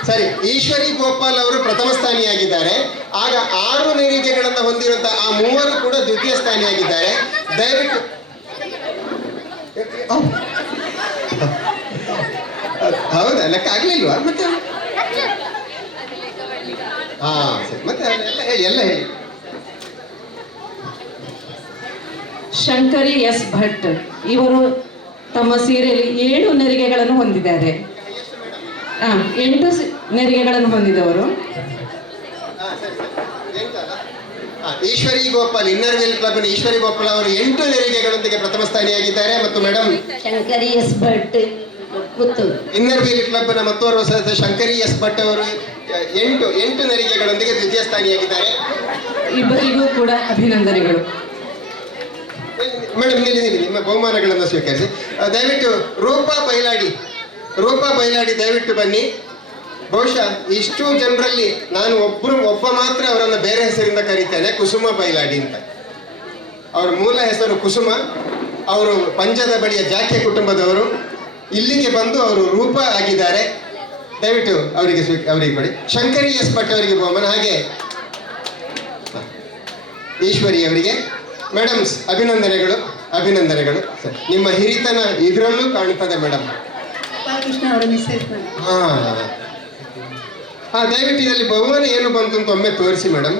ಸರಿ. ಈಶ್ವರಿ ಗೋಪಾಲ್ ಅವರು ಪ್ರಥಮ ಸ್ಥಾನಿಯಾಗಿದ್ದಾರೆ. ಆಗ 6 ನೆರಿಗೆಗಳನ್ನು ಹೊಂದಿರುವಂತಹ ಆ 3 ಕೂಡ ದ್ವಿತೀಯ ಸ್ಥಾನಿಯಾಗಿದ್ದಾರೆ. ದಯವಿಟ್ಟು ಹೌದಾ, ಲೆಕ್ಕ ಆಗ್ಲಿಲ್ವಾ? ಮತ್ತೆ ಸರಿ, ಮತ್ತೆ ಎಲ್ಲ ಹೇಳಿ. ಶಂಕರಿ ಎಸ್ ಭಟ್, ಇವರು ತಮ್ಮ ಸೀರೆಯಲ್ಲಿ 7 ನೆರಿಗೆಗಳನ್ನು ಹೊಂದಿದ್ದಾರೆ. 8 ನೆರಿಗೆಗಳನ್ನು ಹೊಂದಿದವರು. ಈಶ್ವರಿ ಗೋಪಾಲ್, ಇನ್ನರ್ವೇಲ್ ಕ್ಲಬ್ ಈಶ್ವರಿ ಗೋಪಾಲ್ ಅವರು 8 ನೆರಿಗೆಗಳೊಂದಿಗೆ ಪ್ರಥಮ ಸ್ಥಾನಿಯಾಗಿದ್ದಾರೆ. ಮತ್ತು madam Shankari S Bhat, inner wheel club ನ ಮತ್ತೋರ್ವ ಸದಸ್ಯ ಶಂಕರಿ ಎಸ್ ಭಟ್ ಅವರು 8 ನೆರಿಗೆಗಳೊಂದಿಗೆ ದ್ವಿತೀಯ ಸ್ಥಾನಿಯಾಗಿದ್ದಾರೆ. ಇಬ್ಬರಿಗೂ ಕೂಡ ಅಭಿನಂದನೆಗಳು. ಮೇಡಮ್ ನಿಲ್ಲಿ, ನಿಮ್ಮ ಬಹುಮಾನಗಳನ್ನು ಸ್ವೀಕರಿಸಿ. ದಯವಿಟ್ಟು ರೂಪಾ ಬೈಲಾಡಿ ದಯವಿಟ್ಟು ಬನ್ನಿ. ಬಹುಶಃ ಇಷ್ಟು ಜನರಲ್ಲಿ ನಾನು ಒಬ್ಬ ಮಾತ್ರ ಅವರನ್ನು ಬೇರೆ ಹೆಸರಿಂದ ಕರೀತೇನೆ, ಕುಸುಮ ಬೈಲಾಡಿ ಅಂತ. ಅವರ ಮೂಲ ಹೆಸರು ಕುಸುಮ. ಅವರು ಪಂಜದ ಬಳಿಯ ಜಾಕೆ ಕುಟುಂಬದವರು. ಇಲ್ಲಿಗೆ ಬಂದು ಅವರು ರೂಪ ಆಗಿದ್ದಾರೆ. ದಯವಿಟ್ಟು ಅವರಿಗೆ ಕೊಡಿ. ಶಂಕರಿ ಎಸ್ ಭಟ್ ಅವರಿಗೆ ಬಹುಮಾನ, ಹಾಗೆ ಈಶ್ವರಿ ಅವರಿಗೆ. ಮೇಡಮ್ಸ್ ಅಭಿನಂದನೆಗಳು. ನಿಮ್ಮ ಹಿರಿತನ ಇದರಲ್ಲೂ ಕಾಣುತ್ತದೆ ಮೇಡಮ್. ದಯವಿಟ್ಟು ಇದರಲ್ಲಿ ಬಹುಮಾನ ಏನು ಬಂತು ಅಂತ ಒಮ್ಮೆ ತೋರಿಸಿ ಮೇಡಮ್.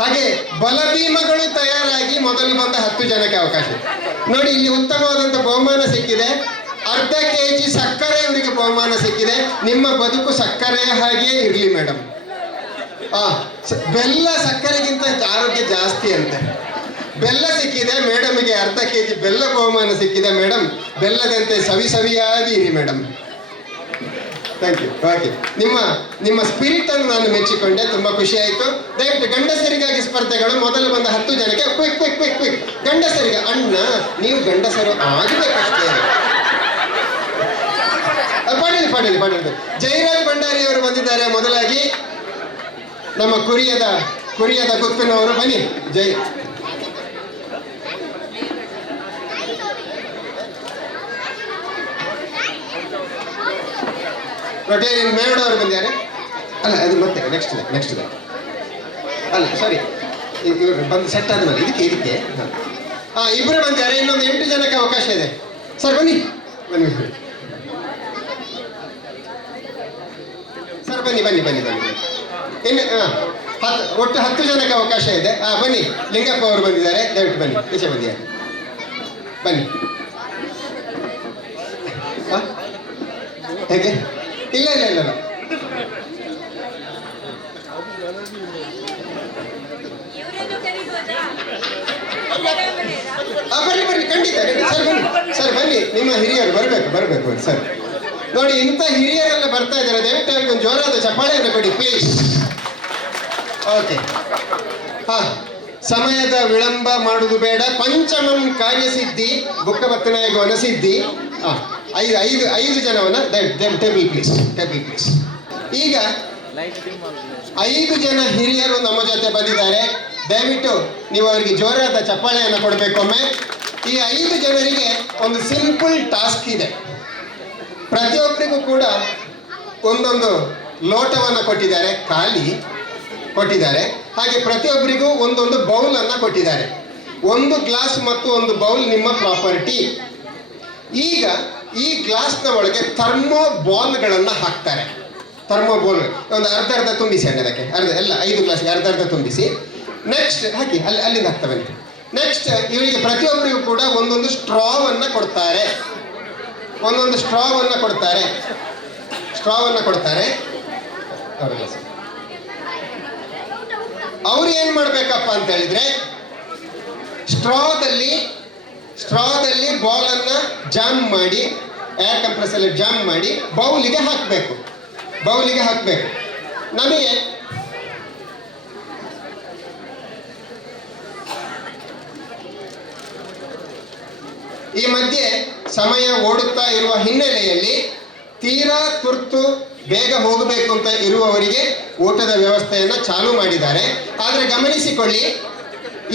ಹಾಗೆ ಬಲಭೀಮಗಳು ತಯಾರಾಗಿ ಮೊದಲು ಬಂದ 10 ಜನಕ್ಕೆ ಅವಕಾಶ. ನೋಡಿ, ಇಲ್ಲಿ ಉತ್ತಮವಾದಂಥ ಬಹುಮಾನ ಸಿಕ್ಕಿದೆ. ಅರ್ಧ kg ಸಕ್ಕರೆ ಇವರಿಗೆ ಬಹುಮಾನ ಸಿಕ್ಕಿದೆ. ನಿಮ್ಮ ಬದುಕು ಸಕ್ಕರೆಯ ಹಾಗೆಯೇ ಇರಲಿ ಮೇಡಮ್. ಬೆಲ್ಲ ಸಕ್ಕರೆಗಿಂತ ಆರೋಗ್ಯ ಜಾಸ್ತಿ ಅಂತೆ. ಬೆಲ್ಲ ಸಿಕ್ಕಿದೆ ಮೇಡಮ್ಗೆ, ಅರ್ಧ kg ಬೆಲ್ಲ ಬಹುಮಾನ ಸಿಕ್ಕಿದೆ ಮೇಡಮ್. ಬೆಲ್ಲದಂತೆ ಸವಿಯಾಗಿ ಇರಿ ಮೇಡಮ್. Thank you. ಓಕೆ, ನಿಮ್ಮ ಸ್ಪಿರಿಟ್ ಅನ್ನು ನಾನು ಮೆಚ್ಚಿಕೊಂಡೆ, ತುಂಬಾ ಖುಷಿ ಆಯಿತು. ದಯವಿಟ್ಟು ಗಂಡಸರಿಗಾಗಿ ಸ್ಪರ್ಧೆಗಳು ಮೊದಲು ಬಂದ 10 ಜನಕ್ಕೆ ಕ್ವಿಕ್ ಕ್ವಿಕ್ ಕ್ವಿಕ್ ಕ್ವಿಕ್. ಗಂಡಸರಿಗೆ ಅಣ್ಣ ನೀವು ಗಂಡಸರು ಆಗಬೇಕಷ್ಟೇ. ಪಾಡಲಿ. ಜಯರಾಜ್ ಭಂಡಾರಿ ಅವರು ಬಂದಿದ್ದಾರೆ. ಮೊದಲಾಗಿ ನಮ್ಮ ಕುರಿಯದ ಗುತ್ತಿನವರು ಬನ್ನಿ. ಜೈ ರೊಟೇರಿಯನ್ ಮೇಡ್ ಅವರು ಬಂದಿದ್ದಾರೆ. ಅಲ್ಲ, ಅದು ಮತ್ತೆ ನೆಕ್ಸ್ಟ್ ಇದೆ. ಅಲ್ಲ ಸಾರಿ, ಇವರು ಬಂದು ಸೆಟ್ ಆದ್ಮೇಲೆ ಇದಕ್ಕೆ ಇಬ್ಬರು ಬಂದಿದ್ದಾರೆ. ಇನ್ನೊಂದು 8 ಜನಕ್ಕೆ ಅವಕಾಶ ಇದೆ. ಸರ್ ಬನ್ನಿ ಸರ್, ಬನ್ನಿ. ಇನ್ನು ಒಟ್ಟು 10 ಜನಕ್ಕೆ ಅವಕಾಶ ಇದೆ. ಬನ್ನಿ. ಲಿಂಗಪ್ಪ ಅವರು ಬಂದಿದ್ದಾರೆ, ದಯವಿಟ್ಟು ಬನ್ನಿ. ಈಚೆ ಬಂದಿದ್ದಾರೆ, ಬನ್ನಿ. ಹೇಗೆ? ಇಲ್ಲ ಬರ್ರಿ ಖಂಡಿತ. ಸರ್ ಬನ್ನಿ, ನಿಮ್ಮ ಹಿರಿಯರು ಬರಬೇಕು ಸರ್. ನೋಡಿ, ಇಂಥ ಹಿರಿಯರೆಲ್ಲ ಬರ್ತಾ ಇದ್ದಾರೆ. ದಯವಿಟ್ಟು ಅವ್ರಿಗೆ ಒಂದು ಜೋರಾದ ಚಪ್ಪಾಳೆಯನ್ನು ಕೊಡಿ ಪ್ಲೀಸ್. ಓಕೆ, ಸಮಯದ ವಿಳಂಬ ಮಾಡುವುದು ಬೇಡ. ಪಂಚಮಂ ಕಾರ್ಯಸಿದ್ಧಿ ಬುಕ್ಕಬತ್ತನಾಯಕ ವನಸಿದ್ಧಿ. 5 ಜನವನ್ನ ಟೇಬಲ್ ಪ್ಲೀಸ್. ಈಗ 5 ಜನ ಹಿರಿಯರು ನಮ್ಮ ಜೊತೆ ಬಂದಿದ್ದಾರೆ. ದಯವಿಟ್ಟು ನೀವು ಅವರಿಗೆ ಜೋರಾದ ಚಪ್ಪಾಳೆಯನ್ನು ಕೊಡಬೇಕೊಮ್ಮೆ. ಈ 5 ಜನರಿಗೆ ಒಂದು ಸಿಂಪಲ್ ಟಾಸ್ಕ್ ಇದೆ. ಪ್ರತಿಯೊಬ್ಬರಿಗೂ ಕೂಡ ಒಂದೊಂದು ಲೋಟವನ್ನು ಕೊಟ್ಟಿದ್ದಾರೆ, ಖಾಲಿ ಕೊಟ್ಟಿದ್ದಾರೆ. ಹಾಗೆ ಪ್ರತಿಯೊಬ್ಬರಿಗೂ ಒಂದೊಂದು ಬೌಲ್ ಅನ್ನ ಕೊಟ್ಟಿದ್ದಾರೆ. 1 ಗ್ಲಾಸ್ ಮತ್ತು 1 ಬೌಲ್ ನಿಮ್ಮ ಪ್ರಾಪರ್ಟಿ. ಈಗ ಈ ಗ್ಲಾಸ್ನ ಒಳಗೆ ಥರ್ಮೋ ಬಾಲ್ಗಳನ್ನು ಹಾಕ್ತಾರೆ. ಥರ್ಮೋ ಬಾಲ್ ಒಂದು ಅರ್ಧ ತುಂಬಿಸಿ ಅದಕ್ಕೆ, ಎಲ್ಲ 5 ಗ್ಲಾಸ್ಗೆ ಅರ್ಧ ತುಂಬಿಸಿ. ನೆಕ್ಸ್ಟ್ ಹಾಕಿ, ಅಲ್ಲಿಂದ ಹಾಕ್ತಾ ಬನ್ನಿ. ನೆಕ್ಸ್ಟ್ ಇವರಿಗೆ ಪ್ರತಿಯೊಬ್ಬರಿಗೂ ಕೂಡ ಒಂದೊಂದು ಸ್ಟ್ರಾವನ್ನು ಕೊಡ್ತಾರೆ. ಸ್ಟ್ರಾವನ್ನು ಕೊಡ್ತಾರೆ. ಅವ್ರು ಏನ್ ಮಾಡ್ಬೇಕಪ್ಪ ಅಂತ ಹೇಳಿದ್ರೆ, ಸ್ಟ್ರಾದಲ್ಲಿ ಬಾಲ್ ಅನ್ನ ಜಾಮ್ ಮಾಡಿ, ಏರ್ ಕಂಪ್ರೆಸರ್ ಜಾಮ್ ಮಾಡಿ ಬೌಲಿಗೆ ಹಾಕಬೇಕು. ನಮಗೆ ಈ ಮಧ್ಯೆ ಸಮಯ ಓಡುತ್ತಾ ಇರುವ ಹಿನ್ನೆಲೆಯಲ್ಲಿ ತೀರಾ ತುರ್ತು ಬೇಗ ಹೋಗಬೇಕು ಅಂತ ಇರುವವರಿಗೆ ಊಟದ ವ್ಯವಸ್ಥೆಯನ್ನು ಚಾಲೂ ಮಾಡಿದ್ದಾರೆ. ಆದರೆ ಗಮನಿಸಿಕೊಳ್ಳಿ,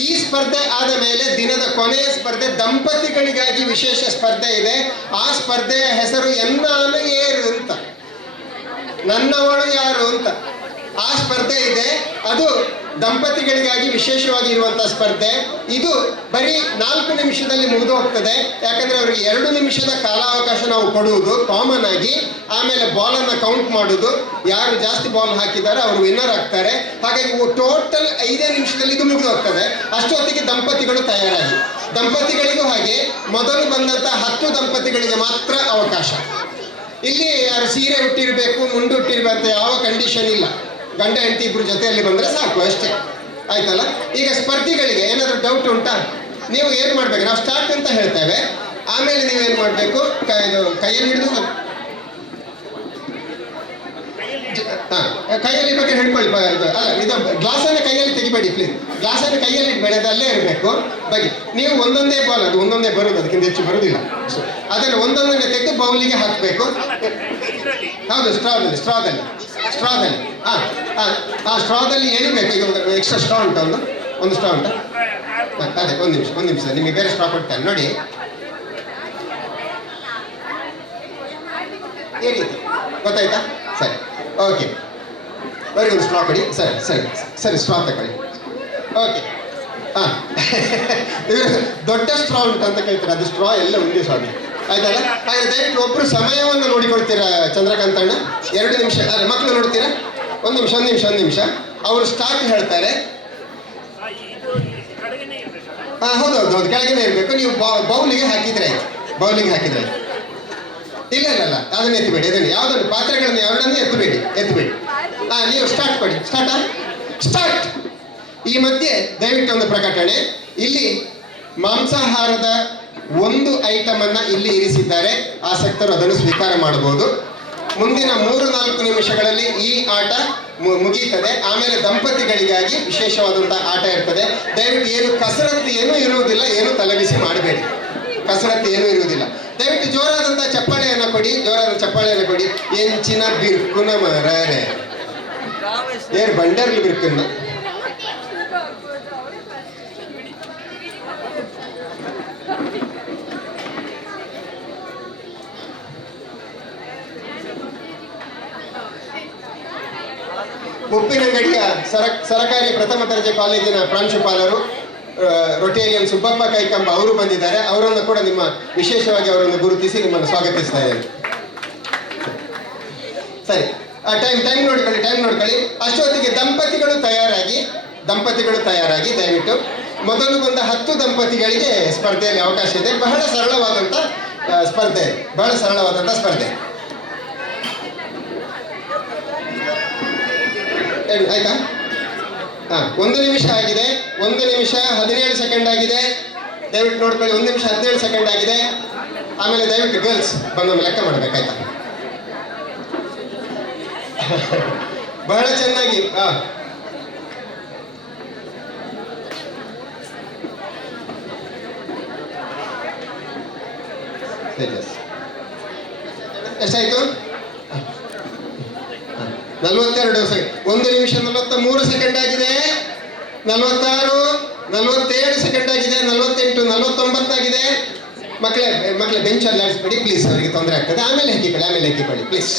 ಈ ಸ್ಪರ್ಧೆ ಆದ ಮೇಲೆ ದಿನದ ಕೊನೆಯ ಸ್ಪರ್ಧೆ ದಂಪತಿಗಳಿಗಾಗಿ ವಿಶೇಷ ಸ್ಪರ್ಧೆ ಇದೆ. ಆ ಸ್ಪರ್ಧೆಯ ಹೆಸರು ಎನ್ನಾನು ಏರು ಅಂತ, ನನ್ನವಳು ಯಾರು ಅಂತ ಆ ಸ್ಪರ್ಧೆ ಇದೆ. ಅದು ದಂಪತಿಗಳಿಗಾಗಿ ವಿಶೇಷವಾಗಿ ಇರುವಂತಹ ಸ್ಪರ್ಧೆ. ಇದು ಬರೀ 4 ನಿಮಿಷದಲ್ಲಿ ಮುಗಿದು ಹೋಗ್ತದೆ. ಯಾಕಂದ್ರೆ ಅವರಿಗೆ 2 ನಿಮಿಷದ ಕಾಲಾವಕಾಶ ನಾವು ಕೊಡುವುದು ಕಾಮನ್ ಆಗಿ. ಆಮೇಲೆ ಬಾಲ್ ಅನ್ನ ಕೌಂಟ್ ಮಾಡುವುದು, ಯಾರು ಜಾಸ್ತಿ ಬಾಲ್ ಹಾಕಿದ್ದಾರೆ ಅವರು ವಿನ್ನರ್ ಆಗ್ತಾರೆ. ಹಾಗಾಗಿ ಟೋಟಲ್ 5 ನಿಮಿಷದಲ್ಲಿ ಇದು ಮುಗಿದು ಹೋಗ್ತದೆ. ಅಷ್ಟೊತ್ತಿಗೆ ದಂಪತಿಗಳು ತಯಾರಾಗಿ, ದಂಪತಿಗಳಿಗೂ ಹಾಗೆ ಮೊದಲು ಬಂದಂತಹ 10 ದಂಪತಿಗಳಿಗೆ ಮಾತ್ರ ಅವಕಾಶ. ಇಲ್ಲಿ ಯಾರು ಸೀರೆ ಉಟ್ಟಿರ್ಬೇಕು, ಮುಂಡು ಉಟ್ಟಿರ್ಬೇಕು ಅಂತ ಯಾವ ಕಂಡೀಷನ್ ಇಲ್ಲ. ಗಂಡ ಹೆಂಡತಿ ಇಬ್ರು ಜೊತೆಯಲ್ಲಿ ಬಂದ್ರೆ ಸಾಕು, ಅಷ್ಟೇ. ಆಯ್ತಲ್ಲ? ಈಗ ಸ್ಪರ್ಧಿಗಳಿಗೆ ಏನಾದರೂ ಡೌಟ್ ಉಂಟಾ? ನೀವು ಏನು ಮಾಡ್ಬೇಕು, ನಾವು ಸ್ಟಾರ್ಟ್ ಅಂತ ಹೇಳ್ತೇವೆ. ಆಮೇಲೆ ನೀವೇನು ಮಾಡಬೇಕು, ಕೈಯಲ್ಲಿ ಹಿಡಿದು ಕೈಯಲ್ಲಿ ಬೇಕಾದ್ರೆ ಹಿಡ್ಕೊಳ್ಳಿ. ಅಲ್ಲ, ಇದು ಗ್ಲಾಸನ್ನು ಕೈಯಲ್ಲಿ ತೆಗಿಬೇಡಿ ಪ್ಲೀಸ್. ಗ್ಲಾಸನ್ನು ಕೈಯಲ್ಲಿ ಇಟ್ಬೇಡಿ, ಅದು ಅಲ್ಲೇ ಇರಬೇಕು. ಬಗೆ ನೀವು ಒಂದೊಂದೇ ಬಾಲ್, ಅದು ಒಂದೊಂದೇ ಬರುವುದು, ಅದಕ್ಕಿಂತ ಹೆಚ್ಚು ಬರುವುದಿಲ್ಲ. ಅದನ್ನು ಒಂದೊಂದನ್ನೇ ತೆಗೆದು ಬೌಲಿಗೆ ಹಾಕಬೇಕು. ಹೌದು, ಸ್ಟ್ರಾದಲ್ಲಿ ಸ್ಟ್ರಾದಲ್ಲಿ ಎಳಿಬೇಕು. ಈಗ ಎಕ್ಸ್ಟ್ರಾ ಸ್ಟ್ರಾ ಉಂಟು, ಒಂದು ಸ್ಟ್ರಾ ಉಂಟು. ಅದೇ ಒಂದು ನಿಮಿಷ ನಿಮಗೆ ಬೇರೆ ಸ್ಟ್ರಾ ಕೊಡ್ತೇನೆ ನೋಡಿ. ಈ ರೀತಿ ಗೊತ್ತಾಯ್ತಾ? ಸರಿ, ಓಕೆ. ಅವರಿಗೆ ಒಂದು ಸ್ಟ್ರಾ ಕೊಡಿ. ಸರಿ ಸ್ಟ್ರಾ ತಗೊಳ್ಳಿ. ಓಕೆ. ದೊಡ್ಡ ಸ್ಟ್ರಾ ಉಂಟು ಅಂತ ಕೇಳ್ತಾರೆ, ಅದು ಸ್ಟ್ರಾ ಎಲ್ಲ ಒಂದೇ ಸ್ವಾಮಿ. ಆಯ್ತಲ್ಲ? ಹಾಗೆ ದಯವಿಟ್ಟು ಒಬ್ರು ಸಮಯವನ್ನು ನೋಡಿಕೊಡ್ತೀರಾ ಚಂದ್ರಕಾಂತ್ ಅಣ್ಣ? 2 ನಿಮಿಷ. ಅದೇ ಮಕ್ಕಳು ನೋಡ್ತೀರಾ? ಒಂದು ನಿಮಿಷ. ಅವರು ಸ್ಟಾರ್ಟ್ ಹೇಳ್ತಾರೆ. ಹೌದು, ಕೆಳಗಡೆ ಇರಬೇಕು. ನೀವು ಬೌಲಿಗೆ ಹಾಕಿದ್ರೆ ಇಲ್ಲ ಅದನ್ನ ಎತ್ತಬೇಡಿ. ಅದನ್ನು ಯಾವುದನ್ನು ಪಾತ್ರೆಗಳನ್ನು ಎರಡನ್ನೇ ಎತ್ತಬೇಡಿ. ನೀವು ಸ್ಟಾರ್ಟ್ ಕೊಡಿ. ಸ್ಟಾರ್ಟ್. ಈ ಮಧ್ಯೆ ದಯವಿಟ್ಟು ಒಂದು ಪ್ರಕಟಣೆ. ಇಲ್ಲಿ ಮಾಂಸಾಹಾರದ ಒಂದು ಐಟಮ್ ಅನ್ನ ಇಲ್ಲಿ ಇರಿಸಿದ್ದಾರೆ. ಆಸಕ್ತರು ಅದನ್ನು ಸ್ವೀಕಾರ ಮಾಡಬಹುದು. ಮುಂದಿನ 3-4 ನಿಮಿಷಗಳಲ್ಲಿ ಈ ಆಟ ಮುಗೀತದೆ. ಆಮೇಲೆ ದಂಪತಿಗಳಿಗಾಗಿ ವಿಶೇಷವಾದಂತಹ ಆಟ ಇರ್ತದೆ. ದಯವಿಟ್ಟು ಏನು ಕಸರತ್ತು ಏನೂ ಇರುವುದಿಲ್ಲ, ಏನು ತಲೆಬಿಸಿ ಮಾಡಬೇಡಿ, ಕಸರತ್ತು ಏನೂ ಇರುವುದಿಲ್ಲ. ದಯವಿಟ್ಟು ಜೋರಾದಂತಹ ಚಪ್ಪಾಳೆಯನ್ನು ಕೊಡಿ, ಜೋರಾದ ಚಪ್ಪಾಳೆಯನ್ನು ಕೊಡಿ. ಎಂಚಿನ ಬಿರ್ಕುನ ಮರರೆ ಏರ್ ಬಂಡರ್ಲಿ ಬಿರ್ಕುನ. ಉಪ್ಪಿನಂಗಡಿಯ ಸರಕಾರಿ ಪ್ರಥಮ ದರ್ಜೆ ಕಾಲೇಜಿನ ಪ್ರಾಂಶುಪಾಲರು ರೊಟೇರಿಯನ್ ಸುಬ್ಬಪ್ಪ ಕೈಕಂಬ ಅವರು ಬಂದಿದ್ದಾರೆ. ಅವರನ್ನು ಕೂಡ ವಿಶೇಷವಾಗಿ ಅವರನ್ನು ಗುರುತಿಸಿ ನಿಮ್ಮನ್ನು ಸ್ವಾಗತಿಸ್ತಾ ಇದ್ದೇನೆ. ಸರಿ, ಟೈಮ್ ನೋಡ್ಕೊಳ್ಳಿ. ಅಷ್ಟೊತ್ತಿಗೆ ದಂಪತಿಗಳು ತಯಾರಾಗಿ ದಯವಿಟ್ಟು ಮೊದಲು ಬಂದ 10 ದಂಪತಿಗಳಿಗೆ ಸ್ಪರ್ಧೆಯಲ್ಲಿ ಅವಕಾಶ ಇದೆ. ಬಹಳ ಸರಳವಾದಂಥ ಸ್ಪರ್ಧೆ. ಆಯ್ತಾ? 1 ನಿಮಿಷ ಆಗಿದೆ. 1 ನಿಮಿಷ 17 ಸೆಕೆಂಡ್ ಆಗಿದೆ. ದಯವಿಟ್ಟು ನೋಡ್ಕೊಳ್ಳಿ. 1 ನಿಮಿಷ 17 ಸೆಕೆಂಡ್ ಆಗಿದೆ. ಆಮೇಲೆ ದಯವಿಟ್ಟು ಗರ್ಲ್ಸ್ ಬಂದೊಮ್ಮೆ ಲೆಕ್ಕ ಮಾಡ್ಬೇಕಾಯ್ತಾ? ಬಹಳ ಚೆನ್ನಾಗಿ ಎಷ್ಟಾಯ್ತು? 42 ಸೆಕೆಂಡ್. 1 ನಿಮಿಷ 43 ಸೆಕೆಂಡ್ ಆಗಿದೆ. 46, 47 ಸೆಕೆಂಡ್ ಆಗಿದೆ. 48, 49 ಆಗಿದೆ. ಮಕ್ಕಳೇ ಬೆಂಚಲ್ಲಿ ಆಡಿಸ್ಬೇಡಿ ಪ್ಲೀಸ್, ಅವರಿಗೆ ತೊಂದರೆ ಆಗ್ತದೆ. ಆಮೇಲೆ ಹಾಕಿಕೊಳ್ಳಿ ಪ್ಲೀಸ್.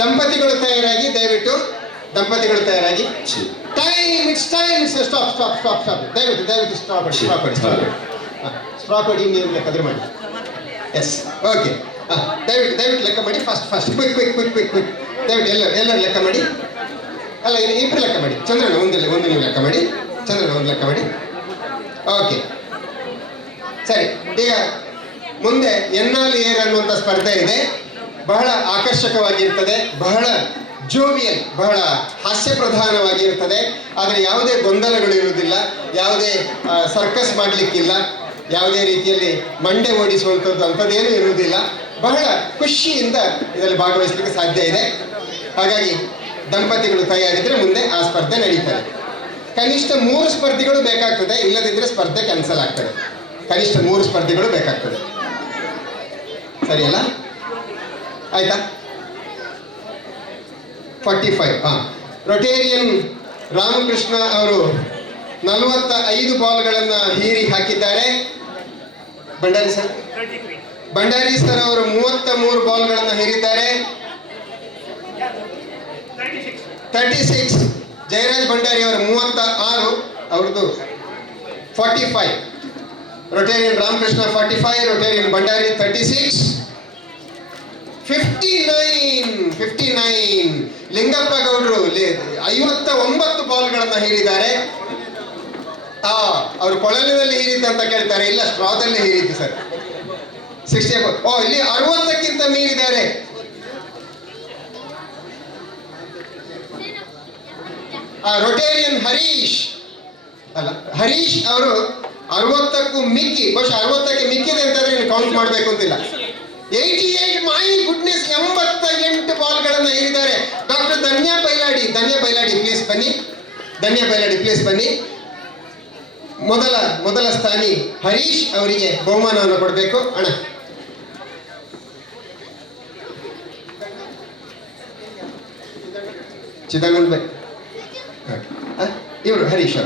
ದಂಪತಿಗಳು ತಯಾರಾಗಿ, ದಯವಿಟ್ಟು ದಂಪತಿಗಳು ತಯಾರಾಗಿ. Time stop. ದಯವಿಟ್ಟು ಸ್ಟಾಪ್ ಮಾಡಿ ನೀವು ಲೆಕ್ಕದ್ರೆ ಮಾಡಿ. Yes, okay. ದಯವಿಟ್ಟು ಲೆಕ್ಕ ಮಾಡಿ. Fast quick. ದಯವಿಟ್ಟು ಎಲ್ಲರೂ ಲೆಕ್ಕ ಮಾಡಿ. ಅಲ್ಲ, ಇಬ್ಬರು ಲೆಕ್ಕ ಮಾಡಿ. ಚಂದ್ರನ ಒಂದು ನೀವು ಲೆಕ್ಕ ಮಾಡಿ. ಒಂದು ಲೆಕ್ಕ ಮಾಡಿ. ಓಕೆ, ಸರಿ. ಈಗ ಮುಂದೆ ಎನ್ನಾಲ್ ಏರ್ ಅನ್ನುವಂಥ ಸ್ಪರ್ಧೆ ಇದೆ. ಬಹಳ ಆಕರ್ಷಕವಾಗಿರ್ತದೆ, ಬಹಳ ಜೋವಿಯಲ್, ಬಹಳ ಹಾಸ್ಯ ಪ್ರಧಾನವಾಗಿರ್ತದೆ. ಆದರೆ ಯಾವುದೇ ಗೊಂದಲಗಳು ಇರುವುದಿಲ್ಲ, ಯಾವುದೇ ಸರ್ಕಸ್ ಮಾಡಲಿಕ್ಕಿಲ್ಲ, ಯಾವುದೇ ರೀತಿಯಲ್ಲಿ ಮಂಡೆ ಓಡಿಸುವಂಥದ್ದು ಅಂಥದ್ದೇನೂ ಇರುವುದಿಲ್ಲ. ಬಹಳ ಖುಷಿಯಿಂದ ಇದರಲ್ಲಿ ಭಾಗವಹಿಸಲಿಕ್ಕೆ ಸಾಧ್ಯ ಇದೆ. ಹಾಗಾಗಿ ದಂಪತಿಗಳು ತಯಾರಿದ್ರೆ ಮುಂದೆ ಆ ಸ್ಪರ್ಧೆ ನಡೀತದೆ. ಕನಿಷ್ಠ 3 ಸ್ಪರ್ಧಿಗಳು ಬೇಕಾಗ್ತದೆ, ಇಲ್ಲದಿದ್ದರೆ ಸ್ಪರ್ಧೆ ಕ್ಯಾನ್ಸಲ್ ಆಗ್ತದೆ. ಕನಿಷ್ಠ 3 ಸ್ಪರ್ಧಿಗಳು ಬೇಕಾಗ್ತದೆ. ಸರಿಯಲ್ಲ? ಆಯ್ತಾ? 45. ರೊಟೇರಿಯನ್ ರಾಮಕೃಷ್ಣ ಅವರು 45 ಬಾಲ್ಗಳನ್ನು ಹೀರಿ ಹಾಕಿದ್ದಾರೆ. ಭಂಡಾರಿ ಸರ್ ಅವರು 33 ಬಾಲ್ಗಳನ್ನು ಹೀರಿದ್ದಾರೆ. 36. ಜಯರಾಜ್ ಭಂಡಾರಿ ಅವರು 36, ಅವ್ರದ್ದು 45. Rotarian Ramakrishna 45, Rotarian Bhandari 36. 59. ಲಿಂಗಪ್ಪ ಗೌಡರು 59 ಬಾಲ್ಗಳನ್ನು ಹೀರಿದ್ದಾರೆ. ಅವರು ಕೊಳಲಿನಲ್ಲಿ ಹೀರಿದ್ದಂತ ಕೇಳ್ತಾರೆ. ಇಲ್ಲ, ಸ್ಟ್ರಾದಲ್ಲಿ ಹೀರಿದ್ದು ಸರ್. 64. ಇಲ್ಲಿ 60ಕ್ಕಿಂತ ಮೀರಿದ್ದಾರೆ. ರೊಟೇರಿಯನ್ ಹರೀಶ್ ಅವರು 60ಕ್ಕೂ ಮಿಕ್ಕಿ, ಬಹುಶಃ 60ಕ್ಕೆ ಮಿಕ್ಕಿದೆ ಅಂತಂದ್ರೆ ಕೌಂಟ್ ಮಾಡಬೇಕು ಅಂತಿಲ್ಲ. 88. ಮೈ ಗುಡ್ನೆಸ್, 88 ಬಾಲ್ಗಳನ್ನು ಹೀರಿದ್ದಾರೆ. ಡಾಕ್ಟರ್ ಧನ್ಯ ಬೈಲಾಡಿ ಪ್ಲೀಸ್ ಬನ್ನಿ. ಮೊದಲ ಸ್ಥಾನಿ ಹರೀಶ್ ಅವರಿಗೆ ಬಹುಮಾನವನ್ನು ಕೊಡಬೇಕು. ಅಣ್ಣ, ಚಿದಾನಂದ ಬೈ, ಇವರು ಹರೀಶ್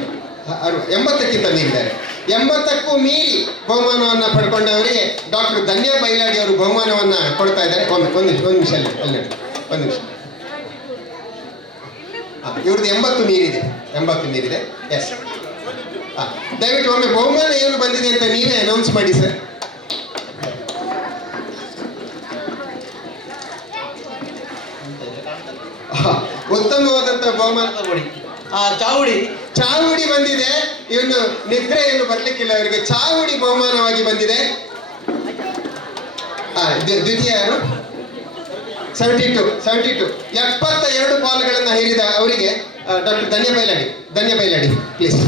ಅವರು 80ಕ್ಕಿಂತ ಮೀರಿದ್ದಾರೆ. 80ಕ್ಕೂ ಮೀರಿ ಬಹುಮಾನವನ್ನು ಪಡ್ಕೊಂಡವರಿಗೆ ಡಾಕ್ಟರ್ ಧನ್ಯ ಬೈಲಾಡಿ ಅವರು ಬಹುಮಾನವನ್ನು ಕೊಡ್ತಾ ಇದ್ದಾರೆ. ಒಂದು ನಿಮಿಷ ಇವ್ರದ್ದು 80 ಮೀರಿದೆ. ಎಸ್, ದಯವಿಟ್ಟು ಒಮ್ಮೆ ಬಹುಮಾನ ಏನು ಬಂದಿದೆ ಅಂತ ನೀವೇ ಅನೌನ್ಸ್ ಮಾಡಿ ಸರ್. ಉತ್ತಮವಾದಂತಹ ಬಹುಮಾನ ತಗೊಳ್ಳಿ. ಚಾವುಡಿ ಬಂದಿದೆ. ಇವನು ನಿದ್ರೆ ಏನು ಬರ್ಲಿಕ್ಕಿಲ್ಲ, ಇವರಿಗೆ ಚಾವುಡಿ ಬಹುಮಾನವಾಗಿ ಬಂದಿದೆ. ದ್ವಿತೀಯ ಯಾರು? 72. 72 ಬಾಲ್ಗಳನ್ನು ಹೀರಿದ ಅವರಿಗೆ doctor Dhanya Bailadi please.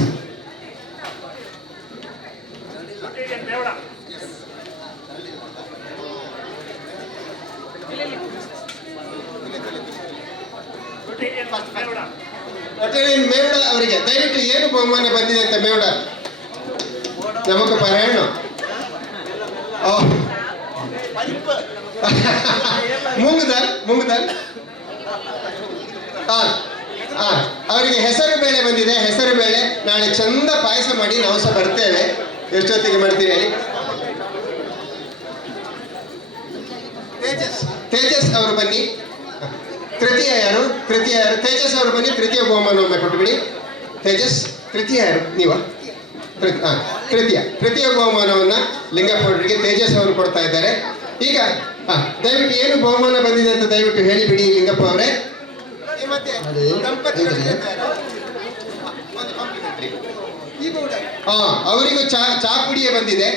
Rotarian ಮೇವಡ ಅವರಿಗೆ ದಯವಿಟ್ಟು ಏನು ಬಹುಮಾನ ಬಂದಿದೆ ಅಂತ ಮೇವಡ ನಮಗೂ ಪರಾಯಣ ಮುಂಗದಲ್ ಅವರಿಗೆ ಹೆಸರು ಬೇಳೆ ಬಂದಿದೆ. ಹೆಸರು ಬೇಳೆ ನಾಳೆ ಚಂದ ಪಾಯಸ ಮಾಡಿ ನಾವು ಸಹ ಬರ್ತೇವೆ. ಎಷ್ಟೊತ್ತಿಗೆ ಮಾಡ್ತೀವಿ ಹೇಳಿ? ತೇಜಸ್ ಅವರು ಬನ್ನಿ. ತೃತೀಯ ಯಾರು? ತೇಜಸ್ ಅವರು ಬನ್ನಿ. ತೃತೀಯ ಬಹುಮಾನ ಒಮ್ಮೆ ಕೊಟ್ಟುಬಿಡಿ. ತೇಜಸ್ ತೃತೀಯ ಯಾರು? ನೀವಾ? ತೃತೀಯ ಬಹುಮಾನವನ್ನ ಲಿಂಗಪ್ಪರಿಗೆ ತೇಜಸ್ ಅವರು ಕೊಡ್ತಾ ಇದ್ದಾರೆ. ಈಗ ದಯವಿಟ್ಟು ಏನು ಬಹುಮಾನ ಬಂದಿದೆ ಅಂತ ದಯವಿಟ್ಟು ಹೇಳಿಬಿಡಿ ಲಿಂಗಪ್ಪ ಅವರೇ. ಅವರಿಗೂ ಚಾ ಪುಡಿಯೇ ಬಂದಿದೆ.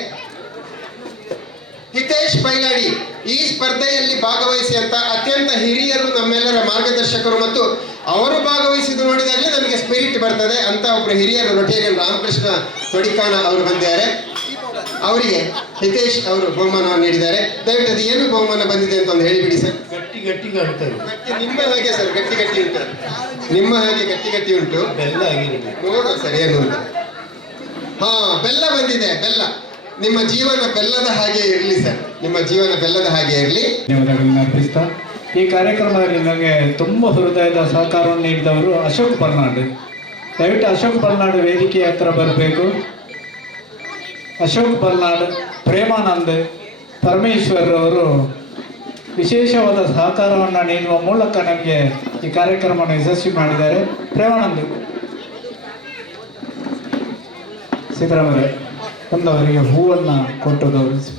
ಹಿತೇಶ್ ಬೈಲಾಡಿ ಈ ಸ್ಪರ್ಧೆಯಲ್ಲಿ ಭಾಗವಹಿಸಿ ಅಂತ ಅತ್ಯಂತ ಹಿರಿಯರು, ನಮ್ಮೆಲ್ಲರ ಮಾರ್ಗದರ್ಶಕರು, ಮತ್ತು ಅವರು ಭಾಗವಹಿಸಿದ್ದು ನೋಡಿದಾಗಲೇ ನಮಗೆ ಸ್ಪಿರಿಟ್ ಬರ್ತದೆ ಅಂತ ಒಬ್ಬರು ಹಿರಿಯರು ರೊಟೇರಿಯನ್ ರಾಮಕೃಷ್ಣ ತೊಡಿಕಾನ ಅವರು ಬಂದಿದ್ದಾರೆ. ಅವರಿಗೆ ಹಿತೇಶ್ ಅವರು ಬಹುಮಾನವನ್ನು ನೀಡಿದ್ದಾರೆ. ದಯವಿಟ್ಟು ಅದು ಏನು ಬಹುಮಾನ ಬಂದಿದೆ ಅಂತ ಒಂದು ಹೇಳಿಬಿಡಿ ಸರ್. ಗಟ್ಟಿ ಕಾಣ್ತಾರೆ. ನಿಮ್ಮ ಹಾಗೆ ಸರ್ ಗಟ್ಟಿ ಉಂಟು. ನಿಮ್ಮ ಹಾಗೆ ಗಟ್ಟಿ ಉಂಟು. ಬೆಲ್ಲ ನೋಡುವ ಸರ್ ಏನು ಅಂತ. ಬೆಲ್ಲ ಬಂದಿದೆ. ಬೆಲ್ಲ ನಿಮ್ಮ ಜೀವನ ಬೆಲ್ಲದ ಹಾಗೆ ಇರಲಿ ಸರ್. ನಿಮ್ಮ ಜೀವನ ಬೆಲ್ಲದ ಹಾಗೆ ಇರಲಿ. ಧನ್ಯವಾದಗಳನ್ನ ಅರ್ಪಿಸ್ತಾ ಈ ಕಾರ್ಯಕ್ರಮದಲ್ಲಿ ನನಗೆ ತುಂಬ ಹೃದಯದ ಸಹಕಾರವನ್ನು ನೀಡಿದವರು ಅಶೋಕ್ ಪರ್ನಾಡು. ದಯವಿಟ್ಟು ಅಶೋಕ್ ಪರ್ನಾಡು ವೇದಿಕೆ ಹತ್ರ ಬರಬೇಕು. ಅಶೋಕ್ ಪರ್ನಾಡ್, ಪ್ರೇಮಾನಂದ್, ಪರಮೇಶ್ವರ್ ಅವರು ವಿಶೇಷವಾದ ಸಹಕಾರವನ್ನು ನೀಡುವ ಮೂಲಕ ನಮಗೆ ಈ ಕಾರ್ಯಕ್ರಮವನ್ನು ಯಶಸ್ವಿ ಮಾಡಿದ್ದಾರೆ. ಪ್ರೇಮಾನಂದ್ ಸಿದ್ದರಾಮಯ್ಯ ಬಂದವರಿಗೆ ಹೂವನ್ನು ಕೊಟ್ಟು ಗೌರವಿಸಿ.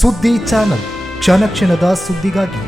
ಸುದ್ದಿ ಚಾನಲ್, ಕ್ಷಣ ಕ್ಷಣದ ಸುದ್ದಿಗಾಗಿ.